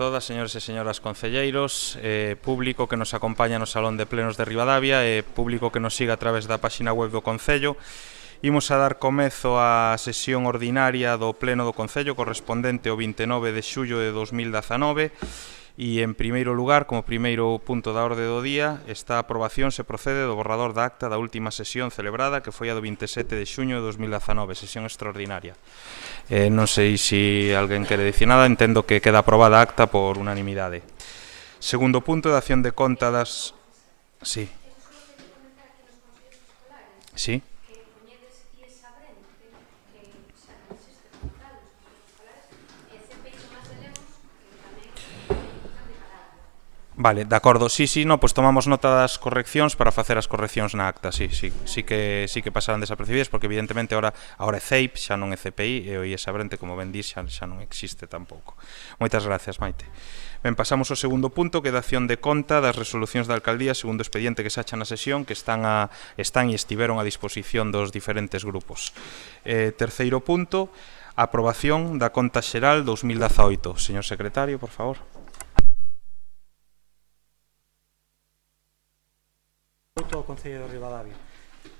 todas, señores e señoras concelleiros, público que nos acompaña no Salón de Plenos de Ribadavia e público que nos siga a través da páxina web do Concello. Imos a dar comezo á sesión ordinaria do Pleno do Concello correspondente ao 29 de xullo de 2019 e, en primeiro lugar, como primeiro punto da orde do día, esta aprobación se procede do borrador da acta da última sesión celebrada, que foi a do 27 de xuño de 2019, sesión extraordinaria. Non sei se alguén quere dicir nada, entendo que queda aprobada a acta por unanimidade. Segundo punto, de acción de conta das... Sí. Sí. Vale, de acordo, sí, no, pois tomamos nota das correccións para facer as correccións na acta, sí que pasaran desapercibidas, porque evidentemente ahora é CEIP, xa non é CPI, e o IES Abrente, como ben dís, xa non existe tampouco. Moitas gracias, Maite. Ben, pasamos ao segundo punto, que é da acción de conta das resolucións da alcaldía, segundo expediente que se acha na sesión, que están e estiveron a disposición dos diferentes grupos. Terceiro punto, aprobación da conta xeral 2018. Señor secretario, por favor. Ao Concello de Ribadavia.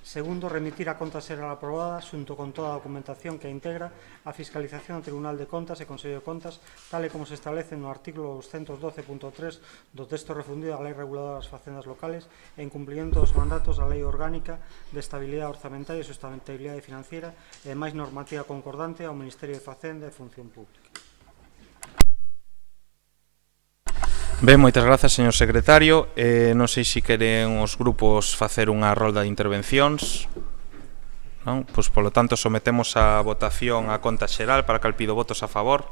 Segundo, remitir a conta xeral aprobada xunto con toda a documentación que integra a fiscalización do Tribunal de Contas e Consello de Contas, tal e como se establece no artículo 212.3 do texto refundido da Lei Reguladora das Facendas Locales en cumprimento dos mandatos da Lei Orgánica de Estabilidade Orzamentaria e Sustentabilidade Financiera e máis normativa concordante ao Ministerio de Facenda e Función Pública. Ben, moitas grazas, señor secretario. Non sei se queren os grupos facer unha rolda de intervencións. Non? Pois, polo tanto, sometemos a votación a conta xeral para cal pido votos a favor.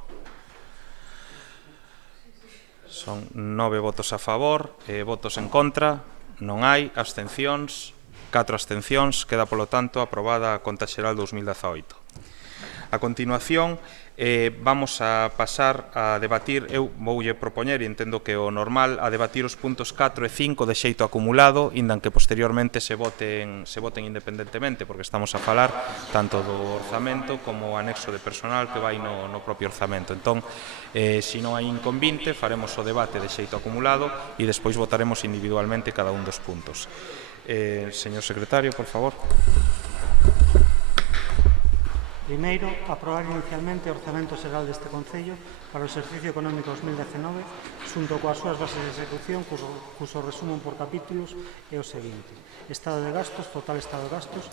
Son 9 votos a favor, votos en contra, non hai, abstencións, 4 abstencións, queda, polo tanto, aprobada a conta xeral 2018. A continuación, vamos a pasar a debatir, eu voulle propoñer, e entendo que o normal, a debatir os puntos 4 e 5 de xeito acumulado, indan que posteriormente se voten independentemente, porque estamos a falar tanto do orzamento como o anexo de personal que vai no propio orzamento. Entón, se non hai inconvinte, faremos o debate de xeito acumulado e despois votaremos individualmente cada un dos puntos. Señor secretario, por favor. Primeiro, aprobar inicialmente o orzamento xeral deste Concello para o exercicio económico 2019 xunto coas súas bases de execución, cuso resumo por capítulos é o seguinte: estado de gastos, total estado de gastos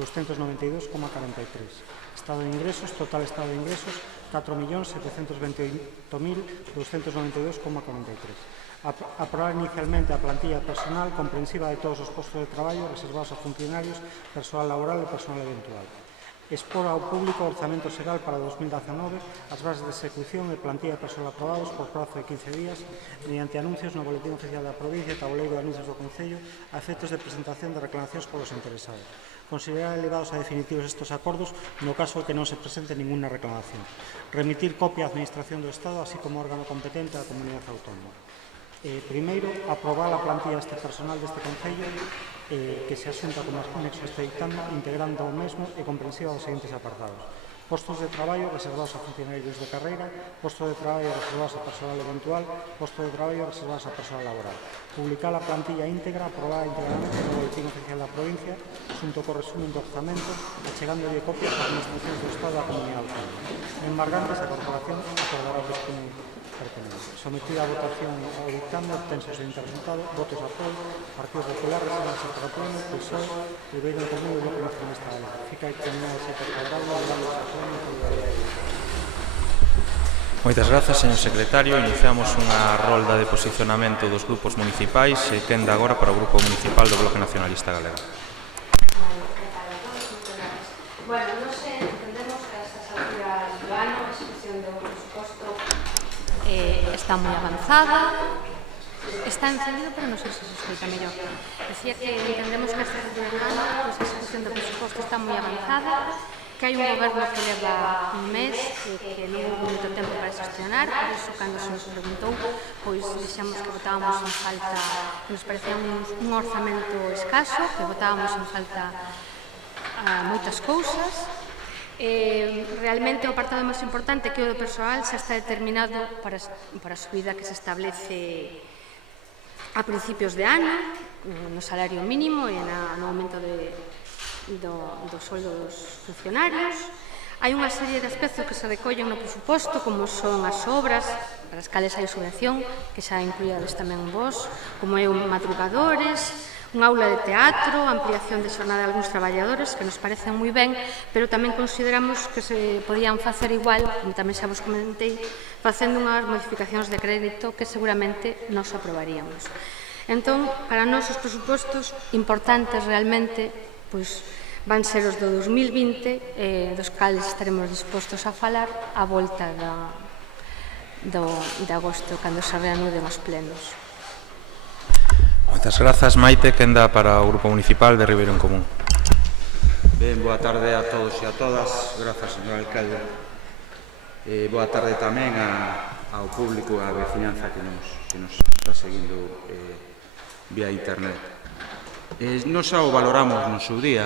4.728.292,43. Estado de ingresos, total estado de ingresos 4.728.292,43. Aprobar inicialmente a plantilla personal comprensiva de todos os postos de traballo reservados a funcionarios, personal laboral e personal eventual. Expor ao público o orzamento xeral para 2019, as bases de execución e plantilla de personal aprobados por prazo de 15 días mediante anuncios no Boletín Oficial da Provincia e tabuleiro de anuncios do Concello a efectos de presentación de reclamacións polos interesados. Considerar elevados a definitivos estes acordos no caso de que non se presente ninguna reclamación. Remitir copia á Administración do Estado, así como órgano competente da Comunidade Autónoma. Primeiro, aprobar a plantilla deste personal deste Concello que se asunta como anexo este dictame, integrando o mesmo e comprensiva dos seguintes apartados: postos de traballo reservados a funcionarios de carreira, postos de traballo reservados a personal eventual, postos de traballo reservados a personal laboral. Publicar a plantilla íntegra aprobada integralmente no Boletín Oficial da Provincia xunto co resumen do orzamento, achegándolle copias ás administracións do Estado da Comunidade Autónoma. Embargantes, a Corporación acordará o destino pertinente. Sometida a votación ao dictame, obtense o seguinte resultado: votos a favor, Partido Popular, Reservas a Pleno, PSOE, Ribeiro en Común e Bloque Nacionalista Galego. Fica determinado o xeito favorable, dando a favor e Moitas grazas, señor secretario. Iniciamos unha rolda de posicionamento dos grupos municipais e quenda agora para o Grupo Municipal do Bloque Nacionalista Galego. Bueno, non sei, entendemos que a estas alturas do ano a execución do presuposto está moi avanzada, está encendido, pero non sei se explica mellor. Decía que entendemos que a estas alturas do ano a execución do presuposto está moi avanzada, que hai un goberno que leva un mes e que non houve moito tempo para xestionar, por iso, cando se nos preguntou, pois dixemos que votábamos en falta, que nos parecía un orzamento escaso, que votábamos en falta moitas cousas, Realmente o apartado máis importante que o do persoal xa está determinado para a subida que se establece a principios de ano, no salario mínimo e no aumento do soldo dos funcionarios. Hai unha serie de aspectos que se recollen no presuposto, como son as obras, para as cales hai subvención, que xa incluíades tamén vos, como é madrugadores, un aula de teatro, ampliación de xornada de algúns traballadores, que nos parecen moi ben, pero tamén consideramos que se podían facer igual, como tamén xa vos comentei, facendo unhas modificacións de crédito que seguramente nos aprobaríamos. Entón, para nós os presupostos importantes realmente van ser os do 2020, dos cales estaremos dispostos a falar a volta de agosto, cando se reanuden os plenos. Moitas grazas, Maite, quenda para o Grupo Municipal de Ribeiro en Común. Ben, boa tarde a todos e a todas. Grazas, señor alcalde. Boa tarde tamén ao público e á veciñanza que nos está seguindo vía internet. Nos xa o valoramos no seu día,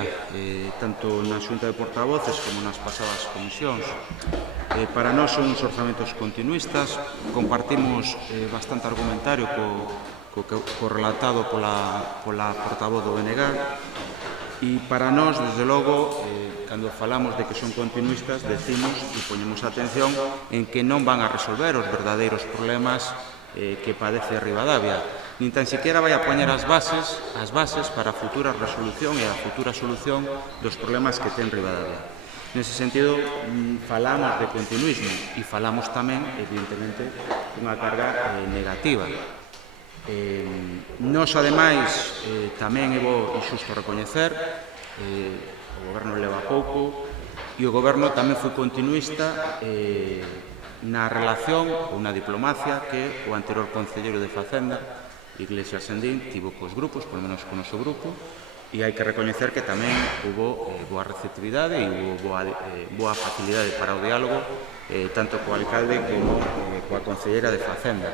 tanto na Xunta de Portavoces como nas pasadas comisións. Para nós son uns orzamentos continuistas, compartimos bastante argumentario co relatado pola portavoz do BNG, e para nós, desde logo, cando falamos de que son continuistas, decimos e poñemos atención en que non van a resolver os verdadeiros problemas que padece Ribadavia, nin tan siquiera vai a poñer as bases para a futura resolución e a futura solución dos problemas que ten Ribadavia. Nese sentido, falamos de continuismo e falamos tamén, evidentemente, unha carga negativa. Nos, ademais, tamén é bo e xusto recoñecer, o Goberno leva pouco, e o Goberno tamén foi continuista na relación ou na diplomacia que o anterior concelleiro de Facenda, Iglesias Sendín, tivo cos grupos, polo menos co noso grupo, e hai que recoñecer que tamén hubo boa receptividade e hubo boa facilidade para o diálogo, tanto co alcalde como coa concelleira de Facenda.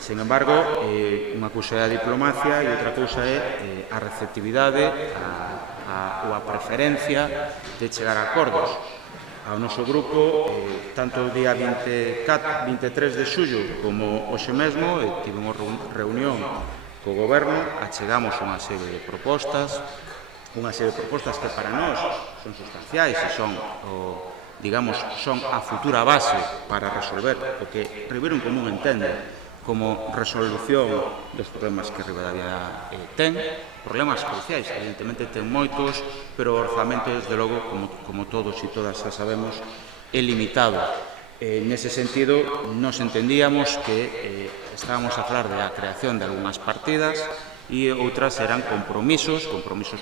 Sen embargo, unha cousa é a diplomacia e outra cousa é a receptividade ou a preferencia de chegar a acordos. Ao noso grupo, tanto o día 23 de xullo como hoxe mesmo, tivemos reunión co Goberno, achegamos unha serie de propostas que para nós son sustanciais e son a futura base para resolver o que Ribeiro en Común entende como resolución dos problemas que Ribadavia ten, problemas cruciais, evidentemente ten moitos, pero o orzamento, desde logo, como todos e todas xa sabemos, é limitado. Nese sentido, nos entendíamos que estábamos a falar da creación de algunhas partidas e outras eran compromisos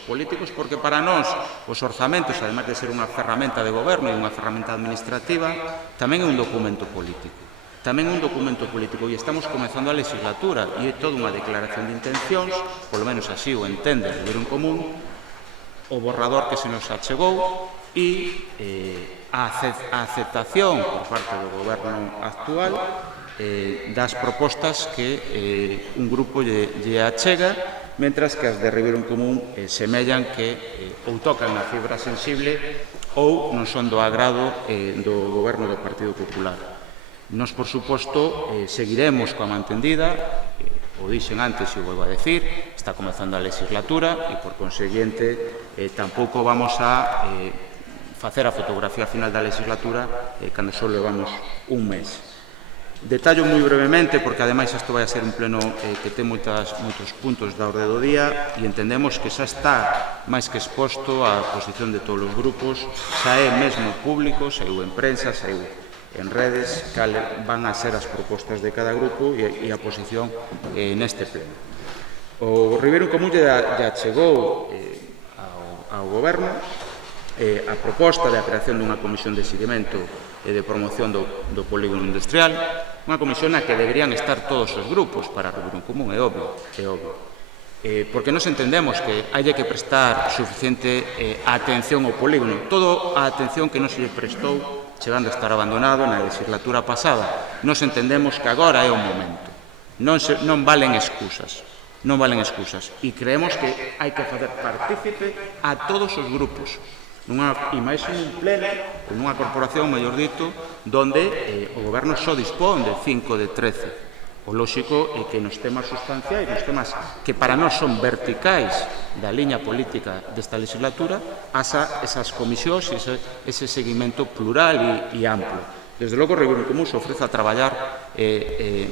políticos, porque para nós os orzamentos, además de ser unha ferramenta de goberno e unha ferramenta administrativa, tamén é un documento político. E estamos comezando a legislatura e é toda unha declaración de intencións, polo menos así o entende Ribeiro en Común, o borrador que se nos achegou e a aceptación por parte do goberno actual das propostas que un grupo lle achega, mentras que as de Ribeiro en Común semellan que ou tocan a fibra sensible ou non son do agrado do goberno do Partido Popular. Nos, por suposto, seguiremos coa mantendida, o dixen antes e o volvo a decir, está comezando a legislatura e, por conseguinte, tampouco vamos a facer a fotografía final da legislatura cando só levamos un mes. Detallo moi brevemente, porque ademais isto vai a ser un pleno que ten moitos puntos da orde do día e entendemos que xa está máis que exposto a posición de todos os grupos, xa é mesmo público, saiu en prensa, saiu en redes, cales van a ser as propostas de cada grupo e a posición neste pleno. O Ribeiro en Común lle achegou ao Goberno a proposta de creación dunha comisión de seguimento e de promoción do polígono industrial, unha comisión na que deberían estar todos os grupos para Ribeiro en Común, é obvio. Porque nos entendemos que hai que prestar suficiente atención ao polígono, toda a atención que non se lle prestou chegando a estar abandonado na legislatura pasada. Nos entendemos que agora é o momento. Non valen excusas. E creemos que hai que facer partícipe a todos os grupos. máis un pleno, nunha corporación, mellor dito, donde o goberno só dispón de 5 de 13. O lóxico é que nos temas sustanciais, nos temas que para nós son verticais da liña política desta legislatura, esas comisións, ese seguimento plural e amplo. Desde logo, o Reunión Común se ofrece a traballar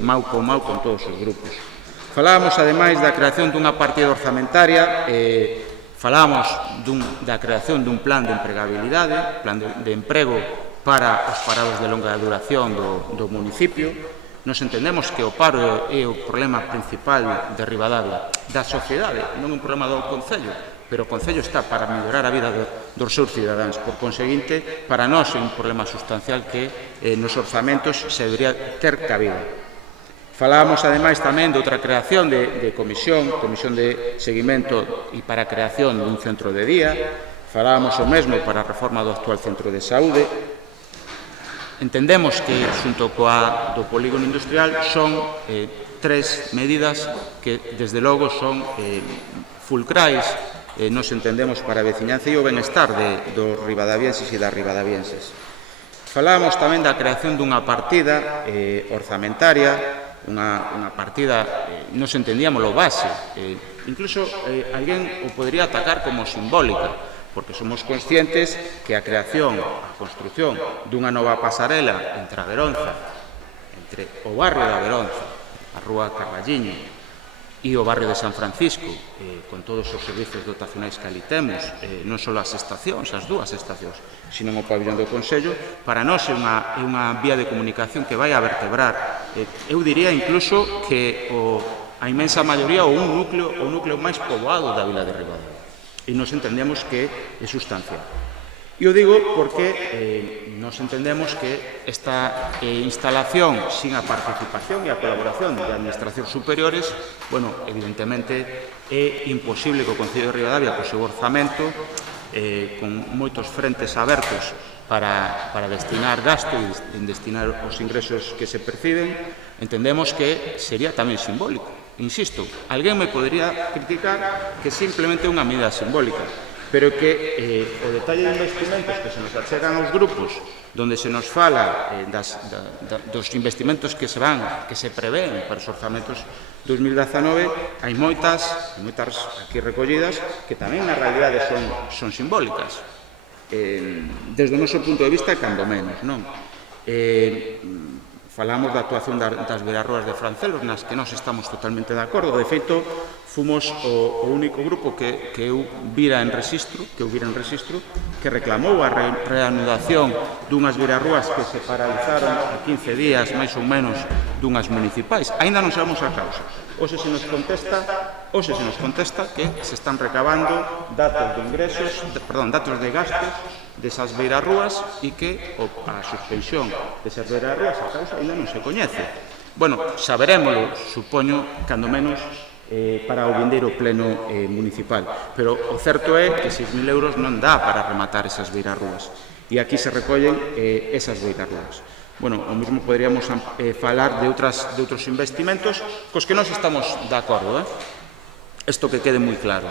mau con todos os grupos. Falábamos, ademais, da creación dunha partida orzamentaria, falábamos da creación dun plan de empregabilidade, plan de emprego para os parados de longa duración do municipio. Nos entendemos que o paro é o problema principal de Ribadavia, da sociedade, non un problema do Concello, pero o Concello está para mellorar a vida dos seus cidadáns. Por conseguinte, para nós é un problema sustancial que nos orzamentos se debería ter cabida. Falábamos, ademais, tamén de outra creación de comisión de seguimento e para a creación dun centro de día. Falábamos o mesmo para a reforma do actual centro de saúde. Entendemos que, xunto coa do polígono industrial, son tres medidas que, desde logo, son fulcrais, nos entendemos, para a veciñanza e o benestar dos ribadavienses e das ribadavienses. Falábamos tamén da creación dunha partida orzamentaria, unha partida, nos entendíamos lo base, incluso alguén o podría atacar como simbólica, porque somos conscientes que a creación, a construción dunha nova pasarela entre a Veronza, entre o barrio da Veronza, a Rúa Carballiño e o barrio de San Francisco, con todos os servizos dotacionais que ali temos, non só as estacións, as dúas estacións, sino o pabillón do Concello, para nós é unha vía de comunicación que vai a vertebrar, eu diría incluso que a inmensa maioría o núcleo máis poboado da vila de Ribadavia. E nos entendemos que é sustancial. E o digo porque nos entendemos que esta instalación sin a participación e a colaboración de administracións superiores, bueno, evidentemente é imposible que o Concello de Ribadavia, co seu orzamento, con moitos frentes abertos para destinar gasto e destinar os ingresos que se perciben, entendemos que sería tamén simbólico. Insisto, alguén me podría criticar que simplemente é unha medida simbólica, pero que o detalle de investimentos que se nos achegan aos grupos, donde se nos fala dos investimentos que se prevén para os orzamentos 2019, hai moitas aquí recollidas que tamén na realidade son simbólicas. Desde o noso punto de vista, cando menos, non? Falamos da actuación das beirarrúas de Francelos, nas que nós estamos totalmente de acordo. De feito, fomos o único grupo que eu vira en registro, que reclamou a reanudación dunhas beirarrúas que se paralizaron a 15 días, máis ou menos, dunhas municipais. Aínda non sabemos a causa. Hoxe se nos contesta que se están recabando datos de gastos desas beirarrúas e que a suspensión desas beirarrúas a causa ainda non se coñece. Bueno, saberémolo, supoño, cando menos para o vindeiro pleno municipal. Pero o certo é que 6.000 euros non dá para rematar esas beirarrúas. E aquí se recollen esas beirarrúas. Bueno, o mesmo poderíamos falar de outros investimentos cos que nós estamos de acordo. Isto que quede moi claro.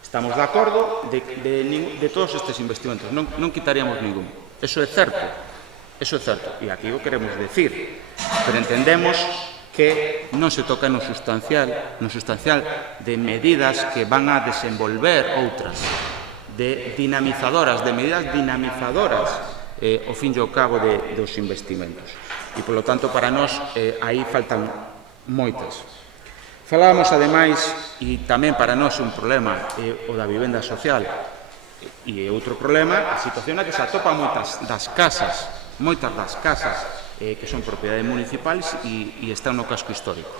Estamos de acordo de todos estes investimentos. Non quitaríamos ningún. Eso é certo. E aquí o queremos decir. Pero entendemos que non se toca no sustancial de medidas que van a desenvolver outras, de medidas dinamizadoras ao fin e ao cabo dos investimentos. E, polo tanto, para nós, aí faltan moitas. Falábamos, ademais, e tamén para nós un problema, o da vivenda social, e outro problema, a situación na que se atopan moitas das casas que son propiedade municipais e están no casco histórico,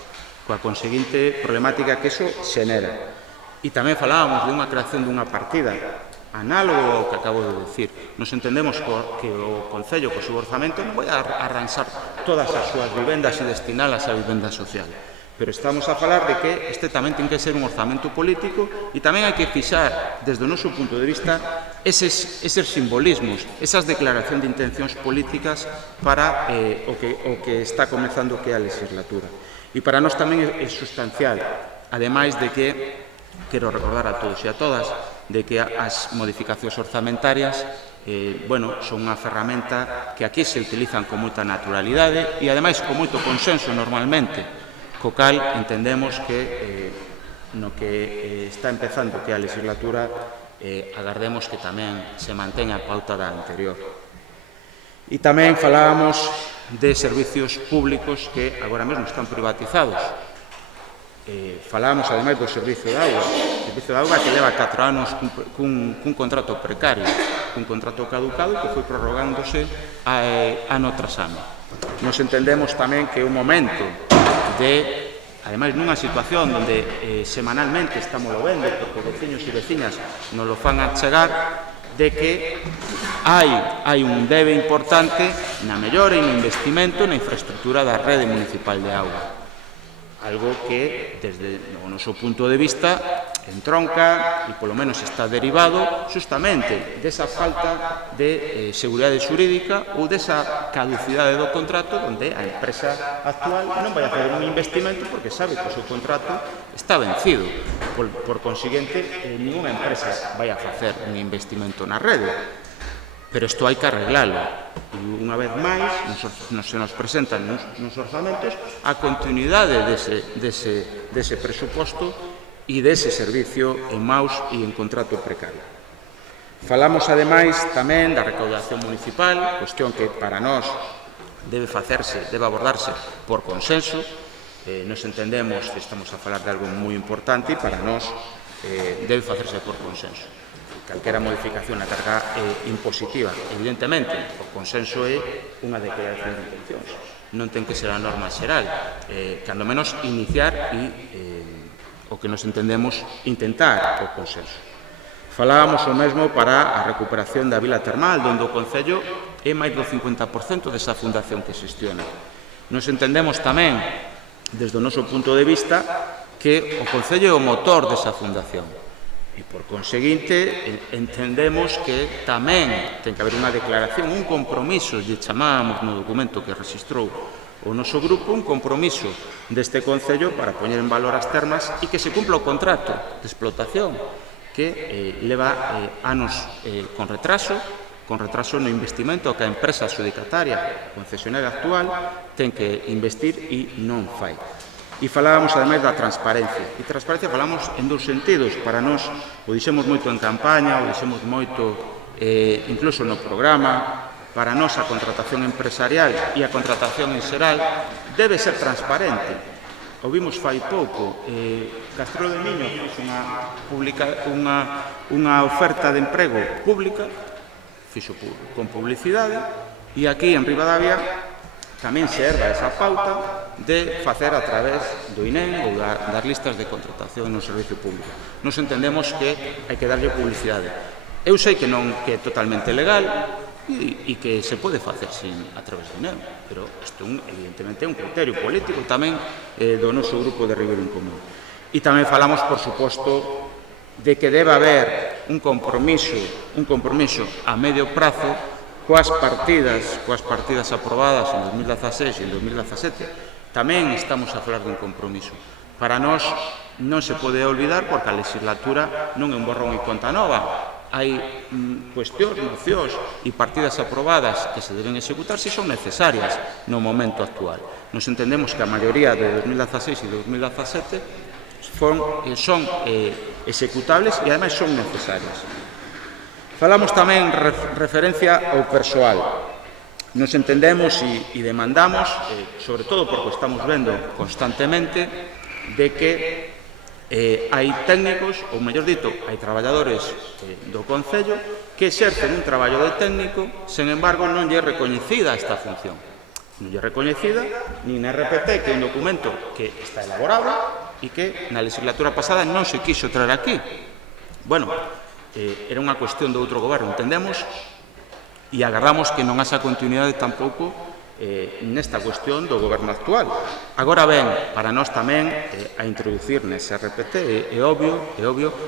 coa conseguinte problemática que iso xenera. E tamén falábamos de unha creación dunha partida análogo ao que acabo de decir. Nos entendemos que o Concello, co seu orzamento, non vai a arranxar todas as súas vivendas e destinalas a vivenda social. Pero estamos a falar de que este tamén ten que ser un orzamento político e tamén hai que fixar, desde o noso punto de vista, eses simbolismos, esas declaracións de intencións políticas para o que está comezando que é a legislatura. E para nós tamén é sustancial, ademais de que, quero recordar a todos e a todas, de que as modificacións orzamentarias son unha ferramenta que aquí se utilizan con moita naturalidade e, ademais, con moito consenso normalmente, co cal entendemos que no que está empezando que a legislatura agardemos que tamén se manteña a pauta da anterior. E tamén falábamos de servicios públicos que agora mesmo están privatizados. Falábamos, ademais, do servicio de auga. O servicio de auga que leva 4 anos cun contrato precario, cun contrato caducado que foi prorrogándose ano tras ano. Nos entendemos tamén que é un momento de, ademais, nunha situación onde semanalmente estamos lo vendo, porque veciños e veciñas nos lo fan a chegar, de que hai un debe importante na mellora e no investimento na infraestructura da rede municipal de auga. Algo que, desde o noso punto de vista, entronca e polo menos está derivado justamente desa falta de seguridade xurídica ou desa caducidade do contrato onde a empresa actual non vai a fazer un investimento porque sabe que o seu contrato está vencido. Por consiguiente, ninguna empresa vai a facer un investimento na rede. Pero isto hai que arreglalo. E unha vez máis, se nos presentan nos orzamentos a continuidade dese presuposto e dese servicio en maus e en contrato precario. Falamos, ademais, tamén da recaudación municipal, cuestión que para nós debe abordarse por consenso. Nos entendemos que estamos a falar de algo moi importante e para nós debe facerse por consenso. Calquera modificación na carga impositiva, evidentemente, o consenso é unha declaración de intencións. Non ten que ser a norma xeral, cando menos iniciar o que nos entendemos intentar o consenso. Falábamos o mesmo para a recuperación da vila termal, onde o Concello é máis do 50% desa fundación que xestiona. Nos entendemos tamén, desde o noso punto de vista, que o Concello é o motor desa fundación. E, por conseguinte, entendemos que tamén ten que haber unha declaración, un compromiso, lle chamábamos no documento que registrou o noso grupo, un compromiso deste Concello para poñer en valor as termas e que se cumpla o contrato de explotación que leva anos con retraso no investimento que a empresa adxudicataria concesionaria actual ten que investir e non fai. E falábamos, ademais, da transparencia. E transparencia falamos en dous sentidos. Para nós, o dixemos moito en campaña, o dixemos moito incluso no programa. Para nós, a contratación empresarial e a contratación en xeral debe ser transparente. O vimos fai pouco. Castrelo de Miño fixo unha oferta de emprego pública, fixo con publicidade, e aquí en Ribadavia tamén se erva esa pauta de facer a través do INEM ou das listas de contratación no servicio público. Nos entendemos que hai que darlle publicidade. Eu sei que non que é totalmente legal e que se pode facer a través do INEM, pero isto evidentemente é un criterio político tamén do noso grupo de Ribeiro en Común. E tamén falamos, por suposto, de que debe haber un compromiso a medio prazo coas partidas aprobadas en 2016 e en 2017, tamén estamos a falar dun compromiso. Para nós non se pode olvidar porque a legislatura non é un borrón e conta nova. Hai cuestións, mocións e partidas aprobadas que se deben executar se son necesarias no momento actual. Nos entendemos que a maioría de 2016 e 2017 son executables e ademais son necesarias. Falamos tamén referencia ao persoal. Nos entendemos e demandamos, sobre todo porque estamos vendo constantemente, de que hai técnicos, ou mellor dito, hai traballadores do Concello que exercen un traballo de técnico, sen embargo non lle é recoñecida esta función. Non lle é recoñecida nin na RPT, que é un documento que está elaborado e que na legislatura pasada non se quixo traer aquí. Bueno, era unha cuestión do outro goberno, entendemos, e agardamos que non haxa continuidade tampouco nesta cuestión do goberno actual. Agora ben, para nós tamén a introducir nese RPT é obvio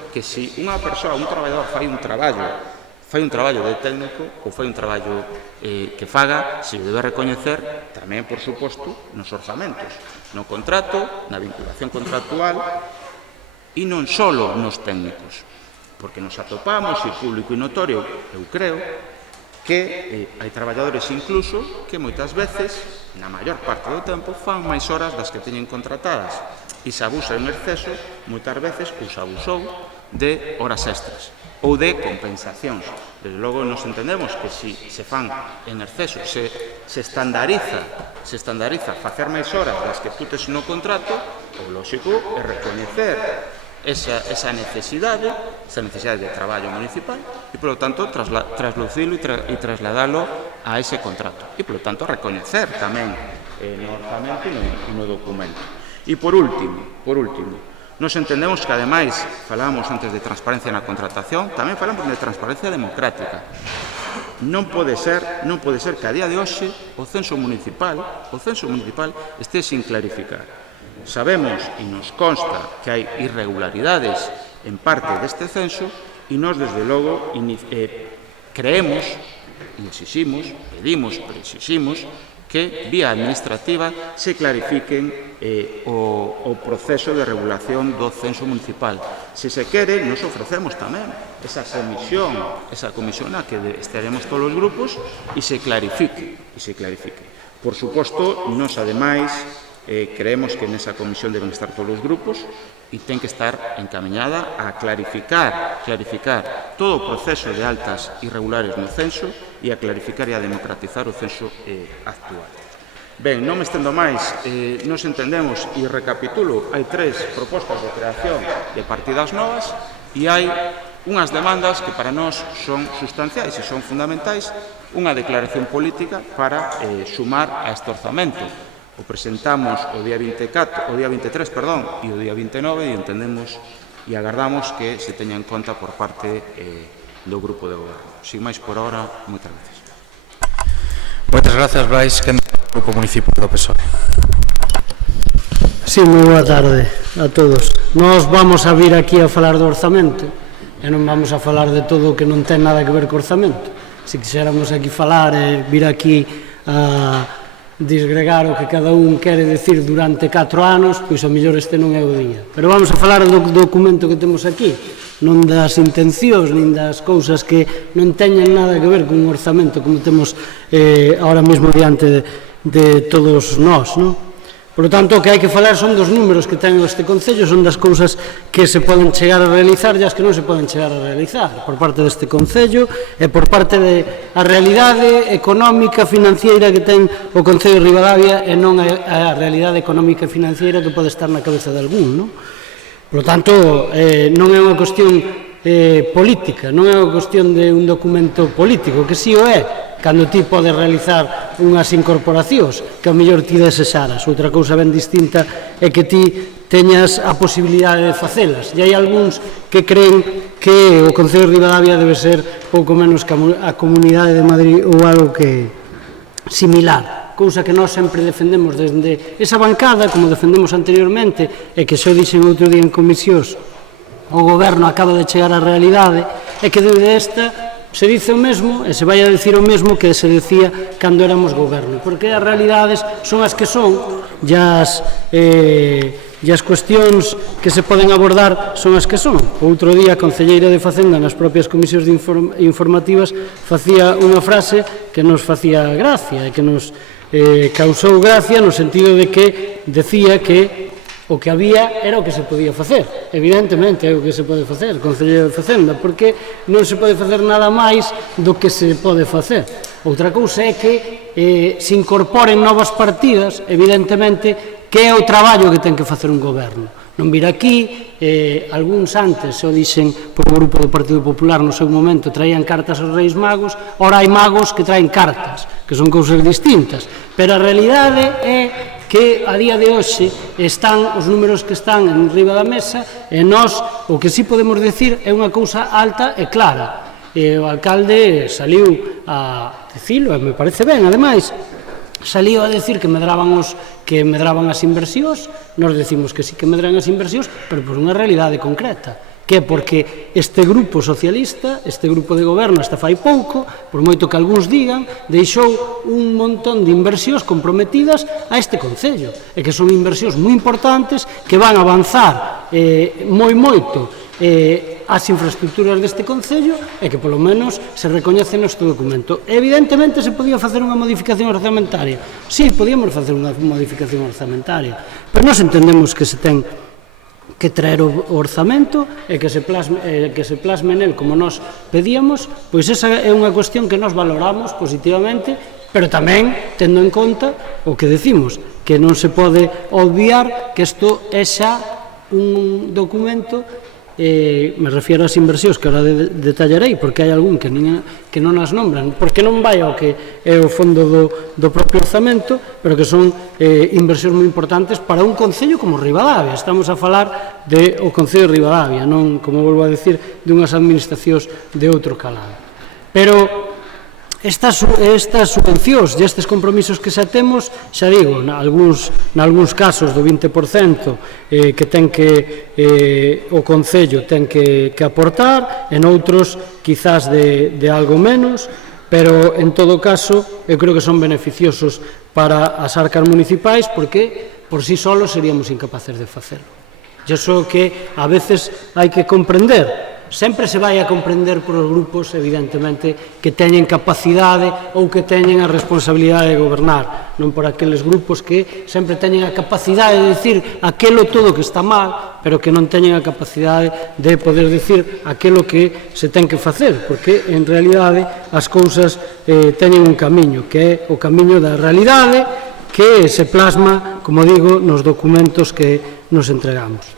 que se unha persoa, un traballador fai un traballo de técnico ou fai un traballo que faga, se debe recoñecer tamén, por suposto, nos orzamentos, no contrato, na vinculación contractual e non só nos técnicos. porque nos atopamos, e público e notorio, eu creo, que hai traballadores incluso que moitas veces, na maior parte do tempo, fan máis horas das que teñen contratadas e se abusa en exceso, moitas veces, ou se abusou de horas extras ou de compensacións. Desde logo, nos entendemos que se fan en exceso, se estandariza facer máis horas das que tú tes no contrato, o lógico é recoñecer esa necesidade de traballo municipal e, polo tanto, traslucilo e trasladalo a ese contrato. E, polo tanto, recoñecer tamén no orzamento e no documento. E, por último, nos entendemos que, ademais, falábamos antes de transparencia na contratación, tamén falamos de transparencia democrática. Non pode ser que a día de hoxe o censo municipal este sin clarificar. Sabemos e nos consta que hai irregularidades en parte deste censo e nós, desde logo, creemos e pedimos que, vía administrativa, se clarifiquen o proceso de regulación do censo municipal. Se se quere, nos ofrecemos tamén esa comisión na que estaremos todos os grupos e se clarifique. Por suposto, nos, ademais, creemos que nesa comisión deben estar todos os grupos e ten que estar encamiñada a clarificar todo o proceso de altas irregulares no censo e a clarificar e a democratizar o censo actual. Ben, non me estendo máis, nos entendemos e recapitulo, hai 3 propostas de creación de partidas novas e hai unhas demandas que para nós son sustanciais e son fundamentais, unha declaración política para sumar a este orzamento. O presentamos o día 23, e o día 29 e entendemos e agardamos que se teña en conta por parte do Grupo de Goberno. Sin máis por ahora, moitas gracias. Moitas gracias, Brais, que é o Grupo Municipal do PSOE. Sí, moi boa tarde a todos. Nós vamos a vir aquí a falar do orzamento e non vamos a falar de todo o que non ten nada que ver co orzamento. Se quixéramos aquí falar e vir aquí a disgregar o que cada un quere decir durante 4 anos, pois a mellor este non é o día. Pero vamos a falar do documento que temos aquí, non das intencións, nin das cousas que non teñen nada que ver con un orzamento como temos ahora mesmo diante de todos nós, non? Por lo tanto, o que hai que falar son dos números que ten este Concello, son das cousas que se poden chegar a realizar e as que non se poden chegar a realizar por parte deste Concello e por parte da realidade económica financiera que ten o Concello de Ribadavia e non a realidade económica financiera que pode estar na cabeza de algún, non? Por lo tanto, non é unha cuestión política, non é unha cuestión de un documento político, que si o é, cando ti podes realizar unhas incorporacións que ao mellor ti desexaras. Outra cousa ben distinta é que ti teñas a posibilidade de facelas. E hai algúns que creen que o Concello de Ribadavia debe ser pouco menos que a Comunidade de Madrid ou algo que similar. Cousa que nós sempre defendemos desde esa bancada, como defendemos anteriormente, e que xo dixen outro día en comisións, o Goberno acaba de chegar á realidade, e que desde esta se dice o mesmo e se vai a dicir o mesmo que se decía cando éramos goberno, porque as realidades son as que son, e as cuestións que se poden abordar son as que son. Outro día a concelleira de Facenda nas propias comisións informativas facía unha frase que nos facía gracia e que nos causou gracia no sentido de que decía que o que había era o que se podía facer. Evidentemente é o que se pode facer, Concelleiro de Facenda, porque non se pode facer nada máis do que se pode facer. Outra cousa é que se incorporen novas partidas, evidentemente, que é o traballo que ten que facer un goberno. Non vir aquí, algúns antes, o dixen por o grupo do Partido Popular no seu momento, traían cartas aos Reis Magos, ora hai magos que traen cartas, que son cousas distintas, pero a realidade é que a día de hoxe están os números que están en riba da mesa e nós o que sí podemos decir é unha cousa alta e clara. E o alcalde saliu a dicilo, e me parece ben, ademais, saliu a decir que medraban as inversións, nós decimos que sí que medran as inversións, pero por unha realidade concreta, que é porque este grupo socialista, este grupo de goberno hasta fai pouco, por moito que algúns digan, deixou un montón de inversións comprometidas a este Concello, e que son inversións moi importantes que van avanzar moi moito as infraestructuras deste Concello e que polo menos se recoñece neste documento. Evidentemente se podía facer unha modificación orzamentaria. Sí, podíamos facer unha modificación orzamentaria, pero nós entendemos que se ten que traer o orzamento e que se plasme nel como nós pedíamos, pois esa é unha cuestión que nós valoramos positivamente, pero tamén tendo en conta o que decimos, que non se pode obviar que isto é xa un documento, me refiero ás inversións que ahora detallarei, porque hai algún que non as nombran, porque non vai ao que é o fondo do propio orzamento, pero que son inversións moi importantes para un concello como Ribadavia. Estamos a falar do concello de Ribadavia, non, como volvo a decir, dunhas administracións de outro calado. Pero estas subvencións e estes compromisos que xa temos, xa digo, nalgúns casos do 20% que ten que o Concello ten que aportar, en outros quizás de algo menos, pero en todo caso eu creo que son beneficiosos para as arcas municipais porque por sí solos seríamos incapaces de facelo. E iso que a veces hai que comprender. Sempre se vai a comprender por os grupos, evidentemente, que teñen capacidade ou que teñen a responsabilidade de gobernar, non por aqueles grupos que sempre teñen a capacidade de dicir aquelo todo que está mal, pero que non teñen a capacidade de poder dicir aquelo que se ten que facer, porque, en realidade, as cousas teñen un camiño, que é o camiño da realidade, que se plasma, como digo, nos documentos que nos entregamos.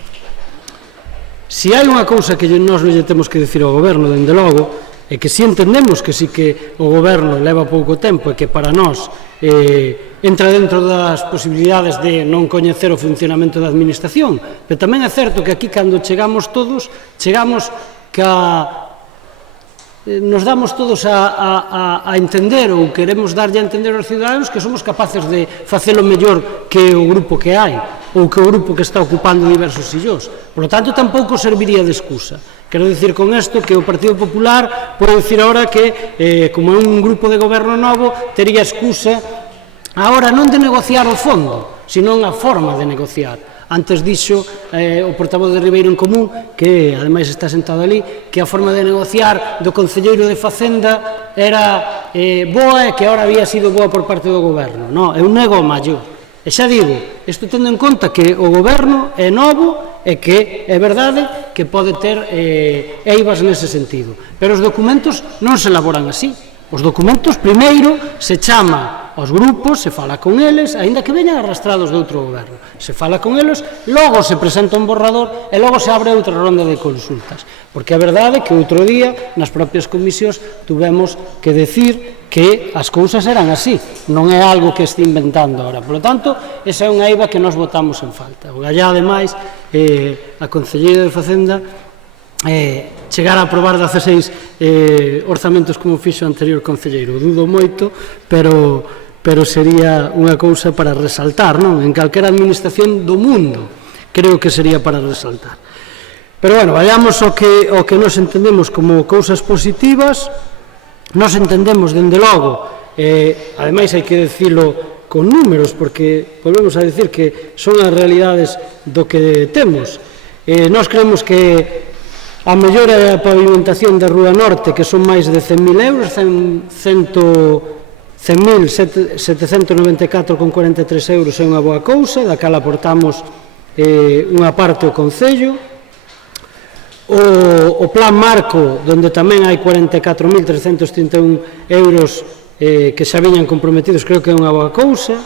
Si hai unha cousa que nós non lle temos que dicir ao goberno, dende logo, é que si entendemos que si que o goberno leva pouco tempo e que para nós entra dentro das posibilidades de non coñecer o funcionamento da administración, pero tamén é certo que aquí cando chegamos todos, chegamos nos damos todos a entender ou queremos darlle a entender aos ciudadanos que somos capaces de facelo mellor que o grupo que hai ou que o grupo que está ocupando diversos sillóns. Por lo tanto, tampouco serviría de excusa. Quero dicir con isto que o Partido Popular pode dicir ahora que, como é un grupo de goberno novo, tería excusa ahora non de negociar o fondo, senón a forma de negociar. Antes dixo o portavoz de Ribeiro en Común, que ademais está sentado ali, que a forma de negociar do concelleiro de Facenda era boa e que ahora había sido boa por parte do goberno. Non, eu nego o maior. E xa digo, isto tendo en conta que o goberno é novo e que é verdade que pode ter eivas nese sentido. Pero os documentos non se elaboran así. Os documentos, primeiro, se chama aos grupos, se fala con eles, aínda que veñan arrastrados de outro goberno. Se fala con eles, logo se presenta un borrador e logo se abre outra ronda de consultas. Porque é verdade que outro día, nas propias comisións, tuvemos que decir que as cousas eran así, non é algo que este inventando ahora. Por lo tanto, esa é unha eiva que nos botamos en falta. O gallá, ademais, a concelleira de Facenda chegar a aprobar 16 orzamentos como fixo o anterior concelleiro. Dudo moito, pero sería unha cousa para resaltar, non? En calquera administración do mundo creo que sería para resaltar. Pero, bueno, vayamos ao que nos entendemos como cousas positivas. Nos entendemos, dende logo, ademais hai que dicilo con números, porque volvemos a dicir que son as realidades do que temos. Nós creemos que a mellora da pavimentación da Rúa Norte, que son máis de 100.000 euros, 100.794,43 euros é unha boa cousa, da cal aportamos unha parte ao Concello. O plan marco, onde tamén hai 44.331 euros que xa viñan comprometidos, creo que é unha boa cousa.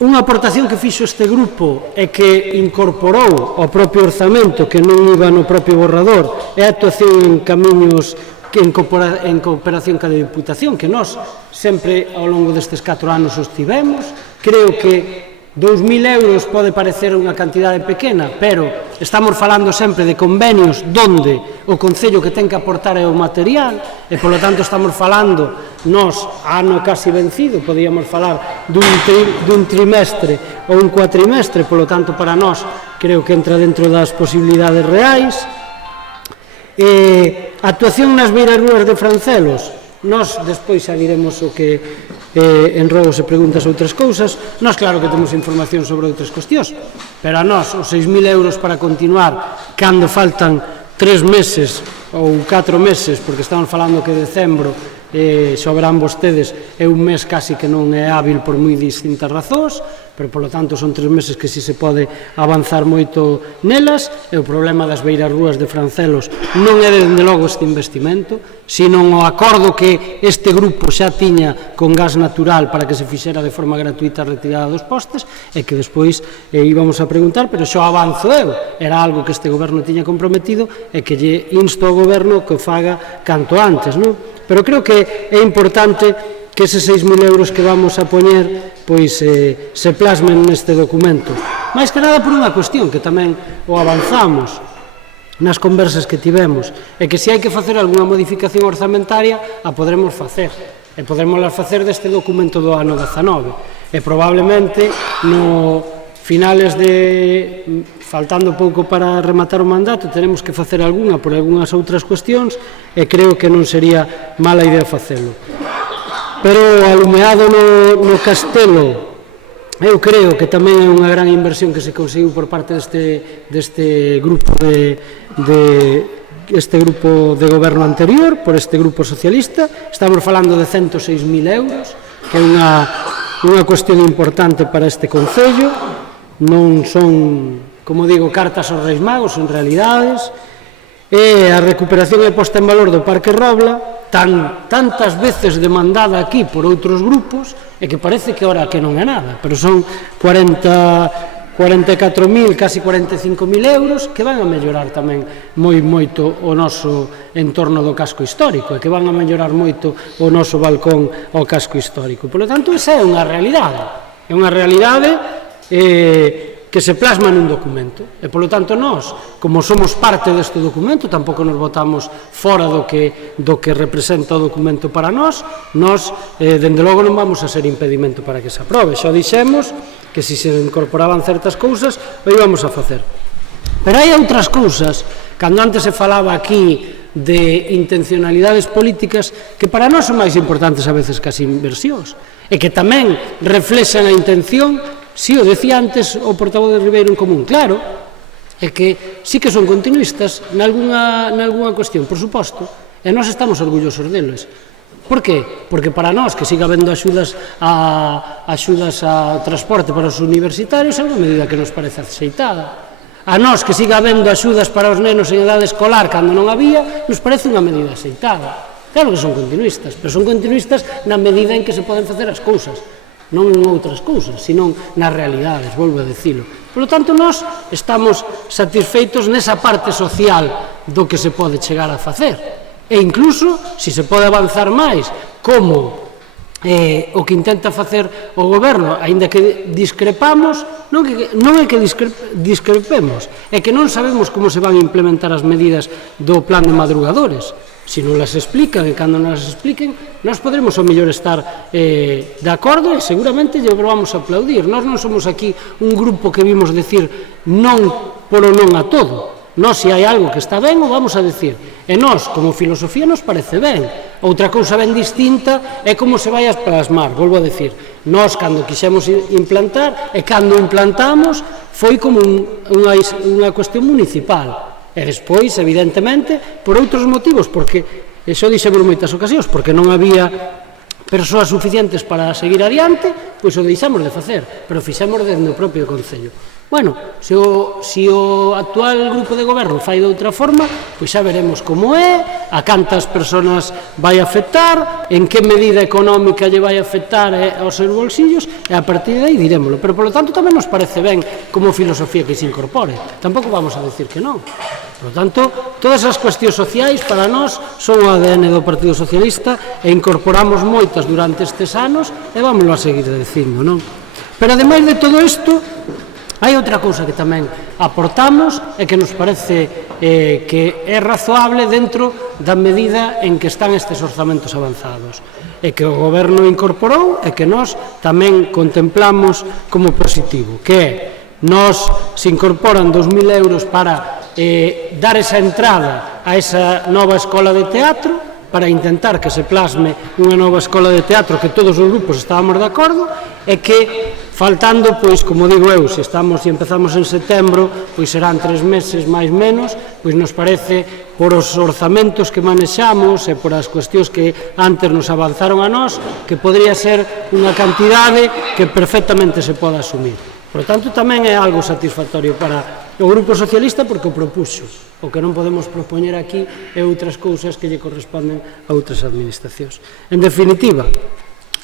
Unha aportación que fixo este grupo e que incorporou ao propio orzamento, que non iba no propio borrador, é a actuación en camiños en cooperación ca Diputación, que nós sempre ao longo destes 4 anos sostivemos. Creo que 2.000 euros pode parecer unha cantidade pequena, pero estamos falando sempre de convenios onde o Concello que ten que aportar é o material e, polo tanto, estamos falando nós, ano casi vencido, podíamos falar dun trimestre ou un cuatrimestre, polo tanto, para nós creo que entra dentro das posibilidades reais. Actuación nas beirarrúas de Francelos. Nós despois xa diremos o que enrogos e preguntas outras cousas. Nós claro que temos información sobre outras cuestións, pero a nós os 6.000 euros para continuar cando faltan 3 meses ou 4 meses, porque estamos falando que decembro, xa verán vostedes, é un mes casi que non é hábil por moi distintas razóns, pero polo tanto son 3 meses que si se pode avanzar moito nelas, e o problema das beiras rúas de Francelos non é dende logo este investimento, sino o acordo que este grupo xa tiña con gas natural para que se fixera de forma gratuita a retirada dos postes, e que despois íbamos a preguntar, pero xa avanzo eu, era algo que este goberno tiña comprometido e que lle insto ao goberno que o faga canto antes, non? Pero creo que é importante que eses 6.000 euros que vamos a poñer pois se plasmen neste documento. Mais que nada por unha cuestión que tamén o avanzamos nas conversas que tivemos, é que se hai que facer algunha modificación orzamentaria a podremos facer, e podremos facer deste documento do ano 19, e probablemente no finales de, faltando pouco para rematar o mandato, teremos que facer algunha por algunhas outras cuestións, e creo que non sería mala idea facelo. Pero alumeado no Castelo, eu creo que tamén é unha gran inversión que se conseguiu por parte deste grupo este grupo de goberno anterior, por este grupo socialista. Estamos falando de 106.000 euros, que é unha cuestión importante para este concello. Non son, como digo, cartas aos Reis Magos, son realidades. E a recuperación e posta en valor do Parque Robla, tantas veces demandada aquí por outros grupos, e que parece que ahora que non é nada, pero son 44.000, casi 45.000 euros que van a mellorar tamén moito o noso entorno do casco histórico, e que van a mellorar moito o noso balcón ao casco histórico. Por lo tanto, esa é unha realidade, que se plasma nun documento, e polo tanto nós, como somos parte deste documento, tampouco nos botamos fora do que representa o documento para nós, dende logo non vamos a ser impedimento para que se aprobe. Xa dixemos que se incorporaban certas cousas o íbamos a facer. Pero hai outras cousas, cando antes se falaba aquí de intencionalidades políticas, que para nós son máis importantes a veces que as inversións, e que tamén reflexan a intención. Si, o decía antes o portavoz de Ribeiro en Común, claro, é que sí que son continuistas nalgúna cuestión, por suposto, e nós estamos orgullosos deles. Por qué? Porque para nós que siga habendo axudas ao transporte para os universitarios é unha medida que nos parece aceitada. A nós que siga habendo axudas para os nenos en idade escolar cando non había, nos parece unha medida aceitada. Claro que son continuistas, pero son continuistas na medida en que se poden facer as cousas, non en outras cousas, senón nas realidades, volvo a dicilo. Por lo tanto, nós estamos satisfeitos nesa parte social do que se pode chegar a facer. E incluso, se se pode avanzar máis, como o que intenta facer o goberno, aínda que discrepamos, non é que discrepemos, é que non sabemos como se van a implementar as medidas do plan de madrugadores. Se non las explican, e cando non las expliquen, nós podremos ao mellor estar de acordo, e seguramente lle vamos a aplaudir. Nós non somos aquí un grupo que vimos decir non por o non a todo. Nós, se hai algo que está ben, o vamos a decir. E nós, como filosofía, nos parece ben. Outra cousa ben distinta é como se vai a plasmar, volvo a decir. Nós, cando quixemos implantar, e cando implantamos, foi como unha cuestión municipal. E despois, evidentemente, por outros motivos, porque, iso dixemos moitas ocasións, porque non había persoas suficientes para seguir adiante, pois o deixamos de facer, pero fixemos dende o propio Concello. Bueno, se o actual grupo de goberno fai de outra forma, pois xa veremos como é, a cantas persoas vai afectar, en que medida económica lle vai afectar aos seus bolsillos, e a partir de aí dirémoslo. Pero, polo tanto, tamén nos parece ben como filosofía que se incorpore. Tampouco vamos a decir que non. Por lo tanto, todas as cuestións sociais para nós son o ADN do Partido Socialista, e incorporamos moitas durante estes anos, e vámoslo a seguir dicindo, non? Pero, ademais de todo isto, hai outra cousa que tamén aportamos e que nos parece que é razoable dentro da medida en que están estes orzamentos avanzados, e que o goberno incorporou e que nós tamén contemplamos como positivo, que é, nós se incorporan 2.000 euros para dar esa entrada a esa nova escola de teatro, para intentar que se plasme unha nova escola de teatro que todos os grupos estábamos de acordo, e que faltando, pois, como digo eu, se empezamos en setembro, pois serán 3 meses máis menos, pois nos parece, por os orzamentos que manexamos e por as cuestións que antes nos avanzaron a nós, que podría ser unha cantidade que perfectamente se poda asumir. Por tanto, tamén é algo satisfactorio para o Grupo Socialista porque o propuxo. O que non podemos propoñer aquí é outras cousas que lle corresponden a outras administracións. En definitiva,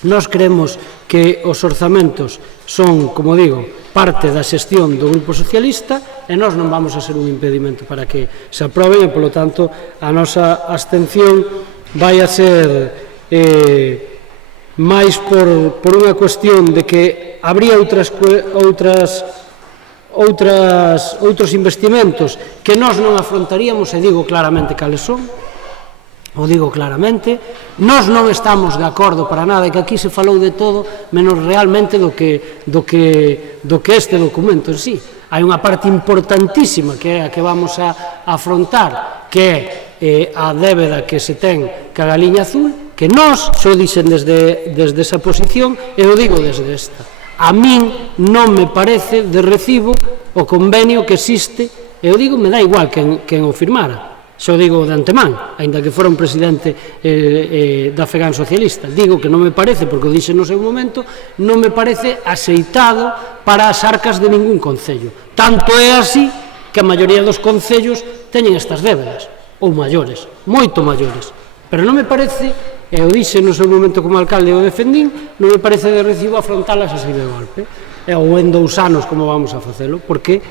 nós creemos que os orzamentos son, como digo, parte da xestión do Grupo Socialista e nós non vamos a ser un impedimento para que se aproben e, polo tanto, a nosa abstención vai a ser máis por unha cuestión de que habría outros investimentos que nós non afrontaríamos, e digo claramente cales son, o digo claramente, nós non estamos de acordo para nada, e que aquí se falou de todo, menos realmente do que este documento en sí. Hai unha parte importantísima que é a que vamos a afrontar, que é a débeda que se ten ca Galiña Azul, que nós, xo dixen desde esa posición, e o digo desde esta. A min non me parece de recibo o convenio que existe, e o digo, me dá igual quen o firmara. Xo digo de antemán, aínda que fora un presidente da FEGAN socialista. Digo que non me parece, porque o dixe no seu momento, non me parece axeitado para as arcas de ningún concello. Tanto é así que a maioría dos concellos teñen estas débedas, ou maiores, moito maiores. Pero non me parece, e o dixe no seu momento como alcalde e o defendín, non me parece de recibo afrontalas así de golpe, ou en 2 anos como vamos a facelo, porque,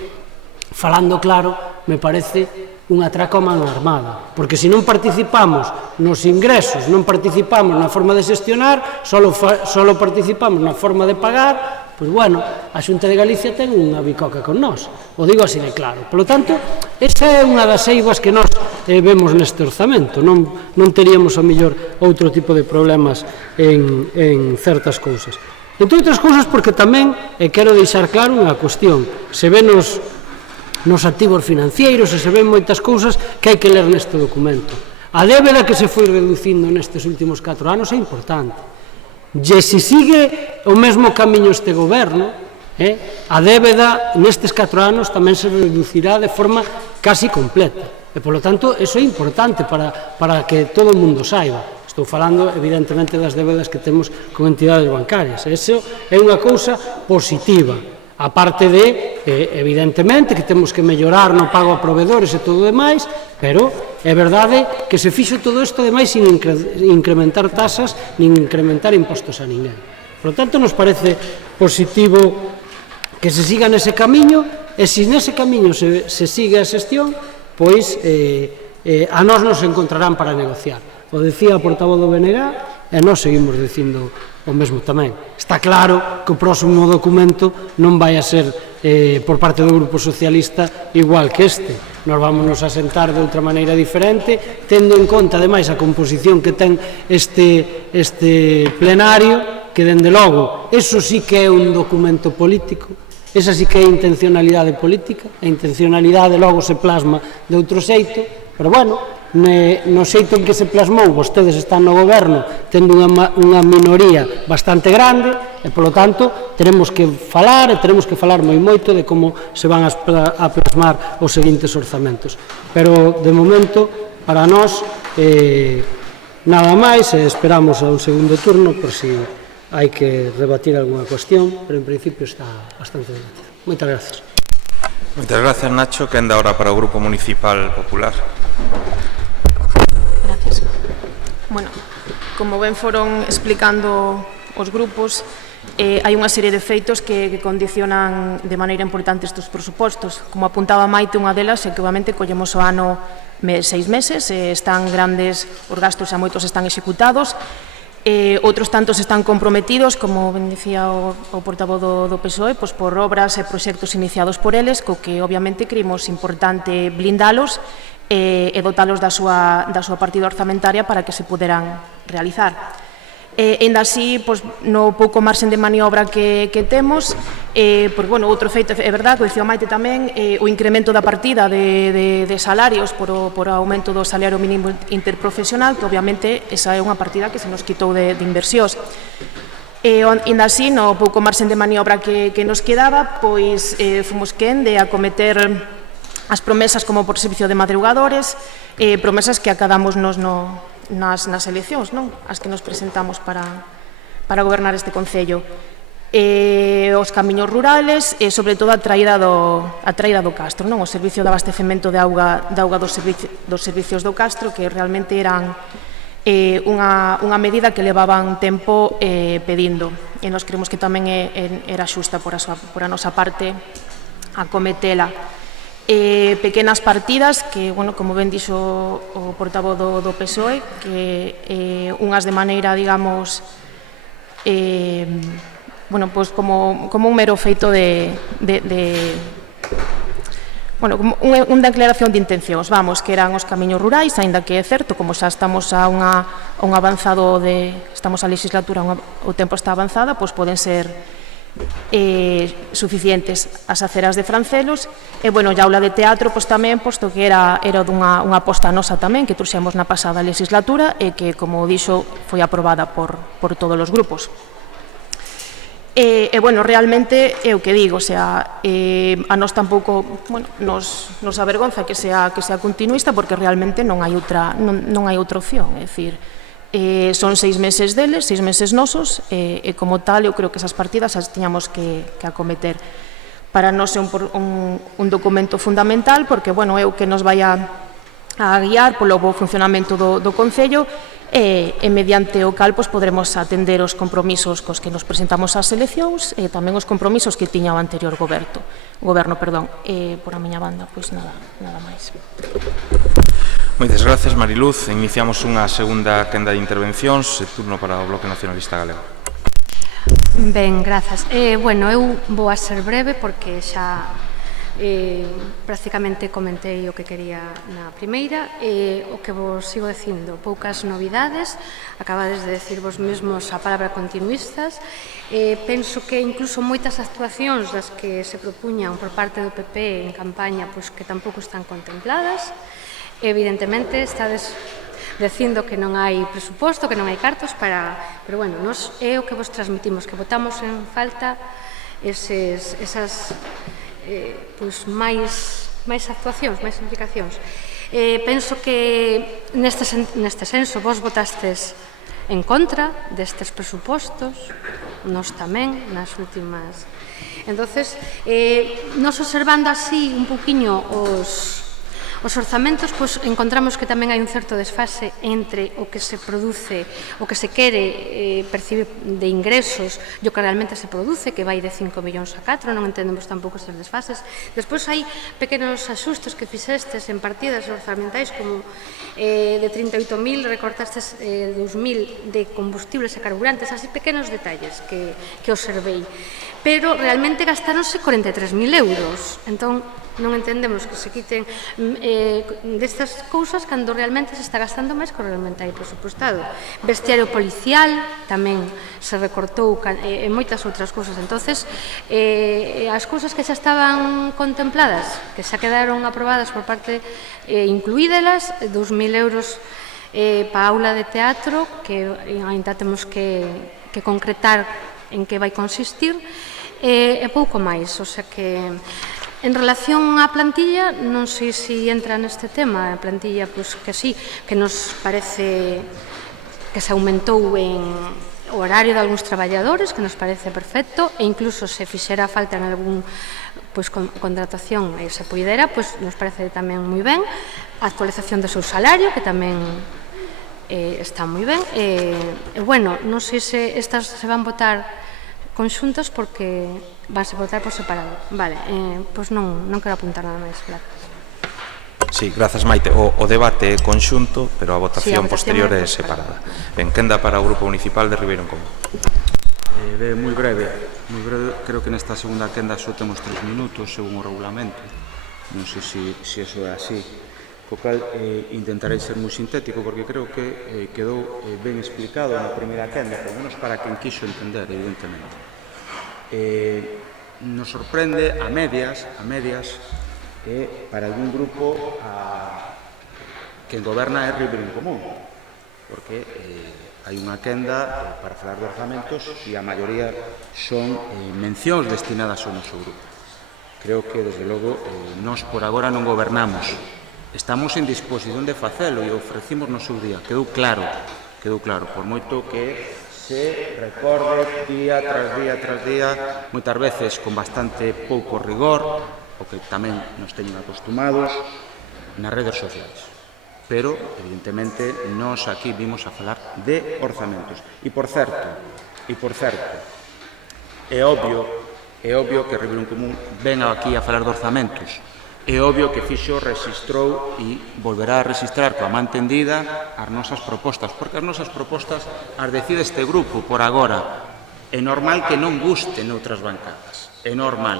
falando claro, me parece un atraco a mano armada, porque se non participamos nos ingresos, non participamos na forma de xestionar, solo participamos na forma de pagar, pois, bueno, a Xunta de Galicia ten unha bicoca con nós, o digo así de claro. Por lo tanto, esa é unha das eivas que nós vemos neste orzamento, non teríamos a mellor outro tipo de problemas en certas cousas. Entre outras cousas, porque tamén quero deixar claro unha cuestión, se ve nos activos financeiros e se ven moitas cousas que hai que ler neste documento. A débeda que se foi reducindo nestes últimos 4 anos é importante. E se sigue o mesmo camiño este goberno, a débeda nestes 4 anos tamén se reducirá de forma casi completa. E, polo tanto, eso é importante para que todo o mundo saiba. Estou falando, evidentemente, das débedas que temos con entidades bancarias. Eso é unha cousa positiva. A parte de, evidentemente, que temos que mellorar no pago a proveedores e todo o demais, pero é verdade que se fixo todo isto, ademais, sin incrementar tasas, nin incrementar impostos a ninguén. Por lo tanto, nos parece positivo que se siga nese camiño, e se nese camiño se sigue a xestión, pois a nós nos encontrarán para negociar. O decía a portavoz do BNG, e nós seguimos dicindo o mesmo tamén. Está claro que o próximo documento non vai a ser por parte do Grupo Socialista igual que este. Nós vámonos a sentar de outra maneira diferente, tendo en conta, ademais, a composición que ten este plenario, que, dende logo, eso sí que é un documento político, esa sí que é intencionalidade política, a intencionalidade logo se plasma de outro xeito, pero, bueno, no xeito en que se plasmou, vostedes están no goberno tendo unha minoría bastante grande e, polo tanto, teremos que falar e teremos que falar moi moito de como se van a plasmar os seguintes orzamentos. Pero, de momento, para nós, nada máis, e esperamos a un segundo turno por si hai que rebatir algunha cuestión, pero en principio está bastante debatido. Moitas gracias. Moitas gracias, Nacho. Quenda ahora para o Grupo Municipal Popular. Gracias. Bueno, como ben foron explicando os grupos, hai unha serie de feitos que condicionan de maneira importante estes presupostos. Como apuntaba Maite, unha delas é que obviamente collemos o ano 6 meses, están grandes os gastos e moitos están executados, outros tantos están comprometidos, como ben dicía o portavoz do PSOE, por obras e proxectos iniciados por eles, co que obviamente creemos importante blindalos e dotalos da súa partida orzamentaria para que se poderan realizar. Ainda así, no pouco marxen de maniobra que temos, outro feito, é verdade, que dicía o Maite tamén, o incremento da partida de salarios por aumento do salario mínimo interprofesional, que obviamente esa é unha partida que se nos quitou de inversións. Ainda así, no pouco marxen de maniobra que nos quedaba, pois fomos quen de acometer as promesas como por servicio de madrugadores, promesas que acadamos nos nas eleccións, non? As que nos presentamos para gobernar este Concello. Os camiños rurales e, sobre todo, a traída do Castro, non? O servicio de abastecemento de auga dos servicios do Castro, que realmente eran unha medida que levaban tempo pedindo. E nos creemos que tamén era xusta por a nosa parte acometela. Pequenas partidas que, como ben dixo o portavoz do PSOE, que unhas de maneira, digamos, como un mero feito como unha declaración de intencións, que eran os camiños rurais, aínda que é certo, como xa estamos a un avanzado estamos a legislatura, o tempo está avanzada, pois poden ser suficientes as aceras de Francelos e, a aula de teatro tamén, posto que era unha aposta nosa tamén, que trouxemos na pasada legislatura e que, como dixo, foi aprobada por todos os grupos. Realmente é o que digo, a nós tampouco nos avergonza que sea continuista, porque realmente non hai outra opción, é dicir, son 6 meses deles, 6 meses nosos, e como tal eu creo que esas partidas as tiñamos que acometer. Para nós é un documento fundamental, porque é o que nos vai a guiar polo bo funcionamento do Concello, e mediante o cal podremos atender os compromisos cos que nos presentamos ás eleccións e tamén os compromisos que tiña o anterior goberno. Por a miña banda, nada máis. Moitas gracias, Mariluz. Iniciamos unha segunda quenda de intervencións, turno para o Bloque Nacionalista Galego. Ben, grazas. Eu vou a ser breve porque xa prácticamente comentei o que quería na primeira. O que vos sigo dicindo, poucas novidades, acabades de decir vos mesmos a palabra continuistas. Penso que incluso moitas actuacións das que se propuñan por parte do PP en campaña que tampouco están contempladas. Evidentemente, estades dicindo que non hai presuposto, que non hai cartos pero, nos é o que vos transmitimos, que votamos en falta esas máis actuacións, máis implicacións. Penso que neste senso vos votastes en contra destes presupostos, nos tamén, nas últimas. Entonces, nos observando así un poquinho os orzamentos, encontramos que tamén hai un certo desfase entre o que se produce, o que se quere percibir de ingresos e o que realmente se produce, que vai de 5 millóns a 4, non entendemos tampouco estes desfases. Despois hai pequenos axustos que fixestes en partidas orzamentais, como de 38.000 recortastes 2.000 de combustibles e carburantes, así pequenos detalles que observei. Pero realmente gastáronse 43.000 euros. Entón, non entendemos que se quiten destas cousas cando realmente se está gastando máis que realmente hai presupuestado. Vestiario policial tamén se recortou e moitas outras cousas. Entonces, as cousas que xa estaban contempladas, que xa quedaron aprobadas por parte, incluídelas, 2.000 euros para a aula de teatro, que ainda temos que concretar en que vai consistir, e pouco máis. O sea que, en relación á plantilla, non sei se entra neste tema. A plantilla, que sí, que nos parece que se aumentou en o horario de algúns traballadores, que nos parece perfecto, e incluso se fixera falta en algún contratación e se puidera, nos parece tamén moi ben. A actualización do seu salario, que tamén está moi ben. Non sei se estas se van votar conxuntas, porque vanse votar por separado. Vale, non quero apuntar nada máis. Gracias. Sí, grazas, Maite. O debate é conxunto, pero a votación posterior é separada. Ben, quenda para o Grupo Municipal de Ribeiro en Común. Moi breve. Creo que nesta segunda quenda só temos 3 minutos, según o regulamento. Non sei se iso é así. co cal intentarei ser moi sintético porque creo que quedou ben explicado na primeira quenda, por menos para quen quixo entender, evidentemente. Nos sorprende a medias que para algún grupo que goberna é Ribeiro en Común, porque hai unha quenda para falar de orzamentos e a maioría son mencións destinadas ao noso grupo. Creo que, desde logo, nós por agora non gobernamos. Estamos en disposición de facelo e ofrecimos no seu día. Quedou claro, por moito que se recorde día tras día, moitas veces con bastante pouco rigor, o que tamén nos teñen acostumados, nas redes sociais. Pero, evidentemente, nós aquí vimos a falar de orzamentos. E, por certo, é obvio que Ribeiro en Común ven aquí a falar de orzamentos. É obvio que fixo, rexistrou e volverá a registrar coa man tendida as nosas propostas, porque as nosas propostas as decide este grupo por agora. É normal que non guste noutras bancadas, é normal,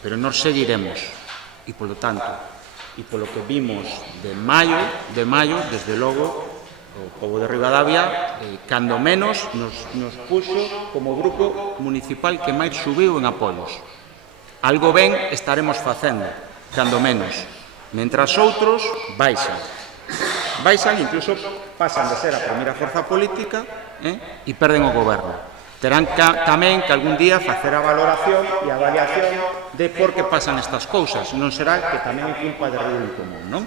pero nós seguiremos e, polo tanto, e polo que vimos de maio, desde logo, o pobo de Ribadavia, cando menos, nos puxo como grupo municipal que máis subiu en apoios. Algo ben estaremos facendo, cando menos. Mentras outros baixan. Baixan, incluso pasan de ser a primeira forza política e perden o goberno. Terán tamén que algún día facer a valoración e a avaliación de por que pasan estas cousas. Non será que tamén é culpa de Ribeiro en Común, non?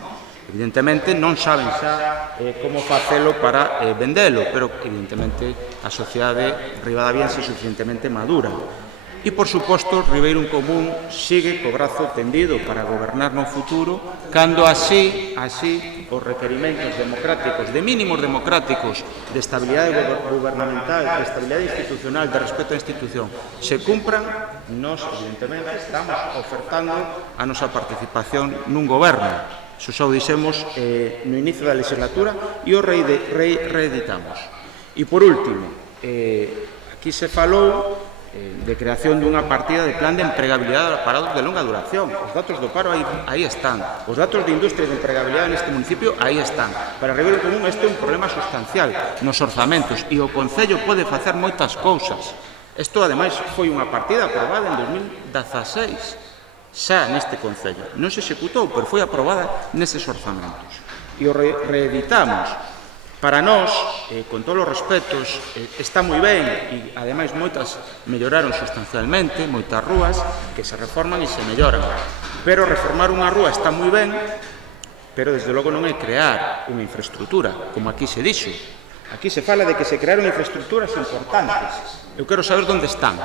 Evidentemente non saben xa como facelo para vendelo, pero evidentemente a sociedade ribadaviense é suficientemente madura. E, por suposto, Ribeiro en Común sigue co brazo tendido para gobernar no futuro, cando así os requerimentos democráticos, de mínimos democráticos, de estabilidade gubernamental, de estabilidade institucional, de respeto á institución, se cumpran, nós, evidentemente, estamos ofertando a nosa participación nun goberno. Iso xa o dixemos no inicio da legislatura e o reeditamos. E, por último, aquí se falou de creación dunha partida de plan de empregabilidade para parados de longa duración. Os datos do paro aí están. Os datos de industria de empregabilidade neste municipio aí están. Para Ribeiro en Común este é un problema sustancial nos orzamentos e o Concello pode facer moitas cousas. Isto, ademais, foi unha partida aprobada en 2016 xa neste Concello. Non se executou, pero foi aprobada neses orzamentos. E o reeditamos. Para nós, con todos os respetos, está moi ben e, ademais, moitas melloraron sustancialmente, moitas rúas que se reforman e se melloran. Pero reformar unha rúa está moi ben, pero, desde logo, non é crear unha infraestructura, como aquí se dixo. Aquí se fala de que se crearon infraestructuras importantes. Eu quero saber onde están.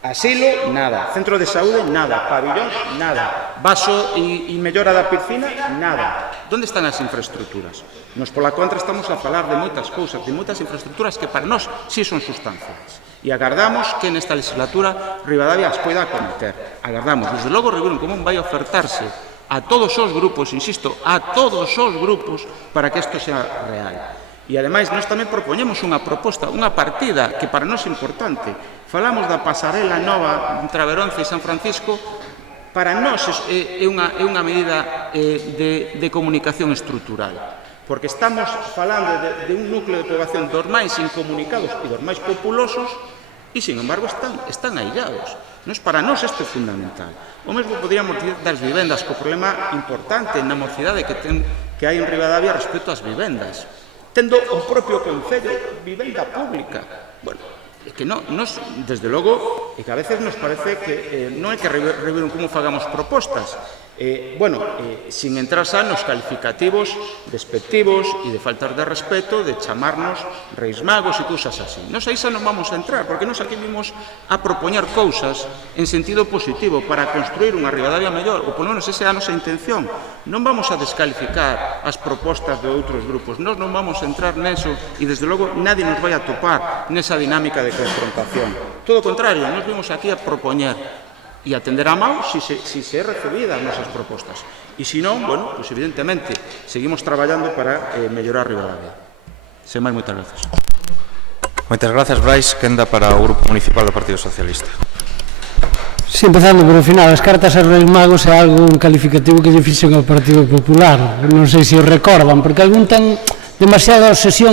Asilo, nada. Centro de saúde, nada. Pabillóns, nada. Vaso e mellora da piscina, nada. Onde están as infraestructuras? Nos, pola contra, estamos a falar de moitas cousas, de moitas infraestructuras que para nós sí son sustanciais. E agardamos que nesta legislatura Ribadavia as poida acometer. Agardamos. Desde logo, Ribeiro en Común vai ofertarse a todos os grupos, insisto, a todos os grupos, para que isto sea real. E, ademais, nós tamén propoñemos unha proposta, unha partida que para nós é importante. Falamos da pasarela nova entre Averonce e San Francisco. Para nós é unha medida de comunicación estrutural, porque estamos falando de un núcleo de poboación dos máis incomunicados e dos máis populosos e, sin embargo, están aillados. Para nós isto é fundamental. O mesmo podríamos dizer das vivendas, co problema importante na mocidade que hai en Ribadavia respecto ás vivendas. Tendo o propio Concello vivenda pública. Bueno, é que nos, desde logo, e que a veces nos parece que non é que Ribeiro en Común fagamos propostas, sin entrar xa nos calificativos despectivos e de faltas de respeto, de chamarnos reis magos e cousas así. Nos aí xa non vamos a entrar, porque nos aquí vimos a propoñer cousas en sentido positivo para construir unha Ribadavia mellor, ou polo menos esa é a nosa intención. Non vamos a descalificar as propostas de outros grupos, nós non vamos a entrar neso e, desde logo, nadie nos vai a topar nesa dinámica de confrontación. Todo o contrario, nos vimos aquí a propoñer e atender a mão se é recibida as nosas propostas. E se non, bueno, pues evidentemente, seguimos traballando para mellorar Ribadavia. Sen máis, moitas grazas. Moitas grazas, Brais. Quenda para o Grupo Municipal do Partido Socialista. Sí, empezando por o final, as cartas aos Reis Magos é algo, un calificativo que lle fixen ao Partido Popular. Non sei se o recordan, porque algún ten demasiada obsesión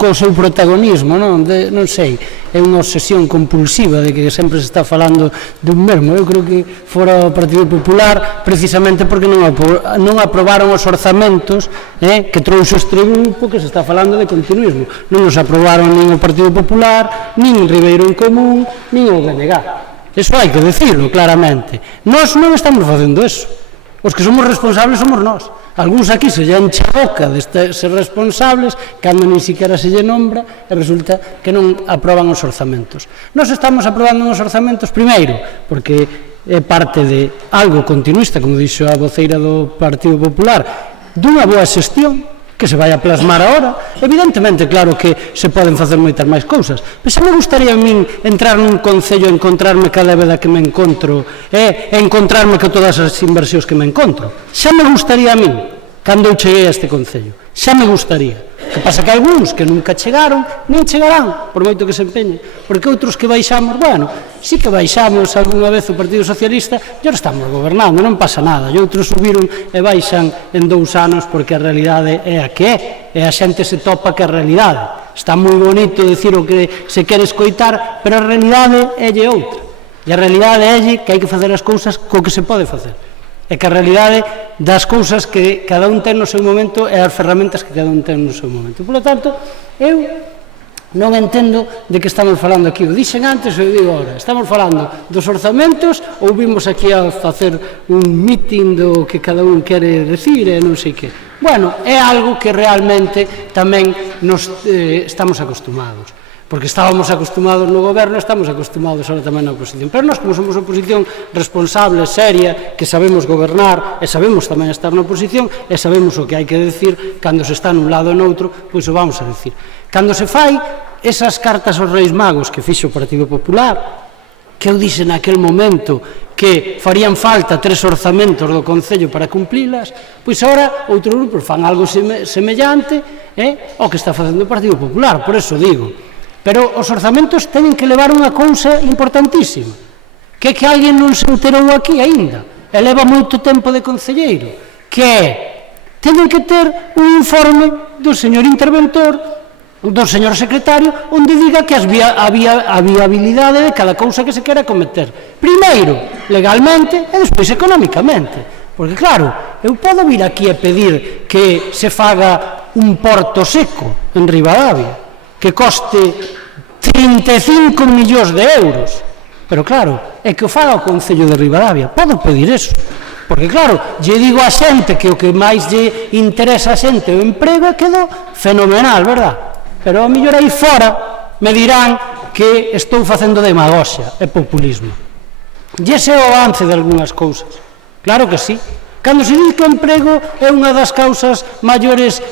co seu protagonismo, non sei, é unha obsesión compulsiva de que sempre se está falando dun mesmo. Eu creo que fora o Partido Popular precisamente porque non aprobaron os orzamentos que trouxe este grupo que se está falando de continuismo. Non os aprobaron nin o Partido Popular, nin Ribeiro en Común, nin o BNG. Eso hai que decirlo claramente. Nós non estamos facendo eso. Os que somos responsables somos nós. Algúns aquí se lle enche a boca de ser responsables cando nin siquiera se lle nombra e resulta que non aproban os orzamentos. Nós estamos aprobando os orzamentos primeiro porque é parte de algo continuista, como dixo a voceira do Partido Popular, dunha boa xestión que se vai a plasmar agora. Evidentemente, claro que se poden facer moitas máis cousas, pero xa me gustaría a min entrar nun concello e encontrarme cada vez que me encontro e encontrarme con todas as inversións que me encontro. Xa me gustaría a min, cando eu cheguei a este concello, xa me gustaría. Que pasa que algúns que nunca chegaron, nin chegarán, por moito que se empeñen, porque outros que baixamos, bueno, sí que baixamos algunha vez o Partido Socialista e ahora estamos gobernando, non pasa nada, e outros subiron e baixan en 2 anos porque a realidade é a que é, e a xente se topa que a realidade. Está moi bonito dicir o que se quere escoitar, pero a realidade é outra, e a realidade é que hai que facer as cousas co que se pode facer. É que a realidade das cousas que cada un ten no seu momento e as ferramentas que cada un ten no seu momento. Por lo tanto, eu non entendo de que estamos falando aquí. O dixen antes e o digo agora. Estamos falando dos orzamentos ou vimos aquí a facer un meeting do que cada un quere decir e non sei que. Bueno, é algo que realmente tamén nos estamos acostumados. Porque estábamos acostumados no goberno, estamos acostumados ahora tamén na oposición. Pero nós, como somos oposición responsable, seria, que sabemos gobernar e sabemos tamén estar na oposición e sabemos o que hai que decir cando se está nun lado e noutro, pois o vamos a decir. Cando se fai esas cartas aos Reis Magos que fixo o Partido Popular, que eu dixe naquel momento que farían falta 3 orzamentos do Concello para cumplilas, pois agora outro grupo fan algo semellante ao que está facendo o Partido Popular. Por eso digo, pero os orzamentos teñen que levar unha cousa importantísima, que é que alguén non se enterou aquí aínda, e leva moito tempo de concelleiro, que é, teñen que ter un informe do señor interventor, do señor secretario, onde diga que a viabilidade de cada cousa que se quera cometer. Primeiro, legalmente, e despois económicamente. Porque, claro, eu podo vir aquí e pedir que se faga un porto seco en Ribadavia, que coste 35 millóns de euros. Pero claro, é que o faga o Concello de Ribadavia. Podo pedir eso. Porque claro, lle digo a xente que o que máis lle interesa a xente o emprego é quedou fenomenal, verdad? Pero a mellor aí fora me dirán que estou facendo demagoxia e populismo. E ese é o avance de algunhas cousas. Claro que sí. Cando se diz que o emprego é unha das causas maiores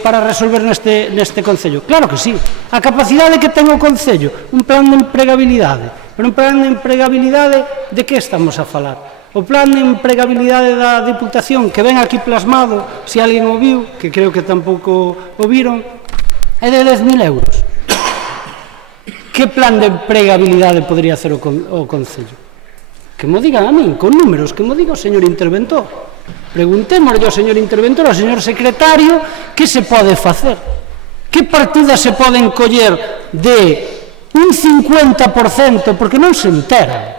para resolver neste Concello, claro que sí. A capacidade que ten o Concello, un plan de empregabilidade. Pero un plan de empregabilidade, de que estamos a falar? O plan de empregabilidade da Diputación, que ven aquí plasmado, se alguén o viu, que creo que tampouco o viron, é de 10.000 euros. Que plan de empregabilidade podría hacer o Concello? Que mo digan a min, con números, que mo diga o señor interventor. Preguntémoslle ao señor interventor, ao señor secretario, que se pode facer. Que partidas se poden coller de un 50%, porque non se enteran.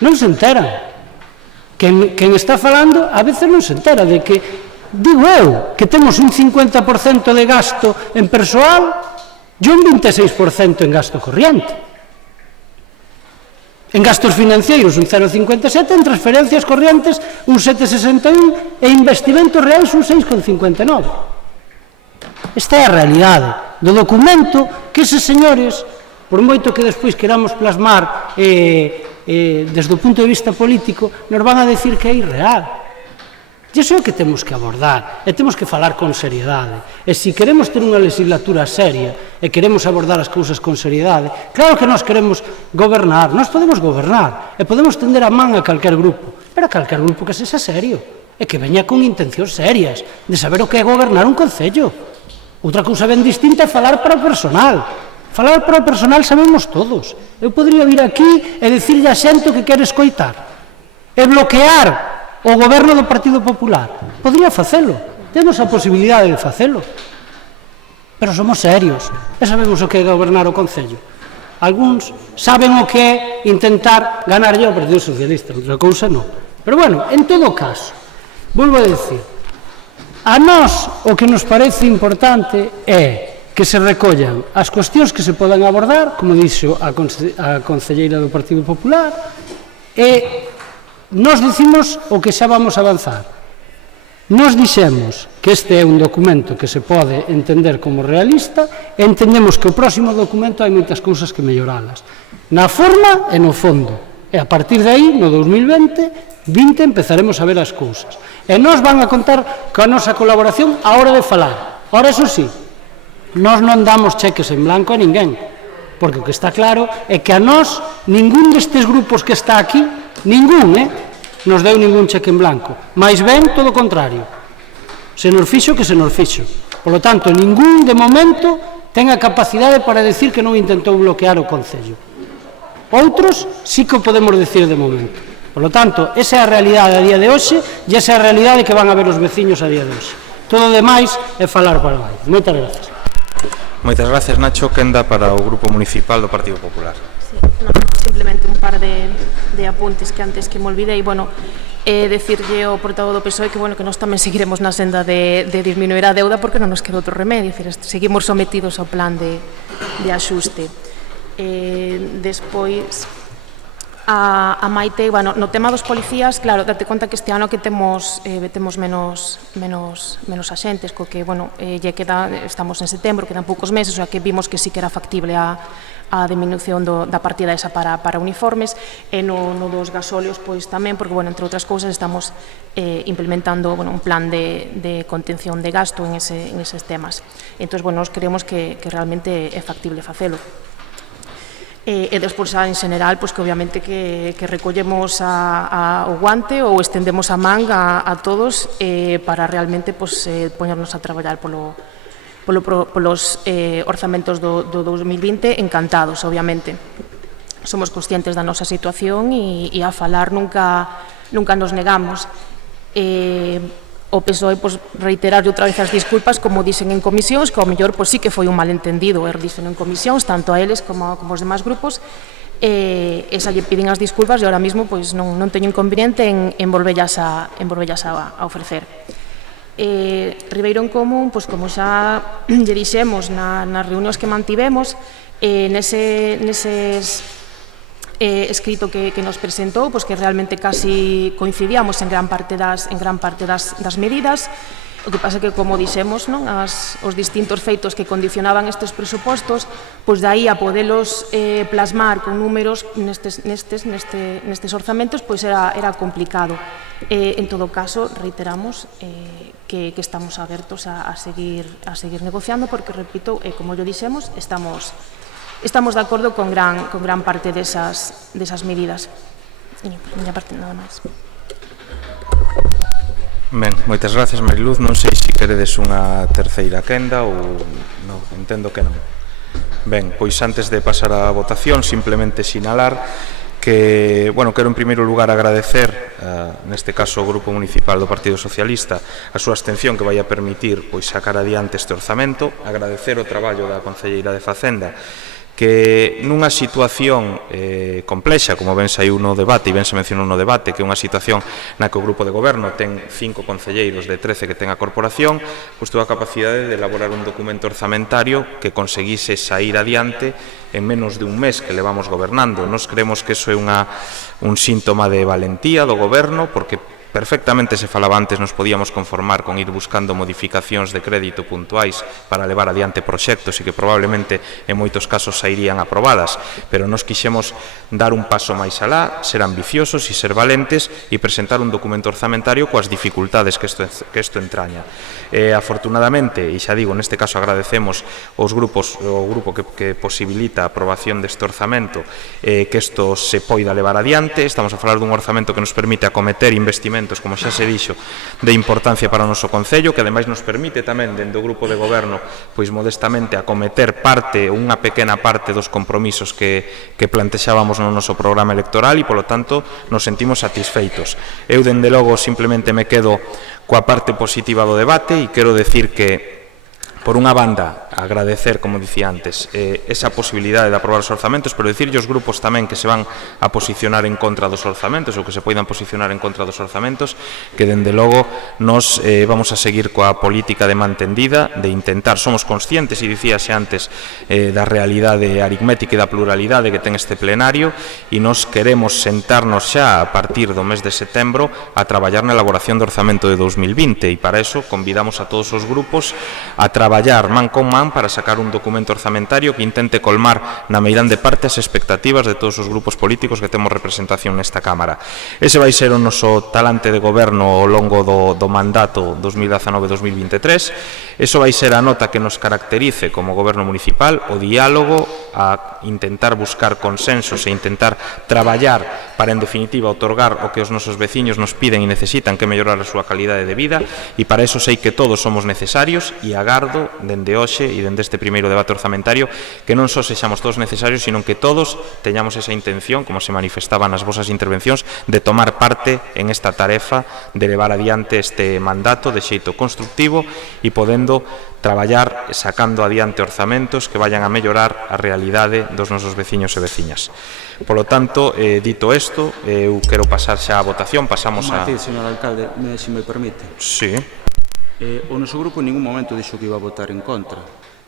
Non se enteran. Quen está falando, a veces non se entera de que, digo eu, que temos un 50% de gasto en persoal e un 26% en gasto corriente. En gastos financeiros un 0,57, en transferencias corrientes un 7,61 e investimentos reais un 6,59. Esta é a realidade do documento que eses señores, por moito que despois queramos plasmar desde o punto de vista político, nos van a decir que é irreal. E iso é o que temos que abordar, e temos que falar con seriedade. E se queremos ter unha legislatura seria, e queremos abordar as cousas con seriedade, claro que nós queremos gobernar, nós podemos gobernar, e podemos tender a man a calquer grupo, pero a calquer grupo que sexa serio, e que veña con intencións serias, de saber o que é gobernar un concello. Outra cousa ben distinta é falar para o personal, Falar para o personal sabemos todos. Eu podría vir aquí e dicirlle a xente o que quere escoitar. E bloquear o goberno do Partido Popular. Podría facelo. Temos a posibilidade de facelo. Pero somos serios. E sabemos o que é gobernar o Concello. Algúns saben o que é intentar ganarlle ao Partido Socialista. Outra cousa non. Pero bueno, en todo caso, volvo a decir, a nós o que nos parece importante é que se recollan as cuestións que se podan abordar, como dixo a concelleira do Partido Popular, e nos dicimos o que xa vamos avanzar. Nos dixemos que este é un documento que se pode entender como realista e entendemos que o próximo documento hai moitas cousas que melloralas, na forma e no fondo. E a partir de aí, no 2020, empezaremos a ver as cousas. E nos van a contar coa nosa colaboración a hora de falar. Ahora, eso sí, nós non damos cheques en blanco a ninguén, porque o que está claro é que a nós, ningún destes grupos que está aquí, ningún, nos deu ningún cheque en blanco, máis ben todo o contrario, se nos fixo que se nos fixo. Por lo tanto, ningún de momento ten a capacidade para decir que non intentou bloquear o Concello. Outros sí que o podemos decir de momento. Por lo tanto, esa é a realidade a día de hoxe e esa é a realidade que van a ver os veciños a día de hoxe. Todo o demais é falar para o baile. Moitas gracias. Moitas gracias, Nacho. Quenda para o Grupo Municipal do Partido Popular. Sí, no, simplemente un par de apuntes que antes que me olvidei. Bueno, decirlle ao portavoz do PSOE que, bueno, que nós tamén seguiremos na senda de disminuir a deuda porque non nos queda outro remedio. Seguimos sometidos ao plan de axuste. Despois, a Maite, bueno, no tema dos policías, claro, date conta que este ano que temos menos axentes, co que, bueno, estamos en setembro, quedan poucos meses, o sea que vimos que sí que era factible a diminución da partida esa para uniformes, e no dos gasóleos, pois tamén, porque, bueno, entre outras cousas, estamos implementando, bueno, un plan de contención de gasto en eses temas. Entón, bueno, nos creemos que realmente é factible facelo. E despois, en general, que obviamente que recollemos o guante ou estendemos a manga a todos para realmente poñernos a traballar polos orzamentos do 2020 encantados, obviamente. Somos conscientes da nosa situación e a falar nunca nos negamos. O PSOE reiterarlle outra vez as disculpas, como dicen en comisións, que ao mellor sí que foi un malentendido, dicen en comisións, tanto a eles como aos demais grupos, e xa lle piden as disculpas e ahora mismo non teño inconveniente en volvellas a ofrecer. Ribeiro en Común, como xa lle dixemos nas reunións que mantivemos, neses escrito que nos presentou, que realmente casi coincidíamos en gran parte das medidas. O que pasa que, como dixemos, os distintos feitos que condicionaban estes presupostos, de aí a podelos plasmar con números nestes orzamentos, era complicado. En todo caso, reiteramos que estamos abertos a seguir negociando, porque, repito, como yo dixemos, estamos de acordo con gran parte desas medidas. E, por miña parte, nada máis. Ben, moitas gracias, Mariluz. Non sei se queredes unha terceira quenda ou non, entendo que non. Ben, pois antes de pasar á votación, simplemente sinalar que, bueno, quero en primeiro lugar agradecer, neste caso ao Grupo Municipal do Partido Socialista, a súa abstención que vai a permitir sacar adiante este orzamento, agradecer o traballo da Concelleira de Facenda, que nunha situación complexa, como ben saiu no debate e ben se mencionou no debate, que é unha situación na que o grupo de goberno ten 5 concelleiros de 13 que ten a corporación, tuvo a capacidade de elaborar un documento orzamentario que conseguise sair adiante en menos de un mes que levamos gobernando. Nos creemos que iso é un síntoma de valentía do goberno, porque perfectamente se falaba antes, nos podíamos conformar con ir buscando modificacións de crédito puntuais para levar adiante proxectos e que probablemente en moitos casos sairían aprobadas, pero nos quixemos dar un paso máis alá, ser ambiciosos e ser valentes e presentar un documento orzamentario coas dificultades que isto entraña. Afortunadamente, e xa digo, neste caso agradecemos o grupo que posibilita a aprobación deste orzamento, que isto se poida levar adiante. Estamos a falar dun orzamento que nos permite acometer investimentos acontecementos, como xa se dixo, de importancia para o noso Concello, que ademais nos permite tamén, dende o Grupo de Goberno, pois modestamente acometer unha pequena parte dos compromisos que plantexábamos no noso programa electoral e, polo tanto, nos sentimos satisfeitos. Eu, dende logo, simplemente me quedo coa parte positiva do debate e quero decir que, por unha banda, agradecer, como dicía antes, esa posibilidade de aprobar os orzamentos, pero dicirlle aos grupos tamén que se van a posicionar en contra dos orzamentos ou que se poidan posicionar en contra dos orzamentos, que, dende logo, nos vamos a seguir coa política de mantendida, de intentar, somos conscientes, e dicíase antes, da realidade aritmética e da pluralidade que ten este plenario, e nos queremos sentarnos xa a partir do mes de setembro a traballar na elaboración do orzamento de 2020, e para eso convidamos a todos os grupos a traballar man con man para sacar un documento orzamentario que intente colmar na meirande parte as expectativas de todos os grupos políticos que temos representación nesta Cámara. Ese vai ser o noso talante de goberno ao longo do mandato 2019-2023. Eso vai ser a nota que nos caracterice como goberno municipal, o diálogo, a intentar buscar consensos e intentar traballar para, en definitiva, otorgar o que os nosos veciños nos piden e necesitan, que mellorar a súa calidade de vida, e para eso sei que todos somos necesarios, e agardo, dende hoxe e dende este primeiro debate orzamentario, que non só sexamos todos necesarios, sino que todos teñamos esa intención, como se manifestaba nas vosas intervencións, de tomar parte en esta tarefa de levar adiante este mandato de xeito constructivo e podendo traballar sacando adiante orzamentos que vayan a mellorar a realidade dos nosos veciños e veciñas. Polo tanto, dito isto, eu quero pasar xa a votación. Pasamos a... Matiz, señor alcalde, se me permite. Sí. O noso grupo en ningún momento dixo que iba a votar en contra.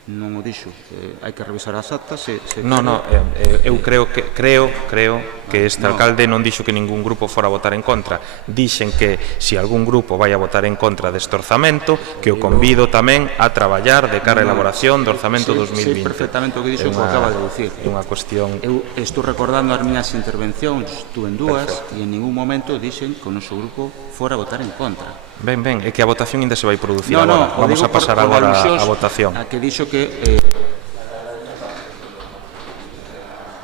Non o dixo. Hai que revisar as actas. Eu creo que este alcalde non dixo que ningún grupo fora a votar en contra. Dixen que se algún grupo vai a votar en contra deste orzamento, que o convido tamén a traballar de cara a elaboración do orzamento 2020. Sei perfectamente o que dixo, que o acaba de dicir. É unha cuestión... Eu estou recordando as miñas intervencións, tuve en dúas, e en ningún momento dixen que o noso grupo fora a votar en contra. Ben, é que a votación ainda se vai producir agora. Vamos a pasar agora a votación. A que dixo que...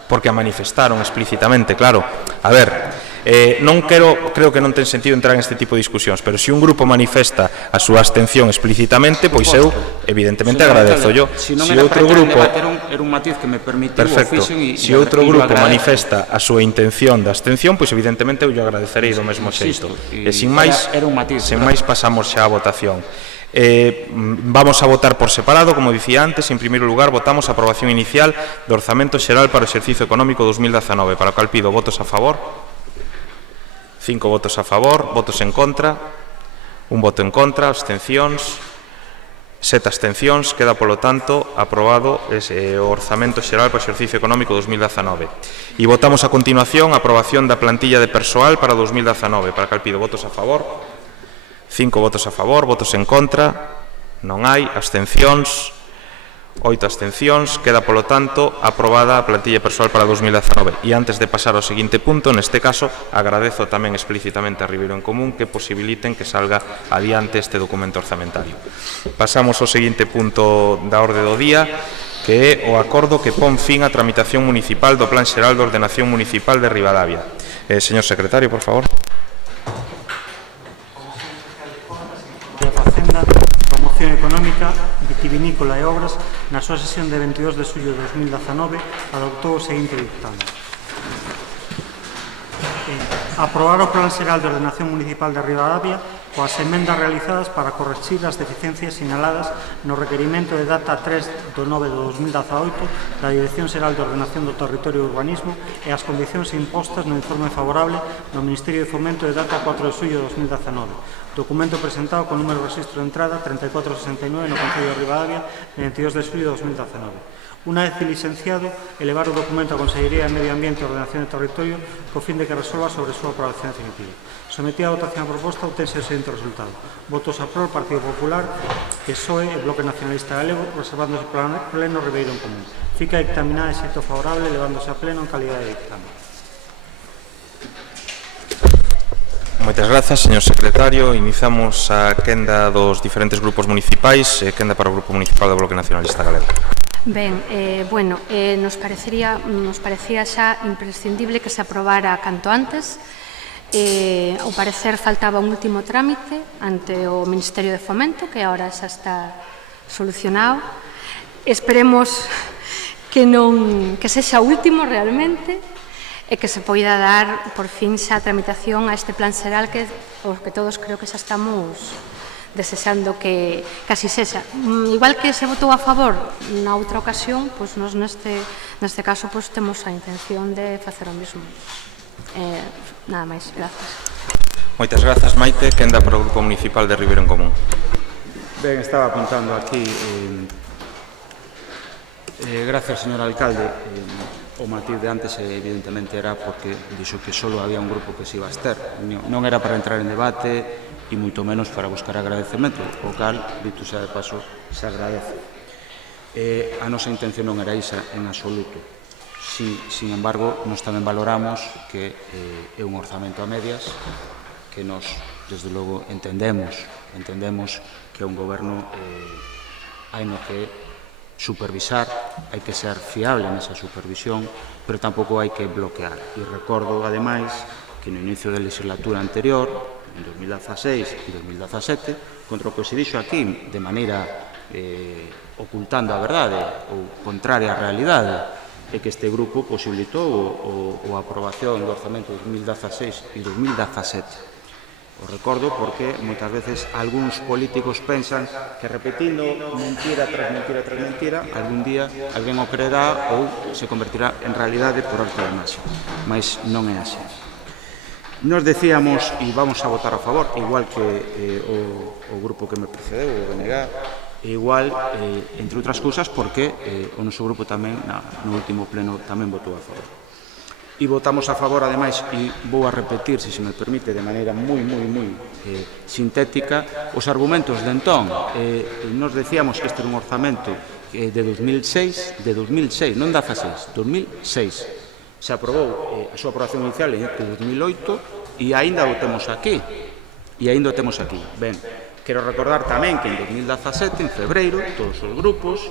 Porque a manifestaron explícitamente, claro. A ver, creo que non ten sentido entrar en este tipo de discusións, pero se un grupo manifesta a súa abstención explícitamente, pois eu, evidentemente, agradezo yo. Se outro grupo... Era un matiz que me permitiu o fixen e... Se outro grupo manifesta a súa intención de abstención, pois evidentemente eu lle agradecerei do mesmo xeito. E sen máis pasamos xa a votación. Vamos a votar por separado, como dicía antes. En primeiro lugar, votamos a aprobación inicial do Orzamento Xeral para o exercicio económico 2019, para o cal pido votos a favor. 5 votos a favor, votos en contra, un voto en contra, abstencións, 7 abstencións. Queda, polo tanto, aprobado o Orzamento Xeral para o exercicio económico 2019. E votamos a continuación a aprobación da plantilla de persoal para 2019, para o cal pido votos a favor. 5 votos a favor, votos en contra, non hai, abstencións, 8 abstencións. Queda, polo tanto, aprobada a plantilla persoal para 2019. E antes de pasar ao seguinte punto, neste caso, agradezo tamén explícitamente a Ribeiro en Común que posibiliten que salga adiante este documento orzamentario. Pasamos ao seguinte punto da orde do día, que é o acordo que pon fin á tramitación municipal do Plan Xeral de Ordenación Municipal de Ribadavia. Señor secretario, por favor. Promoción económica, vitivinícola e obras, na súa sesión de 22 de xullo de 2019, adoptou o seguinte dictamen. Aprobar o Plan Xeral de Ordenación Municipal de Ribadavia coas emendas realizadas para corregir as deficiencias sinaladas no requerimento de data 3 do 9 do 2018 da Dirección Xeral de Ordenación do Territorio e Urbanismo e as condicións impostas no informe favorable do Ministerio de Fomento de data 4 de xullo de 2019. Documento presentado con número de registro de entrada 3469 no Concello de Ribadavia, 22 de xullo de 2019. Unha vez licenciado, elevar o documento á Consellería de Medio Ambiente e Ordenación do Territorio co fin de que resolva sobre a súa aprobación definitiva. Sometida a votación a proposta, obtense o seguinte resultado. Votos a prol, Partido Popular, PSOE e Bloque Nacionalista Galego, reservándose pleno Ribeiro en Común. Fica dictaminada de xeito favorable, levándose a pleno en calidade de dictamen. Moitas grazas, señor secretario. Iniciamos a quenda dos diferentes grupos municipais, quenda para o Grupo Municipal do Bloque Nacionalista Galego. Ben, nos parecía xa imprescindible que se aprobara canto antes. Ao parecer faltaba un último trámite ante o Ministerio de Fomento, que agora xa está solucionado. Esperemos que sexa o último realmente e que se poida dar por fin xa a tramitación a este plan xeral que todos creo que xa estamos desexando que así sexa. Igual que se votou a favor na outra ocasión, pois nos neste caso temos a intención de facer o mesmo. Nada máis, grazas. Moitas grazas, Maite, que enda para o Grupo Municipal de Ribeiro en Común. Ben, estaba apuntando aquí, gracias, señor alcalde, o matiz de antes evidentemente era porque dixo que só había un grupo que se iba a abster, non era para entrar en debate e moito menos para buscar agradecemento, o cal, dito xa de paso, se agradece. A nosa intención non era isa en absoluto. Sin embargo, nos tamén valoramos que é un orzamento a medias, que nos, desde logo, entendemos que un goberno hai no que supervisar, hai que ser fiable nesa supervisión, pero tampouco hai que bloquear. E recordo, ademais, que no inicio da legislatura anterior, en 2016 e 2017, contra o que se dixo aquí, de maneira ocultando a verdade ou contraria á realidade, é que este grupo posibilitou a aprobación do orzamento de 2016 e 2017. O recordo porque moitas veces algúns políticos pensan que repetindo mentira tras mentira tras mentira algún día alguén o creerá ou se convertirá en realidade por arte de magia, mas non é así. Nos decíamos, e vamos a votar a favor, igual que o grupo que me precedeu, o BNG, igual, entre outras cousas, porque o noso grupo tamén, no último pleno, tamén votou a favor. E votamos a favor, ademais, e vou a repetir, se me permite, de maneira moi sintética, os argumentos de entón. Nos decíamos que este era un orzamento de 2006, non 16, 2006. Se aprobou a súa aprobación inicial en 2008 e aínda o temos aquí. Ben, quero recordar tamén que en 2017, en febreiro, todos os grupos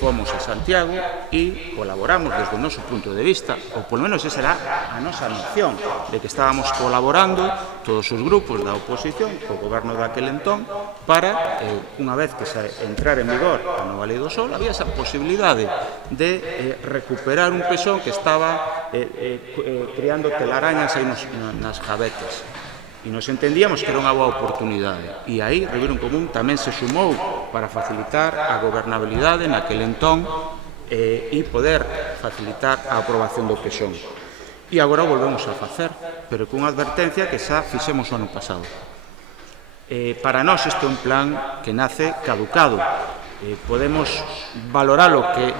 fomos a Santiago e colaboramos desde o noso punto de vista, ou polo menos esa era a nosa noción, de que estábamos colaborando todos os grupos da oposición co goberno daquel entón para, unha vez que se entrar en vigor a nova Lei do Sol, había esa posibilidade de recuperar un pezón que estaba criando telarañas aí nas gavetas. E nos entendíamos que era unha boa oportunidade. E aí, Ribeiro en Común tamén se sumou para facilitar a gobernabilidade naquele entón e poder facilitar a aprobación do pezón. E agora volvemos a facer, pero cunha advertencia que xa fixemos o ano pasado. Para nós este é un plan que nace caducado. Podemos valoralo que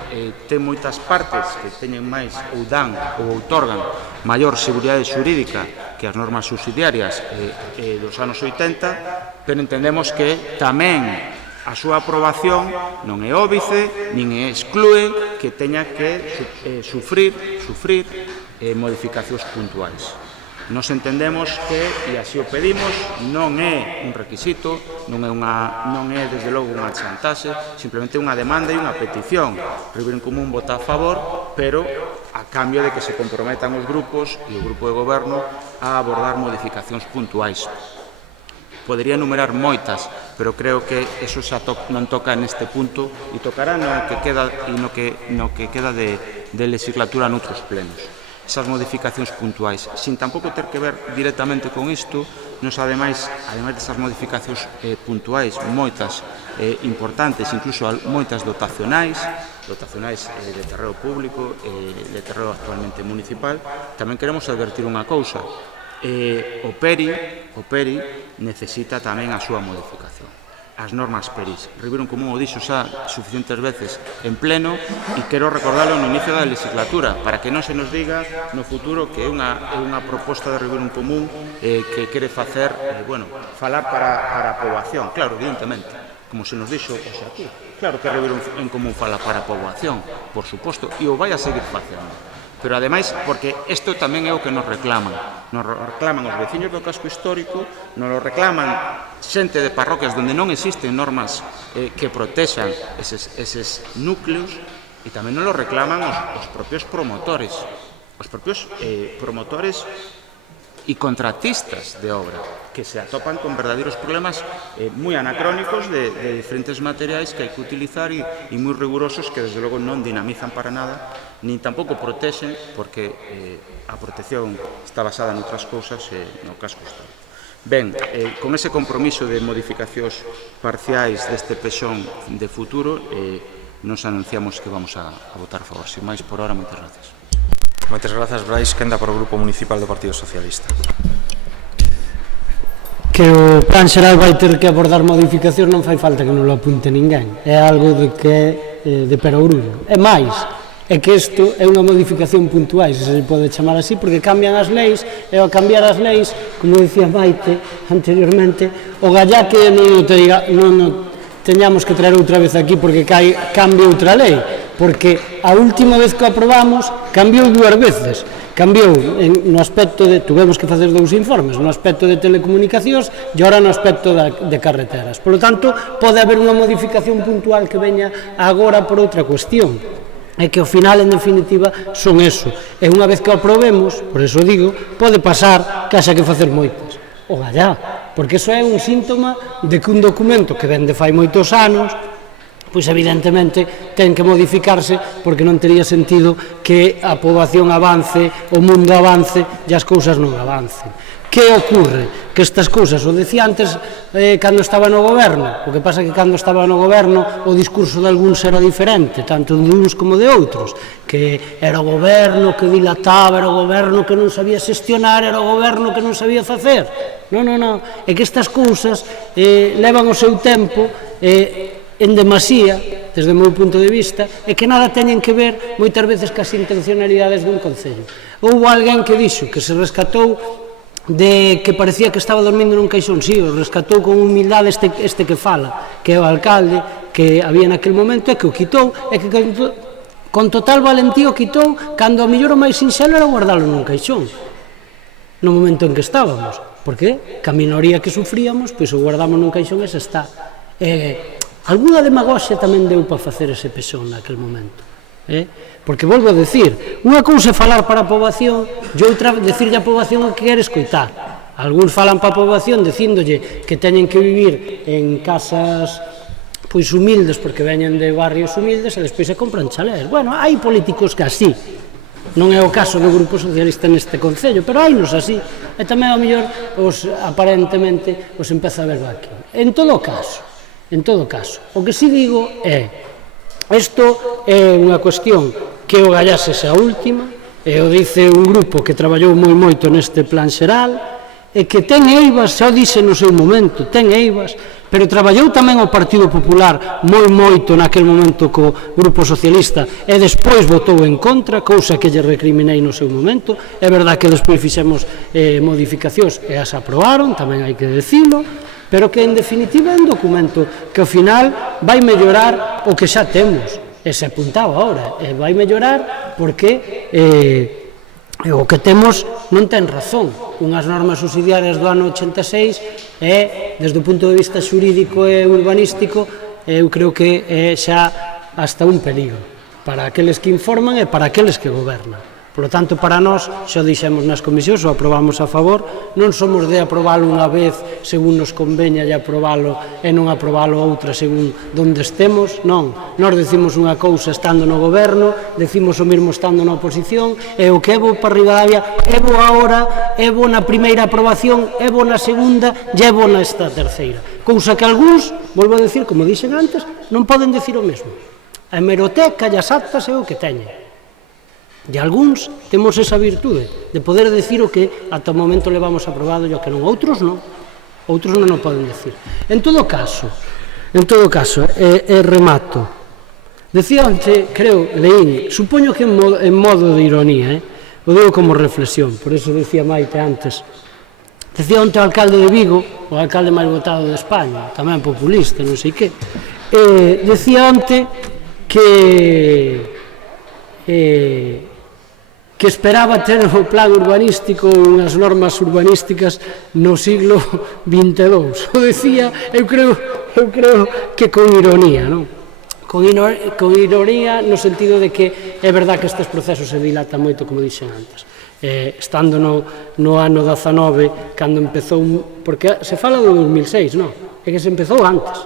ten moitas partes que teñen máis ou dan ou outorgan maior seguridade xurídica que as normas subsidiarias dos anos 80, pero entendemos que tamén a súa aprobación non é óbice, nin exclúe que teña que sufrir modificacións puntuais. Nos entendemos que, e así o pedimos, non é un requisito, non é desde logo unha chantaxe, simplemente unha demanda e unha petición. Ribeiro en Común vota a favor, pero a cambio de que se comprometan os grupos e o grupo de goberno a abordar modificacións puntuais. Podería enumerar moitas, pero creo que eso xa non toca neste punto e tocará no que queda de legislatura noutros plenos. Esas modificacións puntuais, sin tampouco ter que ver directamente con isto, nos ademais desas modificacións puntuais, moitas importantes, incluso moitas dotacionais de terreo público, de terreo actualmente municipal, tamén queremos advertir unha cousa. O PERI necesita tamén a súa modificación. As normas PERIs. Ribeiro en Común o dixo xa suficientes veces en pleno e quero recordarlo no inicio da legislatura para que non se nos diga no futuro que é unha proposta de Ribeiro en Común que quere facer, falar para a poboación. Claro, evidentemente, como se nos dixo hoxe aquí. Claro que Ribeiro en Común fala para a poboación, por suposto, e o vai a seguir facendo. Pero ademais, porque isto tamén é o que nos reclaman. Nos reclaman os veciños do casco histórico, nos lo reclaman xente de parroquias onde non existen normas que protexan eses núcleos e tamén nos lo reclaman os propios promotores. Os propios promotores e contratistas de obra que se atopan con verdadeiros problemas moi anacrónicos de diferentes materiais que hai que utilizar e moi rigurosos que desde logo non dinamizan para nada nin tampouco protexen porque a protección está basada en outras cousas no casco histórico. Ben, con ese compromiso de modificacións parciais deste pexón de futuro nos anunciamos que vamos a votar a favor. Sin máis por hora, moitas gracias. Moitas grazas, Brais, quenda para o Grupo Municipal do Partido Socialista. Que o plan xeral vai ter que abordar modificacións non fai falta que non lo apunte ninguén. É algo de que é de perogrullo. É máis, é que isto é unha modificación puntual, se se pode chamar así, porque cambian as leis, e ao cambiar as leis, como dicía Maite anteriormente, o gallá que non teñamos que traer outra vez aquí porque cambia outra lei, porque a última vez que aprobamos cambiou 2 veces. Cambiou no aspecto de, tuvemos que facer 2 informes, no aspecto de telecomunicacións e ora no aspecto de carreteras. Por lo tanto, pode haber unha modificación puntual que veña agora por outra cuestión. É que ao final, en definitiva, son eso. E unha vez que o aprobemos, por eso digo, pode pasar que haxa que facer moitas. O gallá, porque eso é un síntoma de que un documento que vende fai moitos anos, pois evidentemente ten que modificarse porque non tería sentido que a poboación avance, o mundo avance e as cousas non avancen. Que ocorre? Que estas cousas, o decía antes cando estaba no goberno, o que pasa que cando estaba no goberno o discurso de algúns era diferente, tanto de uns como de outros, que era o goberno que dilataba, era o goberno que non sabía xestionar, era o goberno que non sabía facer. Non, é que estas cousas levan o seu tempo en demasía, desde o meu punto de vista, e que nada teñen que ver moitas veces cas intencionalidades dun concello. Houbo alguén que dixo que se rescatou de que parecía que estaba dormindo nun caixón, sí, o rescatou con humildade este que fala, que é o alcalde que había naquele momento e que o quitou, e que con total valentía o quitou cando a mellor o máis sinxelo era guardalo nun caixón no momento en que estábamos, porque ca minoría que sufríamos, pois o guardamos nun caixón e se está. Alguna demagoxia tamén deu para facer ese pexón naquele momento, porque volvo a decir, unha cousa é falar para a poboación e outra decirlle a poboación o que quere escoitar. Algúns falan para a poboación dicíndolle que teñen que vivir en casas pois humildes porque veñen de barrios humildes e despois se compran chalés. Bueno, hai políticos que así, non é o caso do Grupo Socialista neste concello, pero hainos así, e tamén ao mellor aparentemente os empeza a ver aquí. En todo caso, o que si digo é, isto é unha cuestión que o gallá sexa a última, e o dice un grupo que traballou moi moito neste plan xeral, e que ten eivas, xa o dixe no seu momento, ten eivas, pero traballou tamén o Partido Popular moi moito naquele momento co Grupo Socialista e despois votou en contra, cousa que lle recriminei no seu momento. É verdad que despois fixemos modificacións e as aprobaron, tamén hai que decilo, pero que en definitiva é un documento que ao final vai mellorar o que xa temos, e se apuntaba ahora, e vai mellorar porque o que temos non ten razón. Unhas normas subsidiarias do ano 86 e, desde o punto de vista xurídico e urbanístico, eu creo que é xa hasta un peligro para aqueles que informan e para aqueles que gobernan. Por lo tanto, para nós, xa o dixemos nas comisións, o aprobamos a favor, non somos de aprobalo unha vez según nos conveña e aprobalo e non aprobalo outra según donde estemos, non. Nós decimos unha cousa estando no goberno, decimos o mesmo estando na oposición, e o que é bo para Ribadavia é bo agora, é bo na primeira aprobación, é bo na segunda e é bo nesta terceira. Cousa que algúns, volvo a decir, como dixen antes, non poden decir o mesmo. A hemeroteca e as actas é o que teñen. E algúns temos esa virtude de poder decir o que ata o momento levamos aprobado e o que non. Outros non o poden decir. En todo caso, remato. Decía antes, creo, leín, supoño que en modo de ironía, o digo como reflexión, por eso decía Maite antes. Decía onte o alcalde de Vigo, o alcalde máis votado de España, tamén populista, non sei que, decía onte que esperaba ter o plan urbanístico, unhas normas urbanísticas no siglo XXII. O decía, eu creo que con ironía, non? Con ironía no sentido de que é verdad que estes procesos se dilatan moito, como dixen antes. estando no ano 19, cando empezou, porque se fala do 2006, non, é que se empezou antes,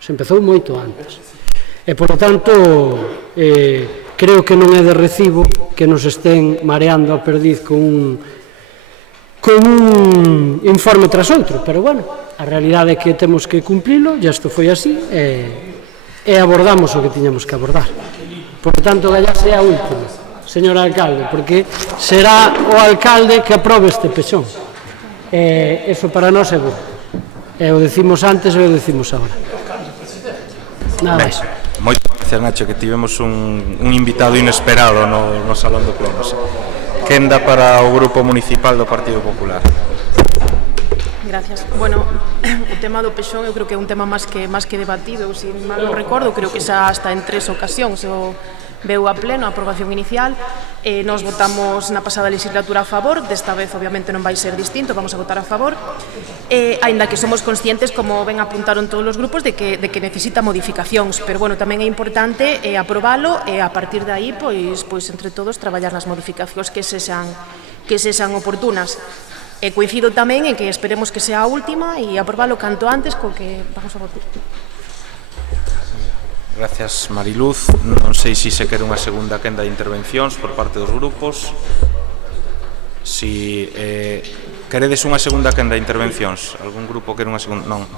se empezou moito antes, e, por lo tanto, creo que non é de recibo que nos estén mareando a perdiz con un informe tras outro, pero, bueno, a realidade é que temos que cumplilo, e isto foi así, e abordamos o que tiñamos que abordar. Por lo tanto, Gallás é a última, señor alcalde, porque será o alcalde que aprobe este pexón. Eso para nós é bo. O decimos antes e o decimos agora. Nada máis. Moitas gracias, Nacho, que tivemos un invitado inesperado no Salón de Plenos. Quenda para o Grupo Municipal do Partido Popular. Gracias. Bueno, o tema do pexón eu creo que é un tema máis que debatido, se mal non recordo, creo que xa hasta en 3 ocasións o veu a pleno a aprobación inicial. Nos votamos na pasada legislatura a favor, desta vez obviamente non vai ser distinto, vamos a votar a favor, aínda que somos conscientes, como ben apuntaron todos os grupos, de que necesita modificacións, pero bueno, tamén é importante aprobalo e a partir de aí, pois entre todos traballar nas modificacións que sexan oportunas. Coincido tamén en que esperemos que sea a última e aprobalo canto antes, co que vamos a votar. Gracias, Mariluz. Non sei se quere unha segunda quenda de intervencións por parte dos grupos. Si queredes unha segunda quenda de intervencións, algún grupo quere unha segunda? Non.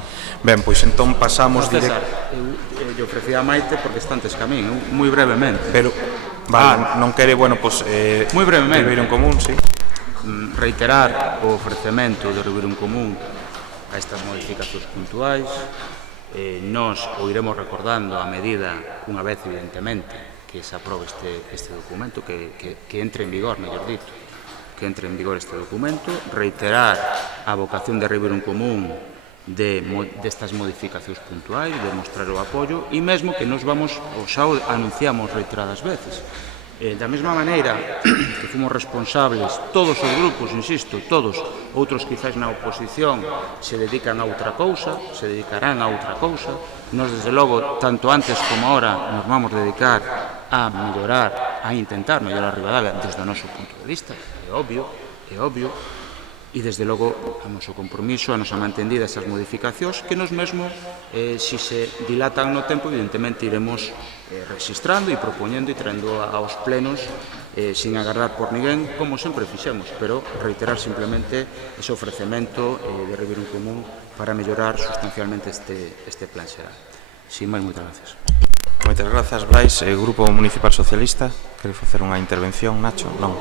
Ben, pois entón pasamos César, eu ofrecía a Maite porque está antes que a min, moi brevemente. Pero, vale, non quere, bueno, pois... moi brevemente. Ribeiro en Común, sí. Reiterar o ofrecemento do Ribeiro en Común a estas modificacións puntuais. Nós o iremos recordando a medida, unha vez evidentemente, que se aprobe este documento, que entre en vigor, mellor dito, que entre en vigor este documento, reiterar a vocación de Ribeiro en Común destas modificacións puntuais, de mostrar o apoio, e mesmo que nos vamos, xa o anunciamos reiteradas veces, da mesma maneira que fomos responsables, todos os grupos, insisto, todos, outros quizás na oposición se dedican a outra cousa, se dedicarán a outra cousa, nós desde logo, tanto antes como ahora, nos vamos dedicar a mellorar, a intentar mellorar Ribadavia desde o noso punto de vista, é obvio, e desde logo a noso compromiso, a nosa mantendida esas modificacións que nos mesmo, se se dilatan no tempo, evidentemente iremos registrando e propoñendo e traendo aos plenos sin agardar por ninguén, como sempre fixemos, pero reiterar simplemente ese ofrecemento de Ribeiro en Común para mellorar sustancialmente este plan xeral. Sin máis, moitas gracias. Moitas grazas, Brais. O Grupo Municipal Socialista quere facer unha intervención, Nacho? Non.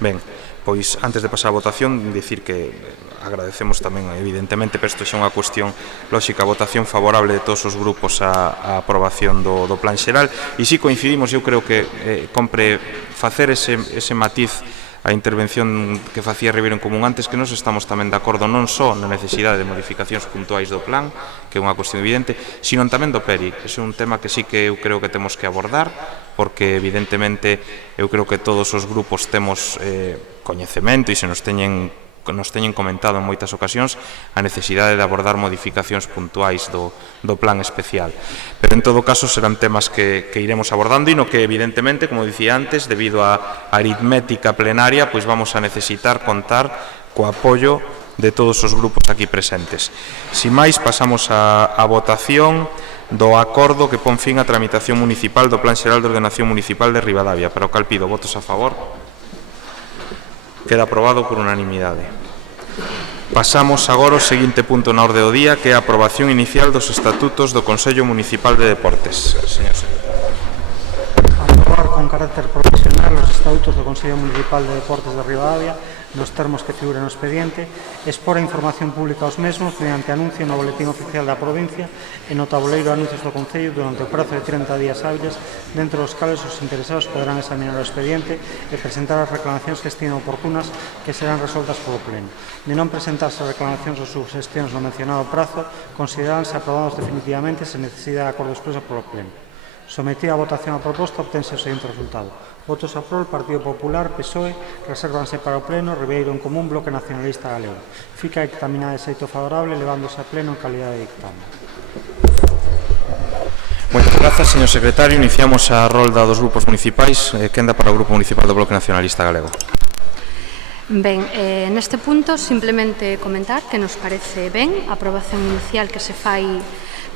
Ben, pois antes de pasar a votación, dicir que agradecemos tamén, evidentemente, pero isto xa é unha cuestión lóxica, a votación favorable de todos os grupos á aprobación do plan xeral, e si coincidimos, eu creo que compre facer ese matiz a intervención que facía Ribeiro en Común antes, que nos estamos tamén de acordo non só na necesidade de modificacións puntuais do plan, que é unha cuestión evidente, sino tamén do PERI. Ese é un tema que sí que eu creo que temos que abordar, porque evidentemente eu creo que todos os grupos temos coñecemento e se nos teñen comentado en moitas ocasións a necesidade de abordar modificacións puntuais do plan especial. Pero en todo caso serán temas que iremos abordando e no que evidentemente, como dicía antes, debido á aritmética plenaria, pois vamos a necesitar contar co apoio de todos os grupos aquí presentes. Sin máis, pasamos á votación do acordo que pon fin á tramitación municipal do Plan Xeral de Ordenación Municipal de Ribadavia. Para o cal pido votos a favor. Queda aprobado por unanimidade. Pasamos agora ao seguinte punto na orde do día, que é a aprobación inicial dos estatutos do Consello Municipal de Deportes. Señor secretario. Aprobar con carácter provisional os estatutos do Consello Municipal de Deportes de Ribadavia nos termos que figuran no expediente, expor a información pública aos mesmos mediante anuncio no boletín oficial da provincia e no tabuleiro de anuncios do Concello durante o prazo de 30 días hábiles, dentro dos cales os interesados poderán examinar o expediente e presentar as reclamacións que estimen oportunas, que serán resoltas polo Pleno. De non presentarse reclamacións ou subsestións no mencionado prazo, consideraránse aprobados definitivamente sen necesidade de acordo expreso polo Pleno. Sometida a votación a proposta, obtense o seguinte resultado. Votos a prol, Partido Popular, PSOE, resérvanse para o Pleno, Ribeiro en Común, Bloque Nacionalista Galego. Fica dictaminada de xeito favorable, levándose a Pleno en calidade de dictamen. Moitas grazas, señor secretario. Iniciamos a rolda dos grupos municipais. Quenda para o Grupo Municipal do Bloque Nacionalista Galego. Ben, neste punto, simplemente comentar que nos parece ben a aprobación inicial que se fai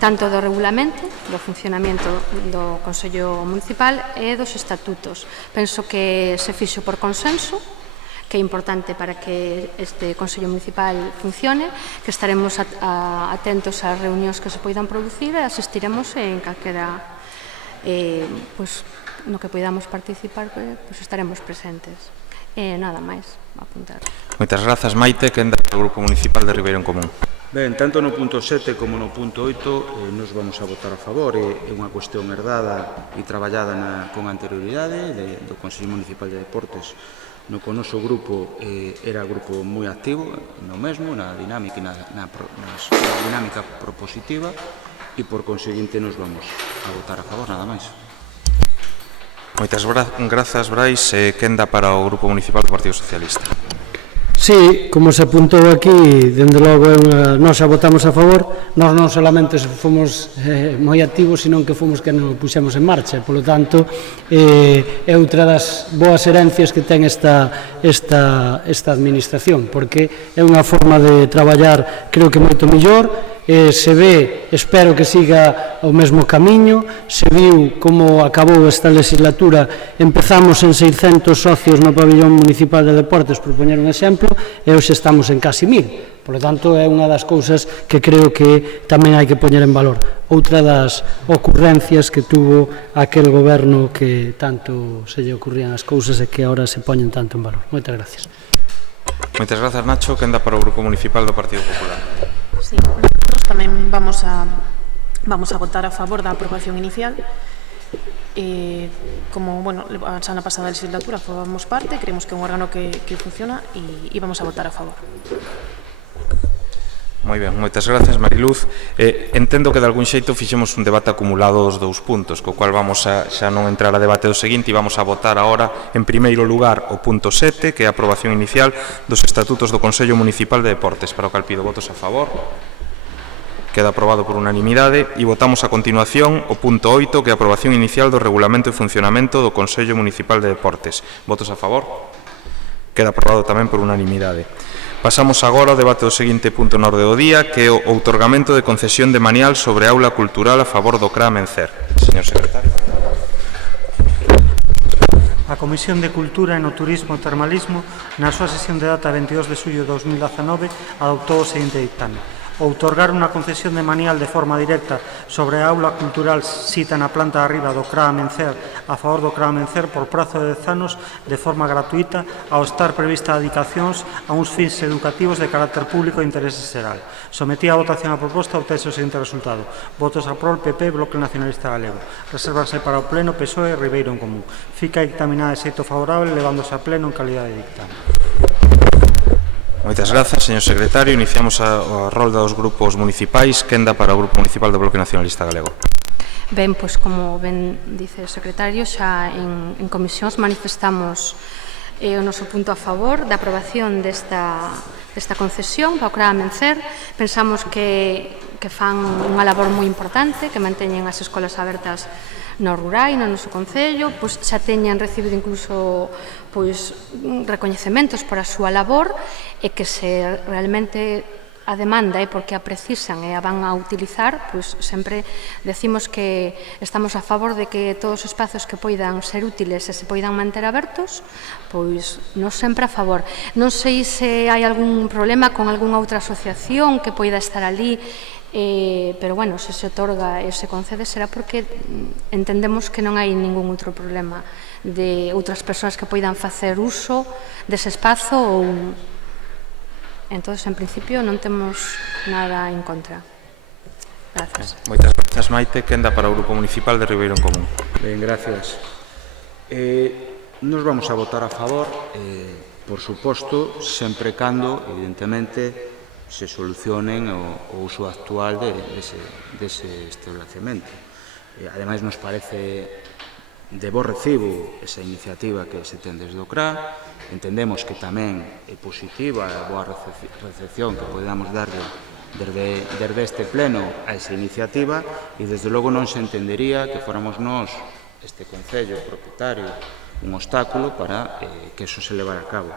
tanto do regulamento, do funcionamento do Consello Municipal e dos estatutos. Penso que se fixo por consenso, que é importante para que este Consello Municipal funcione, que estaremos atentos ás reunións que se poidan producir e asistiremos en calquera no que poidamos participar, estaremos presentes. Nada máis, apuntar. Moitas grazas, Maite. Quenda para o Grupo Municipal de Ribeiro en Común. Ben, tanto no punto 7 como no punto 8 nos vamos a votar a favor. É unha cuestión herdada e traballada con anterioridade do Consello Municipal de Deportes, no que o noso grupo era grupo moi activo no mesmo, na dinámica propositiva, e por conseguinte nos vamos a votar a favor, nada máis. Moitas grazas, Brais. Quenda para o Grupo Municipal do Partido Socialista. Sí, como se apuntou aquí, dende logo nós a votamos a favor. Nós non solamente fomos moi activos, senón que fomos que nos puxemos en marcha. Por lo tanto, é outra das boas herencias que ten esta administración, porque é unha forma de traballar, creo que moito mellor. Se ve, espero que siga o mesmo camiño. Se viu como acabou esta legislatura. Empezamos en 600 socios no pabillón municipal de deportes, por poñer un exemplo, e hoxe estamos en casi 1000. Por lo tanto, é unha das cousas que creo que tamén hai que poñer en valor. Outra das ocurrencias que tuvo aquel goberno que tanto se lle ocurrían as cousas e que agora se poñen tanto en valor. Moitas gracias. Moitas grazas, Nacho. Quenda para o Grupo Municipal do Partido Popular. Sí, nós tamén vamos a votar a favor da aprobación inicial. Como, a semana pasada da legislatura formamos parte, creemos que é un órgano que funciona e vamos a votar a favor. Moi ben, moitas grazas, Mariluz. Entendo que de algún xeito fixemos un debate acumulado dos dous puntos, co cual vamos a xa non entrar a debate do seguinte e vamos a votar agora, en primeiro lugar, o punto 7, que é a aprobación inicial dos estatutos do Consello Municipal de Deportes, para o cal pido votos a favor. Queda aprobado por unanimidade. E votamos a continuación o punto 8, que é a aprobación inicial do regulamento e funcionamento do Consello Municipal de Deportes. Votos a favor. Queda aprobado tamén por unanimidade. Pasamos agora ao debate do seguinte punto na orde do día, que é o outorgamento de concesión de manial sobre aula cultural a favor do CRA Mencer. Señor secretario. A Comisión de Cultura e no Turismo e Termalismo, na súa sesión de data 22 de xullo de 2019, adoptou o seguinte dictame: outorgar unha concesión de manial de forma directa sobre a aula cultural cita na planta de arriba do CRA Mencer a favor do CRA Mencer por prazo de 10 anos de forma gratuita, ao estar prevista dedicacións a uns fins educativos de carácter público e interese xeral. Sometía a votación a proposta, obtese o seguinte resultado: votos a prol, PP, Bloque Nacionalista Galego. Resérvase para o Pleno, PSOE e Ribeiro en Común. Fica dictaminada de xeito favorable, levándose a Pleno en calidade de dictame. Moitas grazas, señor secretario. Iniciamos a rolda dos grupos municipais. Quenda para o Grupo Municipal do Bloque Nacionalista Galego. Ben, pois como ben dice o secretario, xa en comisións manifestamos o noso punto a favor da aprobación desta concesión para o CRA Mencer. Pensamos que fan unha labor moi importante, que manteñen as escolas abertas no rural, no noso concello, pois xa teñen recibido incluso recoñecementos por a súa labor, e que se realmente a demanda é porque a precisan e a van a utilizar, pois sempre decimos que estamos a favor de que todos os espazos que poidan ser útiles e se poidan manter abertos, pois non sempre a favor. Non sei se hai algún problema con algunha outra asociación que poida estar ali, pero, se se otorga e se concede será porque entendemos que non hai ningún outro problema de outras persoas que poidan facer uso dese espazo ou... Entón, en principio, non temos nada en contra. Grazas. Moitas grazas, Maite. Quenda para o Grupo Municipal de Ribeiro en Común. Ben, gracias. Nos vamos a votar a favor, por suposto, sempre cando, evidentemente, se solucionen o uso actual dese establecemento. Ademais, nos parece de bo recibo esa iniciativa que se ten desde o CRA. Entendemos que tamén é positiva a boa recepción que podemos darle desde este pleno a esa iniciativa e desde logo non se entendería que fóramos nós, este Concello propietario, un obstáculo para que eso se levara a cabo.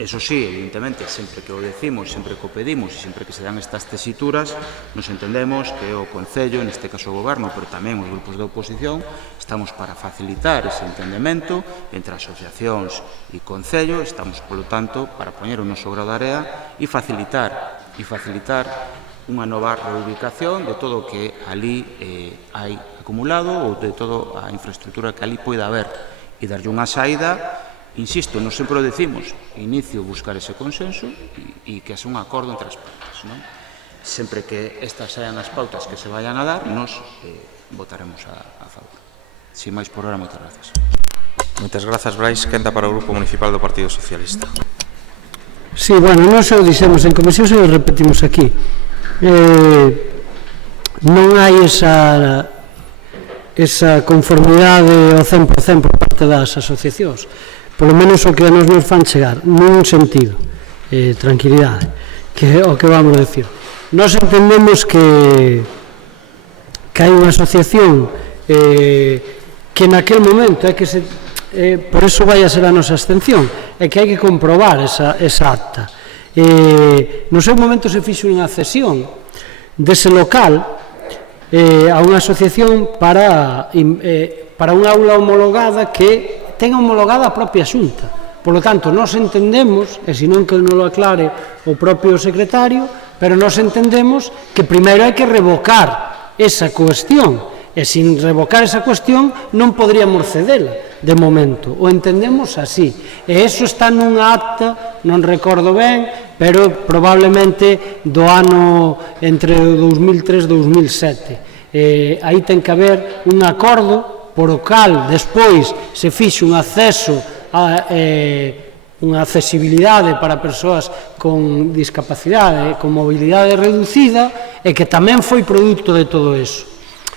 Eso sí, evidentemente, sempre que o decimos, sempre que o pedimos e sempre que se dan estas tesituras, nos entendemos que o Concello, neste caso o Goberno, pero tamén os grupos de oposición, estamos para facilitar ese entendemento entre asociacións e Concello, estamos, polo tanto, para poñer o noso grado de area e facilitar unha nova reubicación de todo o que ali hai acumulado ou de toda a infraestructura que ali poida haber e darlle unha saída. Insisto, non sempre o decimos, inicio buscar ese consenso e que haxe un acordo entre as partes, non? Sempre que estas sean as pautas que se vayan a dar, nos votaremos a favor. Sin máis por hora, moitas gracias. Moitas grazas, Brais. Quenda para o Grupo Municipal do Partido Socialista. Sí, bueno, non se o dixemos en comisión, se o repetimos aquí. Non hai esa conformidade ao 100% por parte das asociacións. Polo menos o que a nos fan chegar, nun sentido, tranquilidade, que é o que vamos a decir. Nós entendemos que hai unha asociación que naquel momento é que por eso vai a ser a nosa abstención, é que hai que comprobar esa acta. No seu momento se fixo unha cesión dese local a unha asociación para unha aula homologada que ten homologada a propia Xunta. Por lo tanto, nós entendemos, e se non que nos lo aclare o propio secretario, pero nós entendemos que primeiro hai que revocar esa cuestión, e sin revocar esa cuestión non poderíamos cedela de momento, o entendemos así, e eso está nunha acta, non recordo ben, pero probablemente do ano entre 2003 e 2007. Aí ten que haber un acordo por o cal despois se fixe un acceso unha accesibilidade para persoas con discapacidade, con mobilidade reducida, e que tamén foi produto de todo eso.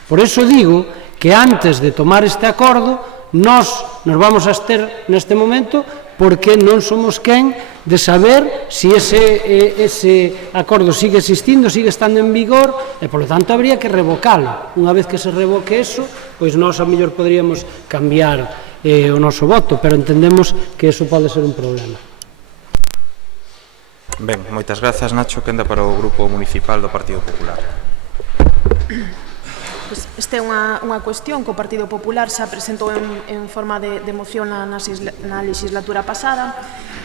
Por eso digo que antes de tomar este acordo, nos vamos a abster neste momento, porque non somos quen de saber se ese acordo sigue existindo, sigue estando en vigor, e, polo tanto, habría que revocalo. Unha vez que se revoque eso, pois nós, a mellor, poderíamos cambiar o noso voto, pero entendemos que eso pode ser un problema. Ben, moitas grazas, Nacho. Quenda para o Grupo Municipal do Partido Popular. Esta é unha cuestión que o Partido Popular xa presentou en forma de moción na legislatura pasada,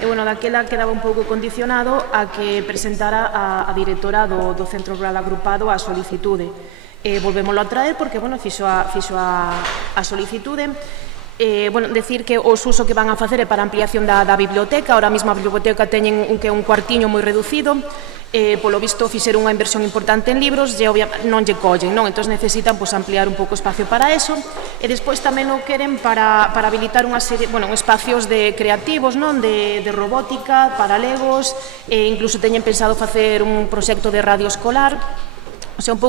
e, bueno, daquela quedaba un pouco condicionado a que presentara a directora do Centro Rural Agrupado a solicitude. Volvémoslo a traer porque, bueno, fixo a solicitude. Decir que os uso que van a facer é para ampliación da biblioteca. Ahora mesmo a biblioteca teñen un cuartiño moi reducido. Polo visto fixeron unha inversión importante en libros e non lle collen, non? Entón necesitan ampliar un pouco o espacio para eso, e despois tamén o queren para habilitar unha serie, espacios creativos, non? De robótica, para legos, incluso teñen pensado facer un proxecto de radio escolar, o sea, un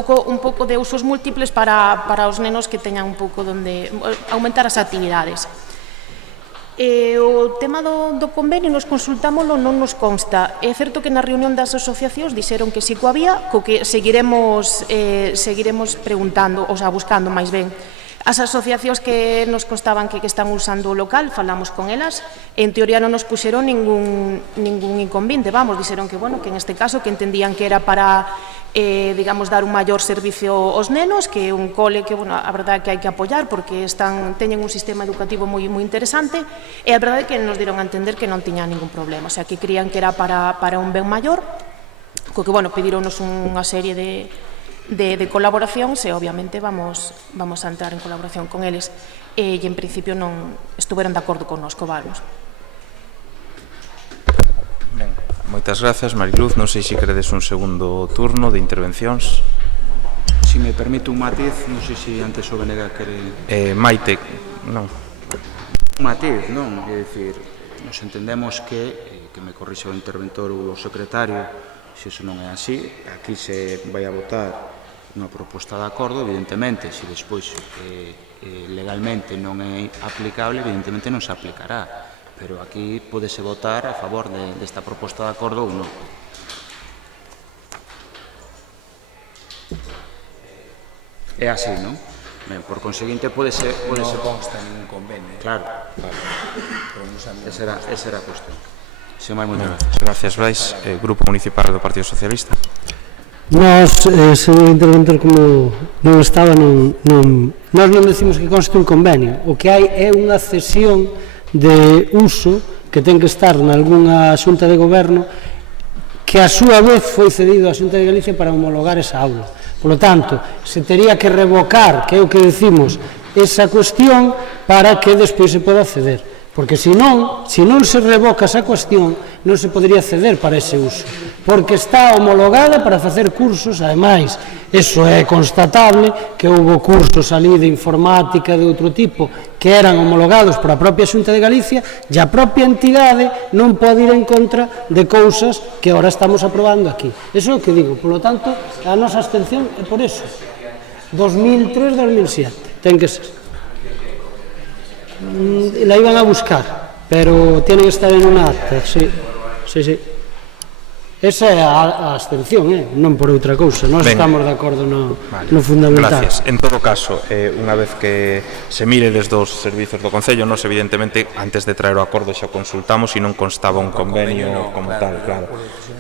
pouco de usos múltiples para os nenos que teñan un pouco donde aumentar as actividades. O tema do convenio nos consultámoslo, non nos consta. É certo que na reunión das asociacións dixeron que si co había, co que seguiremos preguntando, ou sea, buscando máis ben. As asociacións que nos constaban que están usando o local, falamos con elas, e en teoría non nos puxeron ningún inconvinte, dixeron que, que en este caso que entendían que era para dar un maior servicio aos nenos, que é un cole que, a verdade é que hai que apoiar porque teñen un sistema educativo moi interesante, e a verdade é que nos deron a entender que non tiñan ningún problema, o sea, que creían que era para un ben maior, co que, pedironos unha serie de colaboracións e, obviamente, vamos a entrar en colaboración con eles, e en principio non estuveron de acordo connosco, vamos. Ben, moitas grazas, Mariluz. Non sei se queredes un segundo turno de intervencións. Si me permite un matiz, non sei se antes o Venega quere... Maite, non. Un matiz, non? É dicir, nos entendemos que me corrixe o interventor ou o secretario, se iso non é así, aquí se vai a votar unha proposta de acordo, evidentemente, se despois legalmente non é aplicable, evidentemente non se aplicará. Pero aquí pódese votar a favor desta proposta de acordo ou non. É así, non? Ben, por conseguinte, pode ser... Non consta ningún convenio. Claro, vale. Esa era a cuestión. Sen máis, moitas gracias. Gracias, Brais. Grupo Municipal do Partido Socialista. Nós, señor interventor, como non estaba, nós non decimos que conste un convenio. O que hai é unha cesión de uso que ten que estar nalgúna xunta de goberno que a súa vez foi cedido á Xunta de Galicia para homologar esa aula. Por lo tanto, se tería que revocar, que é o que decimos, esa cuestión para que despois se poda ceder. Porque se non se revoca esa cuestión, non se podría ceder para ese uso. Porque está homologada para facer cursos, ademais, eso é constatable, que houve cursos ali de informática de outro tipo que eran homologados por a propia Xunta de Galicia e a propia entidade non pode ir en contra de cousas que agora estamos aprobando aquí. Eso é o que digo. Por lo tanto, a nosa abstención é por eso. 2003-2007, ten que ser. La iban a buscar, pero tienen que estar en una acta, sí. Esa é a abstención, non por outra cousa. Nós estamos de acordo no fundamental. Gracias. En todo caso, unha vez que se mire desde os servizos do Concello, nós evidentemente, antes de traer o acordo, xa consultamos e non constaba un convenio como tal, claro.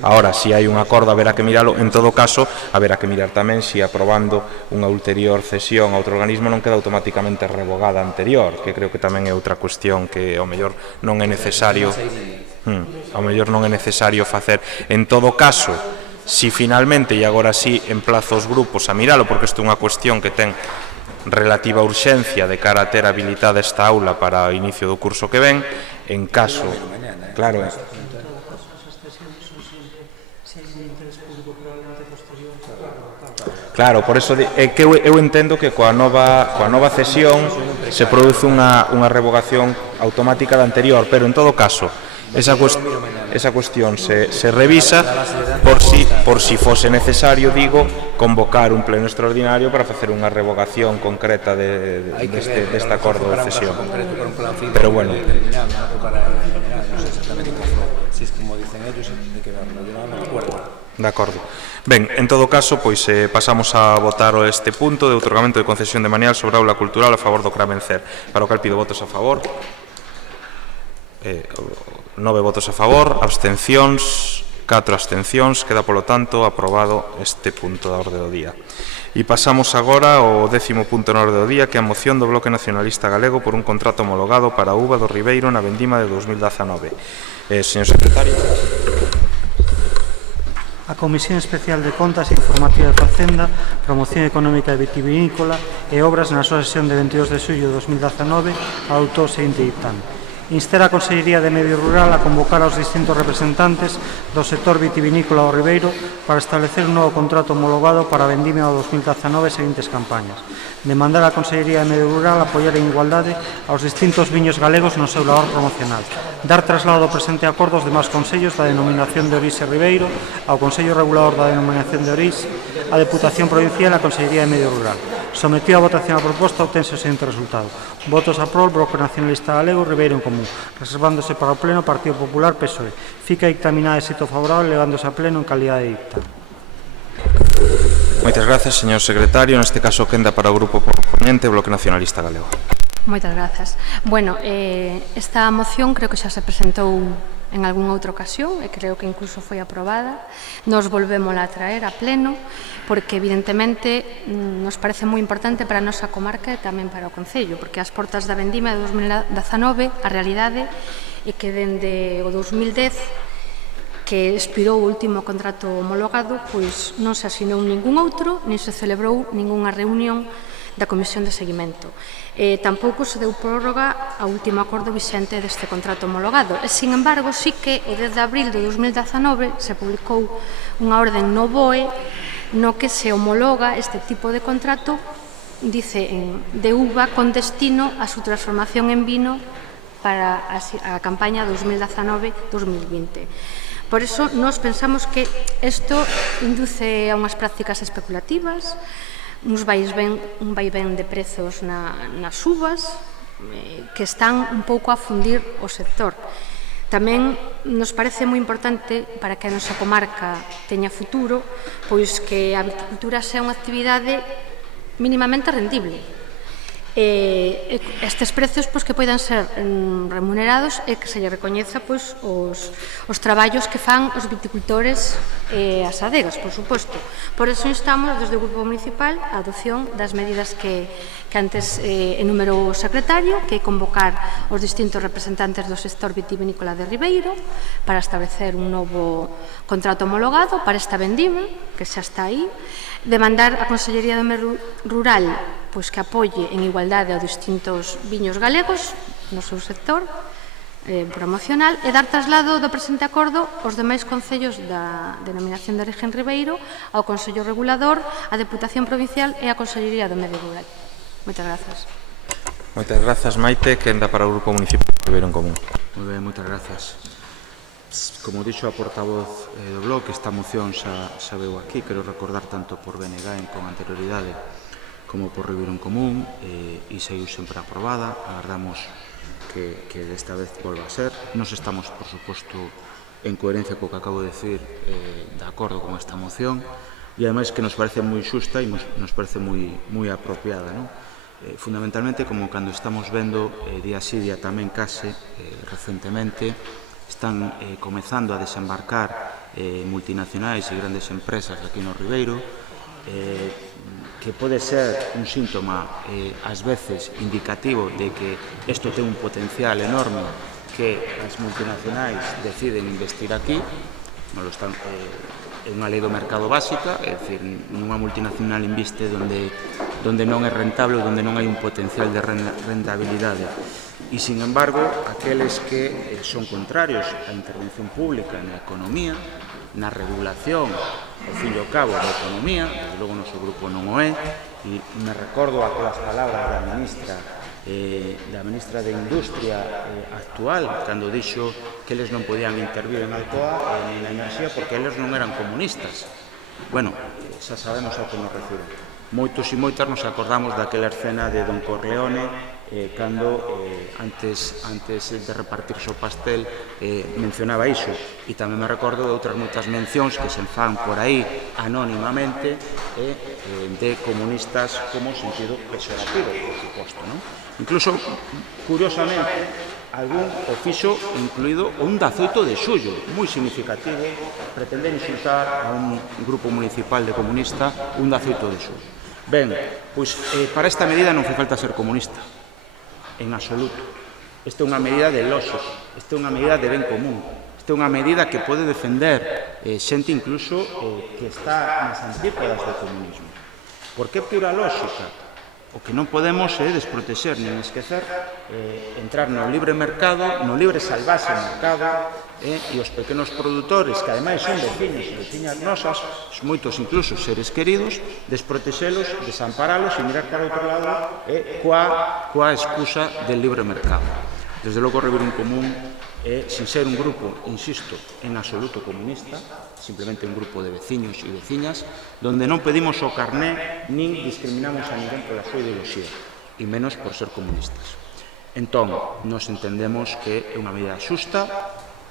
Ahora, se hai un acordo, haberá que miralo. En todo caso, haberá que mirar tamén se aprobando unha ulterior cesión a outro organismo non queda automáticamente revogada a anterior, que creo que tamén é outra cuestión que ao mellor non é necesario facer. En todo caso, si finalmente, e agora sí emplazo os grupos a miralo, porque isto é unha cuestión que ten relativa urxencia de cara a ter habilitada esta aula para o inicio do curso que ven, en caso, claro, claro, por eso é que eu entendo que coa nova cesión se produce unha revogación automática da anterior, pero en todo caso esa cuestión se revisa por si fose necesario, digo, convocar un pleno extraordinario para facer unha revogación concreta deste acordo de cesión. Pero bueno, si es como dicen ellos, hay que verlo, yo non me acuerdo. De acordo. Ben, en todo caso, pois pasamos a votar este punto de outorgamento de concesión de manual sobre aula cultural a favor do Cramencer. Para o cal pido votos a favor. 9 votos a favor, abstencións, 4 abstencións, queda polo tanto aprobado este punto da orde do día. E pasamos agora ao 10º punto na orde do día, que é a moción do Bloque Nacionalista Galego por un contrato homologado para a uva do Ribeiro na vendima de 2019. Señor secretario. A Comisión Especial de Contas e Informativa de Facenda, Promoción Económica e Vitivinícola e Obras na súa sesión de 22 de xullo de 2019 adoptou o seguinte dictame. Instar a Consellería de Medio Rural a convocar aos distintos representantes do sector vitivinícola do Ribeiro para establecer un novo contrato homologado para a vendimia do 2019 e seguintes campañas. Demandar a Consellería de Medio Rural apoiar en igualdade aos distintos viños galegos no seu labor promocional. Dar traslado do presente acordo aos demais concellos da denominación de orixe Ribeiro, ao Consello Regulador da denominación de orixe, a Deputación Provincial e a Consellería de Medio Rural. Sometido a votación a proposta, obtense o seguinte resultado. Votos a prol, Bloque Nacionalista Galego, Ribeiro en Común. Reservándose para o Pleno, Partido Popular, PSOE. Fica dictaminada de sitio favorable, levándose a Pleno en calidad de dictamen. Moitas gracias, señor secretario. Neste caso, quenda para o grupo proponente, Bloque Nacionalista Galego. Moitas grazas. Bueno, esta moción creo que xa se presentou en algunha outra ocasión e creo que incluso foi aprobada. Nos volvemos a traer a pleno porque evidentemente nos parece moi importante para a nosa comarca e tamén para o Concello, porque as portas da vendima de 2019 a realidade é que dende o 2010 que expirou o último contrato homologado, pois non se asinou ningún outro, nin se celebrou ningunha reunión da Comisión de Seguimento. Tampouco se deu prórroga ao último acordo vixente deste contrato homologado. E, sin embargo, sí que o 10 de abril de 2019 se publicou unha orden no BOE no que se homologa este tipo de contrato, dice, de uva con destino a su transformación en vino para a campaña 2019-2020. Por eso, nós pensamos que isto induce a unhas prácticas especulativas, un vaivén de prezos nas uvas que están un pouco a fundir o sector. Tamén nos parece moi importante para que a nosa comarca teña futuro, pois que a viticultura sea unha actividade mínimamente rendible. Estes prezos que poidan ser remunerados e que se lle recoñeza os traballos que fan os viticultores e as adegas, por suposto. Por eso instamos desde o Grupo Municipal a adopción das medidas que antes enumerou o secretario, que é convocar os distintos representantes do sector vitivinícola de Ribeiro para establecer un novo contrato homologado para esta vendima, que xa está aí, demandar a Consellería do Medio Rural que apoie en igualdade aos distintos viños galegos no seu sector promocional e dar traslado do presente acordo aos demais concellos da denominación de origen Ribeiro, ao Consello Regulador, a Deputación Provincial e a Consellería do Medio Rural. Moitas grazas. Moitas grazas, Maite, que anda para o Grupo Municipal de Ribeiro en Común. Moi ben, moitas grazas. Como dixo a portavoz do Bloque, esta moción xa veu aquí. Quero recordar tanto por BNG con anterioridade como por Ribeiro en Común e saiu sempre aprobada. Agardamos que desta vez volva a ser. Nos estamos, por suposto, en coherencia co que acabo de decir, de acordo con esta moción, e ademais que nos parece moi xusta e nos parece moi apropiada, non? Fundamentalmente, como cando estamos vendo día sí, día tamén case, recentemente, están comezando a desembarcar multinacionais e grandes empresas aquí no Ribeiro, que pode ser un síntoma ás veces indicativo de que isto ten un potencial enorme, que as multinacionais deciden investir aquí. É unha lei do mercado básica, é dicir, nunha multinacional inviste donde non é rentable ou donde non hai un potencial de rentabilidade. E, sin embargo, aqueles que son contrarios á intervención pública na economía, na regulación, ao fin e ao cabo da economía, desde logo o noso grupo non o é, e me recordo aquelas palabras da ministra de Industria actual, cando dixo que eles non podían intervir en Alcoa na enerxía porque eles non eran comunistas. Bueno, xa sabemos a que nos refiren. Moitos e moitas nos acordamos daquela escena de Don Corleone cando antes de repartirse o pastel mencionaba iso, e tamén me recordo de outras moitas mencións que se fan por aí anónimamente de comunistas como sentido peyorativo, por suposto, non? Incluso, curiosamente, algún o fixo incluído un 18 de xullo, moi significativo, pretender insultar a un grupo municipal de comunista un 18 de xullo. Ben, pois para esta medida non fai falta ser comunista, en absoluto. Esta é unha medida de lóxica, esta é unha medida de ben común, esta é unha medida que pode defender xente incluso que está nas antípodas do comunismo. Por que pura lóxica? O que non podemos é desprotexer nin esquecer entrar no libre mercado, no libre salvaxe mercado, e os pequenos produtores, que ademais son veciños e veciñas nosas, moitos incluso seres queridos, desprotexelos, desamparalos e mirar para outro lado coa excusa del libre mercado. Desde logo, Ribeiro en Común, sin ser un grupo, insisto, en absoluto comunista, simplemente un grupo de veciños e veciñas, donde non pedimos o carné nin discriminamos a ninguén pola súa ideoloxía, e menos por ser comunistas. Entón, nos entendemos que é unha medida xusta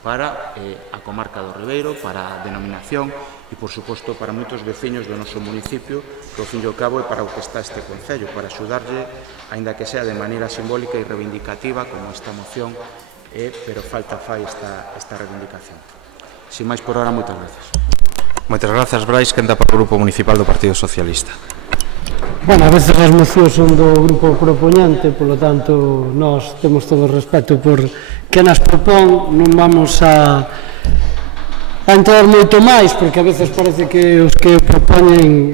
para a comarca do Ribeiro, para a denominación e, por suposto, para moitos veciños do noso municipio, que ao fin e ao cabo é para o que está este concello, para axudarlle, aínda que sea de maneira simbólica e reivindicativa, como esta moción, pero falta fai esta reivindicación. Sin máis por ahora, moitas grazas. Moitas grazas, Brais, que anda para o Grupo Municipal do Partido Socialista. Bueno, a veces as mocións son do grupo propoñente, polo tanto, nós temos todo o respeto por que nas propón, non vamos a entrar moito máis, porque a veces parece que os que propoñen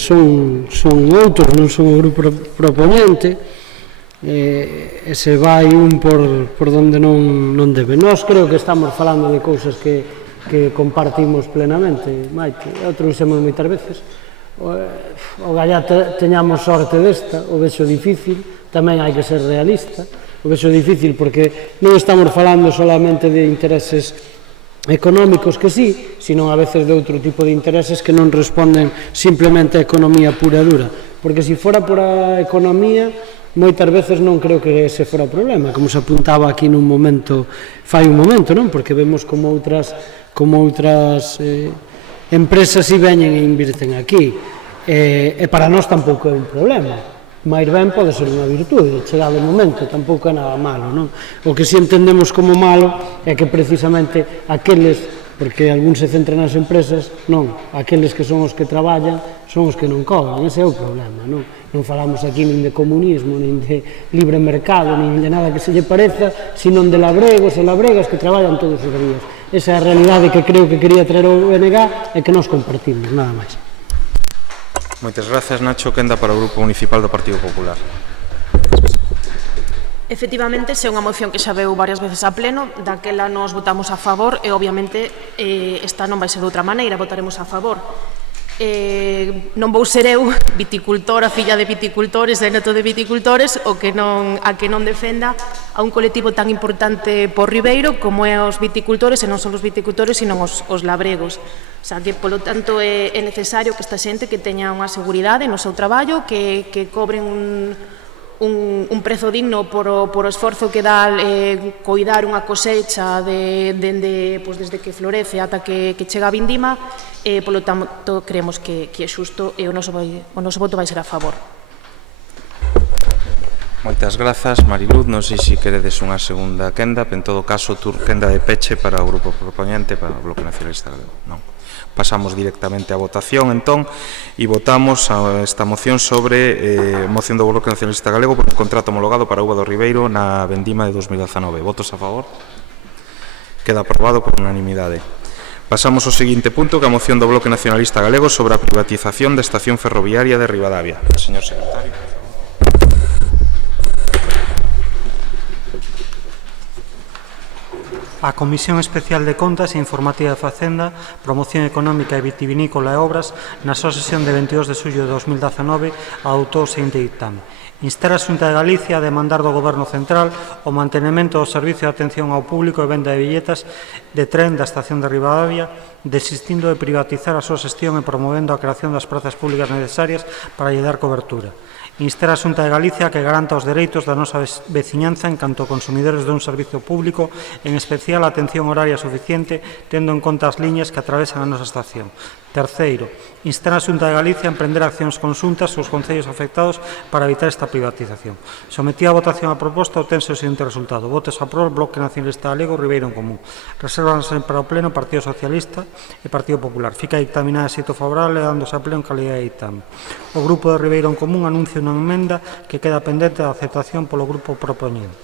son outros, non son o grupo propoñente, e se vai un por donde non debe. Nós creo que estamos falando de cousas que compartimos plenamente, Maite, outro usamos moitas veces. O gallá teñamos sorte desta, o vexo difícil, tamén hai que ser realista, o vexo difícil porque non estamos falando solamente de intereses económicos que sí, sino a veces de outro tipo de intereses que non responden simplemente a economía pura e dura, porque se fora por a economía moitas veces non creo que ese fora o problema, como se apuntaba aquí nun momento, fai un momento, non? Porque vemos como outras empresas si veñen e invirten aquí. E para nós tampouco é un problema. Mais ben pode ser unha virtude, chegado o momento, tampouco é nada malo, non? O que si entendemos como malo é que precisamente aqueles, porque algúns se centran nas empresas, non, aqueles que son os que traballan son os que non cobran, ese é o problema, non? Non falamos aquí nin de comunismo, nin de libre mercado, nin de nada que se lle pareza, sino de labregos e labregas que traballan todos os días. Esa é a realidade que creo que quería traer o BNG e que nós compartimos, nada máis. Moitas grazas, Nacho. Quenda para o Grupo Municipal do Partido Popular. Efectivamente, se é unha moción que xa veu varias veces a pleno, daquela nos votamos a favor e, obviamente, esta non vai ser de outra maneira, votaremos a favor. Non vou ser eu, viticultora, filla de viticultores, de neto de viticultores, a que non defenda a un colectivo tan importante por Ribeiro como é os viticultores, e non só os viticultores, sino os labregos. O sea, que, polo tanto, é necesario que esta xente que teña unha seguridade no seu traballo, que cobren un prezo digno por o esforzo que dá coidar unha cosecha desde que florece ata que chega a vindima, polo tanto creemos que é xusto e o noso voto vai ser a favor. Moitas grazas, Mariluz. Non sei se queredes unha segunda quenda, pero en todo caso, quenda de peche para o Grupo Propoñente, para o Bloque Nacionalista Galego. Non. Pasamos directamente á votación, entón, e votamos esta moción sobre moción do Bloque Nacionalista Galego por un contrato homologado para a uva do Ribeiro na vendima de 2019. Votos a favor? Queda aprobado por unanimidade. Pasamos ao seguinte punto, que é a moción do Bloque Nacionalista Galego sobre a privatización da estación ferroviaria de Ribadavia. Señor secretario. A Comisión Especial de Contas e Informativa de Facenda, Promoción Económica e Vitivinícola e Obras, na súa sesión de 22 de xullo de 2019, adoptou o seguinte dictame. Instar a Xunta de Galicia a demandar do Goberno Central o mantenimento do servicio de atención ao público e venda de billetas de tren da estación de Ribadavia, desistindo de privatizar a súa xestión e promovendo a creación das prazas públicas necesarias para lle dar cobertura. Instar a Xunta de Galicia que garanta os dereitos da nosa veciñanza en canto a consumidores dun servicio público, en especial a atención horaria suficiente, tendo en conta as liñas que atravesan a nosa estación. Terceiro, instar a Xunta de Galicia a emprender accións conxuntas aos concellos afectados para evitar esta privatización. Sometida a votación a proposta, obtense o seguinte resultado. Votos a prol, Bloque Nacionalista Galego, Ribeiro en Común. Resérvanse para o Pleno Partido Socialista e Partido Popular. Fica dictaminada de xeito favorable, dándose a pleno en calidad de dictame. O Grupo de Ribeiro en Común anuncia unha emenda que queda pendente da aceptación polo Grupo Propoñente.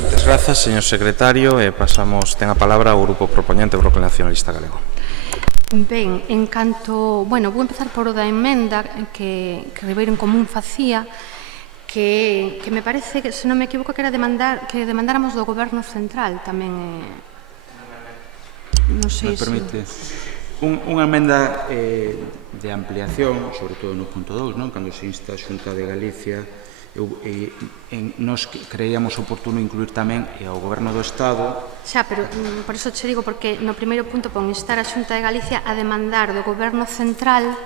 Moitas grazas, señor secretario, e pasamos, ten a palabra o Grupo Propoñente, o Bloque Nacionalista Galego. Ben, en canto... Bueno, vou empezar por o da emenda que Ribeiro en Común facía, que me parece, se non me equivoco, que era que demandáramos do Goberno Central tamén. Non sei se... Me permite... Unha emenda de ampliación, sobre todo no punto 2, non? Cando se insta a Xunta de Galicia, nos creíamos oportuno incluir tamén ao Goberno do Estado. Xa, pero por iso che digo, porque no primeiro punto pon instar a Xunta de Galicia a demandar do Goberno Central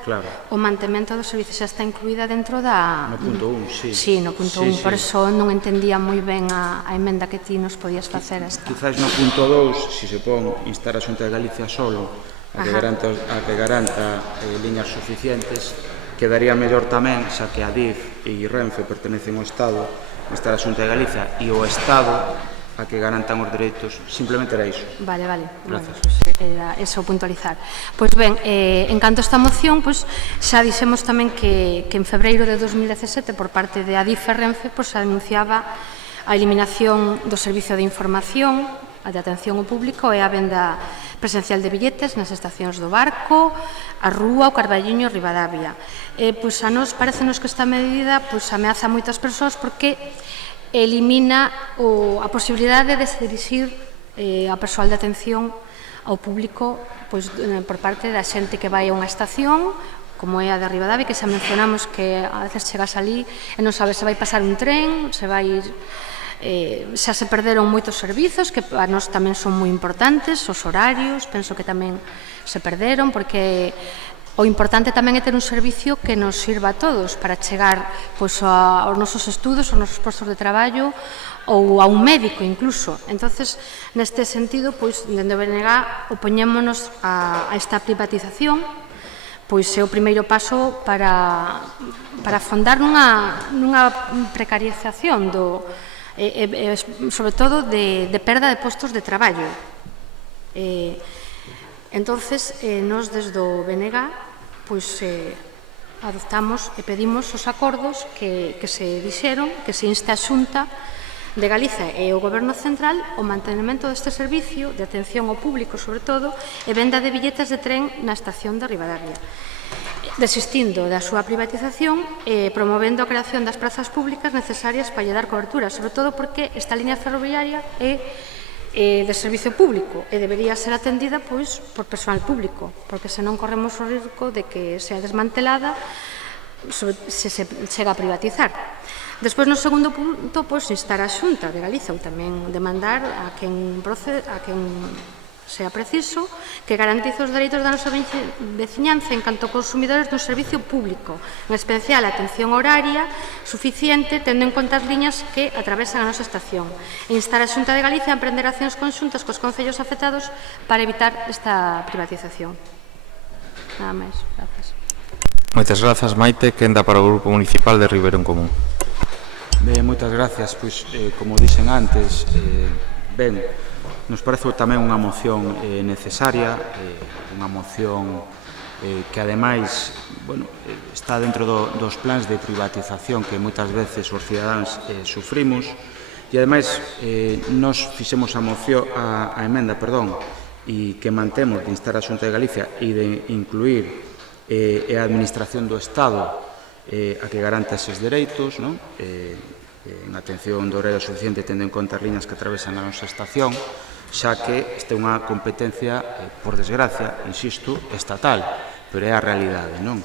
o mantemento dos servicios, xa está incluída dentro da... No punto 1, sí. Sí, no punto 1, por iso non entendía moi ben a emenda que ti nos podías facer esta. Quizás no punto 2, se se pon instar a Xunta de Galicia solo a que garanta liñas suficientes, quedaría mellor tamén, xa que a DIF e Renfe pertenecen ao Estado, instar a Xunta de Galicia e o Estado a que garantan os dereitos. Simplemente era iso. Vale. Gracias. Era eso puntualizar. Pois ben, en canto a esta moción, xa dixemos tamén que en febreiro de 2017, por parte de ADIF e Renfe, se anunciaba a eliminación do servicio de información, a de atención ao público e a venda presencial de billetes nas estacións do Barco, a Rúa, o Carballiño e Ribadavia. A nos parecenos que esta medida ameaza a moitas persoas porque elimina a posibilidade de se dirixir a persoal de atención ao público por parte da xente que vai a unha estación, como é a de Ribadavia, que xa mencionamos que a veces chegas ali e non sabes se vai pasar un tren, se vai ir... xa se perderon moitos servizos que a nós tamén son moi importantes, os horarios penso que tamén se perderon, porque o importante tamén é ter un servicio que nos sirva a todos para chegar aos nosos estudos, aos nosos postos de traballo ou a un médico incluso. Entonces, neste sentido, dende o BNG opoñémonos a esta privatización, pois é o primeiro paso para afondar nunha precarización sobre todo de perda de postos de traballo. Entonces, nós desde o BNG adoptamos e pedimos os acordos que se dixeron, que se insta a Xunta de Galiza e o Goberno Central o mantenimento deste servicio de atención ao público, sobre todo, e venda de billetes de tren na estación de Ribadavia, desistindo da súa privatización e promovendo a creación das prazas públicas necesarias para lle dar cobertura, sobre todo porque esta liña ferroviaria é de servicio público e debería ser atendida por personal público, porque senón corremos o risco de que sea desmantelada se chega a privatizar. Despois, no segundo punto, instar a Xunta de Galiza ou tamén demandar a quen sea preciso que garantice os dereitos da nosa veciñanza en canto a consumidores dun servicio público, en especial a atención horaria suficiente, tendo en conta as liñas que atravesan a nosa estación, e instar a Xunta de Galicia a emprender accións conxuntas cos concellos afectados para evitar esta privatización. Nada máis, gracias. Moitas grazas, Maite. Quenda para o Grupo Municipal de Ribeiro en Común. Ben, moitas gracias. Pois, como dixen antes, nos parece tamén unha moción necesaria, unha moción que ademais está dentro dos plans de privatización que moitas veces os cidadáns sufrimos, e ademais nos fixemos a emenda e que mantemos de instar a Xunta de Galicia e de incluir a Administración do Estado a que garanta eses dereitos, en atención do horario suficiente tendo en conta as liñas que atravesan a nosa estación, xa que esta é unha competencia, por desgracia, insisto, estatal, pero é a realidade, non?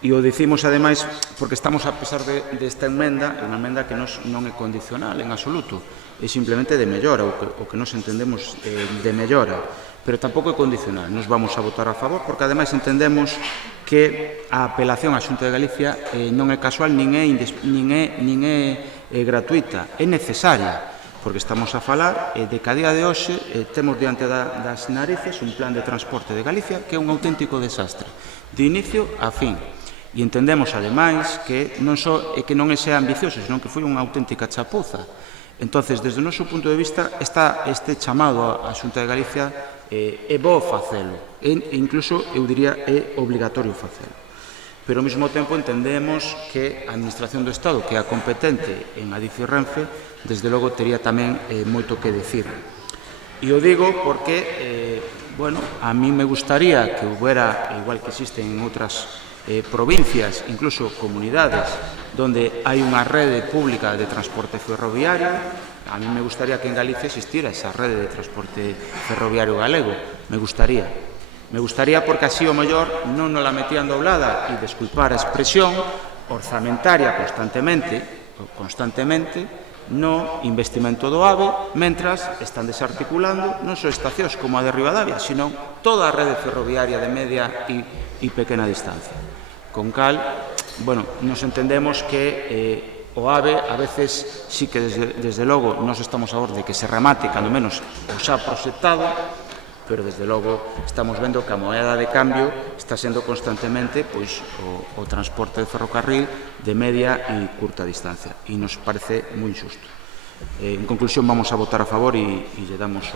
E o dicimos, ademais, porque estamos, a pesar desta emenda, unha emenda que non é condicional en absoluto, é simplemente de mellora, o que nos entendemos de mellora, pero tampouco é condicional. Nos vamos a votar a favor, porque ademais entendemos que a apelación á Xunta de Galicia non é casual, nin é gratuita, é necesaria, porque estamos a falar de que a día de hoxe temos diante das narices un plan de transporte de Galicia que é un auténtico desastre, de inicio a fin. E entendemos, ademais, que non só é que non é ambicioso, senón que foi unha auténtica chapuza. Entonces, desde o noso punto de vista, este chamado á Xunta de Galicia é bo facelo, e incluso, eu diría, é obligatorio facelo. Pero ao mesmo tempo entendemos que a Administración do Estado, que é a competente en Adif e Renfe, desde logo tería tamén moito que decir. E o digo porque, a mí me gustaría que houbera, igual que existen en outras provincias, incluso comunidades, donde hai unha rede pública de transporte ferroviario, a mí me gustaría que en Galicia existira esa rede de transporte ferroviario galego, me gustaría porque así o mellor non nos la metían doblada e, desculpar a expresión, orzamentaria constantemente no investimento do AVE, mentras están desarticulando non só estacións como a de Ribadavia, sino toda a rede ferroviaria de media e pequena distancia. Con cal, nos entendemos que o AVE, a veces, sí que desde logo nos estamos a favor de que se remate, cando menos, o xa proxectado, pero desde logo estamos vendo que a moeda de cambio está sendo constantemente o transporte de ferrocarril de media e curta distancia, e nos parece moi injusto. En conclusión, vamos a votar a favor e lle damos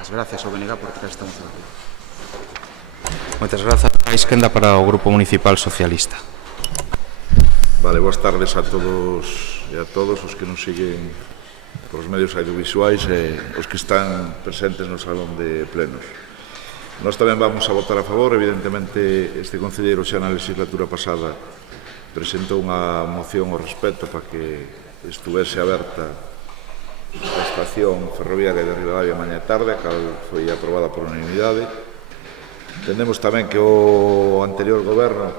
as gracias ao BNG por traer esta moción. Moitas grazas. A esquenda para o Grupo Municipal Socialista. Vale, boas tardes a todos e a todos os que nos siguen por os medios audiovisuais e os que están presentes no salón de plenos. Nós tamén vamos a votar a favor. Evidentemente, este concelleiro xa na legislatura pasada presentou unha moción ao respecto para que estuvese aberta a estación ferroviaria de Ribadavia mañá e tarde, que foi aprobada por unanimidade. Entendemos tamén que o anterior goberno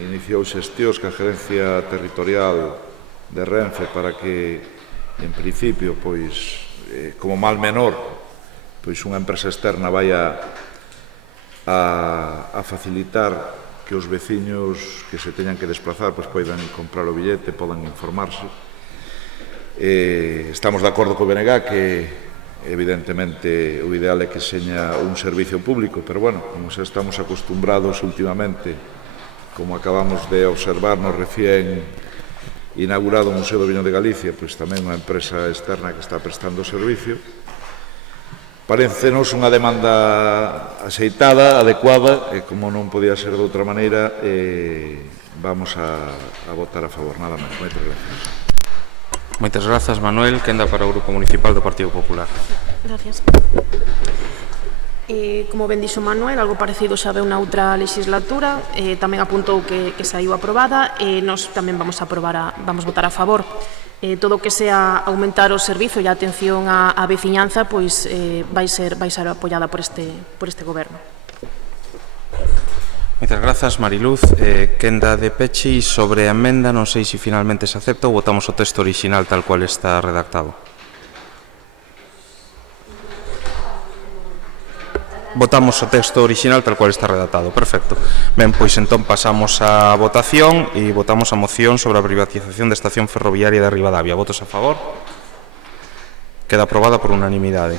iniciou xestións que a Gerencia Territorial de Renfe para que, en principio, como mal menor, unha empresa externa vai a facilitar que os veciños que se teñan que desplazar poidan comprar o billete, podan informarse. Estamos de acordo co BNG que evidentemente o ideal é que seña un servicio público, pero bueno, como xa estamos acostumbrados últimamente, como acabamos de observar no recién inaugurado Museo do Viño de Galicia, pois tamén unha empresa externa que está prestando servicio. Parécenos unha demanda axeitada, adecuada, e como non podía ser de outra maneira, vamos a votar a favor, nada máis. Moitas gracias. Moitas grazas, Manuel. Quenda para o Grupo Municipal do Partido Popular. Gracias. Como ben dixo Manuel, algo parecido xa veu na outra legislatura, tamén apuntou que saiu aprobada, e nós tamén vamos votar a favor. Todo o que sea aumentar o servizo e a atención á veciñanza, pois vai ser apoiada por este goberno. Moitas grazas, Mariluz. Quenda de peche sobre a emenda, non sei se finalmente se acepta ou votamos o texto orixinal tal cual está redactado. Votamos o texto orixinal tal cual está redactado. Perfecto. Ben, pois entón pasamos á votación e votamos a moción sobre a privatización da estación ferroviaria de Ribadavia. Votos a favor? Queda aprobada por unanimidade.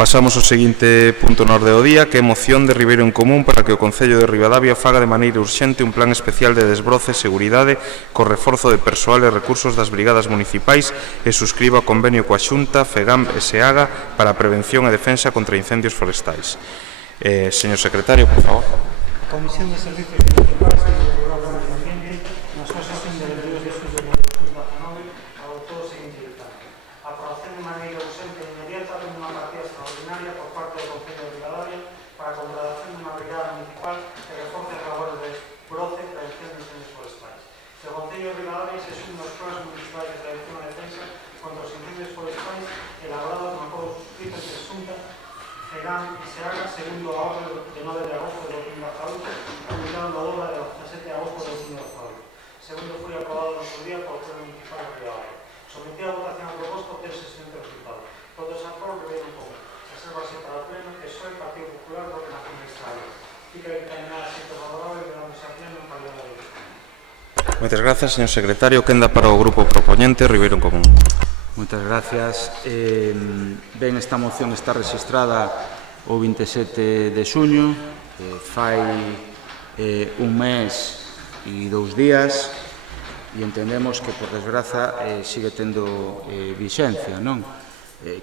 Pasamos ao seguinte punto na orde do día, que é moción de Ribeiro en Común para que o Concello de Ribadavia faga de maneira urxente un plan especial de desbroce e seguridade co reforzo de persoal e recursos das brigadas municipais e suscriba convenio coa Xunta, FEGAM e SEAGA para a prevención e defensa contra incendios forestais. Señor secretario, por favor. A Comisión de Servicios Municipais e do Rural do Medio Ambiente, na súa sesión de 22 de xullo de 2019, adoptou o seguinte dictamen: a aprobación de maneira urxente e inmediata dunha partida extraordinaria por parte do Concello de Ribadavia para a contratación dunha brigada municipal que reforce as labores de desbroce e prevención de incendios forestais. O Concello de Ribadavia se sume aos planes municipais de prevención e defensa contra os incendios forestais elaborados no acordo suscrito entre Xunta, FEGAM e SEAGA segundo a orde de 9 de agosto de 2018, publicado na obra de 17 de agosto de 2018. Segundo foi aprobado no seu día por o Pleno Municipal de Ribadavia. Sometido a votación a proposta ten ese siguiente resultado. Votos a favor, Ribeiro en Común. Reservase para o Pleno que soe Partido Popular do Nación de Israel. Fica encaminada a xente favorable de damos a Pleno en paridade de voto. Moitas grazas, señor secretario. Quenda para o grupo propoñente, Ribeiro en Común. Moitas gracias. Ben, esta moción está registrada o 27 de xuño, fai un mes e 2 días, e entendemos que, por desgraza, sigue tendo vixencia, non?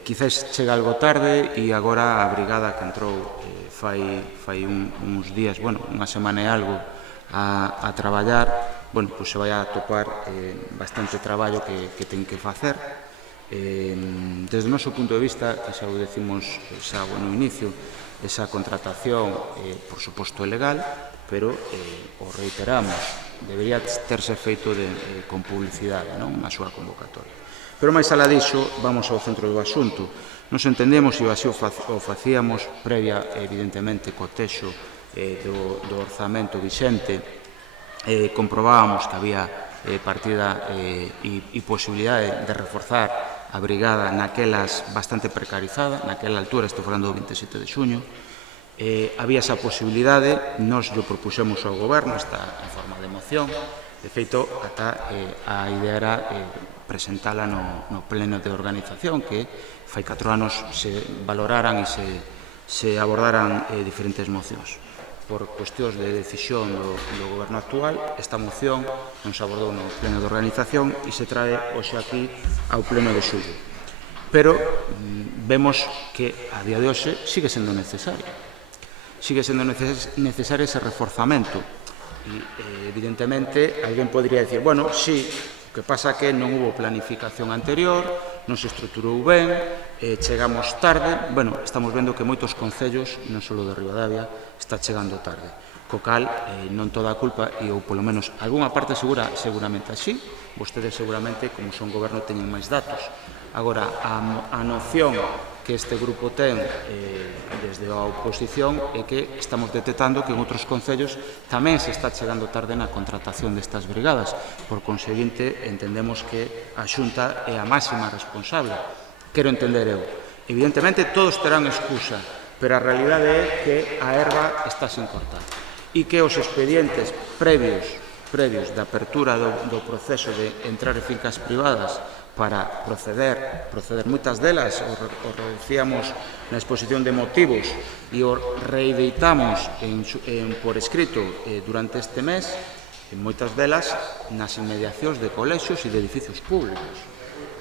Quizás chega algo tarde e agora a brigada que entrou fai uns días, bueno, unha semana e algo a traballar, bueno, pois se vai a topar bastante traballo que ten que facer. Desde o noso punto de vista, que xa o decimos xa no inicio, esa contratación, por suposto, é legal, pero o reiteramos, debería terse feito con publicidade, non, na súa convocatoria. Pero máis alá diso, vamos ao centro do asunto. Nos entendemos, e así o facíamos, previa, evidentemente, co texto do orzamento vixente, comprobábamos que había partida e posibilidade de reforzar a brigada naquelas bastante precarizada, naquela altura, estou falando do 27 de xuño, había esa posibilidade, nos lo propuxemos ao goberno, está en forma de moción, de feito, ata a idea era presentala no pleno de organización, que fai 4 anos se valoraran e se abordaran diferentes mocións. Por cuestións de decisión do goberno actual, esta moción non se abordou no pleno de organización e se trae hoxe aquí ao pleno de xullo. Pero vemos que a día de hoxe sigue sendo necesario. Sigue sendo necesario ese reforzamento. E, evidentemente, alguén podría dicir, bueno, sí, o que pasa que non hubo planificación anterior, non se estruturou ben, chegamos tarde. Bueno, estamos vendo que moitos concellos, non só de Ribadavia, está chegando tarde. Co cal, non toda a culpa, e ou polo menos algunha parte seguramente así, vostedes seguramente, como son goberno, teñen máis datos. Agora, a noción que este grupo ten desde a oposición é que estamos detectando que en outros concellos tamén se está chegando tarde na contratación destas brigadas. Por conseguinte, entendemos que a Xunta é a máxima responsable. Quero entender eu. Evidentemente, todos terán excusa, pero a realidade é que a herba está sen cortar e que os expedientes previos da apertura do proceso de entrar en fincas privadas para proceder moitas delas, o reducíamos na exposición de motivos e o reeditamos por escrito durante este mes, en moitas delas nas inmediacións de colexios e de edificios públicos.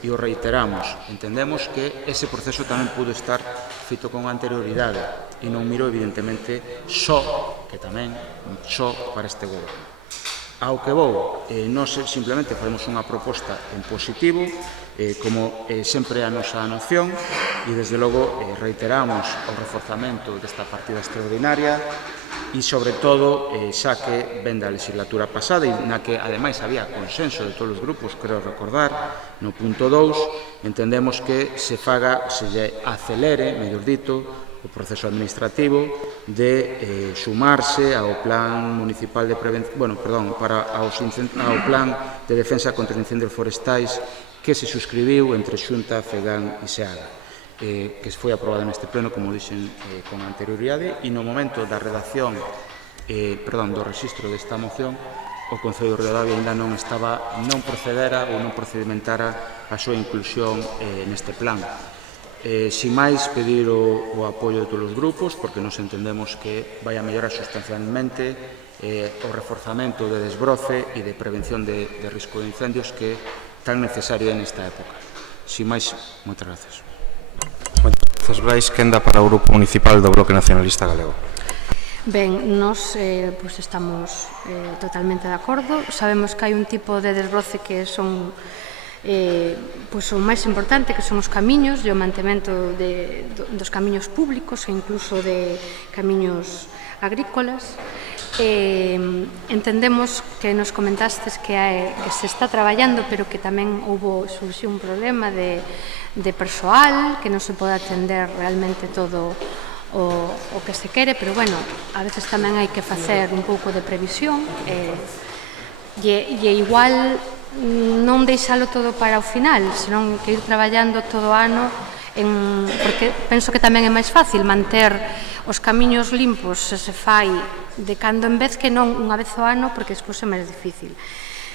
E o reiteramos, entendemos que ese proceso tamén pudo estar feito con anterioridade e non miro evidentemente só para este goberno. Ao que vou, nós simplemente faremos unha proposta en positivo, como sempre a nosa noción, e desde logo reiteramos o reforzamento desta partida extraordinaria e, sobre todo, xa que ven da legislatura pasada e na que, ademais, había consenso de todos os grupos, creo recordar, no punto 2, entendemos que se lle acelere, mellor dito, o proceso administrativo de sumarse ao plan municipal de prevención, ao plan de defensa contra incendios forestais que se suscribiu entre Xunta, FEGAN e SEADA, que foi aprobado neste pleno, como dixen, con anterioridade, e no momento da redacción, do rexistro desta moción, o Concello de Ribadavia ainda non procedera ou non procedimentara a súa inclusión neste plan. Sin máis, pedir o apoio de todos os grupos, porque nos entendemos que vai a mellorar sustancialmente o reforzamento de desbroce e de prevención de risco de incendios que é tan necesario nesta época. Sin máis, moitas gracias. Moitas grazas, Brais. Quenda para o Grupo Municipal do Bloque Nacionalista Galego. Ben, nós estamos totalmente de acordo. Sabemos que hai un tipo de desbroce que son o máis importante, que son os camiños e o mantemento dos camiños públicos e incluso de camiños agrícolas. Entendemos que nos comentastes que se está traballando, pero que tamén surxiu un problema de persoal, que non se pode atender realmente todo o que se quere, pero bueno, a veces tamén hai que facer un pouco de previsión e igual non deixalo todo para o final, senón que ir traballando todo o ano, porque penso que tamén é máis fácil manter os camiños limpos se se fai de cando en vez que non unha vez ao ano, porque despois é máis difícil.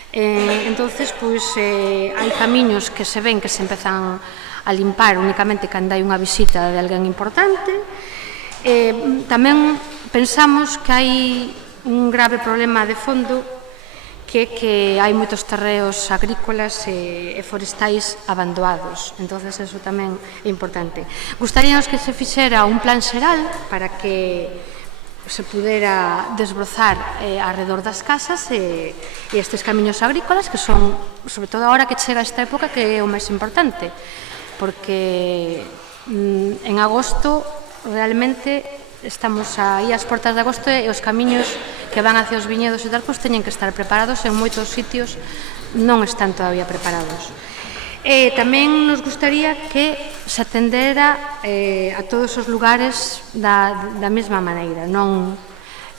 Entonces, hai camiños que se ven que se empezan a limpar únicamente cando hai unha visita de alguén importante. Tamén pensamos que hai un grave problema de fondo, que hai moitos terreos agrícolas e forestais abandonados. Entonces, eso tamén é importante. Gustaríanos que se fixera un plan xeral para que se pudera desbrozar alrededor das casas e estes camiños agrícolas, que son, sobre todo agora que chega esta época, que é o máis importante, porque en agosto realmente estamos aí ás portas de agosto e os camiños que van hacia os viñedos e tal, pois teñen que estar preparados, en moitos sitios non están todavía preparados. Tamén nos gustaría que se atendera a todos os lugares da mesma maneira, non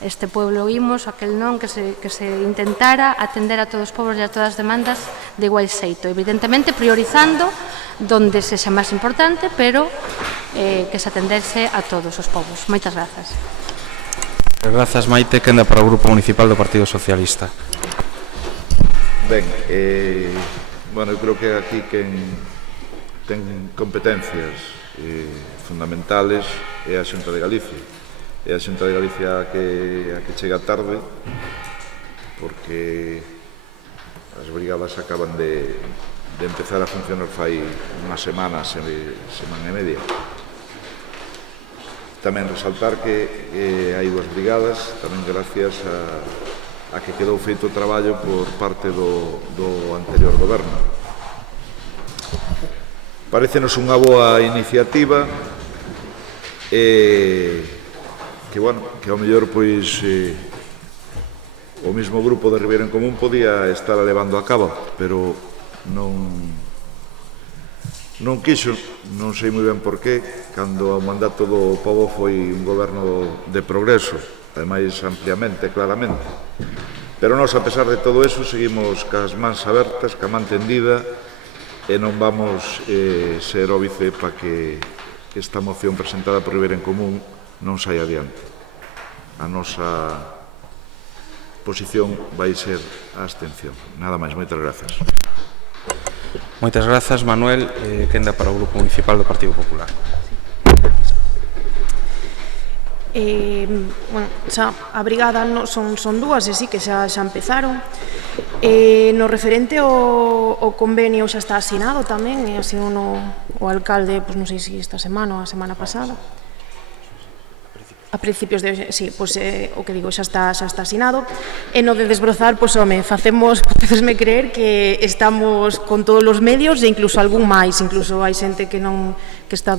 este pueblo imos, aquel non, que se intentara atender a todos os povos e a todas as demandas de igual xeito, evidentemente priorizando donde sexa máis importante, pero que se atendese a todos os povos. Moitas grazas. Grazas, Maite. Quenda para o Grupo Municipal do Partido Socialista. Ben, eu creo que aquí quen ten competencias fundamentales é a Xunta de Galicia. É a Xunta de Galicia a que chega tarde, porque as brigadas acaban de empezar a funcionar fai unha semana e media. Tamén resaltar que hai dúas brigadas, tamén gracias a que quedou feito o traballo por parte do anterior goberno. Parécenos unha boa iniciativa que ao mellor o mesmo grupo de Ribeira en Común podía estar levando a cabo, pero non quixo, non sei moi ben por qué, cando o mandato do pobo foi un goberno de progreso, ademais ampliamente, claramente. Pero nós, a pesar de todo eso, seguimos cas mans abertas, ca man tendida, e non vamos ser óbice para que esta moción presentada por Ribeira en Común non saia adiante. A nosa posición vai ser a abstención. Nada máis, moitas grazas. Moitas grazas, Manuel. Quenda para o Grupo Municipal do Partido Popular. Bueno, xa a brigada son dúas e sí que xa empezaron. No referente ao convenio xa está asinado tamén, e así o alcalde, non sei se esta semana ou a semana pasada, a principios de... Sí, pois o que digo, xa está asinado. E no de desbrozar, pois, home, podesme creer que estamos con todos os medios e incluso algún máis, incluso hai xente que está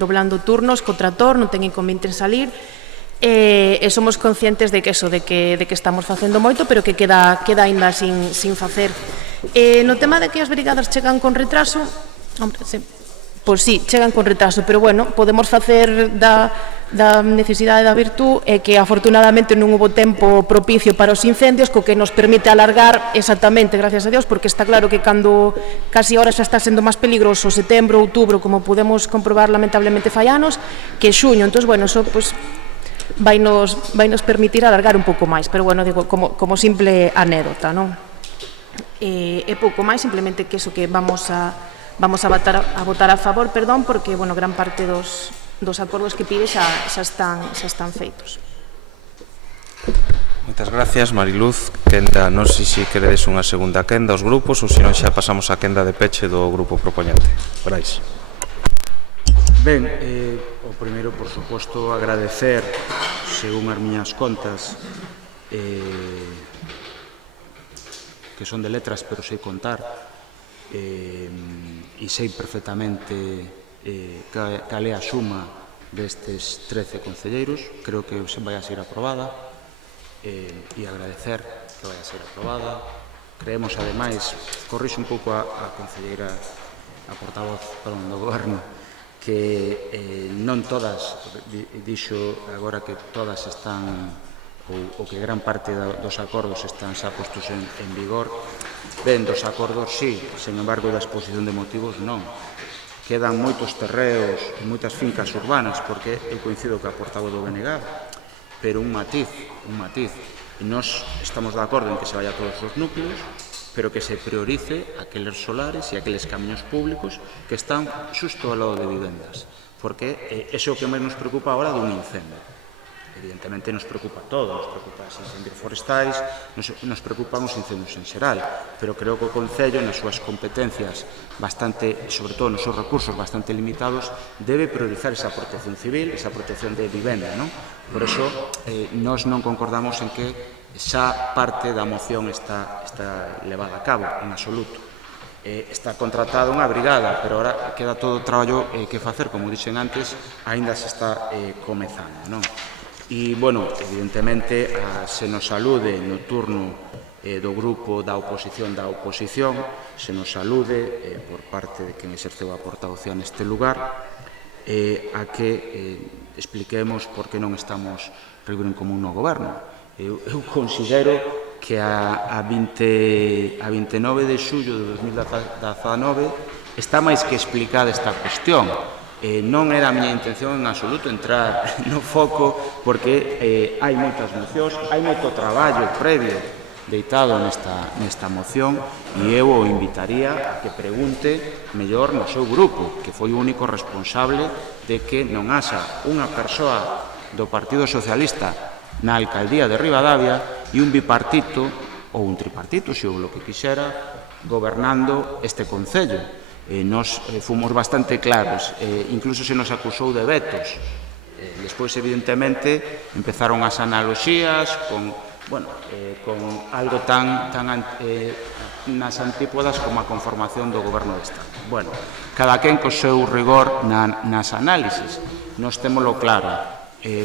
doblando turnos, contrator, non ten inconveniente en salir, e somos conscientes de que estamos facendo moito, pero que queda aínda sin facer. No tema de que as brigadas chegan con retraso, hombre, pois sí, chegan con retraso, pero bueno, podemos facer da necesidade da virtud e que afortunadamente non hubo tempo propicio para os incendios, co que nos permite alargar exactamente, gracias a Dios, porque está claro que cando casi ahora xa está sendo máis peligroso setembro, outubro, como podemos comprobar lamentablemente fallanos, que xuño. Entón, bueno, eso pues vai nos permitir alargar un pouco máis, pero bueno, digo, como simple anécdota, non? E pouco máis, simplemente que eso, que vamos a votar a favor, perdón, porque, bueno, gran parte dos acordos que pide xa están feitos. Moitas gracias, Mariluz. Quenda, non sei se queredes unha segunda quenda aos grupos ou senón xa pasamos a quenda de peche do grupo propoñente. Brais. Ben, o primeiro, por suposto, agradecer, según as miñas contas, que son de letras, pero sei contar, e sei perfectamente cal é a suma destes 13 concelleiros. Creo que vai a ser aprobada, e agradecer que vai a ser aprobada. Creemos, ademais, corrixo un pouco a concelleira, a portavoz do Goberno, que non todas, dixo agora que todas están, ou que gran parte dos acordos están xa postos en vigor. Ben, dos acordos sí, sen embargo, da exposición de motivos non. Quedan moitos terreos e moitas fincas urbanas, porque eu coincido que a portavoz do BNG, pero un matiz. E nós estamos de acordo en que se vaya a todos os núcleos, pero que se priorice aqueles solares e aqueles camiños públicos que están xusto ao lado de vivendas, porque é o que máis nos preocupa agora dun incendio. Evidentemente nos preocupa todo, nos preocupa os incendios forestais, nos preocupan os incendios en xeral, pero creo que o Concello, nas súas competencias bastante, sobre todo nos seus recursos bastante limitados, debe priorizar esa protección civil, esa protección de vivenda, non? Por iso, nós non concordamos en que xa parte da moción está levada a cabo, en absoluto. Está contratada unha brigada, pero ahora queda todo o traballo que facer, como dixen antes, aínda se está comezando, non? E, bueno, evidentemente, se nos salude no turno do grupo da oposición, se nos salude por parte de quen exerceu a portavocía neste lugar, a que expliquemos por que non estamos reunindo en común no goberno. Eu considero que a 29 de xullo de 2019 está máis que explicada esta cuestión. Non era a miña intención en absoluto entrar no foco, porque hai moitas mocións, hai moito traballo previo deitado nesta moción, e eu o invitaría a que pregunte mellor no seu grupo, que foi o único responsable de que non haxa unha persoa do Partido Socialista na alcaldía de Ribadavia e un bipartito ou un tripartito, se o que quixera, gobernando este concello. Nos fomos bastante claros, incluso se nos acusou de vetos. Despois, evidentemente, empezaron as analoxías con algo tan nas antípodas como a conformación do goberno de Estado. Bueno, cada quen co seu rigor nas análisis. Nos témolo claro,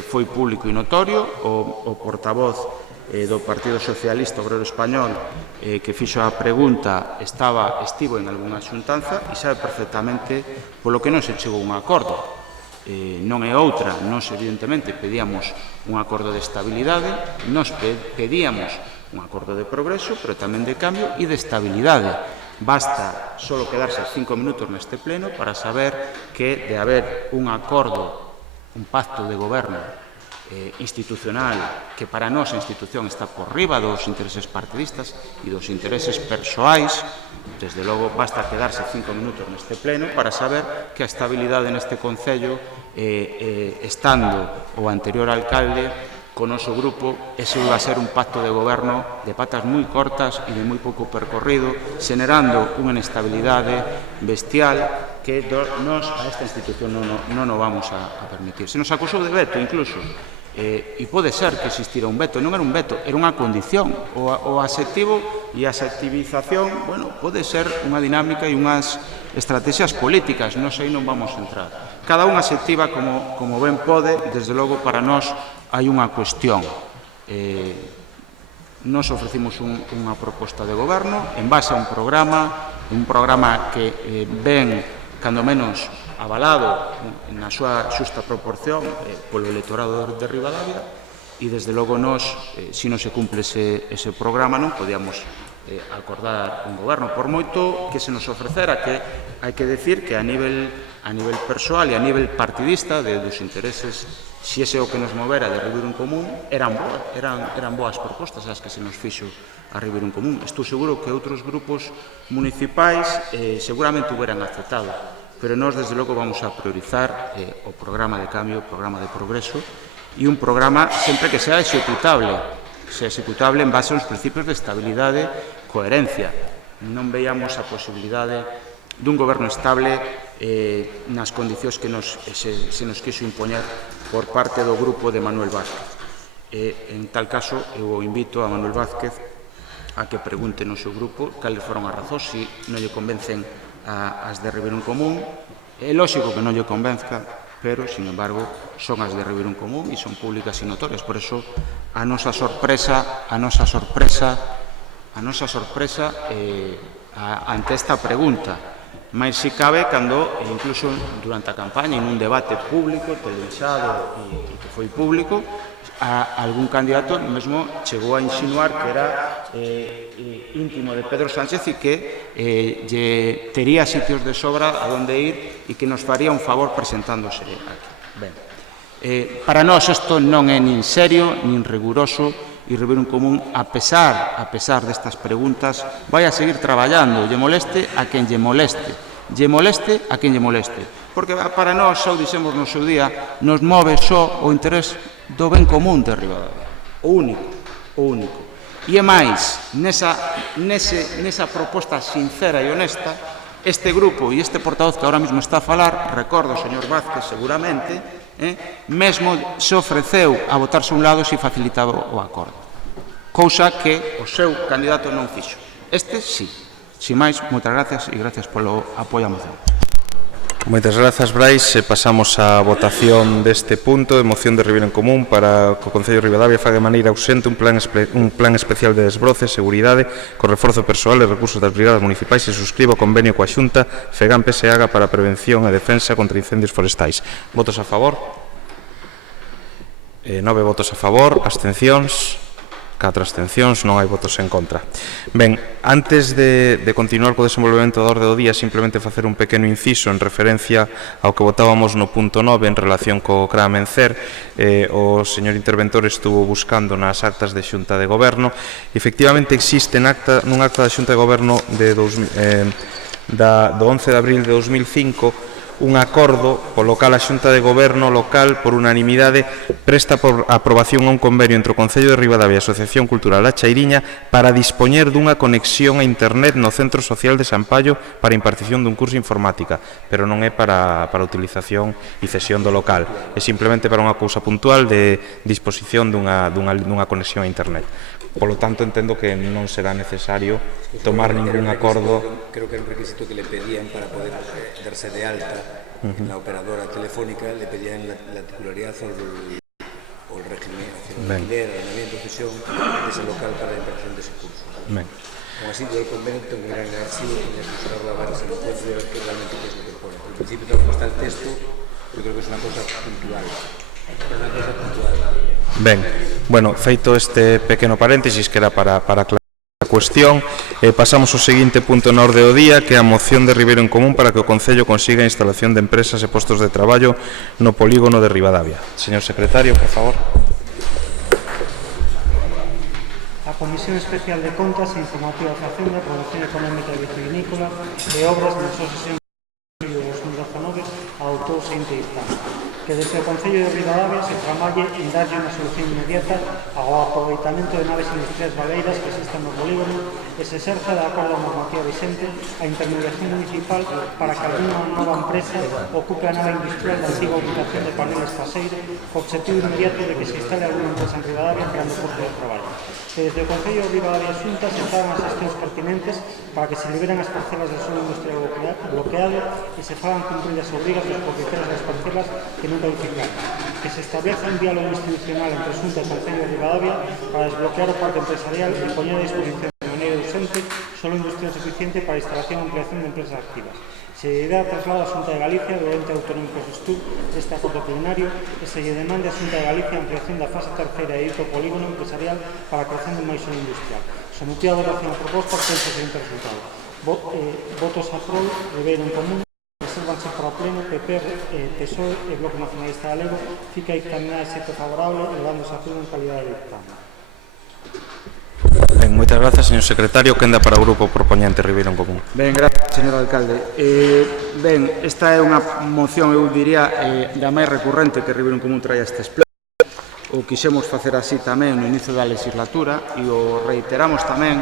foi público e notorio, o portavoz do Partido Socialista Obrero Español que fixo a pregunta estivo en algunha xuntanza e sabe perfectamente polo que non se chegou a un acordo. Non é outra, nós evidentemente pedíamos un acordo de estabilidade, nós pedíamos un acordo de progreso, pero tamén de cambio e de estabilidade. Basta só quedarse 5 minutos neste pleno para saber que de haber un acordo, un pacto de goberno institucional, que para nós a institución está por riba dos intereses partidistas e dos intereses persoais. Desde logo, basta quedarse 5 minutos neste pleno para saber que a estabilidade neste Concello, estando o anterior alcalde, co noso grupo, ese iba a ser un pacto de goberno de patas moi cortas e de moi pouco percorrido, xenerando unha inestabilidade bestial que nos a esta institución non o vamos a permitir. Se nos acusou de veto, incluso, e pode ser que existira un veto, non era un veto, era unha condición. O asectivo e a asectivización, bueno, pode ser unha dinámica e unhas estrategias políticas, non sei, non vamos a entrar. Cada unha asectiva como ben pode, desde logo para nós hai unha cuestión. Nos ofrecimos unha proposta de goberno en base a un programa que ven, cando menos, avalado na súa xusta proporción polo electorado de Ribadavia, e desde logo nos, se non se cumple ese programa, non podíamos acordar un goberno, por moito que se nos ofrecera, que hai que decir que a nivel persoal e a nivel partidista dos intereses, se ese o que nos movera de Ribeiro en Común, eran boas propostas as que se nos fixo a Ribeiro en Común. Estou seguro que outros grupos municipais seguramente hubieran aceptado, pero nós, desde logo, vamos a priorizar o programa de cambio, o programa de progreso, e un programa sempre que sea executable en base aos principios de estabilidade, coherencia. Non veíamos a posibilidade dun goberno estable nas condicións que se nos quiso impoñer por parte do grupo de Manuel Vázquez. En tal caso, eu invito a Manuel Vázquez a que pregunte no seu grupo cales foron as razóns, se non lle convencen as de Ribeiro en Común. É lógico que non lle convenzca, pero, sin embargo, son as de Ribeiro en Común e son públicas e notorias. Por eso, a nosa sorpresa ante esta pregunta, máis se cabe cando, incluso durante a campaña, en un debate público, televisado e que foi público, algún candidato mesmo chegou a insinuar que era íntimo de Pedro Sánchez e que lle tería sitios de sobra a donde ir e que nos faría un favor presentándose aquí. Ben. Para nós isto non é nin serio, nin riguroso, e Ribeiro en Común, a pesar destas preguntas, vai a seguir traballando, lle moleste a quen lle moleste, a quen lle moleste, porque para nós, xa o dixemos no seu día, nos move só o interés do ben común de Ribadavia, o único. E é máis, nesa proposta sincera e honesta, este grupo e este portavoz que ahora mesmo está a falar, recordo, señor Vázquez, seguramente, mesmo se ofreceu a botarse a un lado se facilitaba o acordo, cousa que o seu candidato non fixo. Este sí. Sin máis, moitas gracias e gracias polo apoio á moción. Moitas grazas, Brais. Pasamos á votación deste punto de moción de Ribeiro en Común para que o Concello de Ribadavia faga de maneira ausente un plan especial de desbroce, seguridade, con reforzo persoal e recursos das brigadas municipais e suscriba o convenio coa Xunta FEGAM-PSEAGA para a prevención e defensa contra incendios forestais. Votos a favor? 9 votos a favor, abstencións? 4 abstencións, non hai votos en contra. Ben, antes de continuar co desenvolvemento da orde do día, simplemente facer un pequeno inciso en referencia ao que votábamos no punto 9 en relación co CRA Mencer. O señor interventor estuvo buscando nas actas de Xunta de Goberno. Efectivamente, existe nun acta da Xunta de Goberno do 11 de abril de 2005 un acordo polo cal a Xunta de Goberno local, por unanimidade, presta por aprobación a un convenio entre o Concello de Ribadavia e a Asociación Cultural A Chairiña para dispoñer dunha conexión a internet no Centro Social de San Pallo para impartición dun curso de informática, pero non é para utilización e cesión do local, é simplemente para unha cousa puntual de disposición dunha conexión a internet. Polo tanto, entendo que non será necesario tomar ningún acordo. Creo que era un requisito que le pedían para poder darse de alta en la operadora telefónica, le pedían la titularidad o el régimen, el arrendamiento, cesión de ese local para la impartición de ese curso. Como así, yo el convenio tengo que ir al archivo, tengo que buscarlo a ver si lo puedo ver qué realmente es lo que pone. Al principio, tal como está el texto, yo creo que es una cosa puntual. Ben, bueno, feito este pequeno paréntesis que era para aclarar a cuestión, pasamos ao seguinte punto na orde do día, que é a moción de Ribeiro en Común para que o Concello consiga a instalación de empresas e postos de traballo no polígono de Ribadavia. Señor secretario, por favor. Comisión Especial de Contas e Informativa de Facenda, Promoción Económica e Vitivinícola e Obras na súa sesión de 2019 adoptou o seguinte dictamen: que desde o Concello de Ribadavia se tramalle en darlle unha solución inmediata ao aproveitamento de naves industriais baleiras que existen no polígono e se exerza de acordo á normativa vigente a intermediación municipal para que alguna nova empresa ocupe a nave industrial da antiga ubicación de Paneles Paseiro co objetivo inmediato de que se instale alguna empresa en Ribadavia creando postos de traballo. Que desde o Concello de Ribadavia Xunta se fagan as xestións pertinentes para que se liberen as parcelas do suelo industrial bloqueado e se fagan cumprir as obrigas dos propietarios das parcelas que non calificaron. Que se estableza un diálogo institucional entre Xunta e Concello de Ribadavia para desbloquear o parque empresarial e poñer a disposición de maneira urgente solo industrial suficiente para a instalación e ampliación de empresas activas. Se irá traslado a Xunta de Galicia do ente autonómico gestor deste acordo plenario e se lle demande a Xunta de Galicia a ampliación da fase terceira e do polígono empresarial para a creación de máis solo industrial. Sometida a votación a proposta, ten o seguinte resultado. Votos a prol, Ribeiro en común, reservanse para o pleno, PP, PSOE e Bloque Nacionalista Galego, fica dictaminada xeito favorable, elevándose a en calidad de dictamen. Ben, moitas grazas, señor secretario. Quenda para o grupo propoñente Ribeiro en común. Ben, grazas, señor alcalde. Ben, esta é unha moción, eu diría, da máis recurrente que Ribeiro en común trae a estes plenos. O quixemos facer así tamén no inicio da legislatura e o reiteramos tamén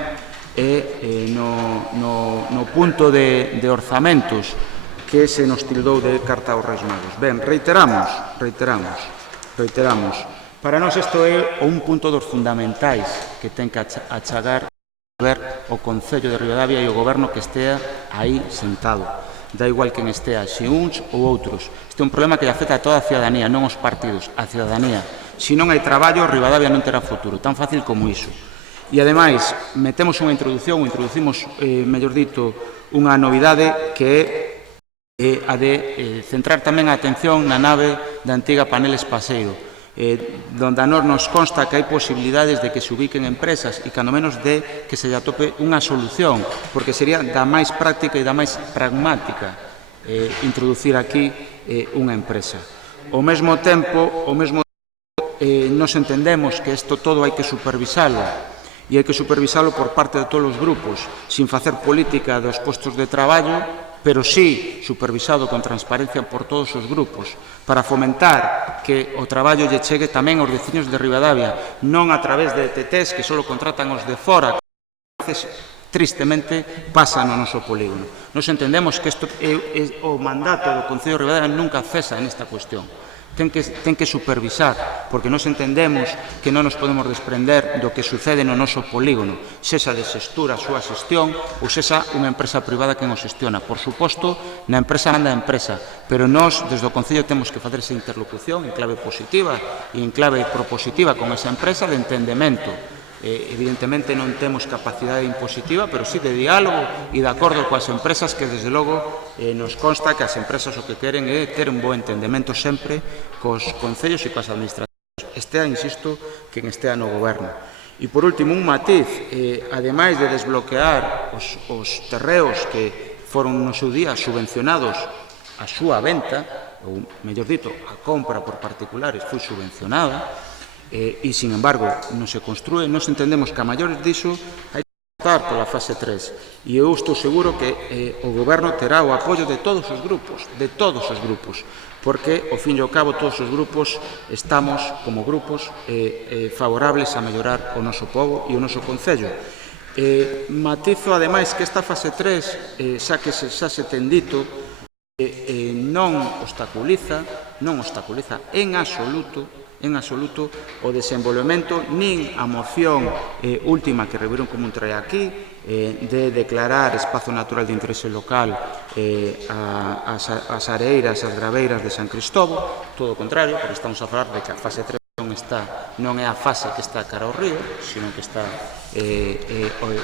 no punto de orzamentos que se nos tildou de carta aos Reis Magos. Ben, reiteramos. Para nós isto é un punto dos fundamentais que ten que achagar o Concello de Ribadavia e o Goberno que estea aí sentado. Da igual quen estea, se uns ou outros. Este é un problema que afecta a toda a ciudadanía, non os partidos, a ciudadanía. Se non hai traballo, Ribadavia non terá futuro, tan fácil como iso. E ademais, introducimos, mellor dito, unha novidade que é a de centrar tamén a atención na nave da antiga Paneles Paseiro, donde a nos consta que hai posibilidades de que se ubiquen empresas e cando menos de que se lle atope unha solución, porque sería da máis práctica e da máis pragmática introducir aquí unha empresa. Ao mesmo tempo, nos entendemos que isto todo hai que supervisalo e hai que supervisalo por parte de todos os grupos, sin facer política dos postos de traballo, pero sí supervisado con transparencia por todos os grupos, para fomentar que o traballo lle chegue tamén aos veciños de Ribadavia, non a través de ETTs que só contratan os de fora, que a veces tristemente pasa no noso polígono. Nos entendemos que isto é o mandato do Concello de Ribadavia nunca cesa nesta cuestión. Ten que supervisar, porque nos entendemos que non nos podemos desprender do que sucede no noso polígono, sexa de xestura a súa xestión ou sexa unha empresa privada que nos xestiona. Por suposto, na empresa manda a empresa, pero nós, desde o Concello, temos que facer esa interlocución en clave positiva e en clave propositiva con esa empresa de entendemento. Evidentemente non temos capacidade impositiva, pero sí de diálogo e de acordo coas empresas que, desde logo, nos consta que as empresas o que queren é ter un bo entendemento sempre cos concellos e coas administracións. Estea, insisto, quen estea no goberno. E, por último, un matiz, ademais de desbloquear os terreos que foron no seu día subvencionados a súa venta, ou, mellor dito, a compra por particulares foi subvencionada, e, sin embargo, non se construe, nos entendemos que a maiores diso hai que optar pola fase 3 e eu estou seguro que o Goberno terá o apoio de todos os grupos, porque, ao fin e ao cabo, todos os grupos estamos, como grupos, favorables a mellorar o noso pobo e o noso Concello. Matizo, ademais, que esta fase 3, xa se ten dito, non obstaculiza en absoluto o desenvolvemento nin a moción última que Ribeiro en común trae aquí de declarar espazo natural de interese local as areiras, as graveiras de San Cristóbal, todo o contrario, porque estamos a falar de que a fase 3 non é a fase que está cara ao río, sino que está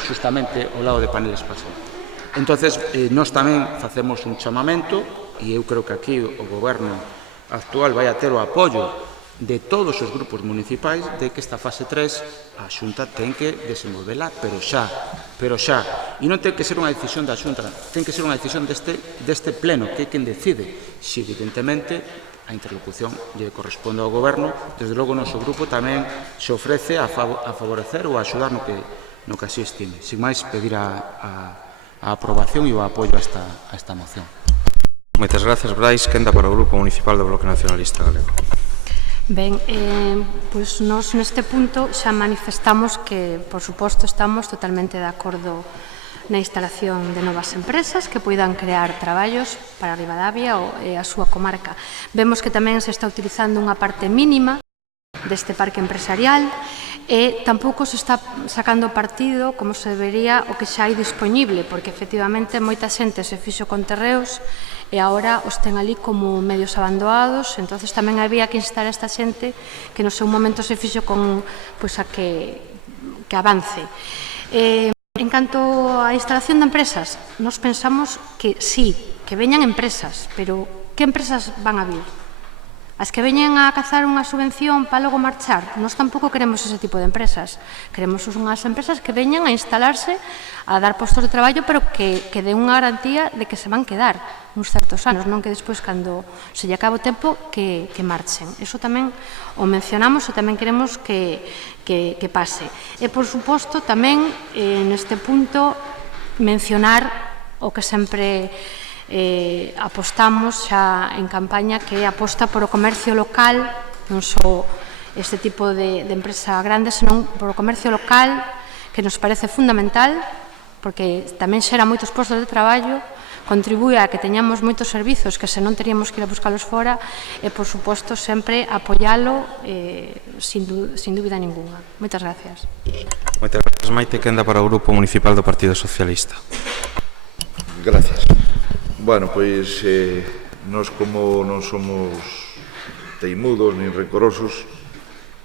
justamente ao lado de Paneles Paseiro. Entonces, nós tamén facemos un chamamento e eu creo que aquí o Goberno actual vai a ter o apoio de todos os grupos municipais de que esta fase 3 a Xunta ten que desenvolvela, pero xa. E non ten que ser unha decisión da Xunta, ten que ser unha decisión deste pleno, que é quen decide. Se evidentemente a interlocución lle corresponde ao Goberno. Desde logo o noso grupo tamén se ofrece a favorecer ou a axudar no que así estime. Sin máis, pedir a aprobación e o apoio a esta moción. Moitas gracias, Brais. Quenda para o Grupo Municipal do Bloque Nacionalista Galego. Ben, pois nós neste punto xa manifestamos que, por suposto, estamos totalmente de acordo na instalación de novas empresas que poidan crear traballos para Ribadavia e a súa comarca. Vemos que tamén se está utilizando unha parte mínima deste parque empresarial e tampouco se está sacando partido como se debería o que xa hai disponible, porque efectivamente moita xente se fixo con terreos e agora os ten ali como medios abandonados, entonces tamén había que instar a esta xente que no seu momento se fixo con, pois, a que avance. En canto á instalación de empresas, nos pensamos que sí, que veñan empresas, pero que empresas van a vir? As que veñen a cazar unha subvención para logo marchar, nós tampouco queremos ese tipo de empresas. Queremos unhas empresas que veñan a instalarse, a dar postos de traballo, pero que den unha garantía de que se van quedar uns certos anos, non que despois, cando se lle acaba o tempo, que marchen. Iso tamén o mencionamos e tamén queremos que pase. E, por suposto, tamén neste punto mencionar o que sempre apostamos xa en campaña, que é aposta por o comercio local, non só este tipo de empresa grande, senón por o comercio local, que nos parece fundamental, porque tamén xera moitos postos de traballo, contribúe a que teñamos moitos servizos que senón teríamos que ir a buscalos fora e, por suposto, sempre apoialo sin dúbida ninguna. Moitas gracias. Moitas gracias, Maite. Quenda para o Grupo Municipal do Partido Socialista. Gracias. Bueno, pois, nós como non somos teimudos nin rencorosos,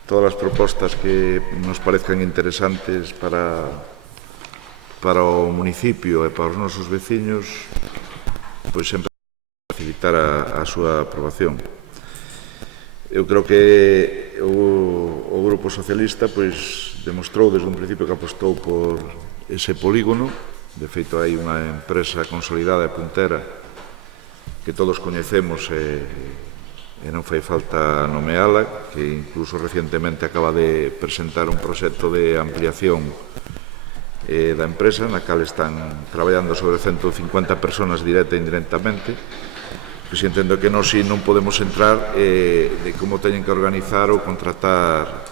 todas as propostas que nos parezcan interesantes para o municipio e para os nosos veciños, pois sempre facilitar a súa aprobación. Eu creo que o Grupo Socialista pois demostrou desde un principio que apostou por ese polígono. De feito, hai unha empresa consolidada e puntera que todos coñecemos e non fai falta nomeala, que incluso recientemente acaba de presentar un proxecto de ampliación da empresa, na cal están traballando sobre 150 personas directa e indirectamente. Pois entendo que nós non podemos entrar de como teñen que organizar ou contratar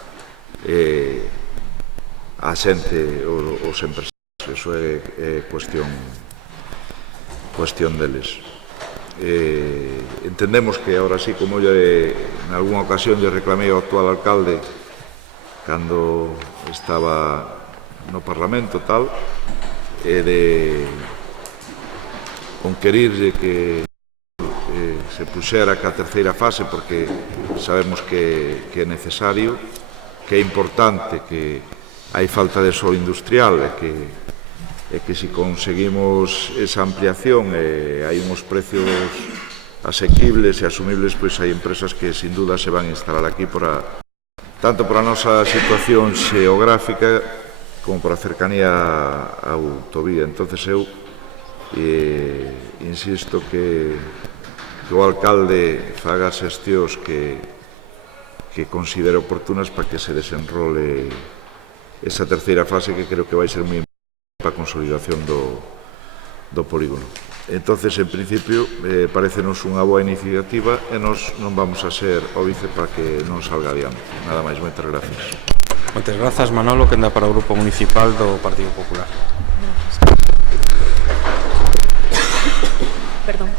a xente, os empresarios. Eso é cuestión deles. Entendemos que ahora sí, como en algunha ocasión lle reclamei ao actual alcalde cando estaba no Parlamento tal, de conquerirlle que se puxera que a terceira fase, porque sabemos que é necesario, que é importante, que hai falta de solo industrial e que se conseguimos esa ampliación e hai uns precios asequibles e asumibles, pois hai empresas que sin duda se van a instalar aquí tanto por a nosa situación xeográfica como por a cercanía á autovía. Entonces eu insisto que o alcalde faga as xestións que considere oportunas para que se desenrole esa terceira fase, que creo que vai ser moi importante para a consolidación do polígono. Entonces, en principio, parecenos unha boa iniciativa e nós non vamos a ser óbice para que non salga adiante. Nada máis, moitas gracias. Moitas grazas, Manolo. Quenda para o Grupo Municipal do Partido Popular. Perdón.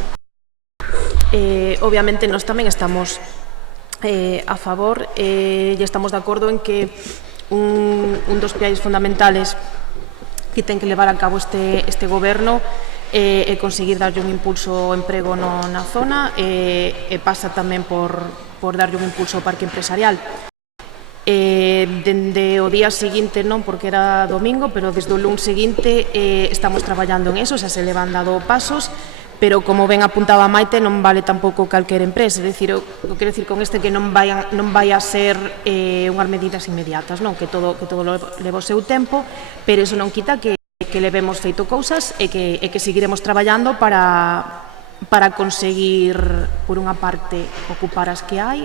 Obviamente, nós tamén estamos a favor e estamos de acordo en que un dos piares fundamentales que ten que levar a cabo este goberno e conseguir darlle un impulso ao emprego na zona e pasa tamén por darlle un impulso ao parque empresarial. Dende o día seguinte, non porque era domingo, pero desde o luns seguinte estamos traballando en eso, xa se le van dado pasos, pero como ben apuntaba Maite, non vale tampouco calquer empresa, é dicir, eu quero dicir con este que non vai a ser unhas medidas inmediatas, non, que todo leva o seu tempo, pero iso non quita que levemos feito cousas e que seguiremos traballando para para conseguir, por unha parte, ocupar as que hai,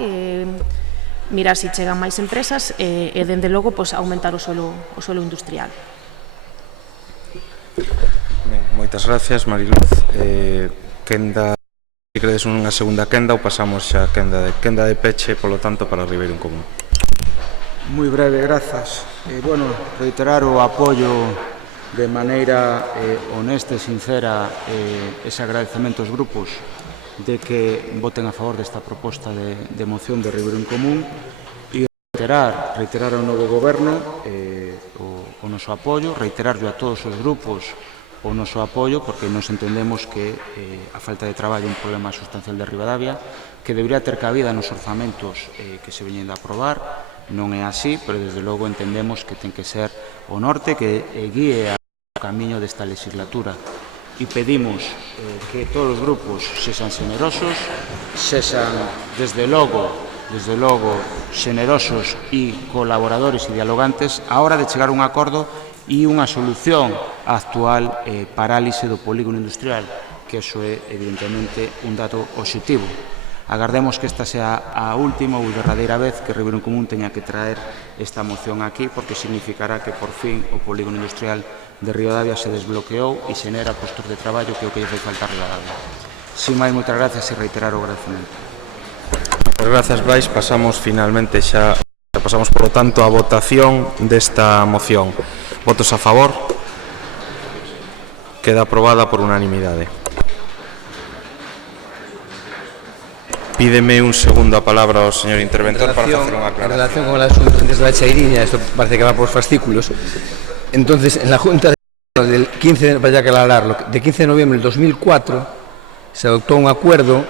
mirar se chegan máis empresas e, dende logo, aumentar o suelo industrial. Moitas gracias, Mariluz. Quenda, se credes unha segunda quenda ou pasamos xa a quenda de peche, polo tanto, para Ribeiro en Común. Moi breve, grazas. Bueno, reiterar o apoio de maneira honesta e sincera ese agradecemento aos grupos de que voten a favor desta proposta de moción de Ribeiro en Común e reiterar ao novo goberno o noso apoio, reiterarlo a todos os grupos o noso apoio, porque nos entendemos que a falta de traballo é un problema sustancial de Ribadavia, que debería ter cabida nos orzamentos que se veñen de aprobar. Non é así, pero desde logo entendemos que ten que ser o norte que guíe o camiño desta legislatura. E pedimos que todos os grupos sexan xenerosos, sexan desde logo xenerosos e colaboradores e dialogantes a hora de chegar a un acordo e unha solución á actual parálise do polígono industrial, que iso é evidentemente un dato obxectivo. Agardemos que esta sea a última ou derradeira vez que Ribeiro en Común teña que traer esta moción aquí, porque significará que por fin o polígono industrial de Ribadavia se desbloqueou e xenera postos de traballo, que é o que lle fai falta a Ribadavia. Sin máis, moitas gracias e reiterar o agradecemento. Moitas grazas, Brais. Pasamos finalmente xa, pasamos polo tanto a votación desta moción. Votos a favor? Queda aprobada por unanimidade. Pídeme un segundo a palabra ao señor interventor para facer unha aclaración. En relación con el asunto antes de la Chairiña, esto parece que va por fascículos. Entonces, en la Junta del 15, para aclararlo, de 15 de noviembre del 2004 se adoptó un acuerdo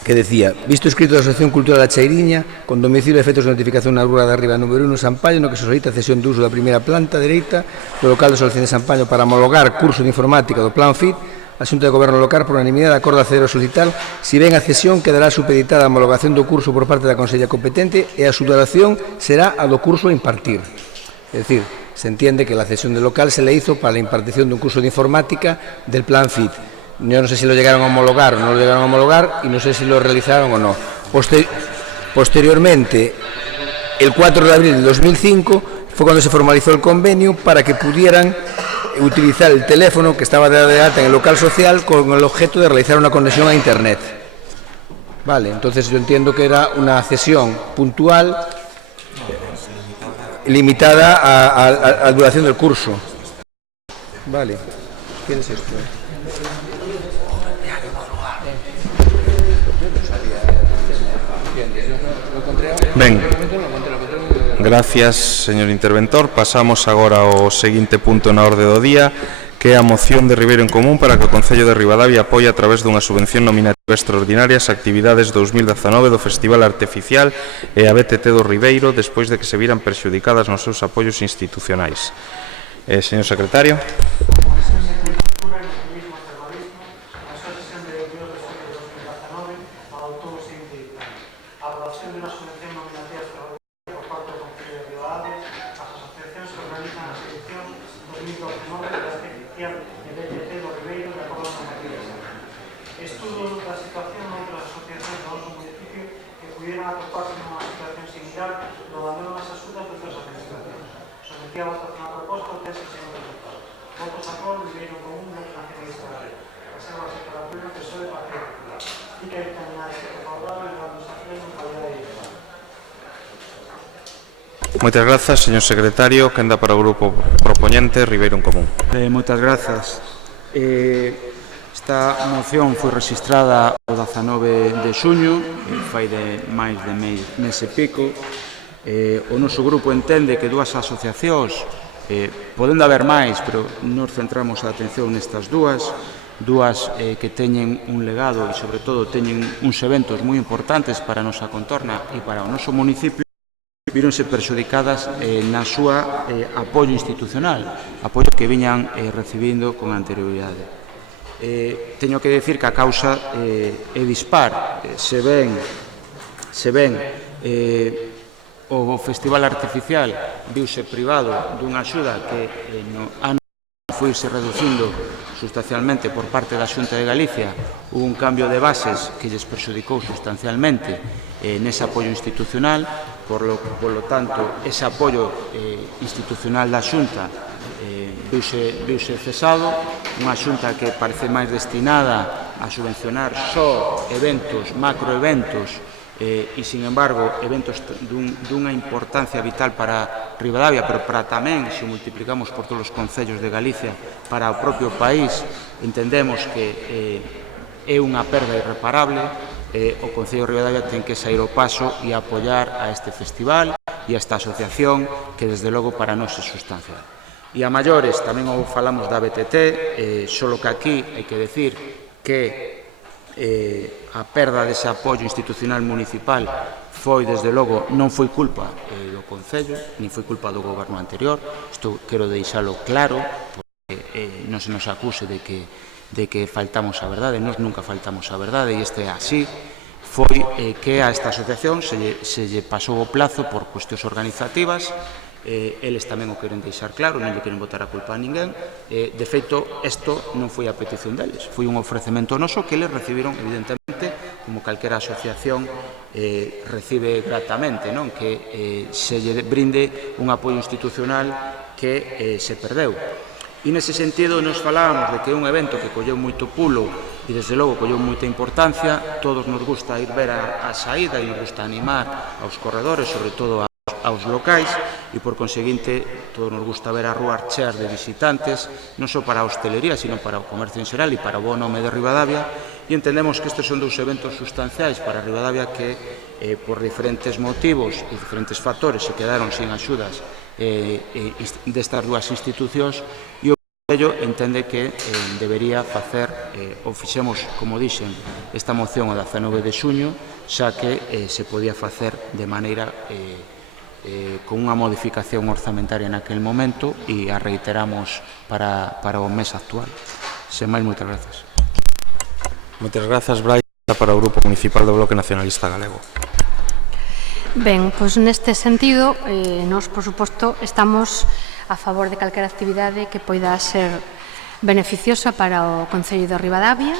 que decía: visto escrito da Asociación Cultural da Chairiña, con domicilio e efectos de notificación na Rúa da Riba número 1 Sampaio, no que se solicita a cesión de uso da primeira planta dereita do local de Solución de Sampaio para homologar curso de informática do Plan FIT, a Xunta de Goberno local, por unanimidade, acorda acceder ao solicitar, si ben a cesión quedará supeditada a homologación do curso por parte da Consella competente e a su duración será a do curso a impartir. Es decir, se entiende que la cesión del local se le hizo para la impartición de un curso de informática del Plan FIT. Yo no sé si lo llegaron a homologar o no lo llegaron a homologar y no sé si lo realizaron o no. Posteriormente, el 4 de abril del 2005, fue cuando se formalizó el convenio para que pudieran utilizar el teléfono que estaba de alta en el local social con el objeto de realizar una conexión a Internet. Vale, entonces yo entiendo que era una cesión puntual limitada a la duración del curso. Vale, ¿quién es esto? Ben, gracias, señor interventor. Pasamos agora ao seguinte punto na orde do día, que é a moción de Ribeiro en Común para que o Concello de Ribadavia apoie a través dunha subvención nominativa extraordinaria as actividades 2019 do Festival Artificial e a BTT do Ribeiro, despois de que se viran perxudicadas nos seus apoios institucionais. Señor secretario. Moitas grazas, señor secretario. Quenda para o grupo propoñente, Ribeiro en Común. Moitas grazas. Esta moción foi registrada o 19 de xuño, fai de máis de mes e pico. O noso grupo entende que dúas asociacións, podendo haber máis, pero nos centramos a atención nestas dúas que teñen un legado e, sobre todo, teñen uns eventos moi importantes para a nosa contorna e para o noso municipio, víronse perxudicadas na súa apoio institucional, apoio que viñan recibindo con anterioridade. Teño que decir que a causa é dispar. Se ven o Festival Artificial viuse privado dunha axuda que no ano foi se reducindo sustancialmente por parte da Xunta de Galicia, hubo un cambio de bases que lles perxudicou sustancialmente nese apoio institucional, polo tanto, ese apoio institucional da Xunta viuse cesado, unha Xunta que parece máis destinada a subvencionar só eventos, macroeventos, e, sin embargo, eventos dunha importancia vital para Ribadavia, pero para tamén, se multiplicamos por todos os concellos de Galicia, para o propio país, entendemos que é unha perda irreparable. O Concello de Ribadavia ten que sair ao paso e apoiar a este festival e a esta asociación que, desde logo, para nós é sustancial. E a maiores, tamén falamos da BTT, solo que aquí hai que decir que a perda dese apoio institucional municipal foi, desde logo, non foi culpa do Concello, nin foi culpa do goberno anterior. Isto quero deixalo claro, porque non se nos acuse de que faltamos a verdade. Nós nunca faltamos a verdade, e este é así. Foi que a esta asociación se lle pasou o plazo por cuestións organizativas. Eles tamén o queren deixar claro, non lle queren botar a culpa a ninguén. De feito, isto non foi a petición deles, foi un ofrecemento noso que eles recibiron, evidentemente, como calquera asociación recibe gratamente, non? Que se lle brinde un apoio institucional que se perdeu. E nese sentido nos falábamos de que é un evento que colleu moito pulo e desde logo colleu moita importancia. Todos nos gusta ir ver a saída e nos gusta animar aos corredores, sobre todo aos locais, e por conseguinte todos nos gusta ver a rúas cheas de visitantes, non só para a hostelería, sino para o comercio en xeral e para o bo nome de Ribadavia, e entendemos que estes son dous eventos sustanciais para Ribadavia que por diferentes motivos e diferentes factores se quedaron sin axudas destas dúas institucións, e o Concello entende que debería facer, ou fixemos, como dixen, esta moción o 19 de xuño, xa que se podía facer de maneira con unha modificación orzamentaria naquel momento, e a reiteramos para o mes actual. Sen máis, moitas grazas. Moitas grazas, Brian, para o Grupo Municipal do Bloque Nacionalista Galego. Ben, pois neste sentido, nós, por suposto, estamos a favor de calquera actividade que poida ser beneficiosa para o Concello de Ribadavia,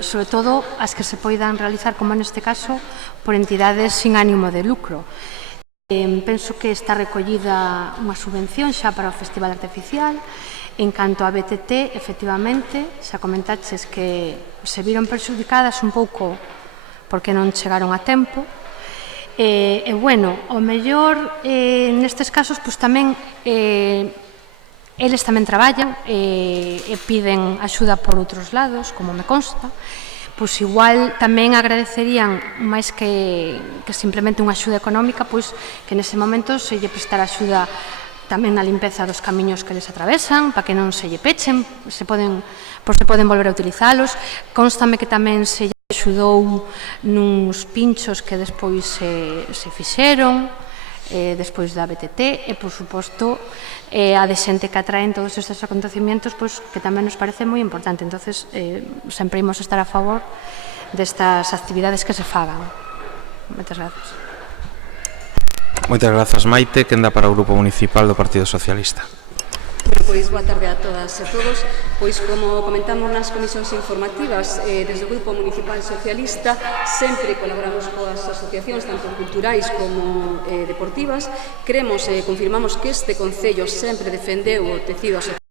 sobre todo as que se poidan realizar, como neste caso, por entidades sin ánimo de lucro. Penso que está recollida unha subvención xa para o Festival Artificial. En canto a BTT, efectivamente, xa comentaches que se viron perxudicadas un pouco porque non chegaron a tempo. E, bueno, o mellor, nestes casos, pois tamén, eles tamén traballan e piden axuda por outros lados, como me consta. Pois igual tamén agradecerían, máis que simplemente unha axuda económica, pois que nese momento se lle prestar axuda tamén na limpeza dos camiños que les atravesan, para que non se lle pechen, se poden volver a utilizalos. Constame que tamén se lle axudou nuns pinchos que despois se fixeron, despois da BTT, e, por suposto, a de xente que atraen todos estes acontecimientos, pois, que tamén nos parece moi importante. Entonces, sempre imos estar a favor destas actividades que se fagan. Moitas grazas. Moitas grazas, Maite. Quen dá para o Grupo Municipal do Partido Socialista? Pois, boa tarde a todas e todos. Pois, como comentamos nas comisións informativas, desde o Grupo Municipal Socialista sempre colaboramos coas asociacións, tanto culturais como deportivas. Creemos e confirmamos que este Concello sempre defendeu o tecido asociativo,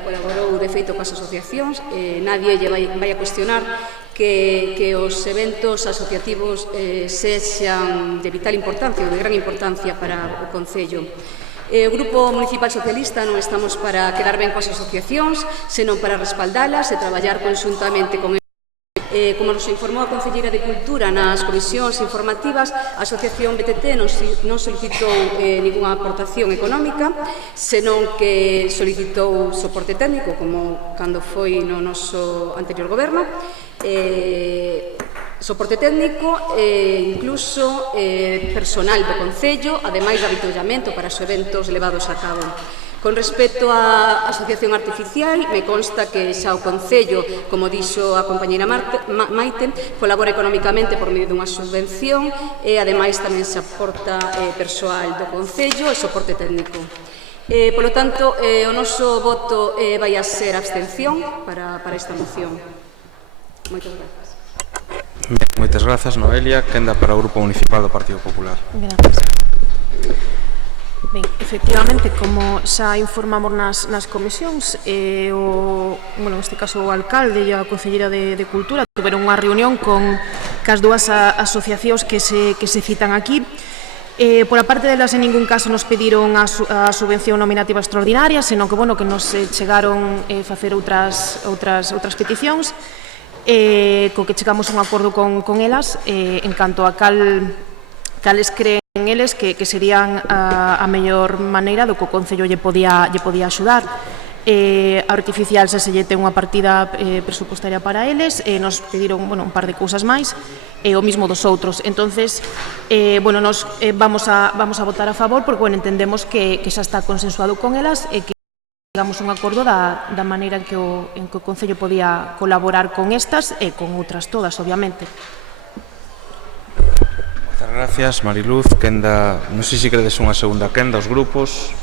colaborou de feito coas asociacións. Nadie lle vai a cuestionar que os eventos asociativos sexan de vital importancia ou de gran importancia para o Concello. O Grupo Municipal Socialista non estamos para quedar ben coas asociacións, senón para respaldalas e traballar conxuntamente con eles. Como nos informou a Concelleira de Cultura nas comisións informativas, a Asociación BTT non solicitou ninguna aportación económica, senón que solicitou soporte técnico, como cando foi no noso anterior goberno, soporte técnico e incluso personal do Concello, ademais de avitollamento para os eventos levados a cabo. Con respecto á Asociación Artificial, me consta que xa o Concello, como dixo a compañeira Maite, colabora económicamente por medio dunha subvención e ademais tamén se aporta persoal do Concello e soporte técnico. Polo tanto, o noso voto vai a ser abstención para esta moción. Moitas grazas. Moitas grazas, Noelia. Quenda para o Grupo Municipal do Partido Popular. Grazas. Ben, efectivamente, como xa informamos nas comisións, neste caso o alcalde e a Conselleira de Cultura tiveron unha reunión con as dúas asociacións que se citan aquí. Por a parte delas, en ningún caso nos pediron a subvención nominativa extraordinaria, senón que nos chegaron facer outras peticións, co que chegamos a un acordo con elas en canto a cales creen eles que serían a mellor maneira do que o Concello lle podía axudar. A Artificial xa se lle ten unha partida presupostaria para eles, nos pediron un par de cousas máis, o mismo dos outros. Entonces, nos vamos a votar a favor porque entendemos que xa está consensuado con elas e que chegamos un acordo da maneira en que o Concello podía colaborar con estas e con outras todas, obviamente. Moitas gracias, Mariluz. Quenda, non sei se credes unha segunda quenda aos grupos.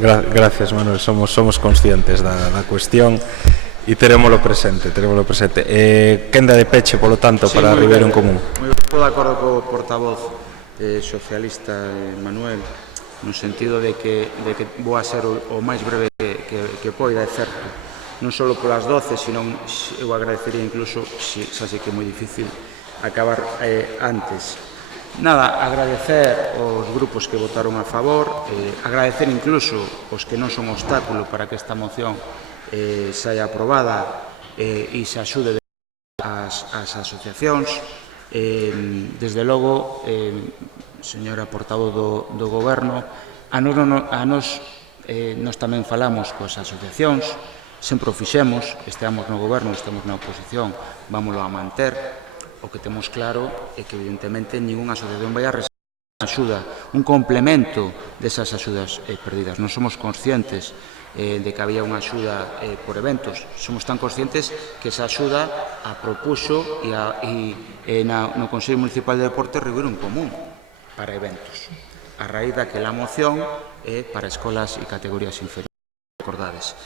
Gracias, Manuel. Somos conscientes da cuestión e terémolo presente. Quenda de peche, polo tanto, para Ribeiro en Común. Estou de acordo co portavoz socialista Manuel, no sentido de que vou a ser o máis breve que poida, é certo. Non só polas 12, senón eu agradecería incluso, xa sei que é moi difícil, acabar antes. Nada, agradecer aos grupos que votaron a favor, agradecer incluso os que non son obstáculo para que esta moción saia aprobada e se axude as asociacións. Desde logo, señora portavoz do Goberno, nos tamén falamos coas asociacións, sempre o fixemos, esteamos no Goberno, estemos na oposición, vámoslo a manter. O que temos claro é que, evidentemente, ninguna asociación vai a recibir unha axuda, un complemento desas axudas perdidas. Non somos conscientes de que había unha axuda por eventos. Somos tan conscientes que esa axuda a propuxo no Consello Municipal de Deportes Ribeiro en Común para eventos. A raíz daquela moción para escolas e categorías inferiores, recordades.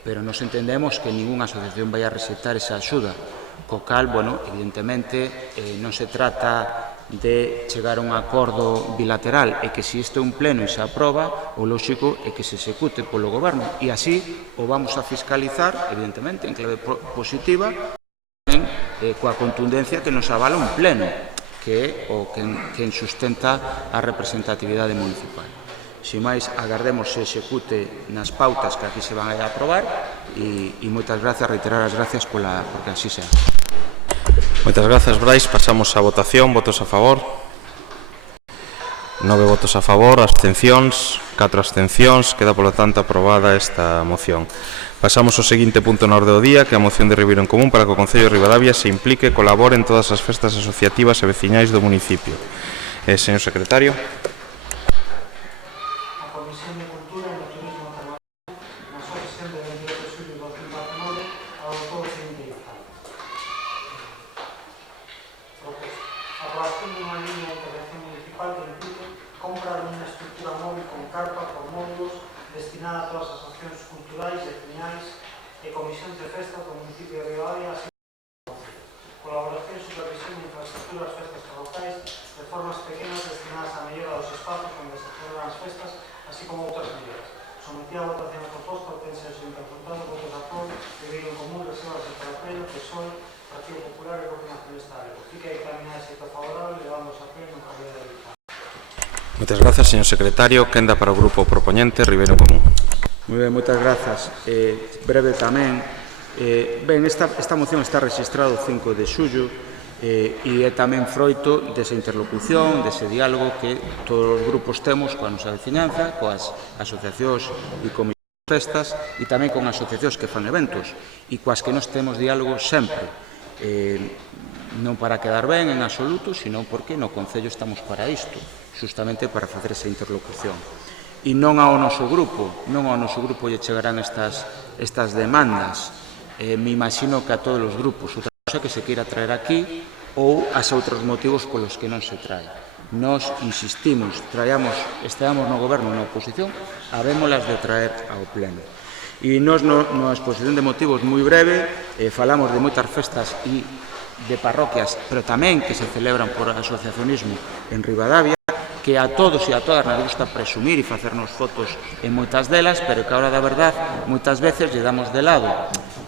Pero nos entendemos que ninguna asociación vai a recetar esa axuda. Co cal, evidentemente, non se trata de chegar a un acordo bilateral e que se isto é un pleno e se aproba, o lóxico é que se execute polo Goberno e así o vamos a fiscalizar, evidentemente, en clave positiva, coa contundencia que nos avala un pleno, que é o quen sustenta a representatividade municipal. Si máis, agardemos se execute nas pautas que aquí se van a aprobar e moitas grazas, reiterar as gracias porque así sea. Moitas grazas, Brais. Pasamos a votación. Votos a favor. 9 votos a favor, abstencións, 4 abstencións. Queda, polo tanto, aprobada esta moción. Pasamos ao seguinte punto na orde do día, que é a moción de Ribeiro en Común para que o Concello de Ribadavia se implique e colabore en todas as festas asociativas e veciñais do municipio. Señor secretario. Moitas grazas, señor secretario. Quenda para o grupo propoñente, Ribeiro en Común. Moi ben, moitas grazas. Breve tamén. Esta moción está registrada o 5 de xullo e é tamén froito desa interlocución, dese diálogo que todos os grupos temos coa nosa veciñanza, coas asociacións e comisións de festas e tamén con asociacións que fan eventos e coas que nos temos diálogo sempre. Non para quedar ben en absoluto, sino porque no Concello estamos para isto, justamente para facer esa interlocución. E non ao noso grupo lle chegarán estas demandas me imagino que a todos os grupos. Outra cosa que se queira traer aquí ou as outros motivos polos que non se trae. Nós insistimos, esteamos no goberno ou na oposición, habémolas de traer ao pleno. E nós, na exposición de motivos moi breve, falamos de moitas festas e de parroquias, pero tamén que se celebran por asociacionismo en Ribadavia, que a todos e a todas nos gusta presumir e facernos fotos en moitas delas, pero que a hora da verdad moitas veces lle damos de lado.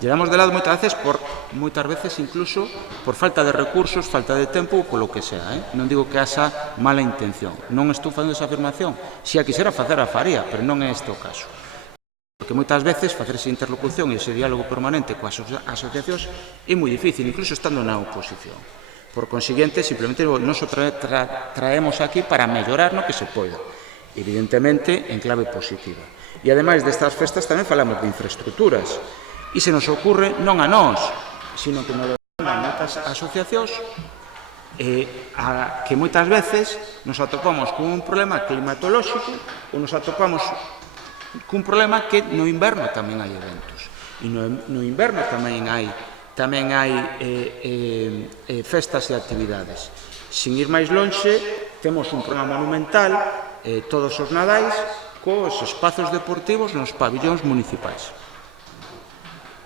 Lle damos de lado moitas veces incluso por falta de recursos, falta de tempo ou polo que sea. Non digo que haxa mala intención. Non estou facendo esa afirmación. Se a quixera facer a faría, pero non é este o caso. Porque moitas veces facer esa interlocución e ese diálogo permanente coas asociacións é moi difícil, incluso estando na oposición. Por consiguiente, simplemente nos traemos aquí para mellorar no que se poida, evidentemente en clave positiva. E ademais destas festas tamén falamos de infraestructuras. E se nos ocurre non a nós, sino que nos demandan moitas asociacións que moitas veces nos atopamos con un problema climatolóxico ou nos atopamos cun problema que no inverno tamén hai eventos. E no inverno tamén hai festas e actividades. Sin ir máis lonxe, temos un programa monumental todos os nadais cos espazos deportivos nos pabillóns municipais.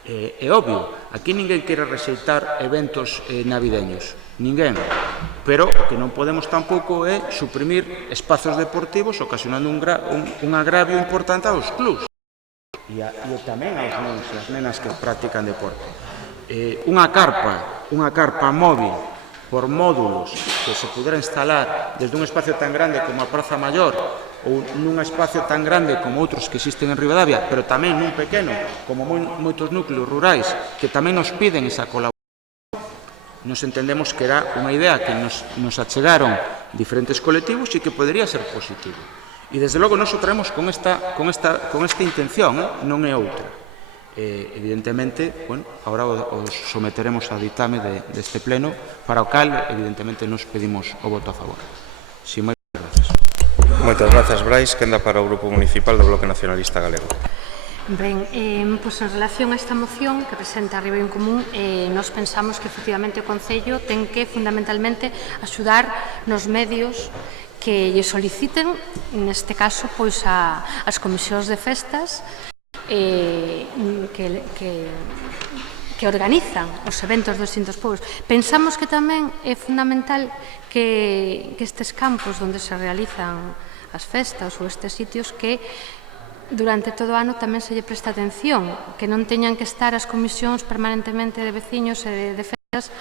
É obvio, aquí ninguén quere rexeitar eventos navideños, ninguén, pero o que non podemos tampouco é suprimir espazos deportivos ocasionando un agravio importante aos clubs e tamén aos nenos e as nenas que practican deporte. Unha carpa móvil por módulos que se pudera instalar desde un espacio tan grande como a Praza Maior ou nun espacio tan grande como outros que existen en Ribadavia, pero tamén nun pequeno, como moitos núcleos rurais que tamén nos piden esa colaboración. Nos entendemos que era unha idea que nos achegaron diferentes colectivos e que podería ser positivo. E desde logo nos o traemos con esta intención, non é outra. Evidentemente, agora os someteremos a ditame deste pleno, para o cal, evidentemente, nos pedimos o voto a favor. Sin máis, grazas. Moitas grazas, Brais. Quenda para o Grupo Municipal do Bloque Nacionalista Galego. Ben, pois en relación a esta moción que presenta Arriba en Común, nos pensamos que efectivamente o Concello ten que fundamentalmente axudar nos medios que lle soliciten, neste caso, pois as comisións de festas que organizan os eventos dos distintos povos. Pensamos que tamén é fundamental que estes campos onde se realizan as festas ou estes sitios que durante todo o ano tamén se lle presta atención, que non teñan que estar as comisións permanentemente de veciños e de festas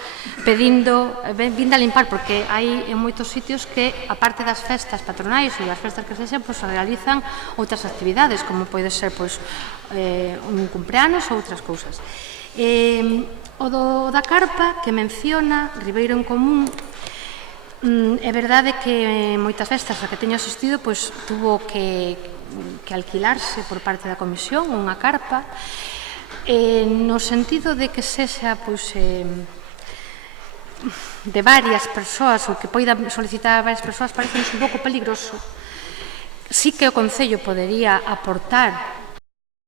vindo a limpar, porque hai en moitos sitios que, aparte das festas patronais e das festas que sexan, se realizan outras actividades, como pode ser un cumpleanos ou outras cousas. O da carpa que menciona Ribeiro en Común, é verdade que moitas festas a que teño asistido tuvo que alquilarse por parte da comisión unha carpa, no sentido de que sexa de varias persoas ou que poida solicitar a varias persoas, parece un pouco peligroso. Sí que o Concello podería aportar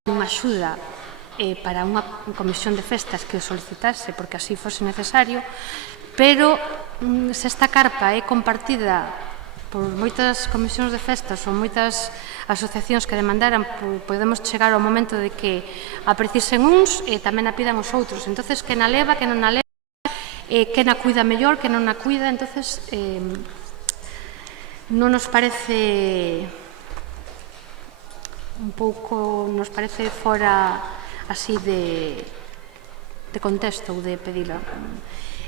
unha axuda para unha comisión de festas que o solicitase porque así fose necesario, pero se esta carpa é compartida por moitas comisións de festas ou moitas asociacións que demandaran, podemos chegar ao momento de que a precisen uns e tamén a pidan os outros. Entonces, que na leva, que non na leva, que na cuida mellor, que non na cuida, entonces non nos parece un pouco, nos parece fora así de contexto ou de pedila.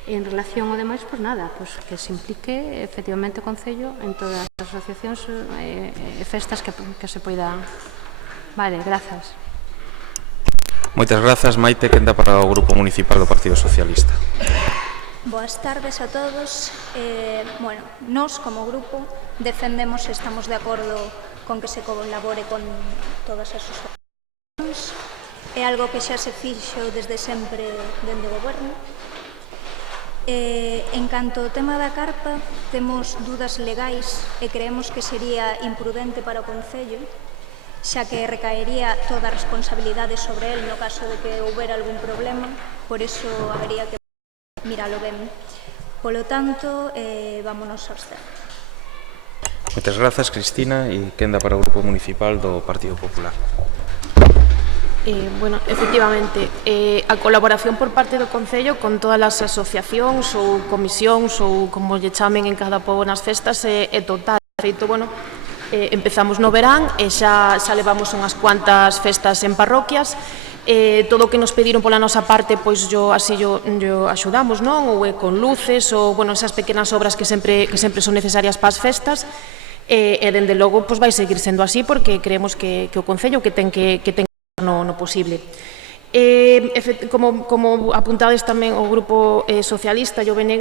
En relación ao demais, pois nada, que se implique efectivamente o Concello en todas as asociacións e festas que se poidan. Vale, grazas. Moitas grazas, Maite. Quenda para o Grupo Municipal do Partido Socialista. Boas tardes a todos. Nós, como grupo, defendemos e estamos de acordo con que se colabore con todas as asociacións. É algo que xa se fixo desde sempre dende o goberno. En canto ao tema da carpa, temos dudas legais e creemos que sería imprudente para o Concello xa que recaería toda a responsabilidade sobre el no caso de que houbera algún problema, por iso habería que miralo ben. Polo tanto, vámonos a abster. Moitas grazas, Cristina, e quenda para o Grupo Municipal do Partido Popular. Bueno, efectivamente, a colaboración por parte do Concello con todas as asociacións ou comisións ou como lle chamen en cada pobo nas festas é total. De feito, bueno, empezamos no verán e xa levamos unhas cuantas festas en parroquias. Todo o que nos pediron pola nosa parte, pois así axudamos, non? Ou con luces, ou, bueno, esas pequenas obras que sempre son necesarias para as festas. E, dende logo, pois vai seguir sendo así, porque creemos que o Concello que ten que no posible. Como apuntades tamén o Grupo Socialista e o BNG,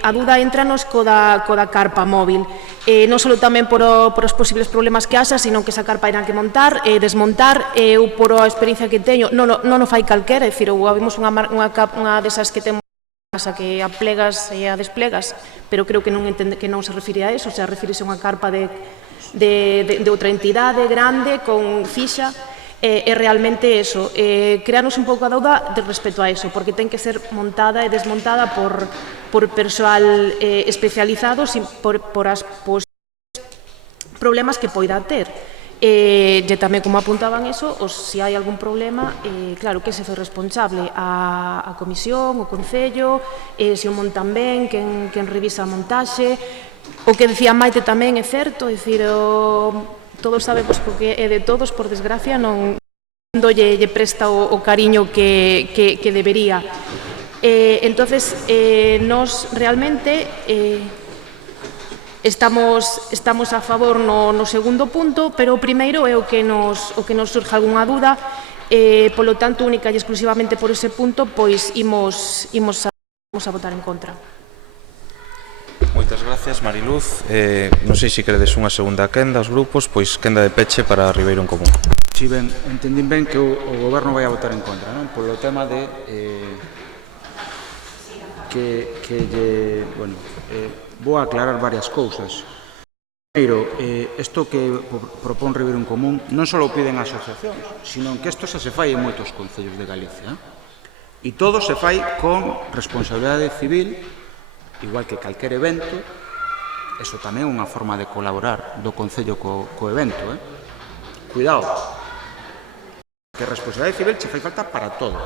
a duda entranos co da carpa móvil, non só tamén por os posibles problemas que haxa, sino que esa carpa irán que montar, desmontar, eu por a experiencia que teño, non o fai calquera, é dicir, habemos unha desas que temos casa que a plegas e a desplegas, pero creo que non se refire a eso, xa refírese a unha carpa de outra entidade grande, con fixa. É realmente eso, crearnos un pouco a dúda respecto a eso, porque ten que ser montada e desmontada por persoal especializado por os problemas que poida ter. E tamén, como apuntaban eso, se hai algún problema, claro que se foi responsable a comisión, o Concello, se o montan ben, quen revisa a montaxe. O que decía Maite tamén é certo, é dicir, todos sabemos que é de todos, por desgracia, non lle presta o cariño que debería. Entonces, nos realmente estamos a favor no segundo punto, pero o primeiro é o que nos surge algunha dúda, polo tanto, única e exclusivamente por ese punto, pois imos a votar en contra. Moitas gracias, Mariluz. Non sei se queredes unha segunda quenda aos grupos, pois quenda de peche para Ribeiro en Común. Si ben, entendín ben que o Goberno vai a votar en contra, non? Polo tema de vou aclarar varias cousas. Primeiro, isto que propón Ribeiro en Común non só piden asociacións, sino que isto xa se fai en moitos concellos de Galicia. E todo se fai con responsabilidade civil, igual que calquer evento. Eso tamén é unha forma de colaborar do Concello co evento. Cuidado, que a responsabilidade civil che fai falta para todo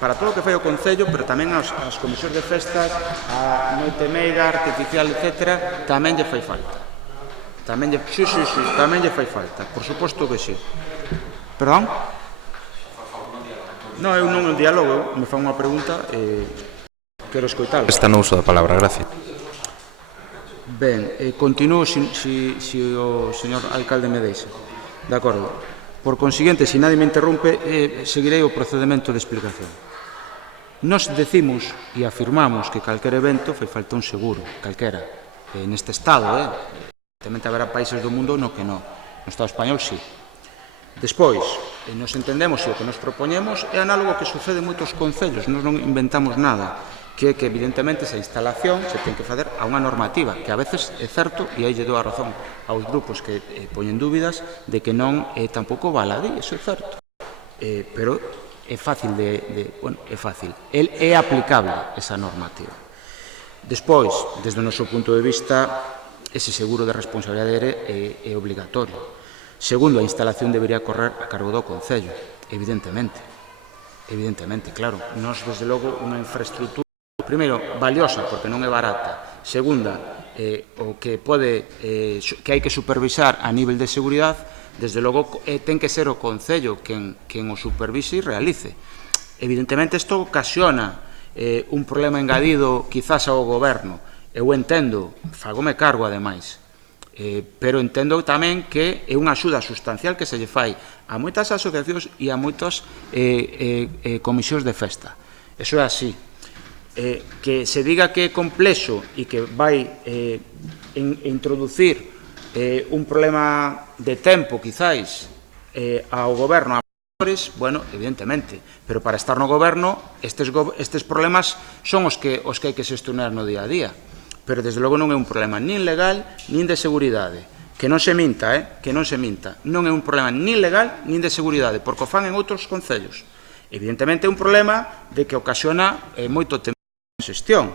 o que fai o Concello, pero tamén as comisións de festas, a noite meiga, artificial, etc., tamén lle fai falta. Tamén lle fai falta, por suposto que sí. Perdón? Non, eu non diálogo, me fan unha pregunta e quero escoitalo. Está no uso da palabra, gracias. Ben, continuo se o señor alcalde me deixa. De acordo. Por consiguiente, se nadie me interrompe, seguirei o procedimento de explicación. Nos decimos e afirmamos que calquer evento fai falta un seguro, calquera. Neste estado, evidentemente haberá países do mundo no que non. No Estado español, sí. Despois, nos entendemos e o que nos propoñemos é análogo que sucede en moitos concellos, non inventamos nada, que evidentemente esa instalación se ten que facer a unha normativa, que a veces é certo, e aí lle dou a razón aos grupos que poñen dúbidas de que non é tampouco baladí, iso é certo. Pero é fácil é fácil. É aplicable esa normativa. Despois, desde o noso punto de vista, ese seguro de responsabilidade é obligatorio. Segundo, a instalación debería correr a cargo do Concello, evidentemente, claro. Nos, desde logo, unha infraestructura, primeiro, valiosa, porque non é barata. Segunda, o que hai que supervisar a nivel de seguridade, desde logo, ten que ser o Concello quen o supervise e realice. Evidentemente, isto ocasiona un problema engadido, quizás ao Goberno. Eu entendo, fagome cargo, ademais, pero entendo tamén que é unha axuda sustancial que se lle fai a moitas asociacións e a moitas comisións de festa. Eso é así. Que se diga que é complexo e que vai introducir un problema de tempo, quizáis, ao Goberno, bueno, evidentemente, pero para estar no Goberno estes problemas son os que hai que xestionar no día a día. Pero, desde logo, non é un problema nin legal, nin de seguridade. que non se minta, que non se minta. Non é un problema nin legal nin de seguridade, porque o fan en outros concellos. Evidentemente é un problema de que ocasiona moito tempo de xestión.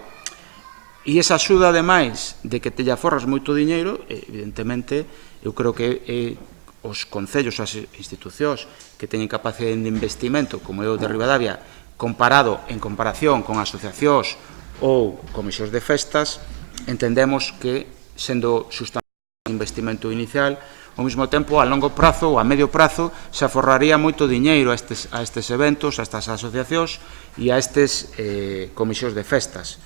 E esa axuda, ademais, de que te lle aforras moito diñeiro, evidentemente, eu creo que os concellos, as institucións que teñen capacidade de investimento, como é o de Ribadavia, en comparación con asociacións ou comisións de festas, entendemos que, sendo sustancial o investimento inicial, ao mesmo tempo, a longo prazo ou a medio prazo, se aforraría moito diñeiro a estes eventos, a estas asociacións e a estes comisións de festas,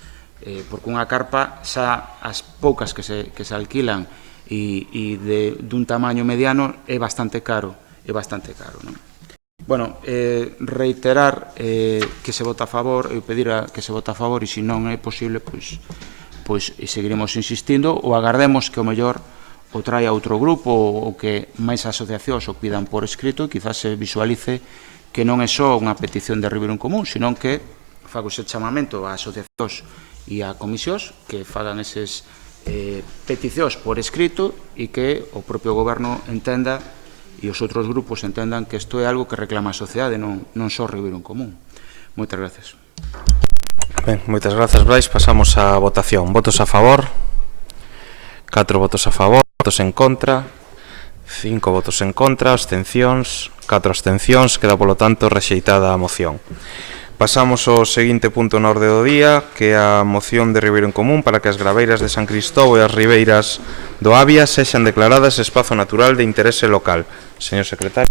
porque unha carpa, xa as poucas que se alquilan e dun tamaño mediano, é bastante caro, non? Bueno, reiterar que se vota a favor, eu pedir que se vota a favor, e se non é posible, pois seguiremos insistindo, ou agardemos que o mellor o traia outro grupo, ou que máis asociacións o pidan por escrito, e quizás se visualice que non é só unha petición de Ribeiro en Común, senón que fago ese chamamento a asociacións e a comisións que fagan eses peticións por escrito e que o propio goberno entenda e os outros grupos entendan que isto é algo que reclama a sociedade, non só Ribeiro en Común. Moitas gracias. Ben, moitas grazas, Brais. Pasamos á votación. Votos a favor, 4 votos a favor, votos en contra, 5 votos en contra, abstencións, 4 abstencións, queda polo tanto rexeitada a moción. Pasamos ao seguinte punto na orde do día, que é a moción de Ribeiro en Común para que as graveiras de San Cristóbal e as ribeiras do Avia sexan declaradas espazo natural de interese local. Señor secretario.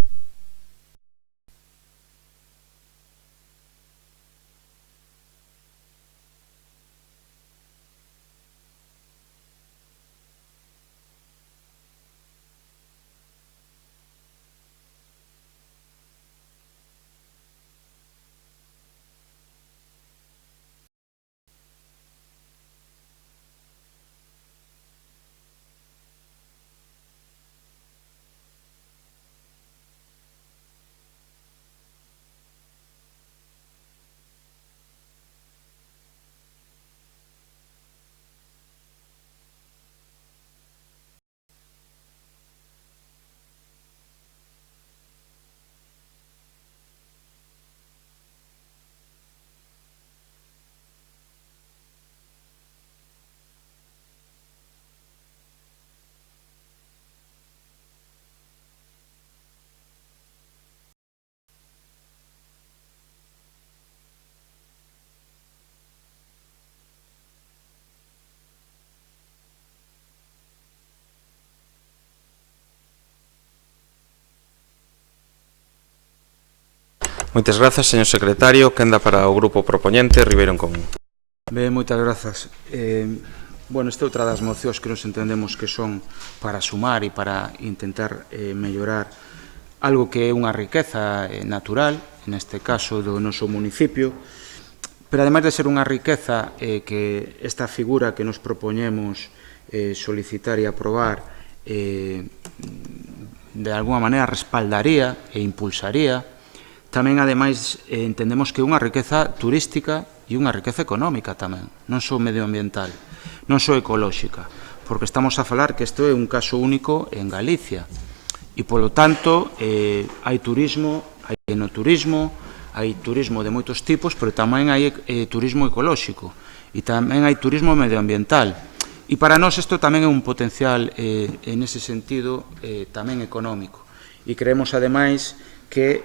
Moitas grazas, señor secretario. Quenda para o grupo propoñente, Ribeiro en Común. Ben, moitas grazas. Bueno, esta é outra das mocións que nos entendemos que son para sumar e para intentar mellorar algo que é unha riqueza natural, neste caso do noso municipio, pero ademais de ser unha riqueza que esta figura que nos propoñemos solicitar e aprobar de alguma maneira respaldaría e impulsaría, tamén, ademais, entendemos que é unha riqueza turística e unha riqueza económica tamén, non só medioambiental, non só ecolóxica, porque estamos a falar que isto é un caso único en Galicia e, polo tanto, hai turismo, hai enoturismo, hai turismo de moitos tipos, pero tamén hai turismo ecolóxico e tamén hai turismo medioambiental. E para nós isto tamén é un potencial, en ese sentido, tamén económico. E creemos, ademais, que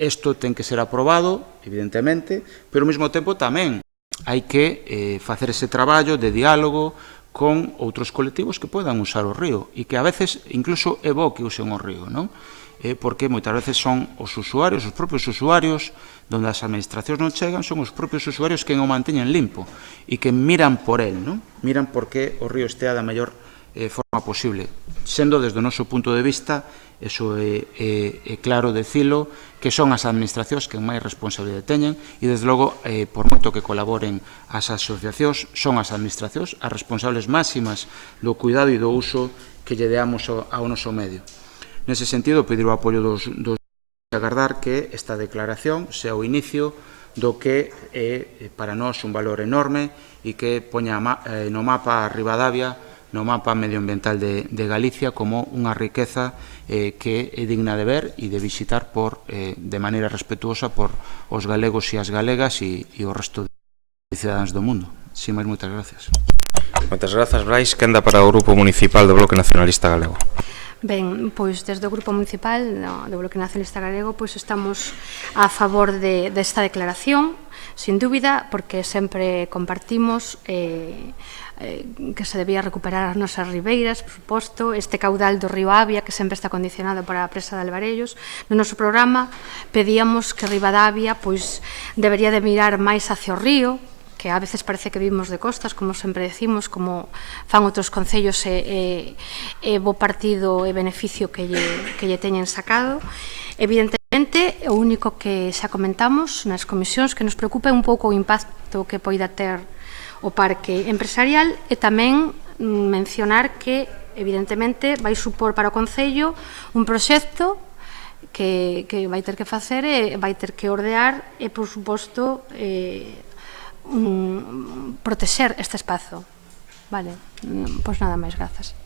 isto ten que ser aprobado, evidentemente, pero ao mesmo tempo tamén hai que facer ese traballo de diálogo con outros colectivos que podan usar o río e que a veces incluso é bo que usen o río, non? Porque moitas veces son os usuarios, os propios usuarios, donde as administracións non chegan, son os propios usuarios que o manteñen limpo e que miran por el, non? Miran por que o río estea da mellor forma posible, sendo desde o noso punto de vista, eso é claro decilo, que son as administracións que máis responsabilidade teñen e, desde logo, por moito que colaboren as asociacións, son as administracións as responsables máximas do cuidado e do uso que lle deamos ao noso medio. Nese sentido, pedir o apoio dos agardar que esta declaración sea o inicio do que é para nós un valor enorme e que poña no mapa a Ribadavia no mapa medioambiental de Galicia como unha riqueza que é digna de ver e de visitar de maneira respetuosa por os galegos e as galegas e o resto de cidadáns do mundo. Sin máis, moitas gracias. Moitas grazas, Brais. Quenda para o Grupo Municipal do Bloque Nacionalista Galego. Ben, pois desde o Grupo Municipal do Bloque Nacionalista Galego pois estamos a favor desta declaración, sin dúbida, porque sempre compartimos que se debía recuperar as nosas ribeiras, por suposto, este caudal do río Avia, que sempre está condicionado para a presa de Alvarellos. No noso programa pedíamos que Ribadavia pois debería de mirar máis hacia o río, que a veces parece que vivimos de costas, como sempre decimos, como fan outros concellos e bo partido e beneficio que lle teñen sacado. Evidentemente, o único que xa comentamos nas comisións que nos preocupa é un pouco o impacto que poida ter o parque empresarial e tamén mencionar que, evidentemente, vai supor para o concello un proxecto que vai ter que facer e vai ter que ordear e, por suposto, protexer este espazo. Vale, pois nada máis, grazas.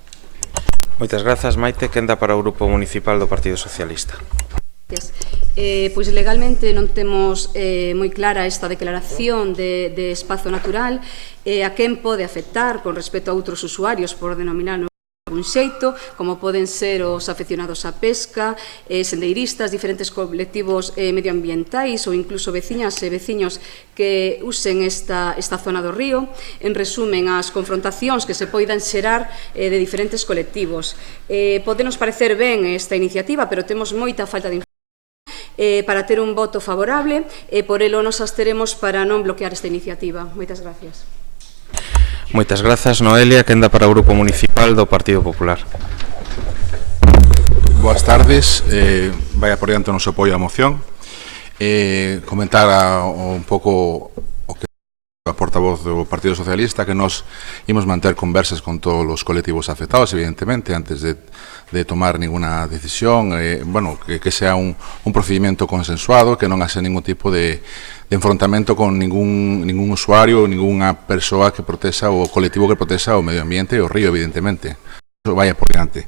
Moitas grazas, Maite. Quenda para o Grupo Municipal do Partido Socialista. Pois legalmente non temos moi clara esta declaración de espazo natural a quen pode afectar con respecto a outros usuarios, por denominar un xeito, como poden ser os afeccionados á pesca, sendeiristas, diferentes colectivos medioambientais ou incluso veciñas e veciños que usen esta zona do río. En resumen, as confrontacións que se poidan xerar de diferentes colectivos. Podenos parecer ben esta iniciativa, pero temos moita falta de información para ter un voto favorable e por elo nos absteremos para non bloquear esta iniciativa. Moitas gracias. Moitas grazas, Noelia. Quenda para o Grupo Municipal do Partido Popular. Boas tardes. Vai por diante o noso apoio á moción. Comentar un pouco o que a portavoz do Partido Socialista, que nos imos manter conversas con todos os colectivos afectados, evidentemente, antes de tomar ninguna decisión, que sea un procedimento consensuado, que non haxe ningún tipo de enfrontamento con ningún usuario ou ninguna persoa que protexa o colectivo que protexa o medio ambiente e o río, evidentemente. Eso vaya por diante.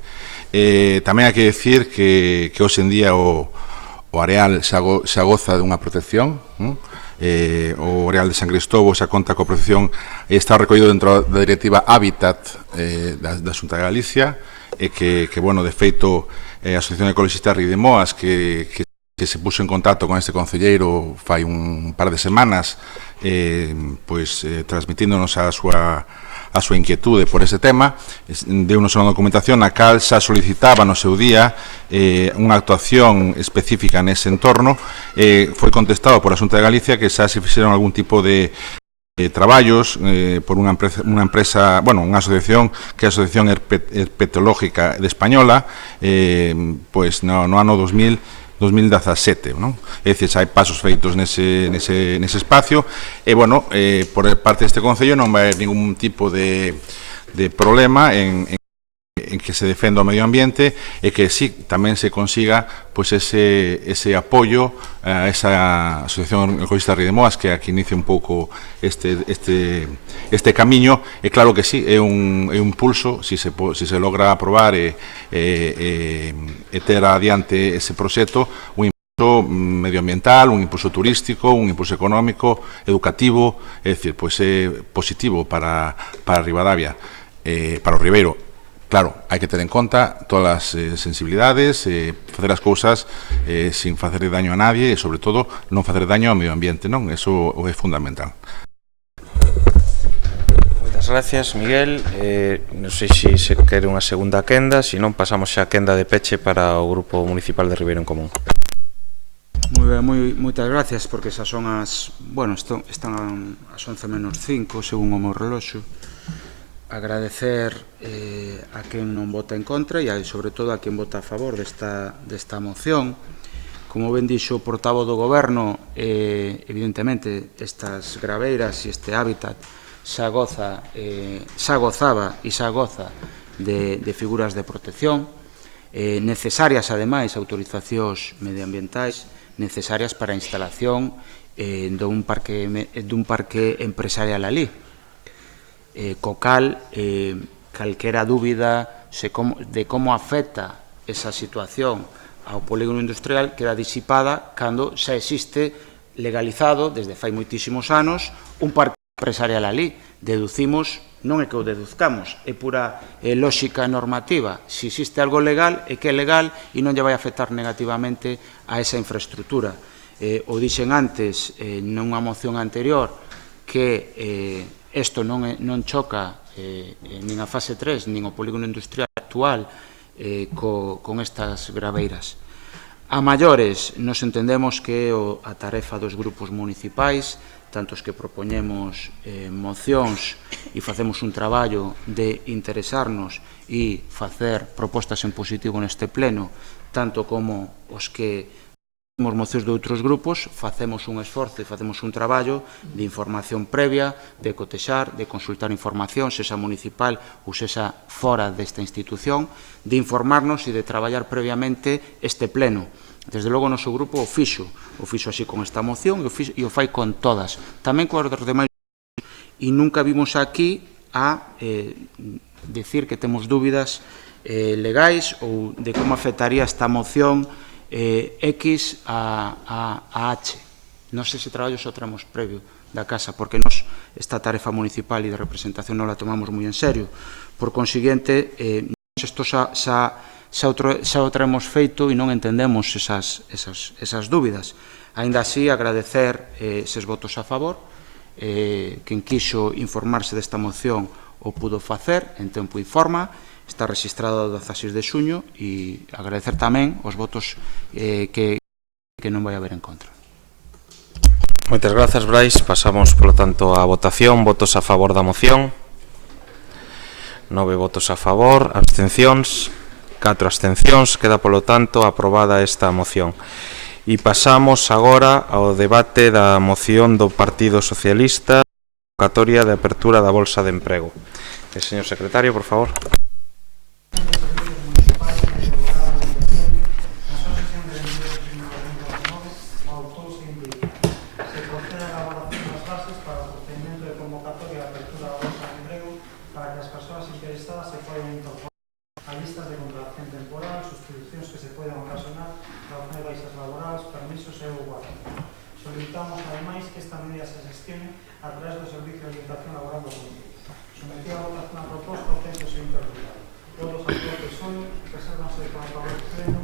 Tamén hai que decir que hoxe en día o areal xa goza dunha protección. O areal de San Cristóbal xa conta coa protección e está recollido dentro da directiva Hábitat da Xunta de Galicia e que de feito, a Asociación Ecologista Río de Moas que se puso en contacto con este concelleiro fai un par de semanas transmitíndonos a súa inquietude por ese tema, deunos unha documentación na cal xa solicitaba no seu día unha actuación específica nese entorno. Foi contestado por a Xunta de Galicia que xa se fixeron algún tipo de traballos por unha empresa, unha asociación que é a Asociación Herpetológica de Española, no ano 2017, non? É dicir, hai pasos feitos nese espacio e, por parte deste Concello non vai haber ningún tipo de problema en que se defenda o medio ambiente e que sí, tamén se consiga ese apoio a esa Asociación Ecologista Río de Moas que aquí inicia un pouco este camiño e claro que sí, é un pulso si se logra aprobar e ter adiante ese proxecto, un impulso medioambiental, un impulso turístico, un impulso económico, educativo, é dicir, é positivo para Ribadavia, para o Ribeiro. Claro, hai que ter en conta todas as sensibilidades, facer as cousas sin facer daño a nadie e, sobre todo, non facer daño ao medio ambiente, non? Eso é fundamental. Moitas gracias, Miguel. Non sei se quere unha segunda quenda, se non pasamos xa a quenda de peche para o Grupo Municipal de Ribeiro en Común. Moitas gracias, porque xa son as... están as 11:05, según o meu reloxo. Agradecer a quen non vota en contra e, sobre todo, a quen vota a favor desta moción. Como ben dixo o portavoz do Goberno, evidentemente, estas graveiras e este hábitat xa gozaba e xa goza de figuras de protección necesarias, ademais, autorizacións medioambientais necesarias para a instalación dun parque empresarial alí. Co cal, calquera dúbida de como afecta esa situación ao polígono industrial queda disipada cando xa existe legalizado desde fai moitísimos anos un parque empresarial ali. Deducimos, non é que o deduzcamos, é pura lógica normativa. Se existe algo legal, é que é legal e non lle vai afectar negativamente a esa infraestructura. O dixen antes nunha moción anterior que isto non choca nin a fase 3 nin o polígono industrial actual con estas graveiras. A maiores, nos entendemos que é a tarefa dos grupos municipais, tanto os que propoñemos mocións e facemos un traballo de interesarnos e facer propostas en positivo neste pleno, tanto como os que temos mocións de outros grupos, facemos un esforzo e facemos un traballo de información previa, de cotexar, de consultar información, sexa municipal ou sexa fora desta institución, de informarnos e de traballar previamente este pleno. Desde logo o noso grupo o fixo así con esta moción e o fai con todas, tamén con os demais, e nunca vimos aquí a decir que temos dúbidas legais ou de como afectaría esta moción X a H. Nos ese traballo só traemos previo da casa, porque nos esta tarefa municipal e de representación non la tomamos moi en serio. Por consiguiente, isto xa o traemos feito e non entendemos esas dúbidas. Aínda así, agradecer eses votos a favor. Quen quixo informarse desta moción o pudo facer en tempo e forma. Está registrado o 16 de xuño e agradecer tamén os votos que non vai haber en contra. Moitas grazas, Brais. Pasamos, polo tanto, á votación. Votos a favor da moción. 9 votos a favor. Abstencións. 4 abstencións. Queda, polo tanto, aprobada esta moción. E pasamos agora ao debate da moción do Partido Socialista, convocatoria de apertura da Bolsa de Emprego. Señor secretario, por favor. Solicitamos, ademais, que esta medida se gestione a través do Servicio de Orientación Laboral do Municipio. Sometida a votación a proposta, o texto se interpretado. Todos os votos son, resérvanse con a favor do pleno,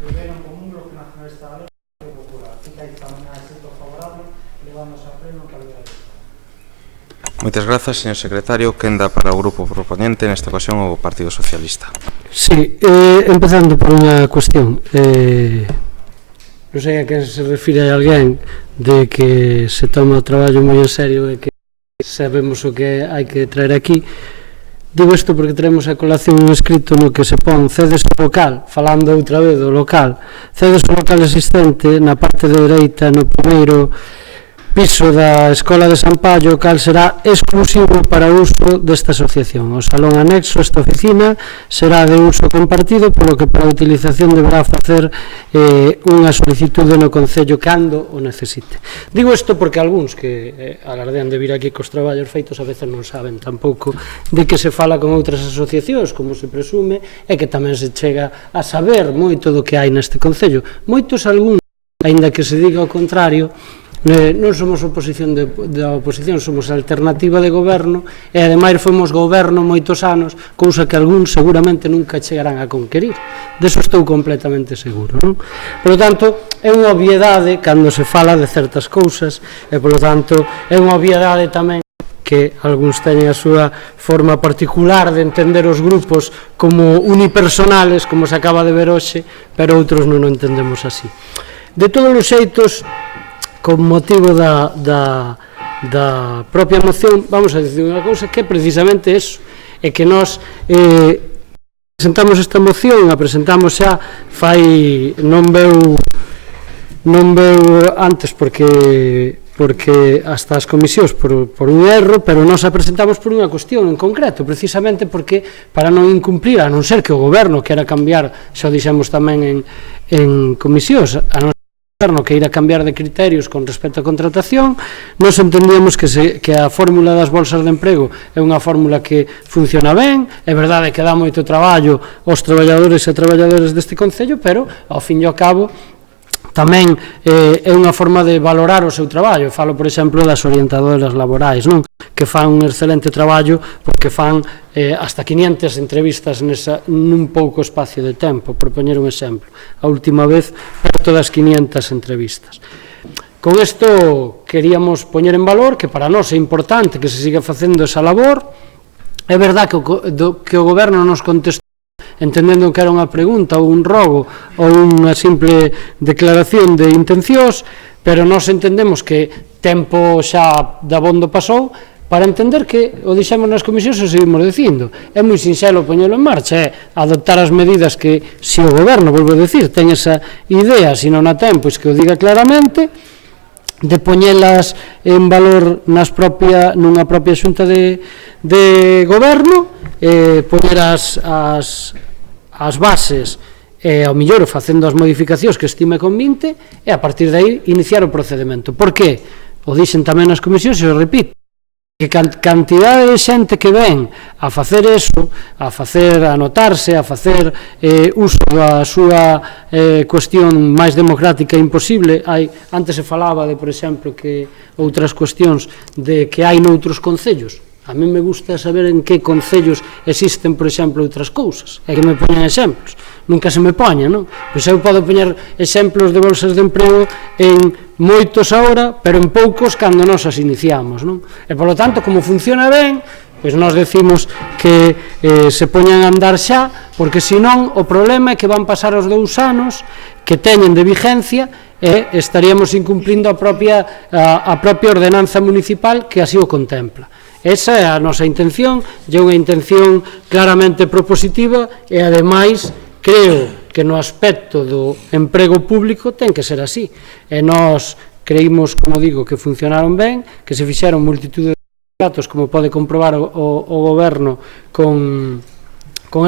liberan común Bloque Nacionalista da Lei e Popular. Fica aí tamén a exento favorable, levamos a pleno en calidad de Estado. Moitas grazas, señor secretario. Quenda para o grupo proponente, nesta ocasión o Partido Socialista. Sí, empezando por unha cuestión. Non sei a quen se refire a alguén de que se toma o traballo moi en serio e que sabemos o que hai que traer aquí. Digo isto porque traemos a colación un escrito no que se pon cedes o local, falando outra vez do local, cedes o local existente na parte de dereita no primeiro piso da Escola de San Pallo, cal será exclusivo para o uso desta asociación. O salón anexo a esta oficina será de uso compartido, polo que para a utilización deberá facer unha solicitude no Concello cando o necesite. Digo isto porque algúns que alardean de vir aquí cos traballos feitos a veces non saben tampouco de que se fala con outras asociacións, como se presume, e que tamén se chega a saber moito do que hai neste Concello. Moitos algúns, aínda que se diga o contrario, non somos oposición da oposición, somos alternativa de goberno e ademais fomos goberno moitos anos, cousa que algúns seguramente nunca chegarán a conquerir. Deso estou completamente seguro, non? Por lo tanto, é unha obviedade cando se fala de certas cousas e, por lo tanto, é unha obviedade tamén que algúns teñen a súa forma particular de entender os grupos como unipersonales, como se acaba de ver hoxe, pero outros non o entendemos así. De todos os xeitos, con motivo da propia moción, vamos a dicir unha cousa que é precisamente eso, é que nós presentamos esta moción, a presentamos xa fai, non veu antes porque hasta as comisións por un erro, pero nós a presentamos por unha cuestión en concreto, precisamente porque para non incumplir, a non ser que o goberno quera cambiar, xa o dixemos tamén en comisións, a non Goberno que irá cambiar de criterios con respecto á contratación. Nos entendíamos que a fórmula das bolsas de emprego é unha fórmula que funciona ben, é verdade que dá moito traballo aos traballadores e traballadoras deste Concello, pero ao fin e ao cabo tamén é unha forma de valorar o seu traballo. Falo, por exemplo, das orientadoras laborais, non? Que fan un excelente traballo porque fan hasta 500 entrevistas nun pouco espacio de tempo, por poñer un exemplo. A última vez, perto das 500 entrevistas. Con isto queríamos poñer en valor que para nós é importante que se siga facendo esa labor. É verdad que o Goberno nos contestou entendendo que era unha pregunta ou un rogo ou unha simple declaración de intencións, pero nós entendemos que tempo xa dabondo pasou para entender que o dixemos nas comisións e o seguimos dicindo. É moi sinxelo poñelo en marcha, é adoptar as medidas que, se o Goberno, volvo a decir, ten esa idea, se non a ten, pois que o diga claramente, de poñelas en valor nunha propia xunta de Goberno, poñer as bases e ao millor facendo as modificacións que estime convinte e a partir de aí iniciar o procedimento. Por que? O dixen tamén nas comisións e o repito, que cantidade de xente que ven a facer eso, a anotarse, a facer uso da súa cuestión máis democrática imposible. Antes se falaba de, por exemplo, que outras cuestións de que hai noutros concellos. A mí me gusta saber en que concellos existen, por exemplo, outras cousas, e que me poñan exemplos. Nunca se me poña, non? Pois eu podo poñer exemplos de bolsas de emprego en moitos agora, pero en poucos cando nos as iniciamos, non? E, polo tanto, como funciona ben, pois nós decimos que se poñan a andar xa, porque senón o problema é que van pasar os 2 anos que teñen de vigencia e estaríamos incumplindo a propia ordenanza municipal que así o contempla. Esa é a nosa intención, é unha intención claramente propositiva e, ademais, creo que no aspecto do emprego público ten que ser así. E nós creímos, como digo, que funcionaron ben, que se fixeron multitude de datos, como pode comprobar o Goberno con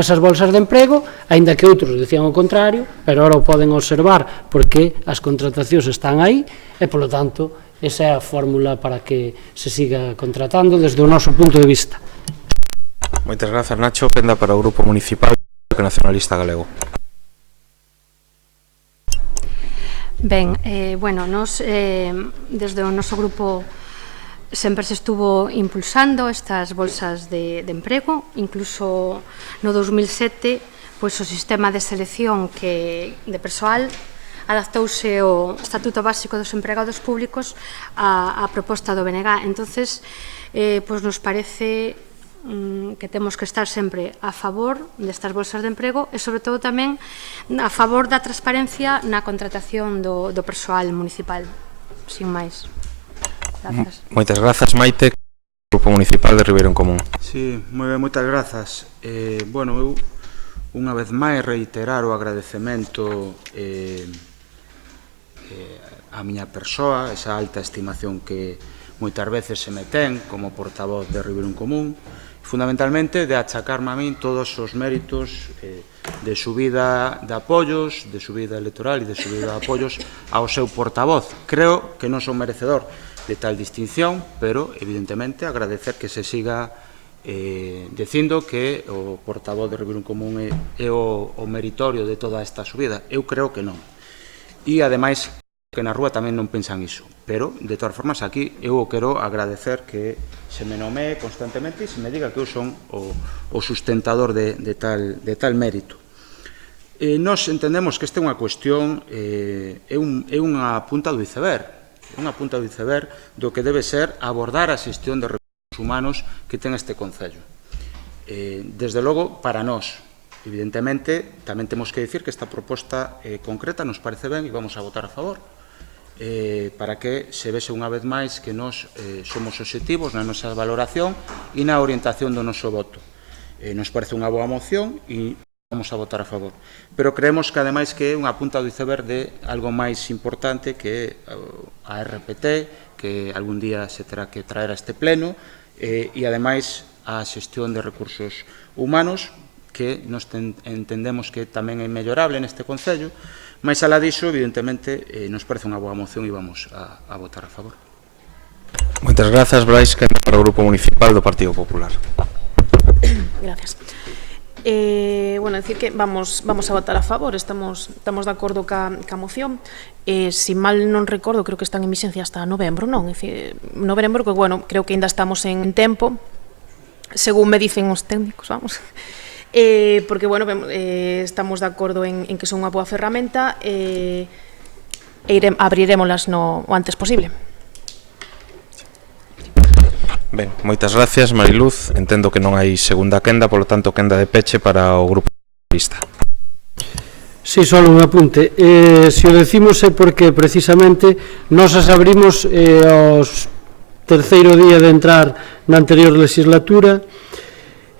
esas bolsas de emprego, aínda que outros decían o contrario, pero ahora o poden observar porque as contratacións están aí e, polo tanto, esa é a fórmula para que se siga contratando desde o noso punto de vista. Moitas grazas, Nacho. Penda para o Grupo Municipal Nacionalista Galego. Ben, nos desde o noso grupo sempre se estuvo impulsando estas bolsas de emprego, incluso no 2007, pois o sistema de selección de persoal adaptouse o Estatuto Básico dos Empregados Públicos á proposta do BNG. Entonces, nos parece que temos que estar sempre a favor destas bolsas de emprego e, sobre todo, tamén a favor da transparencia na contratación do persoal municipal. Sin máis. Grazas. Moitas grazas, Maite, Grupo Municipal de Ribeiro en Común. Sí, moi ben, moitas grazas. Eu, unha vez máis, reiterar o agradecemento a miña persoa, esa alta estimación que moitas veces se me ten como portavoz de Ribeiro en Común, fundamentalmente de achacarme a min todos os méritos de subida de apoios, de subida electoral e de subida de apoios ao seu portavoz. Creo que non son merecedor de tal distinción, pero, evidentemente, agradecer que se siga dicindo que o portavoz de Ribeiro en Común é o meritorio de toda esta subida. Eu creo que non. E, ademais, que na rúa tamén non pensan iso. Pero, de todas formas, aquí eu quero agradecer que se me nomee constantemente e se me diga que eu son o sustentador de tal mérito. Nós entendemos que esta é unha cuestión, é unha punta do iceberg, do que debe ser abordar a xestión de recursos humanos que ten este Concello. Desde logo, para nós, evidentemente, tamén temos que dicir que esta proposta concreta nos parece ben e vamos a votar a favor, para que se vese unha vez máis que nós somos obxectivos na nosa valoración e na orientación do noso voto. Nos parece unha boa moción e vamos a votar a favor. Pero creemos que, ademais, que é unha punta do iceberg de algo máis importante que a RPT, que algún día se terá que traer a este pleno, e, ademais, a xestión de recursos humanos, que nos entendemos que tamén é mellorable neste Concello, Mais alá diso, evidentemente, nos parece unha boa moción e vamos a votar a favor. Moitas grazas, Brais, que para o Grupo Municipal do Partido Popular. Gracias. Bueno, decir que vamos a votar a favor, estamos de acordo ca moción. Si mal non recordo, creo que están en vixencia hasta novembro, non? É dicir, novembro, que, bueno, creo que ainda estamos en tempo, según me dicen os técnicos, vamos. Porque, bueno, estamos de acordo en que son unha boa ferramenta e abriremoslas o antes posible. Ben, moitas gracias, Mariluz. Entendo que non hai segunda quenda, polo tanto, quenda de peche para o Grupo Socialista. Sí, só un apunte. Se o decimos é porque, precisamente, nos as abrimos aos terceiro día de entrar na anterior legislatura.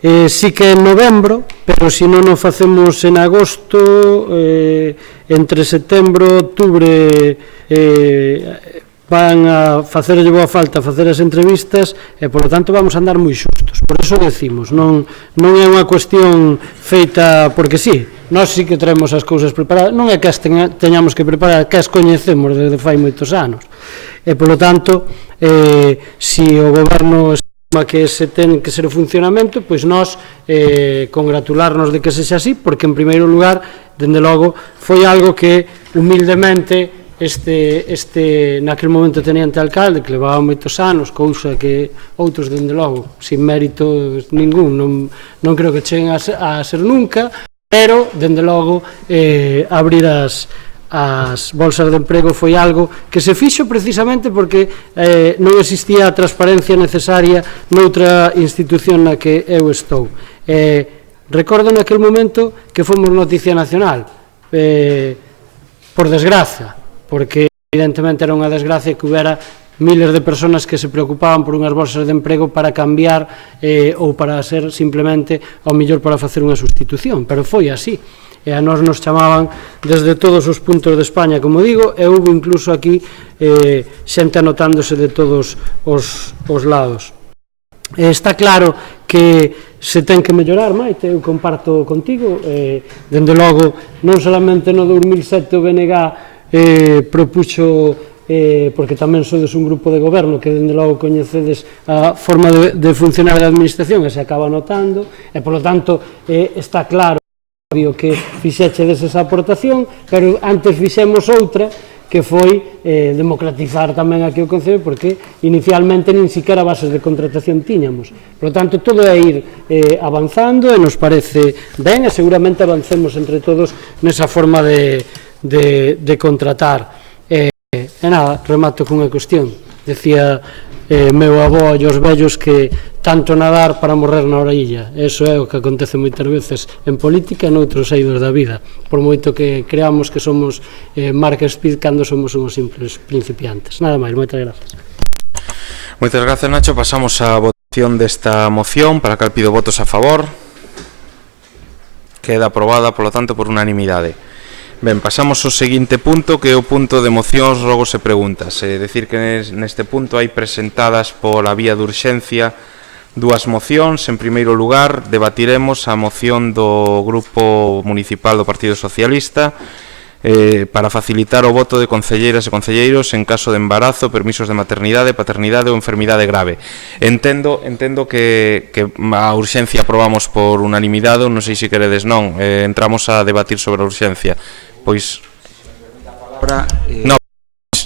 Sí que en novembro, pero se non o facemos en agosto, entre setembro e outubro van a facerlle boa falta facer as entrevistas e, polo tanto, vamos a andar moi xustos. Por iso decimos, non é unha cuestión feita porque sí, nós sí que traemos as cousas preparadas, non é que as teñamos que preparar, que as coñecemos desde fai moitos anos. E, polo tanto, se o goberno estima que se ten que ser o funcionamento, pois nós congratularnos de que sexa así, porque, en primeiro lugar, dende logo, foi algo que, humildemente, naquele momento teniente alcalde, que levaba moitos anos, cousa que outros, dende logo, sin mérito ningún, non creo que cheguen a ser nunca, pero, dende logo, abrir as bolsas de emprego foi algo que se fixo precisamente porque non existía a transparencia necesaria noutra institución na que eu estou. Recordo naquele momento que fomos noticia nacional, por desgraza, porque evidentemente era unha desgracia que houbera miles de personas que se preocupaban por unhas bolsas de emprego para cambiar ou para ser simplemente ao mellor para facer unha sustitución, pero foi así. E a nós nos chamaban desde todos os puntos de España, como digo, e houve incluso aquí xente anotándose de todos os lados. Está claro que se ten que mellorar, Maite, eu comparto contigo, dende logo, non solamente no 2007 o BNG propuxo, porque tamén sodes un grupo de goberno que dende logo coñecedes a forma de funcionar da administración e se acaba notando, e polo tanto está claro que fixechedes esa aportación, pero antes fixemos outra que foi democratizar tamén aquí o Concello, porque inicialmente nin siquiera bases de contratación tiñamos. Por lo tanto, todo é ir avanzando e nos parece ben e seguramente avancemos entre todos nesa forma de contratar. E nada, remato cunha cuestión. Decía meu avó e os vellos que tanto nadar para morrer na orilla. Eso é o que acontece moitas veces en política e noutros eidos da vida, por moito que creamos que somos Mark Speed cando somos uns simples principiantes. Nada máis, moitas gracias. Moitas gracias, Nacho. Pasamos á votación desta moción, para cal pido votos a favor. Queda aprobada, polo tanto, por unanimidade. Ben, pasamos ao seguinte punto, que é o punto de mocións, rogos e preguntas. É dicir que neste punto hai presentadas pola vía de urxencia dúas mocións. En primeiro lugar, debatiremos a moción do Grupo Municipal do Partido Socialista para facilitar o voto de concelleiras e concelleiros en caso de embarazo, permisos de maternidade, paternidade ou enfermidade grave. Entendo que a urxencia aprobamos por unanimidade, non sei se queredes non. Entramos a debatir sobre a urxencia. Pois ahora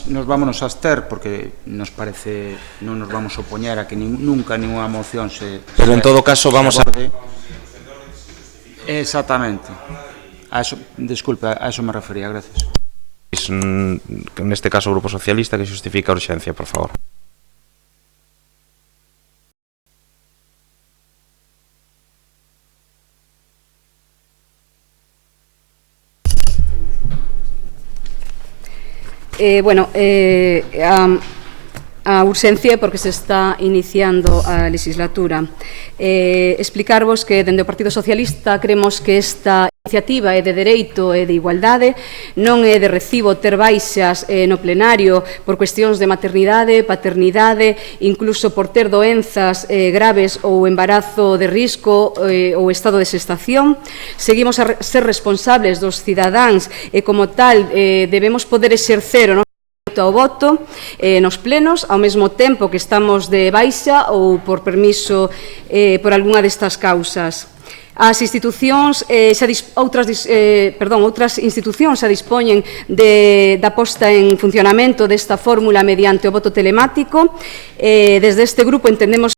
nos vámonos a abster porque nos parece non nos vamos a opoñer a que nunca ninguna moción se... Pero en todo caso vamos a... Exactamente. A eso, disculpe, a eso me refería, gracias. Neste caso o Grupo Socialista que xustifica a urxencia, por favor. A urxencia porque se está iniciando a legislatura. Explicarvos que dende o Partido Socialista creemos que esta iniciativa é de dereito e de igualdade, non é de recibo ter baixas no plenario por cuestións de maternidade, paternidade, incluso por ter doenzas graves ou embarazo de risco ou estado de xestación. Seguimos a ser responsables dos cidadáns e, como tal, debemos poder exercer o noso direito ao voto nos plenos, ao mesmo tempo que estamos de baixa ou por permiso por algunha destas causas. As institucións, outras institucións se dispoñen da posta en funcionamento desta fórmula mediante o voto telemático. Desde este grupo entendemos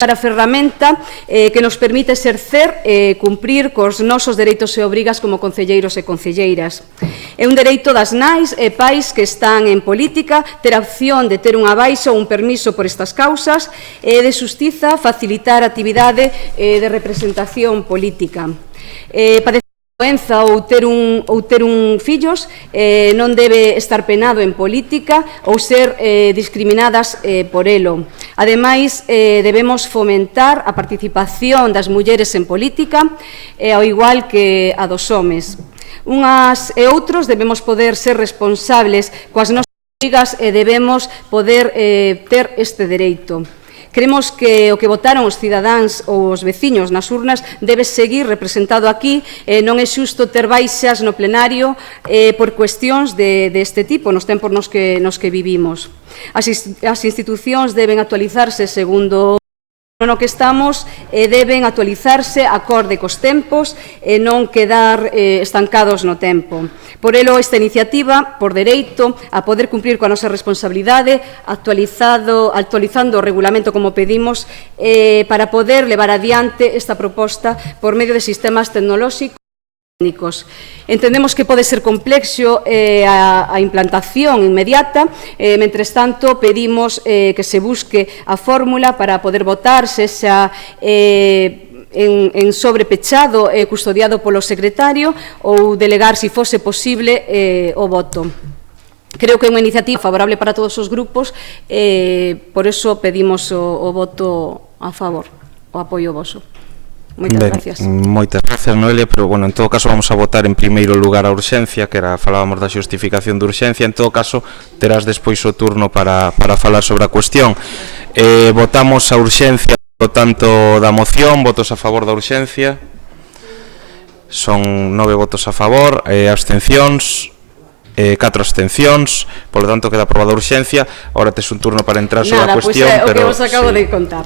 a ferramenta que nos permite exercer e cumprir cos nosos dereitos e obrigas como concelleiros e concelleiras. É un dereito das nais e pais que están en política ter a opción de ter unha baixa ou un permiso por estas causas e de xustiza facilitar a actividade de representación política. Padecer doenza ou ter un fillos non debe estar penado en política ou ser discriminadas por elo. Ademais, debemos fomentar a participación das mulleres en política ao igual que a dos homes. Unhas e outros debemos poder ser responsables coas nosas obrigas e debemos poder ter este dereito. Creemos que o que votaron os cidadáns ou os veciños nas urnas debe seguir representado aquí. Non é xusto ter baixas no plenario por cuestións deste tipo nos tempos nos que vivimos. As institucións deben actualizarse segundo no que estamos deben actualizarse acorde cos tempos e non quedar estancados no tempo. Por elo, esta iniciativa, por dereito a poder cumprir coa nosa responsabilidade, actualizando o regulamento como pedimos, para poder levar adiante esta proposta por medio de sistemas tecnolóxicos. Entendemos que pode ser complexo a implantación inmediata, mentres tanto pedimos que se busque a fórmula para poder votar, sexa en sobrepechado e custodiado polo secretario ou delegar, se fose posible, o voto. Creo que é unha iniciativa favorable para todos os grupos, por iso pedimos o voto a favor, o apoio voso. Moitas gracias. Moitas gracias, Noelia, pero, bueno, en todo caso vamos a votar en primeiro lugar a urxencia, que falábamos da xustificación de urxencia. En todo caso, terás despois o turno para falar sobre a cuestión. Votamos a urxencia, por tanto, da moción. Votos a favor da urxencia. Son 9 votos a favor, abstencións, 4 abstencións, polo tanto queda aprobada a urxencia. Ahora tes un turno para entrar sobre a cuestión. Nada, pois é o que vos acabo de contar.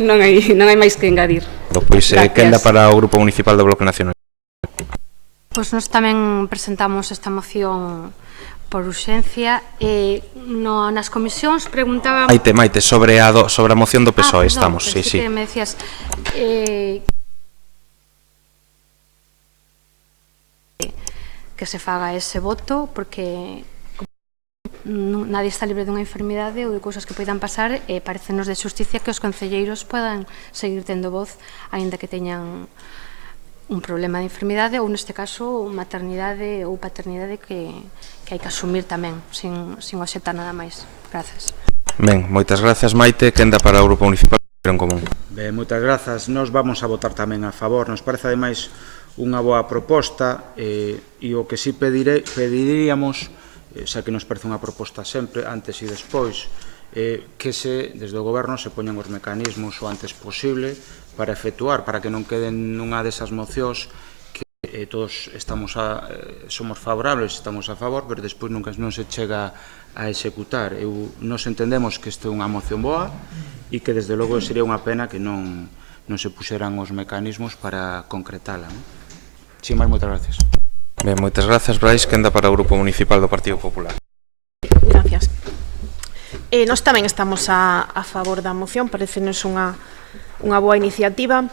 Non hai máis que engadir. Pois quenda para o Grupo Municipal do Bloque Nacional. Pois nós tamén presentamos esta moción por urxencia. Nas comisións preguntábamos... Maite, sobre a moción do PSOE estamos. Sí. Que me decías... que se faga ese voto, porque nadie está libre dunha enfermidade ou de cousas que poidan pasar, e parecenos de xusticia que os concelleiros podan seguir tendo voz, aínda que teñan un problema de enfermidade ou, neste caso, maternidade ou paternidade que hai que asumir tamén, sin oxetar nada máis. Grazas. Ben, moitas grazas, Maite. Quenda para o Grupo Municipal en Común. Ben, moitas grazas. Nós vamos a votar tamén a favor. Nos parece, ademais, unha boa proposta, e o que si pediríamos, xa que nos parece unha proposta sempre, antes e despois, que desde o Goberno se poñan os mecanismos o antes posible para efectuar, para que non queden nunha desas mocións que todos somos favorables, estamos a favor, pero despois nunca non se chega a executar. Nos entendemos que isto é unha moción boa e que desde logo sería unha pena que non se puxeran os mecanismos para concretala. Sin máis, moitas gracias. Ben, moitas grazas, Brais. Quenda para o Grupo Municipal do Partido Popular. Gracias. Nós tamén estamos a favor da moción, parecenos unha boa iniciativa.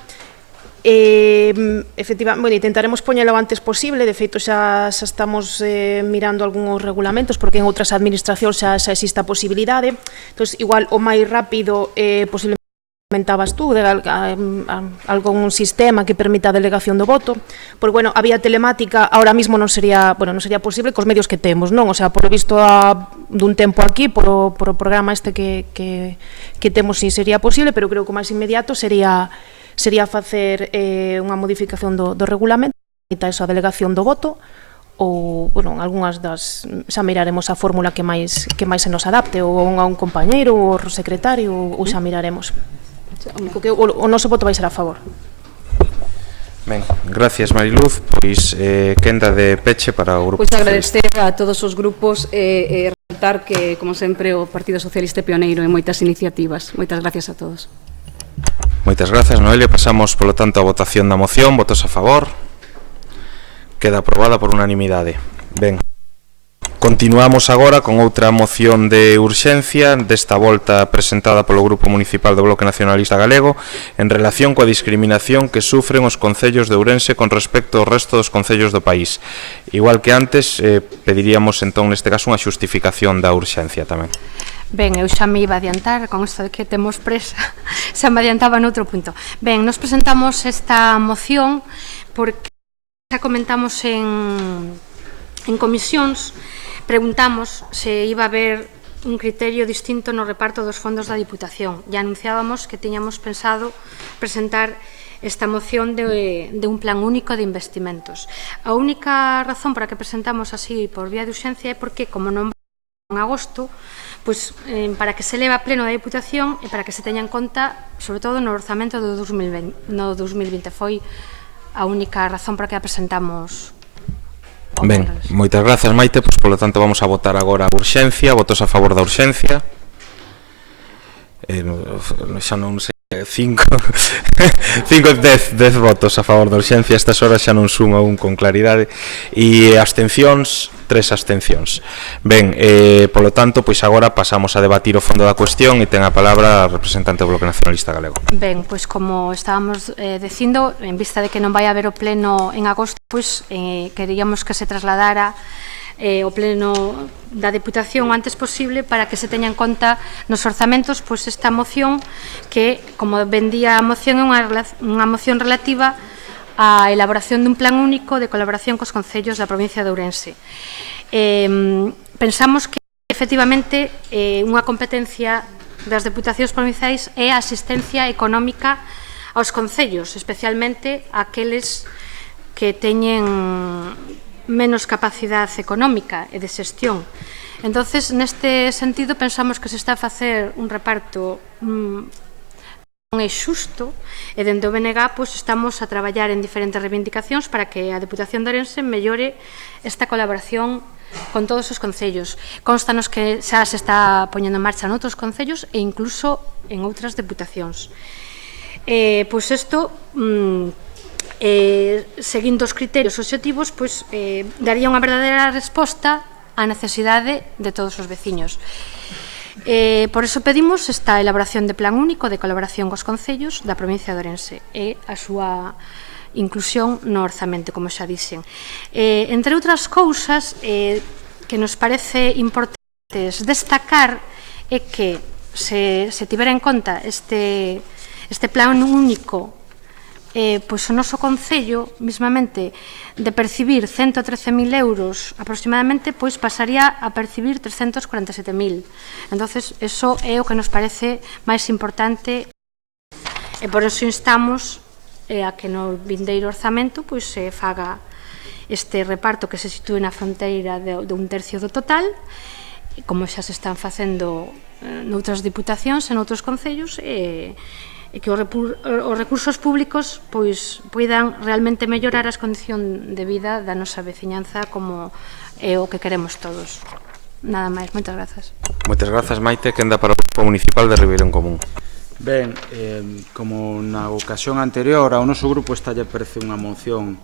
Efectivamente, intentaremos poñelo o antes posible. De feito, xa estamos mirando algúns regulamentos, porque en outras administracións xa existe a posibilidade. Entón, igual, o máis rápido posiblemente comentabas tú, de algún sistema que permita a delegación do voto, porque, bueno, a vía telemática ahora mismo non sería posible cos medios que temos, non? O sea, por lo visto dun tempo aquí, por o programa este que temos, si sería posible, pero creo que o máis inmediato sería facer unha modificación do regulamento esa delegación do voto, ou, bueno, algunhas das, xa miraremos a fórmula que máis se nos adapte, ou a un compañeiro, ou ao secretario, ou xa miraremos. O noso voto vai ser a favor. Ben, gracias Mariluz, pois quenda de peche para o Grupo Pois Socialista. agradecer a todos os grupos e resaltar que, como sempre, o Partido Socialista é pioneiro en moitas iniciativas. Moitas gracias a todos. Moitas gracias, Noelia. Pasamos, polo tanto, a votación da moción. Votos a favor. Queda aprobada por unanimidade. Ben, continuamos agora con outra moción de urxencia, desta volta presentada polo Grupo Municipal do Bloque Nacionalista Galego, en relación coa discriminación que sufren os concellos de Ourense con respecto ao resto dos concellos do país. Igual que antes, pediríamos entón neste caso unha xustificación da urxencia tamén. Ben, eu xa me iba a adiantar con isto de que temos presa, xa me adiantaba noutro punto. Ben, nos presentamos esta moción porque xa comentamos en comisións, preguntamos se iba a haber un criterio distinto no reparto dos fondos da Diputación e anunciábamos que tiñamos pensado presentar esta moción de un plan único de investimentos. A única razón para que presentamos así por vía de urxencia é porque, como non en agosto, pois, para que se leve a pleno da Diputación e para que se teña en conta, sobre todo no orzamento do 2020. Foi a única razón para que a presentamos. Ben, moitas grazas, Maite. Pois, polo tanto, vamos a votar agora a urxencia. Votos a favor da urxencia. Xa non sei, 10 votos a favor da urxencia. Estas horas xa non suma un con claridade. E abstencións, 3 abstencións. Ben, polo tanto, pois agora pasamos a debatir o fondo da cuestión e ten a palabra a representante do Bloque Nacionalista Galego. Ben, pois como estábamos dicindo, en vista de que non vai haber o pleno en agosto, pois queríamos que se trasladara o pleno da Deputación o antes posible para que se teña en conta nos orzamentos pois esta moción que, como vendía a moción, é unha moción relativa á elaboración dun plan único de colaboración cos concellos da provincia de Ourense. Pensamos que efectivamente unha competencia das deputacións provinciais é a asistencia económica aos concellos, especialmente aqueles que teñen menos capacidade económica e de xestión. Entonces, neste sentido, pensamos que se está a facer un reparto non é xusto e dende o BNG pois, estamos a traballar en diferentes reivindicacións para que a Deputación de Ourense mellore esta colaboración con todos os concellos. Constanos que xa se está poñendo en marcha noutros concellos e incluso en outras deputacións. Pois isto, seguindo os criterios obxectivos, pois daría unha verdadeira resposta á necesidade de todos os veciños. Por eso pedimos esta elaboración de plan único de colaboración cos concellos da provincia de Ourense e a súa inclusión no orzamento, como xa dixen. Entre outras cousas que nos parece importantes destacar é que se tivera en conta este plan único, pois o noso concello, mismamente, de percibir 113.000 euros aproximadamente, pois pasaría a percibir 347.000. Entonces, eso é o que nos parece máis importante e por eso instamos a que no vindeiro orzamento pois se faga este reparto que se sitúe na fronteira de 1/3 do total, como xa se están facendo noutras diputacións e noutros concellos, e que os recursos públicos pois poidan realmente mellorar as condicións de vida da nosa veciñanza, como é o que queremos todos. Nada máis, moitas grazas. Moitas grazas, Maite. Quenda para o Grupo Municipal de Ribeiro en Común. Ben, como na ocasión anterior, ao noso grupo esta lle parece unha moción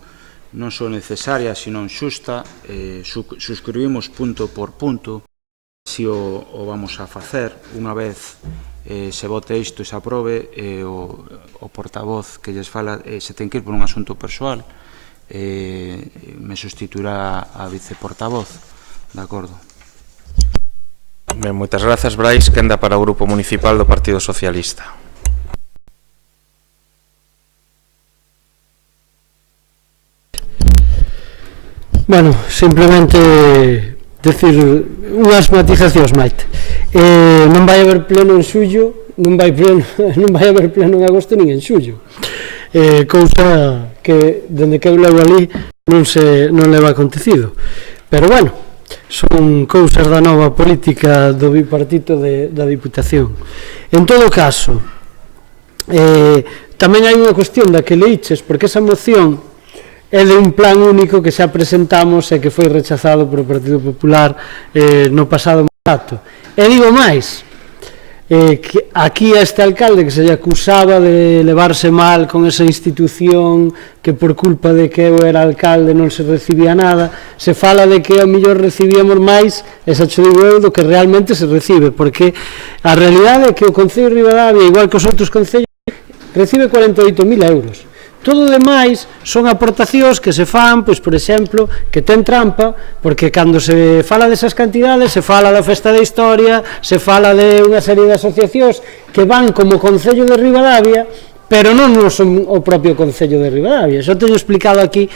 non só necesaria, sino xusta. Suscribimos punto por punto, si o vamos a facer unha vez se vote isto e se aprobe. O portavoz que lles fala se ten que ir por un asunto persoal, me sustituirá a viceportavoz, de acordo? Ben, moitas grazas, Brais. Quenda para o Grupo Municipal do Partido Socialista. Bueno, simplemente decir unhas matizacións, Maite. Non vai haber pleno en xullo, non vai haber pleno en agosto nin en xullo. Cousa que, dende que eu levo ali, non leva acontecido. Pero, bueno, son cousas da nova política do bipartito da Diputación. En todo caso, tamén hai unha cuestión da que leiches, porque esa moción é de un plan único que xa presentamos e que foi rechazado por o Partido Popular no pasado mandato. E digo máis, que aquí a este alcalde que se lle acusaba de levarse mal con esa institución, que por culpa de que eu era alcalde non se recibía nada, se fala de que ao mellor recibíamos máis, e xa cho digo eu, do que realmente se recibe, porque a realidade é que o Concello de Ribadavia, igual que os outros concellos, recibe 48.000 euros. Todo o demais son aportacións que se fan, pois, por exemplo, que ten trampa, porque cando se fala desas cantidades, se fala da Festa da Historia, se fala de unha serie de asociacións que van como Concello de Ribadavia, pero non son o propio Concello de Ribadavia. Xa teño explicado aquí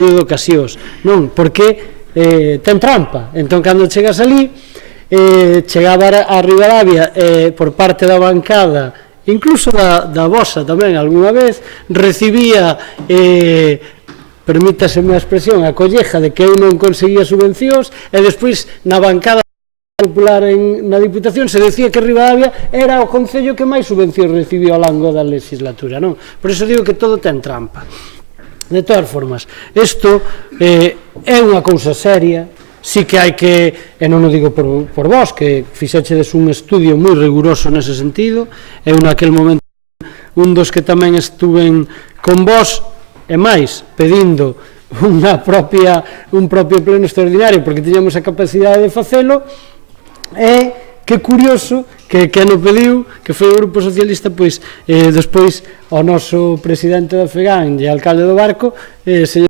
de ocasións, non? Porque ten trampa. Entón, cando chegas ali, chegaba a Ribadavia por parte da bancada, incluso da vosa tamén algunha vez, recibía, permítaseme a expresión, a colleja de que eu non conseguía subvencións, e despois na bancada popular na Diputación se decía que Ribadavia era o concello que máis subvencións recibiu ao longo da legislatura, non? Por iso digo que todo ten trampa. De todas formas, isto é unha cousa seria. Sí que hai que, e non o digo por vos, que fixechedes un estudio moi riguroso nese sentido. Eu naquel momento un dos que tamén estuven con vos, e máis, pedindo un propio pleno extraordinario, porque tiñamos a capacidade de facelo, e que curioso que no pediu, que foi o Grupo Socialista, pois despois o noso presidente da FEGAN e alcalde do Barco se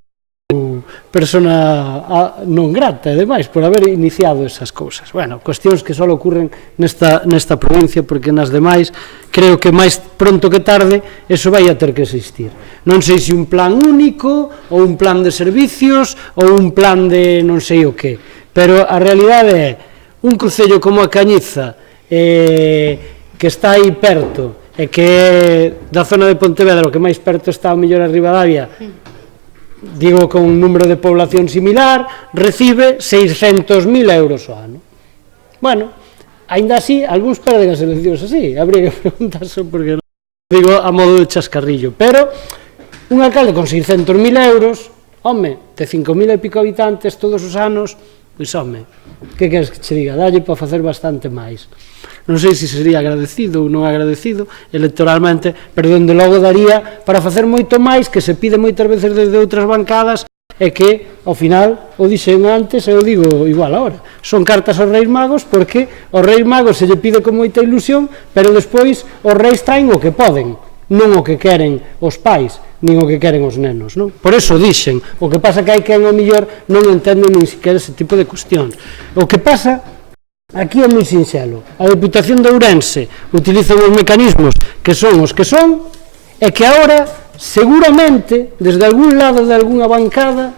persona non grata e demais por haber iniciado esas cousas. Bueno, cuestións que só ocurren nesta provincia, porque nas demais creo que máis pronto que tarde eso vai a ter que existir. Non sei se un plan único ou un plan de servicios ou un plan de non sei o que, pero a realidade é un concello como a Cañiza, que está aí perto e que é da zona de Pontevedra, o que máis perto está o mellor a Ribadavia, digo con un número de población similar, recibe 600.000 euros ao ano. Bueno, aínda así, algúns perden as eleccións así, habría que preguntarse porque non digo a modo de chascarrillo, pero un alcalde con 600.000 euros, home, de 5.000 e pico habitantes todos os anos, pois home, que queres que che diga? Dalle para facer bastante máis. Non sei se sería agradecido ou non agradecido electoralmente, pero dende logo daría para facer moito máis, que se pide moitas veces desde outras bancadas, e que, ao final, o dixen antes e o digo igual agora, son cartas aos Reis Magos, porque aos Reis Magos se lle pide con moita ilusión, pero despois os reis traen o que poden, non o que queren os pais, nin o que queren os nenos, non? Por eso dixen, o que pasa que hai quen ao mellor non entende nin siquiera ese tipo de cuestións. O que pasa aquí é moi sinxelo. A Deputación de Ourense utiliza os mecanismos que son os que son, e que agora, seguramente, desde algún lado de algunha bancada,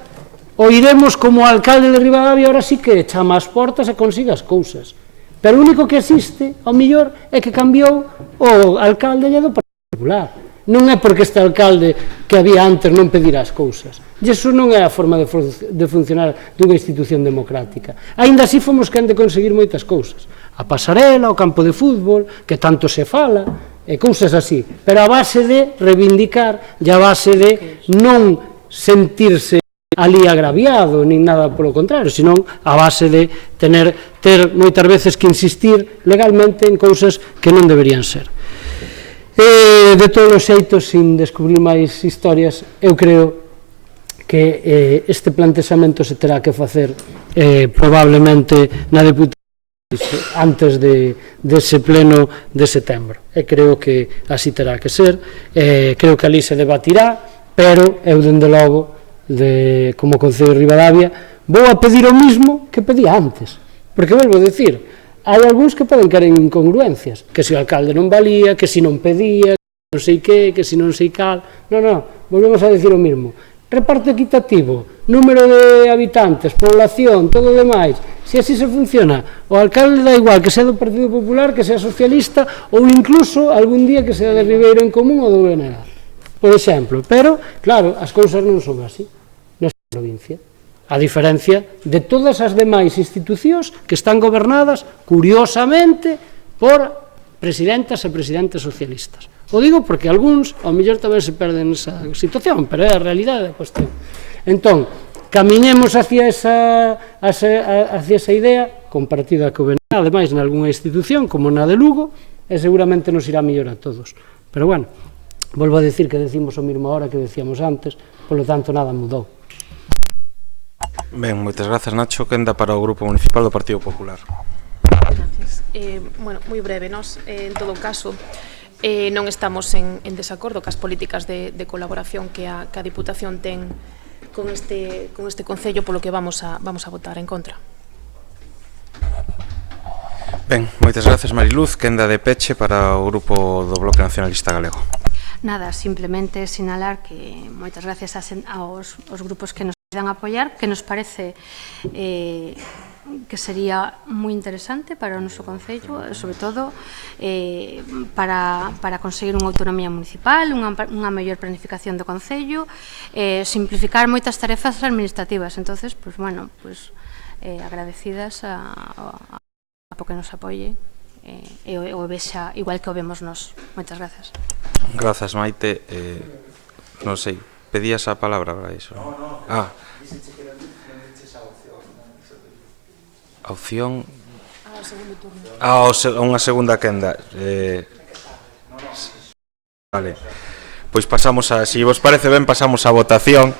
oiremos como o alcalde de Ribadavia ahora sí que chama as portas e consiga as cousas. Pero o único que existe, ao mellor, é que cambiou o alcalde do Partido Popular. Non é porque este alcalde que había antes non pedirá as cousas. E iso non é a forma de funcionar dunha institución democrática. Aínda así fomos quen de conseguir moitas cousas. A pasarela, o campo de fútbol, que tanto se fala, e cousas así. Pero a base de reivindicar e a base de non sentirse ali agraviado, nin nada polo contrario, senón a base de ter moitas veces que insistir legalmente en cousas que non deberían ser. De todos os xeitos, sin descubrir máis historias, eu creo que este plantexamento se terá que facer probablemente na Deputación antes dese pleno de setembro, e creo que así terá que ser. Creo que ali se debatirá, pero eu dende logo como Concello de Ribadavia vou a pedir o mismo que pedía antes, porque volvo a decir, hai algúns que poden caer en incongruencias, que se o alcalde non valía, que se non pedía, que non sei que se non sei cal. Non, volvemos a decir o mismo. Reparto equitativo, número de habitantes, población, todo o demais. Se así se funciona, o alcalde dá igual que sea do Partido Popular, que sea socialista, ou incluso algún día que sea de Ribeiro en Común ou do BNG, por exemplo. Pero, claro, as cousas non son así. provincia. A diferencia de todas as demais institucións que están gobernadas, curiosamente, por presidentas e presidentes socialistas. O digo porque algúns, ao mellor, tamén se perden nesa situación, pero é a realidade da cuestión. Entón, camiñemos hacia esa idea, compartida co BNG, ademais, nalgúna institución, como na de Lugo, e seguramente nos irá mellor a todos. Pero, bueno, volvo a decir que decimos o mesmo ahora que decíamos antes, polo tanto, nada mudou. Ben, moitas grazas, Nacho. Quenda para o Grupo Municipal do Partido Popular. Gracias. Bueno, moi breve, nós, en todo caso, non estamos en desacordo cas políticas de colaboración que a Diputación ten con este Concello, polo que vamos a votar en contra. Ben, moitas grazas, Mariluz. Quenda de peche para o Grupo do Bloque Nacionalista Galego. Nada, simplemente sinalar que moitas gracias aos grupos que nos van a apoiar, que nos parece que sería moi interesante para o noso Concello, sobre todo para conseguir unha autonomía municipal, unha mellor planificación do Concello, simplificar moitas tarefas administrativas. Entonces, pues bueno, pues agradecidas a que nos apoie e o vexa igual que o vemos nós. Moitas grazas. Grazas, Maite. Non sei, pedías a palabra para iso? No. A opción... unha segunda quenda. Vale. Pois pasamos a... Si vos parece ben, pasamos a votación.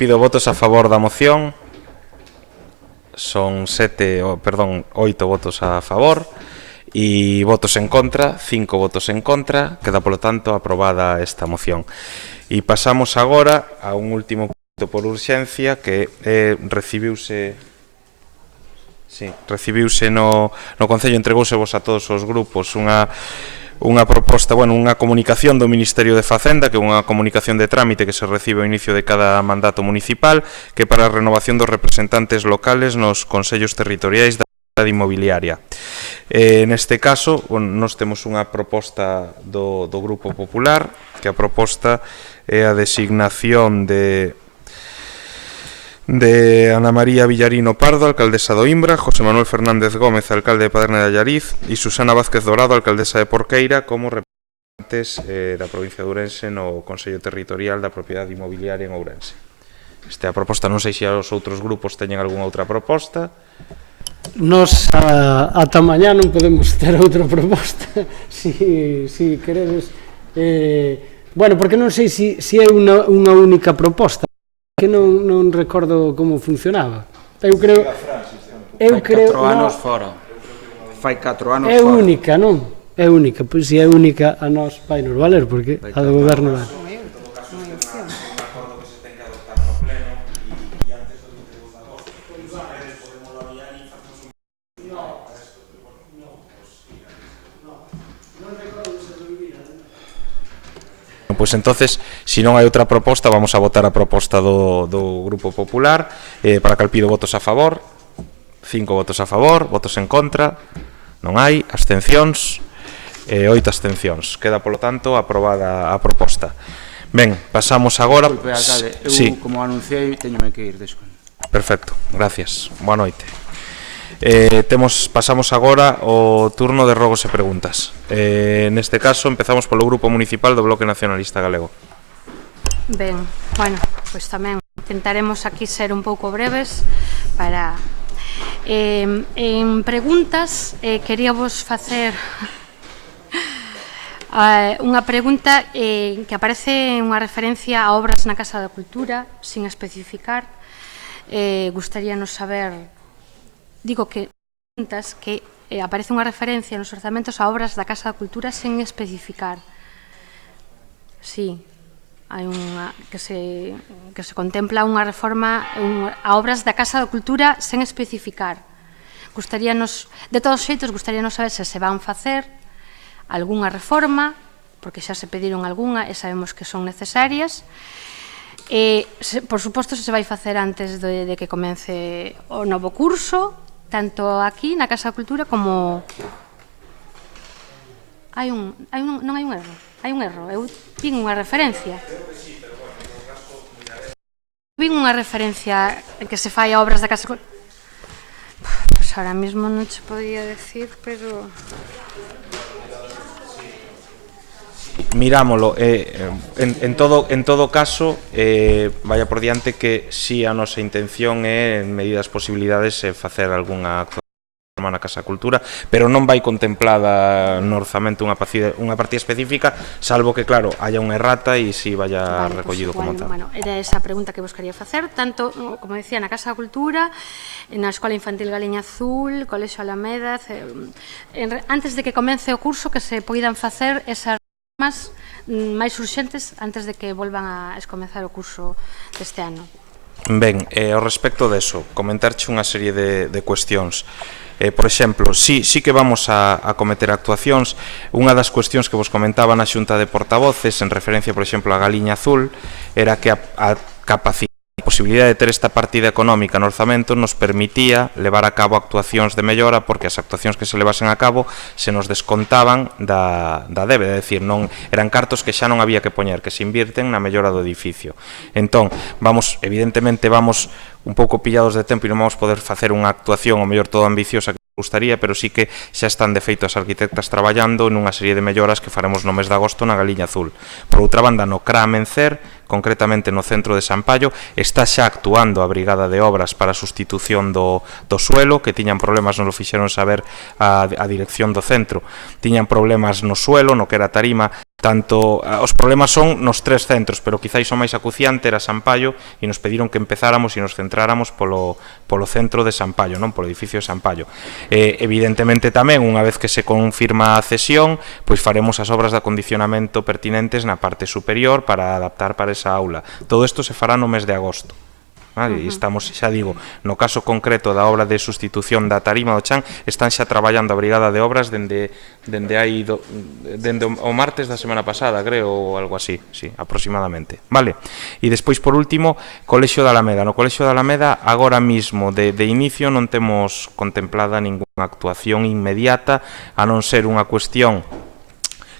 Pido votos a favor da moción. Son 8 votos a favor e votos en contra, 5 votos en contra. Queda, polo tanto, aprobada esta moción. E pasamos agora a un último punto por urxencia que recibiuse no Concello, entregouse vos a todos os grupos unha proposta, unha comunicación do Ministerio de Facenda, que é unha comunicación de trámite que se recibe ao inicio de cada mandato municipal, que é para a renovación dos representantes locales nos consellos territoriais da actividade inmobiliaria. Neste caso, nós temos unha proposta do Grupo Popular, que a proposta é a designación de Ana María Villarino Pardo, alcaldesa do Imbra, José Manuel Fernández Gómez, alcalde de Paderne de Allariz, e Susana Vázquez Dorado, alcaldesa de Porqueira, como representantes da provincia de Ourense no Consello Territorial da Propiedade Inmobiliaria en Ourense. Esta é a proposta, non sei se os outros grupos teñen algunha outra proposta. Nos ata mañá non podemos ter outra proposta, si queredes. Bueno, porque non sei se é unha única proposta, que non recordo como funcionaba. Eu creo... Fai 4 anos fora. Fai 4 anos fora. É única, non? É única, pois se é única a nós vai nos valer, porque a do goberno vai. Pois entonces, se non hai outra proposta, vamos a votar a proposta do Grupo Popular. Para cal pido votos a favor. 5 votos a favor, votos en contra. Non hai, abstencións. 8 abstencións. Queda, polo tanto, aprobada a proposta. Ben, pasamos agora... Disculpe, alcalde, eu, como anunciei, teñome que ir, desculpe. Perfecto, gracias. Boa noite. Pasamos agora ao turno de rogos e preguntas. Neste caso, empezamos polo Grupo Municipal do Bloque Nacionalista Galego. Ben, bueno, pois tamén intentaremos aquí ser un pouco breves para... En preguntas, quería vos facer unha pregunta que aparece unha referencia a obras na Casa da Cultura, sin especificar. Gustaríanos saber... Digo que aparece unha referencia nos orzamentos a obras da Casa da Cultura sen especificar. Sí, hai unha que se contempla unha reforma a obras da Casa da Cultura sen especificar. Gustaríanos, de todos xeitos, gustaríanos saber se se van facer algunha reforma, porque xa se pediron algunha e sabemos que son necesarias. Por suposto, se vai facer antes de que comece o novo curso, tanto aquí na Casa da Cultura como... Non hai un erro? Hai un erro, eu vin unha referencia. Vi unha referencia en que se fai a obras da Casa Cultural. Pois ahora mesmo non che podía decir, pero... Mirámolo, en todo caso, vaya por diante que si a nosa intención é, en medida das posibilidades, facer algunha actuación na Casa Cultura, pero non vai contemplada no orzamento unha partida específica, salvo que, claro, haya unha errata e si vaya recollido como tal. Bueno, era esa pregunta que vos quería facer, tanto, como decía, na Casa Cultura, na Escola Infantil Galiña Azul, Colexio Alameda, antes de que comence o curso, que se poidan facer esas máis urxentes antes de que volvan a escomezar o curso deste ano. Ben, ao respecto deso, comentarche unha serie de cuestións. Por exemplo, sí que vamos a cometer actuacións. Unha das cuestións que vos comentaba na xunta de portavoces, en referencia, por exemplo, a Galiña Azul, era que a capacidade, a posibilidade de ter esta partida económica no orzamento nos permitía levar a cabo actuacións de mellora, porque as actuacións que se levasen a cabo se nos descontaban da débeda, é dicir, non eran cartos que xa non había que poñer, que se invirten na mellora do edificio. Entón, evidentemente vamos un pouco pillados de tempo e non vamos poder facer unha actuación, ao mellor todo ambiciosa que nos gustaría, pero sí que xa están de feito as arquitectas traballando nunha serie de melloras que faremos no mes de agosto na Galiña Azul. Por outra banda, no CRA Amencer, concretamente no centro de Sampaio, está xa actuando a Brigada de Obras para a sustitución do suelo, que tiñan problemas, non lo fixeron saber a dirección do centro, tiñan problemas no suelo, no que era tarima. Tanto os problemas son nos tres centros, pero quizáis o máis acuciante era Sampaio, e nos pediron que empezáramos e nos centráramos polo centro de Sampaio, non polo edificio de Sampaio. Evidentemente tamén, unha vez que se confirma a cesión, pois faremos as obras de acondicionamento pertinentes na parte superior para adaptar para esa aula. Todo isto se fará no mes de agosto. Estamos, xa digo, no caso concreto da obra de sustitución da tarima do chan, están xa traballando a Brigada de Obras dende o martes da semana pasada, creo, ou algo así, sí, aproximadamente. Vale. E despois, por último, Colexio da Alameda. No Colexio da Alameda, agora mismo, de inicio, non temos contemplada ningunha actuación inmediata, a non ser unha cuestión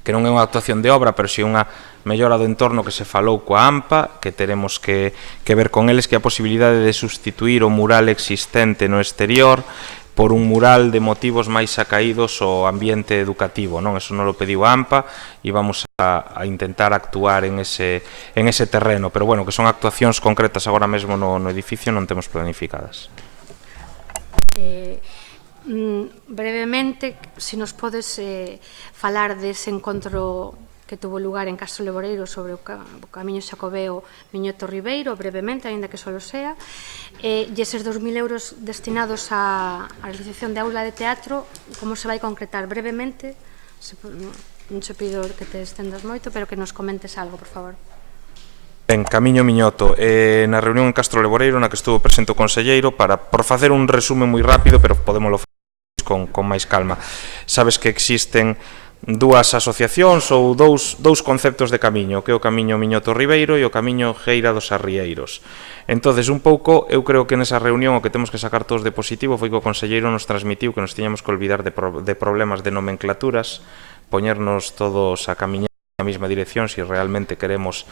que non é unha actuación de obra, pero si unha mellora do entorno que se falou coa AMPA, que teremos que ver con eles, que a posibilidade de sustituir o mural existente no exterior por un mural de motivos máis acaídos ao ambiente educativo, non? Eso non lo pediu a AMPA e vamos a intentar actuar en ese terreno, pero bueno, que son actuacións concretas agora mesmo no edificio non temos planificadas. Brevemente, se nos podes falar dese encontro que tuvo lugar en Castro Leboreiro sobre o camiño Xacobeo Miñoto Ribeiro, brevemente, aínda que solo sea, e eses 2.000 euros destinados á realización de aula de teatro, como se vai concretar brevemente? Non se pido que te estendas moito, pero que nos comentes algo, por favor. En Camiño Miñoto, na reunión en Castro Leboreiro, na que estuvo presente o conselleiro, por facer un resume moi rápido, pero podémoslo facer con máis calma. Sabes que existen dúas asociacións ou dous conceptos de camiño, que é o camiño Miñoto Ribeiro e o camiño Geira dos Arrieiros. Entonces, un pouco, eu creo que nesa reunión o que temos que sacar todos de positivo foi que o conselleiro nos transmitiu que nos tiñamos que olvidar de problemas de nomenclaturas, poñernos todos a camiñar na mesma dirección se realmente queremos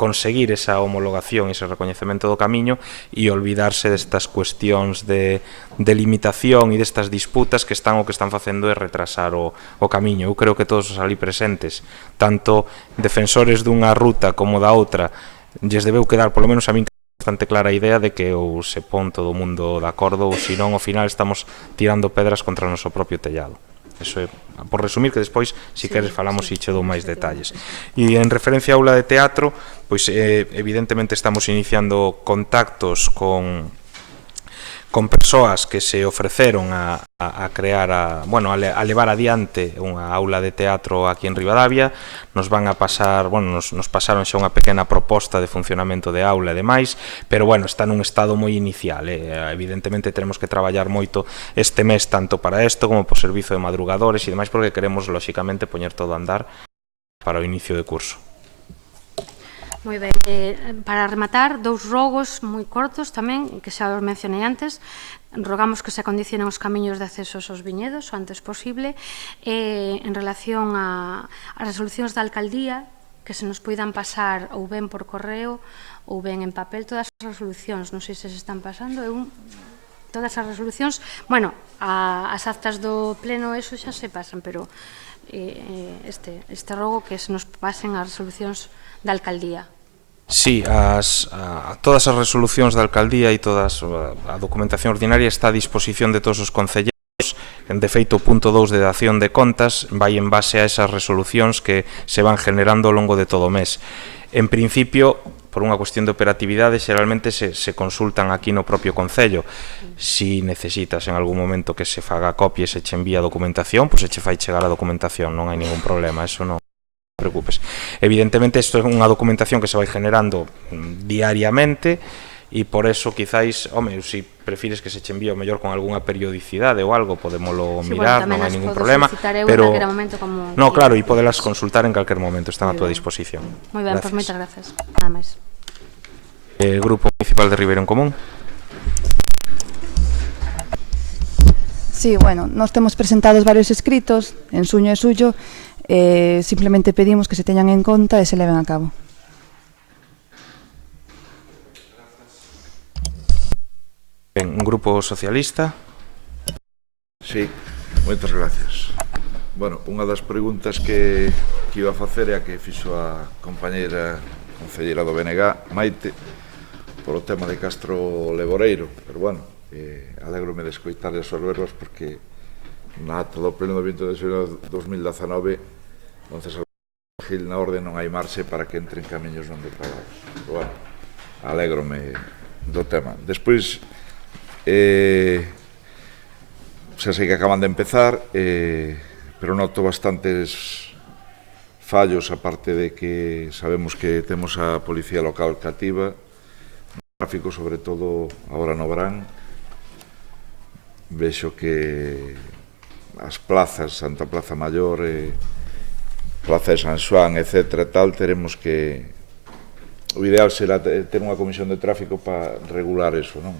conseguir esa homologación e ese recoñecemento do camiño e olvidarse destas cuestións de limitación e destas disputas que están facendo é retrasar o camiño. Eu creo que todos os ali presentes, tanto defensores dunha ruta como da outra, lles debeu quedar, polo menos a min, bastante clara a idea de que ou se pon todo o mundo de acordo ou senón ao final estamos tirando pedras contra o noso propio tellado. Eso é, por resumir, que despois, se queres, falamos e che dou máis detalles. E en referencia a aula de teatro, pois evidentemente estamos iniciando contactos con persoas que se ofreceron a crear, a levar adiante unha aula de teatro aquí en Ribadavia. Nos van a pasar, nos pasaron xa unha pequena proposta de funcionamento de aula e demais, pero está nun estado moi inicial. Evidentemente teremos que traballar moito este mes tanto para isto como por servizo de madrugadores e demais, porque queremos, lóxicamente, poñer todo a andar para o inicio de curso. Moi ben, para rematar, dous rogos moi cortos tamén, que xa os mencionei antes. Rogamos que se acondicionen os camiños de acceso aos viñedos o antes posible. En relación a resolucións da alcaldía, que se nos poidan pasar ou ben por correo ou ben en papel todas as resolucións, non sei se se están pasando, todas as resolucións, bueno, as actas do pleno eso xa se pasan, pero este rogo que se nos pasen as resolucións da alcaldía. Sí, todas as resolucións da alcaldía e toda a documentación ordinaria está a disposición de todos os concelleiros. De feito, o punto 2 de dación de contas vai en base a esas resolucións que se van generando ao longo de todo o mes. En principio, por unha cuestión de operatividade, xeralmente se consultan aquí no propio Concello. Si necesitas en algún momento que se faga copia e se che envía a documentación, pois se che fai chegar a documentación, non hai ningún problema, eso non te preocupes. Evidentemente, isto é unha documentación que se vai generando diariamente, e por eso, quizáis, home, se prefires que se che envíe o mellor con algunha periodicidade ou algo, podémoslo mirar, non hai ningún problema, pero... No, claro, e podelas consultar en calquer momento, están a túa disposición. Moi ben, pois moitas grazas. Nada máis. Grupo Municipal de Ribeiro en Común. Sí, bueno, nós temos presentados varios escritos en suño e suyo, simplemente pedimos que se teñan en conta e se leven a cabo. Ben, un grupo socialista. Sí, moitas gracias. Bueno, unha das preguntas que iba a facer é a que fixo a compañeira concelleira do BNG, Maite, polo tema de Castro Leboreiro, pero bueno, alégrome de escoitar as súas verbas porque na ata do pleno do 20 de xeneiro de 2019 entonces Gil na orde non hai marxe para que entren camiños non declarados, pero bueno, alégrome do tema. Despois xa sei que acaban de empezar, pero noto bastantes fallos, aparte de que sabemos que temos a policía local cativa, no tráfico, sobre todo agora no verán. Vexo que as plazas, Santa Plaza Maior, Plaza de San Xoán, etc., tal, teremos que... O ideal será ter unha comisión de tráfico para regular eso, non?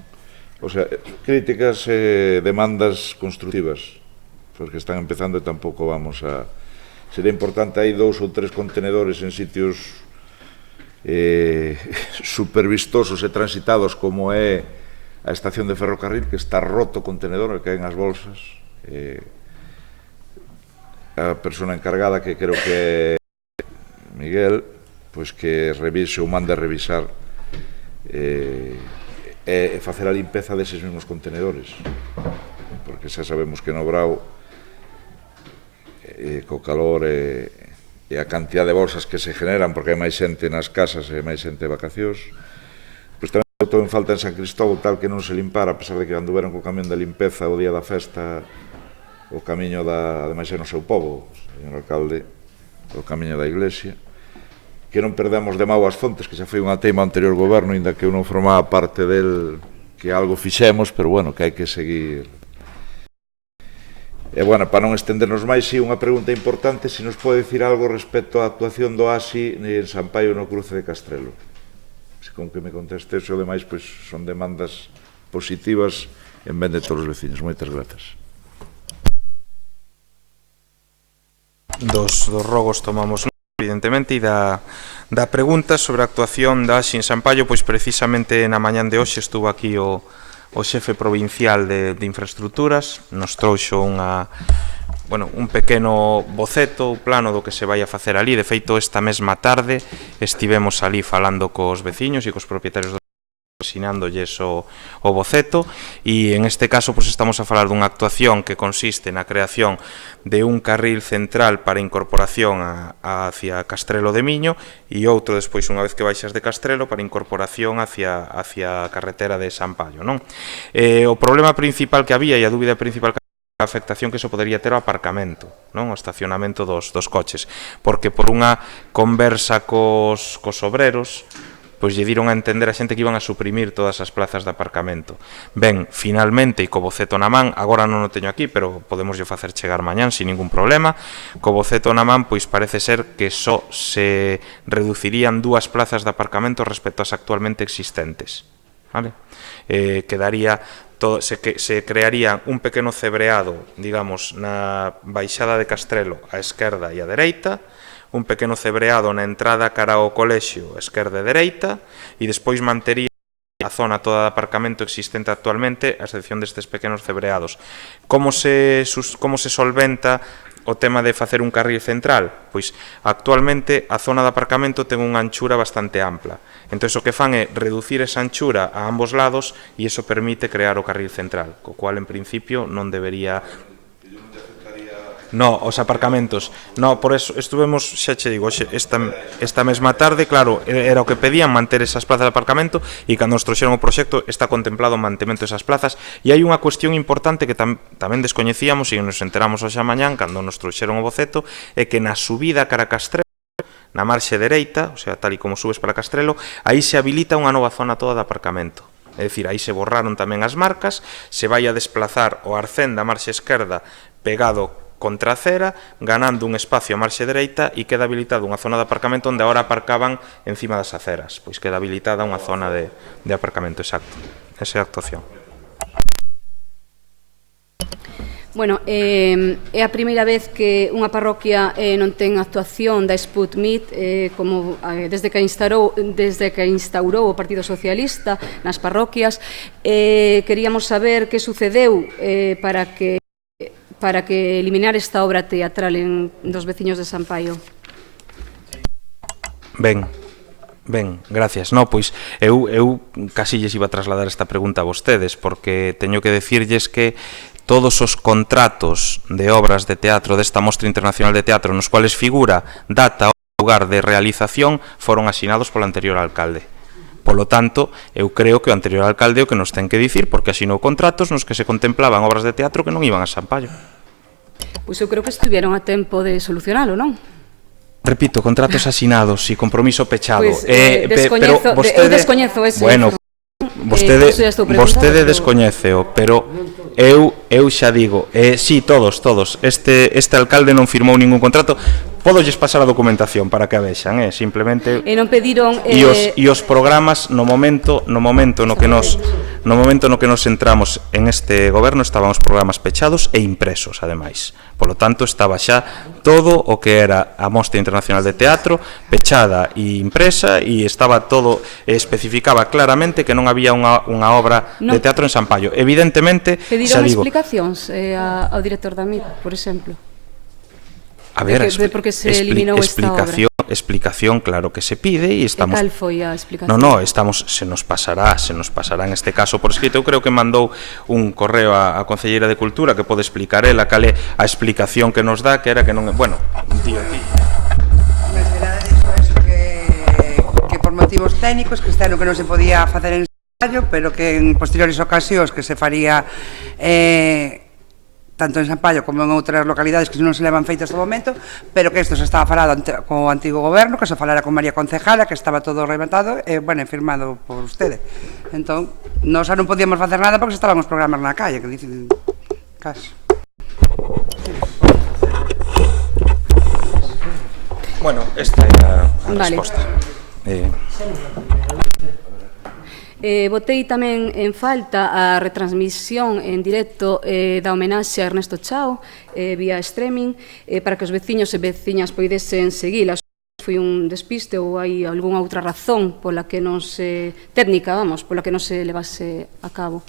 O sea, críticas e demandas constructivas, porque están empezando e tampouco vamos a... Sería importante, hai 2 ou 3 contenedores en sitios supervistosos e transitados, como é a estación de ferrocarril, que está roto o contenedor, que caen as bolsas. A persona encargada, que creo que é Miguel, pois que revise ou mande a revisar e facer a limpeza deses mesmos contenedores, porque xa sabemos que no Brao co calor e a cantidad de bolsas que se generan, porque hai máis xente nas casas e máis xente de vacacións, pois tamén todo en falta en San Cristóbal, tal que non se limpara, a pesar de que anduveron co camión de limpeza o día da festa o camiño ademais é no seu pobo, señor alcalde, o camiño da iglesia, que non perdemos de mau as fontes, que xa foi unha teima anterior goberno, ainda que eu non formaba parte del, que algo fixemos, pero bueno, que hai que seguir. E bueno, para non estendernos máis, sí, unha pregunta importante, se nos pode dicir algo respecto á actuación do ASI en San Paio no cruce de Castrelo. Se con que me conteste eso, demais, pois son demandas positivas en ben de todos os veciños. Moitas grazas. Dos rogos tomamos evidentemente, e da pregunta sobre a actuación da ASI en San Paio, pois precisamente na mañán de hoxe estuvo aquí o xefe provincial de infraestructuras, nos trouxo un pequeno boceto, un plano do que se vai a facer ali. De feito, esta mesma tarde estivemos ali falando cos veciños e cos propietarios do ensinándolles o boceto, e en este caso pues estamos a falar dunha actuación que consiste na creación de un carril central para incorporación hacia Castrelo de Miño e outro despois, unha vez que baixas de Castrelo, para incorporación hacia a carretera de San Paio, non? O problema principal que había e a dúbida principal que a afectación que se podería ter ao aparcamento, non? O estacionamento dos coches, porque por unha conversa cos obreros pois lle diron a entender a xente que iban a suprimir todas as plazas de aparcamento. Ben, finalmente, e co boceto na man, agora non o teño aquí, pero podemos lle facer chegar mañán sin ningún problema, co boceto na man, pois parece ser que só se reducirían 2 plazas de aparcamento respecto ás actualmente existentes. Vale? Quedaría se crearía un pequeno cebreado, digamos, na baixada de Castrelo á esquerda e á dereita, un pequeno cebreado na entrada cara ao colexio esquerda e dereita e despois mantería a zona toda de aparcamento existente actualmente, a excepción destes pequenos cebreados. Como se solventa o tema de facer un carril central? Pois actualmente a zona de aparcamento ten unha anchura bastante ampla. Entón o que fan é reducir esa anchura a ambos lados e iso permite crear o carril central, co cual en principio non debería... No, os aparcamentos. No, por eso estuvemos, xa che digo, esta mesma tarde, claro, era o que pedían, manter esas plazas de aparcamento, e cando nos trouxeron o proxecto está contemplado o mantemento desas plazas. E hai unha cuestión importante que tamén descoñecíamos e nos enteramos hoxe a mañán cando nos trouxeron o boceto, é que na subida cara a Castrelo, na marxe dereita, o sea, tal e como subes para Castrelo, aí se habilita unha nova zona toda de aparcamento. É dicir, aí se borraron tamén as marcas, se vai a desplazar o arcén da marxe esquerda pegado contra a acera, ganando un espacio a marxe dereita e queda habilitada unha zona de aparcamento onde agora aparcaban encima das aceras. Pois queda habilitada unha zona de aparcamento, exacto. Esa é a actuación. Bueno, é a primeira vez que unha parroquia non ten actuación da Sputnik como desde que instaurou o Partido Socialista nas parroquias. Queríamos saber que sucedeu para que eliminar esta obra teatral dos veciños de San Paio. Ben, gracias. No, pois eu casi lles iba a trasladar esta pregunta a vostedes, porque teño que decirlles que todos os contratos de obras de teatro desta Mostra Internacional de Teatro nos cuales figura data ou lugar de realización foron asinados polo anterior alcalde. Polo tanto, eu creo que o anterior alcalde o que nos ten que dicir, porque asinou contratos nos que se contemplaban obras de teatro que non iban a San Paio. Pois eu creo que estuvieron a tempo de solucionalo, non? Repito, contratos asinados e compromiso pechado. Pois, eu descoñezo ese... Bueno, vostede descoñéceo, pero eu xa digo, sí, todos, este alcalde non firmou ningún contrato. Podolles pasar a documentación para que a vexan, simplemente. E non pediron e os programas no momento no que nos entramos en este goberno estaban os programas pechados e impresos, ademais. Polo tanto, estaba xa todo o que era a Mostra Internacional de Teatro pechada e impresa, e estaba todo, especificaba claramente que non había unha obra de teatro en San Paio. Evidentemente, pediron explicacións ao director da MIP, por exemplo. A ver, porque se eliminou esta obra. Explicación, claro que se pide e estamos... E cal foi a explicación? Se nos pasará en este caso por escrito. Eu creo que mandou un correo á Concelleira de Cultura que pode explicar ela cal é a explicación que nos dá, que era que non... Bueno, tío, ti. Mas verá eso que por motivos técnicos que este ano que non se podía facer en ensayo, pero que en posteriores ocasións que se faría tanto en San Paio como en outras localidades que non se levan feitas do momento, pero que isto se estaba falado co antigo goberno, que se falara con María Concejala, que estaba todo rematado e, bueno, firmado por usted. Entón, nós non podíamos facer nada porque estaban os programas na calle, que dicen caso. Bueno, esta é a resposta. Botei tamén en falta a retransmisión en directo da homenaxe a Ernesto Chao vía streaming para que os veciños e veciñas poidesen seguila. Foi un despiste ou hai algunha outra razón pola que non se técnica, pola que non se levase a cabo?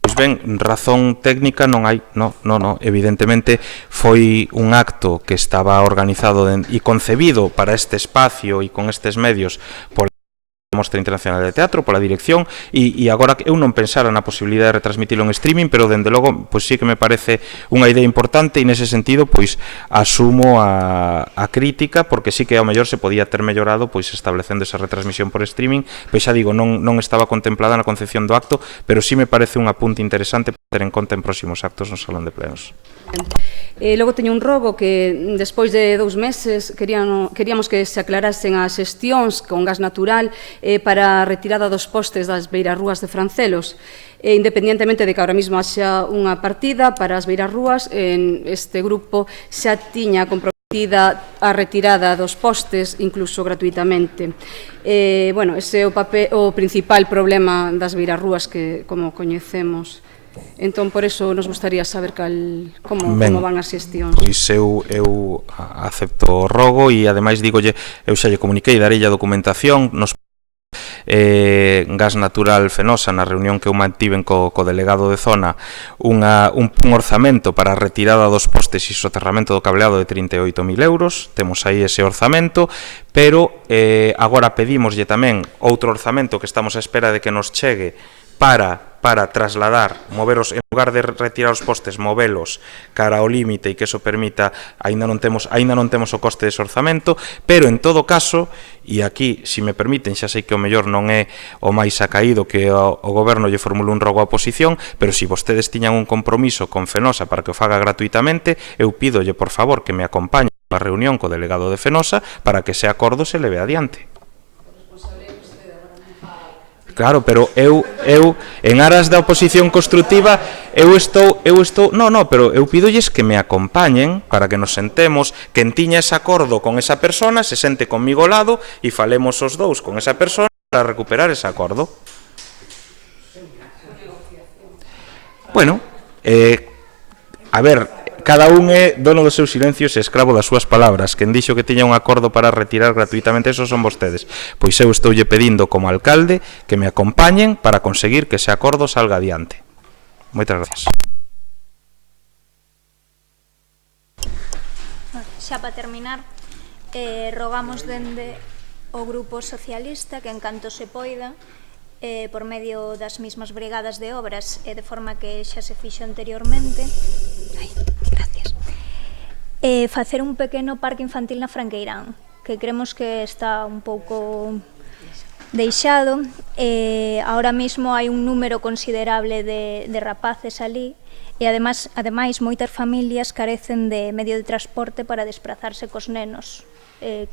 Pois ben, razón técnica non hai, no, evidentemente foi un acto que estaba organizado e concebido para este espacio e con estes medios por Mostra Internacional de Teatro, pola dirección, e agora eu non pensara na posibilidade de retransmitilo en streaming, pero dende logo, pois sí que me parece unha idea importante e nese sentido, pois asumo a crítica, porque sí que ao mellor se podía ter mellorado, pois establecendo esa retransmisión por streaming, pois xa digo, non estaba contemplada na concepción do acto, pero sí me parece un apunte interesante para ter en conta en próximos actos no Salón de Plenos. Logo teño un robo que despois de 2 meses queríamos que se aclarasen as xestións con gas natural para a retirada dos postes das beirarrúas de Francelos. Independientemente de que ahora mesmo haxa unha partida para as beirarrúas, este grupo xa tiña comprometida a retirada dos postes, incluso gratuitamente. Bueno, ese é o principal problema das beirarrúas que, como coñecemos, Entón, por eso nos gustaría saber como van as xestións. Pois eu acepto o rogo e ademais digolle, eu xa lle comuniquei, darei a documentación nos Gas Natural Fenosa na reunión que eu mantiven co delegado de zona un orzamento para a retirada dos postes e soterramento do cableado de 38.000 euros, temos aí ese orzamento, pero agora pedímoslle tamén outro orzamento que estamos a espera de que nos chegue para trasladar, moveros, en lugar de retirar os postes, movelos cara ao límite e que eso permita, aínda non temos o coste dese orzamento, pero en todo caso, e aquí, se me permiten, xa sei que o mellor non é o máis acaído que o Goberno lle formule un rogo á oposición, pero se vostedes tiñan un compromiso con Fenosa para que o faga gratuitamente, eu pídolle, por favor, que me acompañe a reunión co delegado de Fenosa para que ese acordo se leve adiante. Claro, pero eu en aras da oposición constructiva pero eu pídolles que me acompañen para que nos sentemos, que entiña ese acordo con esa persona, se sente conmigo ao lado e falemos os dous con esa persona para recuperar ese acordo. Bueno, a ver, cada un é dono dos seus silencios e escravo das súas palabras. Quen dixo que tiña un acordo para retirar gratuitamente, esos son vostedes. Pois eu estoulle pedindo como alcalde que me acompañen para conseguir que ese acordo salga adiante. Moitas gracias. Xa para terminar, rogamos dende o Grupo Socialista que en canto se poida, por medio das mismas brigadas de obras e de forma que xa se fixo anteriormente, facer un pequeno parque infantil na Franqueirán, que creemos que está un pouco deixado. Ahora mismo hai un número considerable de rapaces ali e ademais moitas familias carecen de medio de transporte para desplazarse cos nenos.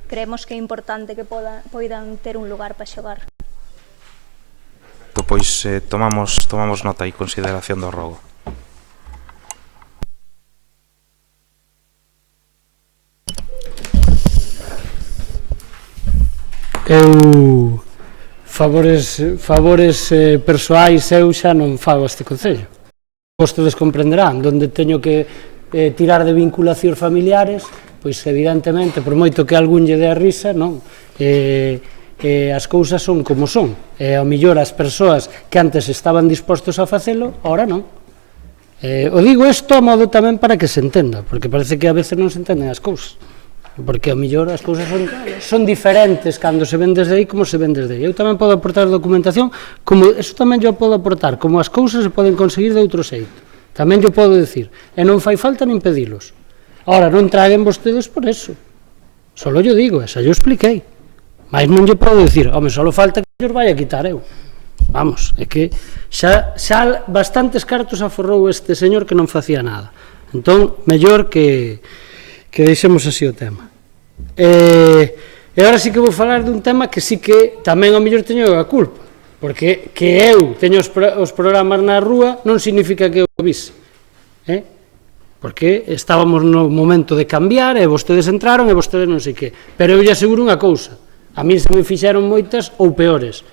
Creemos que é importante que poidan ter un lugar para xogar. Pois tomamos nota e consideración do rogo. Eu favores persoais eu xa non fago este concello. Vostedes comprenderán, onde teño que tirar de vinculacións familiares, pois evidentemente, por moito que algún lle dé a risa, non? As cousas son como son. E ao mellor as persoas que antes estaban dispostos a facelo, ahora non. O digo isto a modo tamén para que se entenda, porque parece que a veces non se entenden as cousas. Porque ao mellor as cousas son diferentes cando se ven desde aí como se ven desde aí. Eu tamén podo aportar documentación, como eso tamén yo podo aportar, como as cousas se poden conseguir de outro xeito. Tamén yo podo decir, e non fai falta nin pedilos. Ahora, non traguen vostedes por eso. Solo yo digo, esa yo expliquei. Mas non yo podo decir, home, solo falta que os vai a quitar eu. Vamos, é que xa bastantes cartos aforrou este señor que non facía nada. Entón, mellor que deixemos así o tema. E agora sí que vou falar dun tema que sí que tamén ao mellor teño a culpa, porque que eu teño os programas na rúa non significa que eu o vise, porque estábamos no momento de cambiar e vostedes entraron e vostedes non sei que, pero eu lle aseguro unha cousa, a mí se me fixeron moitas ou peores,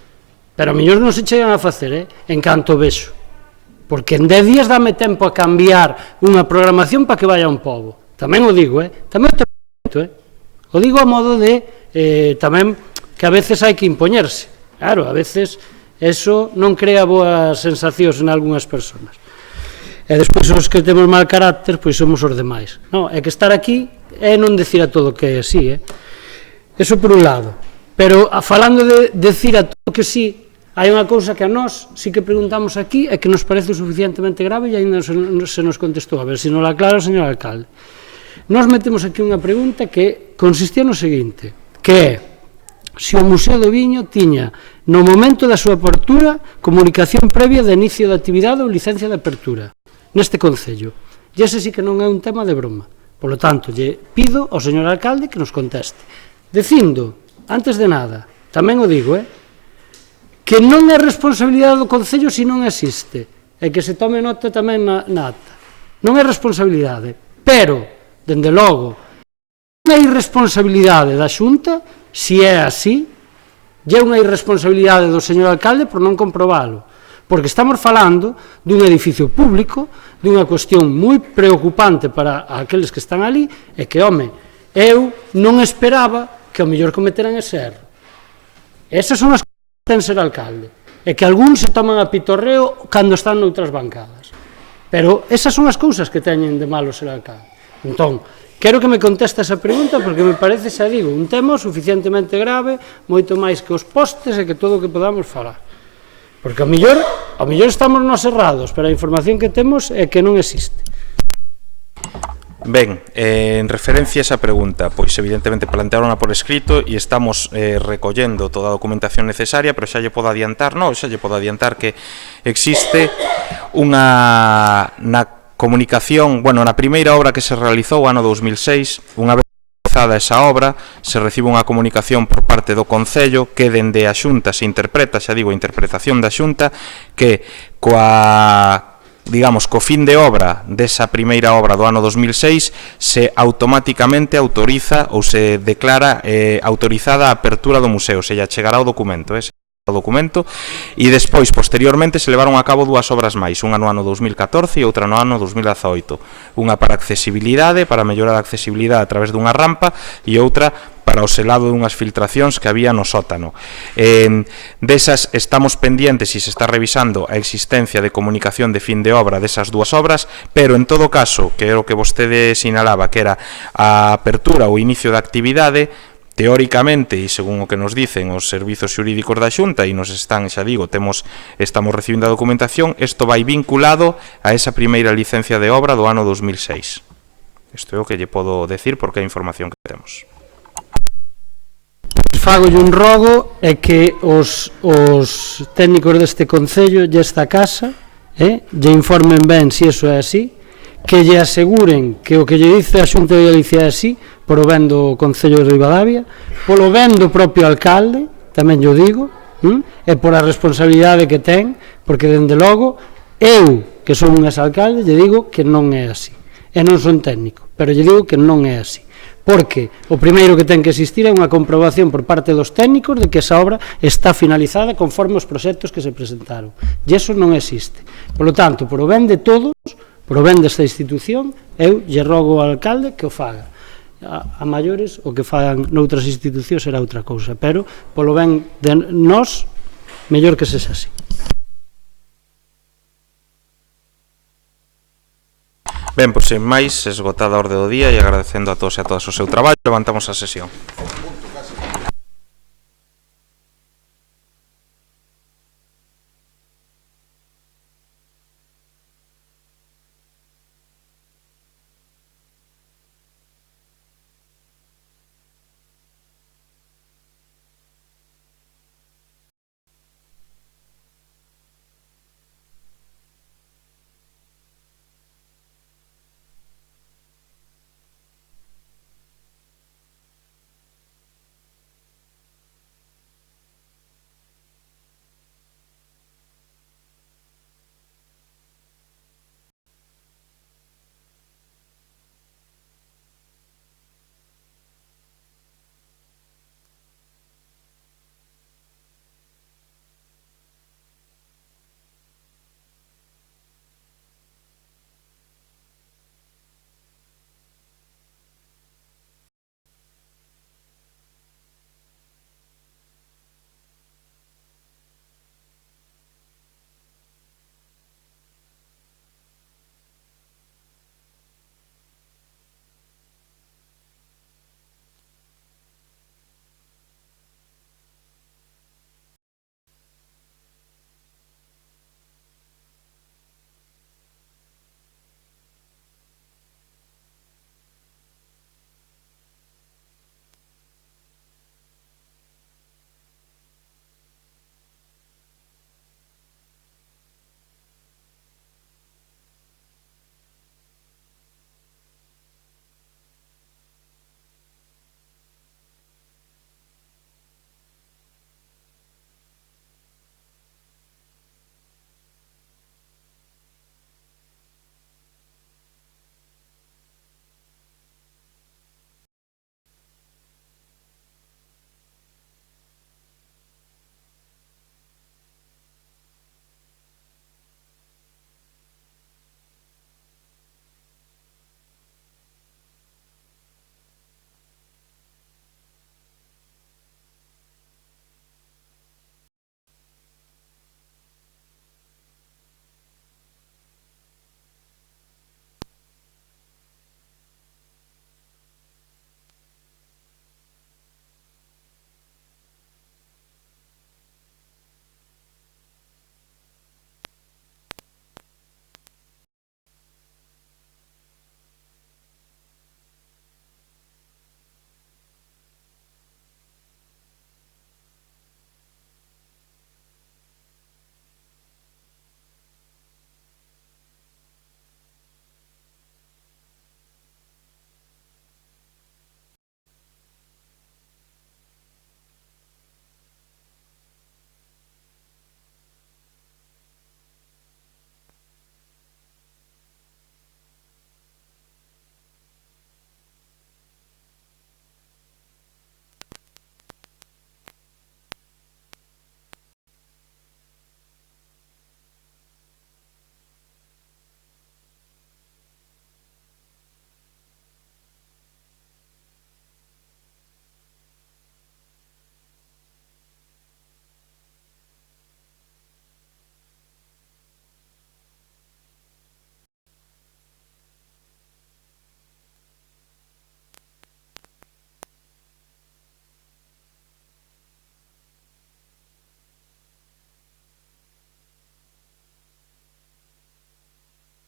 pero a mellor non se chegan a facer, en canto vexo, porque en 10 días dame tempo a cambiar unha programación para que vaya un pobo. Tamén o digo, tamén o tempo, o digo a modo de tamén que a veces hai que impoñerse. Claro, a veces eso non crea boas sensacións en algunhas persoas. E despois os que temos mal carácter, pois somos os demais. Non, é que estar aquí é non decir a todo que é así, eso por un lado. Pero falando de decir a todo que sí, hai unha cousa que a nós sí que preguntamos aquí e que nos parece suficientemente grave e ainda se nos contestou. A ver, se nos la aclara o señor alcalde. Nos metemos aquí unha pregunta que consistía no seguinte, que é se o Museo do Viño tiña no momento da súa apertura comunicación previa de inicio de actividade ou licencia de apertura neste concello. E ese sí que non é un tema de broma. Por lo tanto, lle pido ao señor alcalde que nos conteste. Dicindo, antes de nada, tamén o digo, que non é responsabilidade do concello se non existe, e que se tome nota tamén na acta. Non é responsabilidade, pero dende logo, non é irresponsabilidade da Xunta, se é así, e é unha irresponsabilidade do señor alcalde por non comprobalo, porque estamos falando dun edificio público, dunha cuestión moi preocupante para aqueles que están ali, e que, home, eu non esperaba que ao mellor cometeran ese erro. Esas son as cousas que ten ser alcalde, e que algúns se toman a pitorreo cando están noutras bancadas. Pero esas son as cousas que teñen de malo ser alcalde. Entón, quero que me conteste esa pregunta porque me parece, xa digo, un tema suficientemente grave, moito máis que os postes e que todo o que podamos falar. Porque ao mellor estamos nos errados, pero a información que temos é que non existe. Ben, en referencia a esa pregunta, pois evidentemente plantearonla por escrito e estamos recollendo toda a documentación necesaria, pero xa lle podo adiantar, que existe unha na comunicación, na primeira obra que se realizou ano 2006, unha vez realizada esa obra, se recibe unha comunicación por parte do Concello que dende a Xunta se interpreta, xa digo, a interpretación da Xunta, que co fin de obra desa primeira obra do ano 2006 se automáticamente autoriza ou se declara autorizada a apertura do museo, se lle chegará o documento, e despois, posteriormente, se levaron a cabo dúas obras máis, unha no ano 2014 e outra no ano 2018, unha para accesibilidade, para mellorar a accesibilidade a través dunha rampa, e outra para o selado dunhas filtracións que había no sótano. Desas estamos pendientes e se está revisando a existencia de comunicación de fin de obra desas dúas obras, pero en todo caso, que era o que vostede sinalaba, que era a apertura ou inicio da actividade, teóricamente, e según o que nos dicen os servizos xurídicos da Xunta, e nos están, xa digo, estamos recibindo a documentación, isto vai vinculado a esa primeira licencia de obra do ano 2006. Isto é o que lle podo decir porque é a información que temos. Fagolle un rogo é que os técnicos deste Concello e esta casa lle informen ben se iso é así, que lle aseguren que o que lle dice a Xunta de Galicia é así, polo ben do Concello de Ribadavia, polo ben do propio alcalde, tamén yo digo, e por a responsabilidade que ten, porque, dende logo, eu, que son un exalcalde, lle digo que non é así. E non son técnico, pero lle digo que non é así. Porque o primeiro que ten que existir é unha comprobación por parte dos técnicos de que esa obra está finalizada conforme os proxectos que se presentaron. E iso non existe. Por lo tanto, por o ben de todos, por o ben desta institución, eu lle rogo ao alcalde que o faga. A maiores, o que fagan noutras institucións será outra cousa, pero polo ben de nós, mellor que sexa así. Ben, pois, sen máis, esgotada a orde do día e agradecendo a todos e a todas o seu traballo, levantamos a sesión.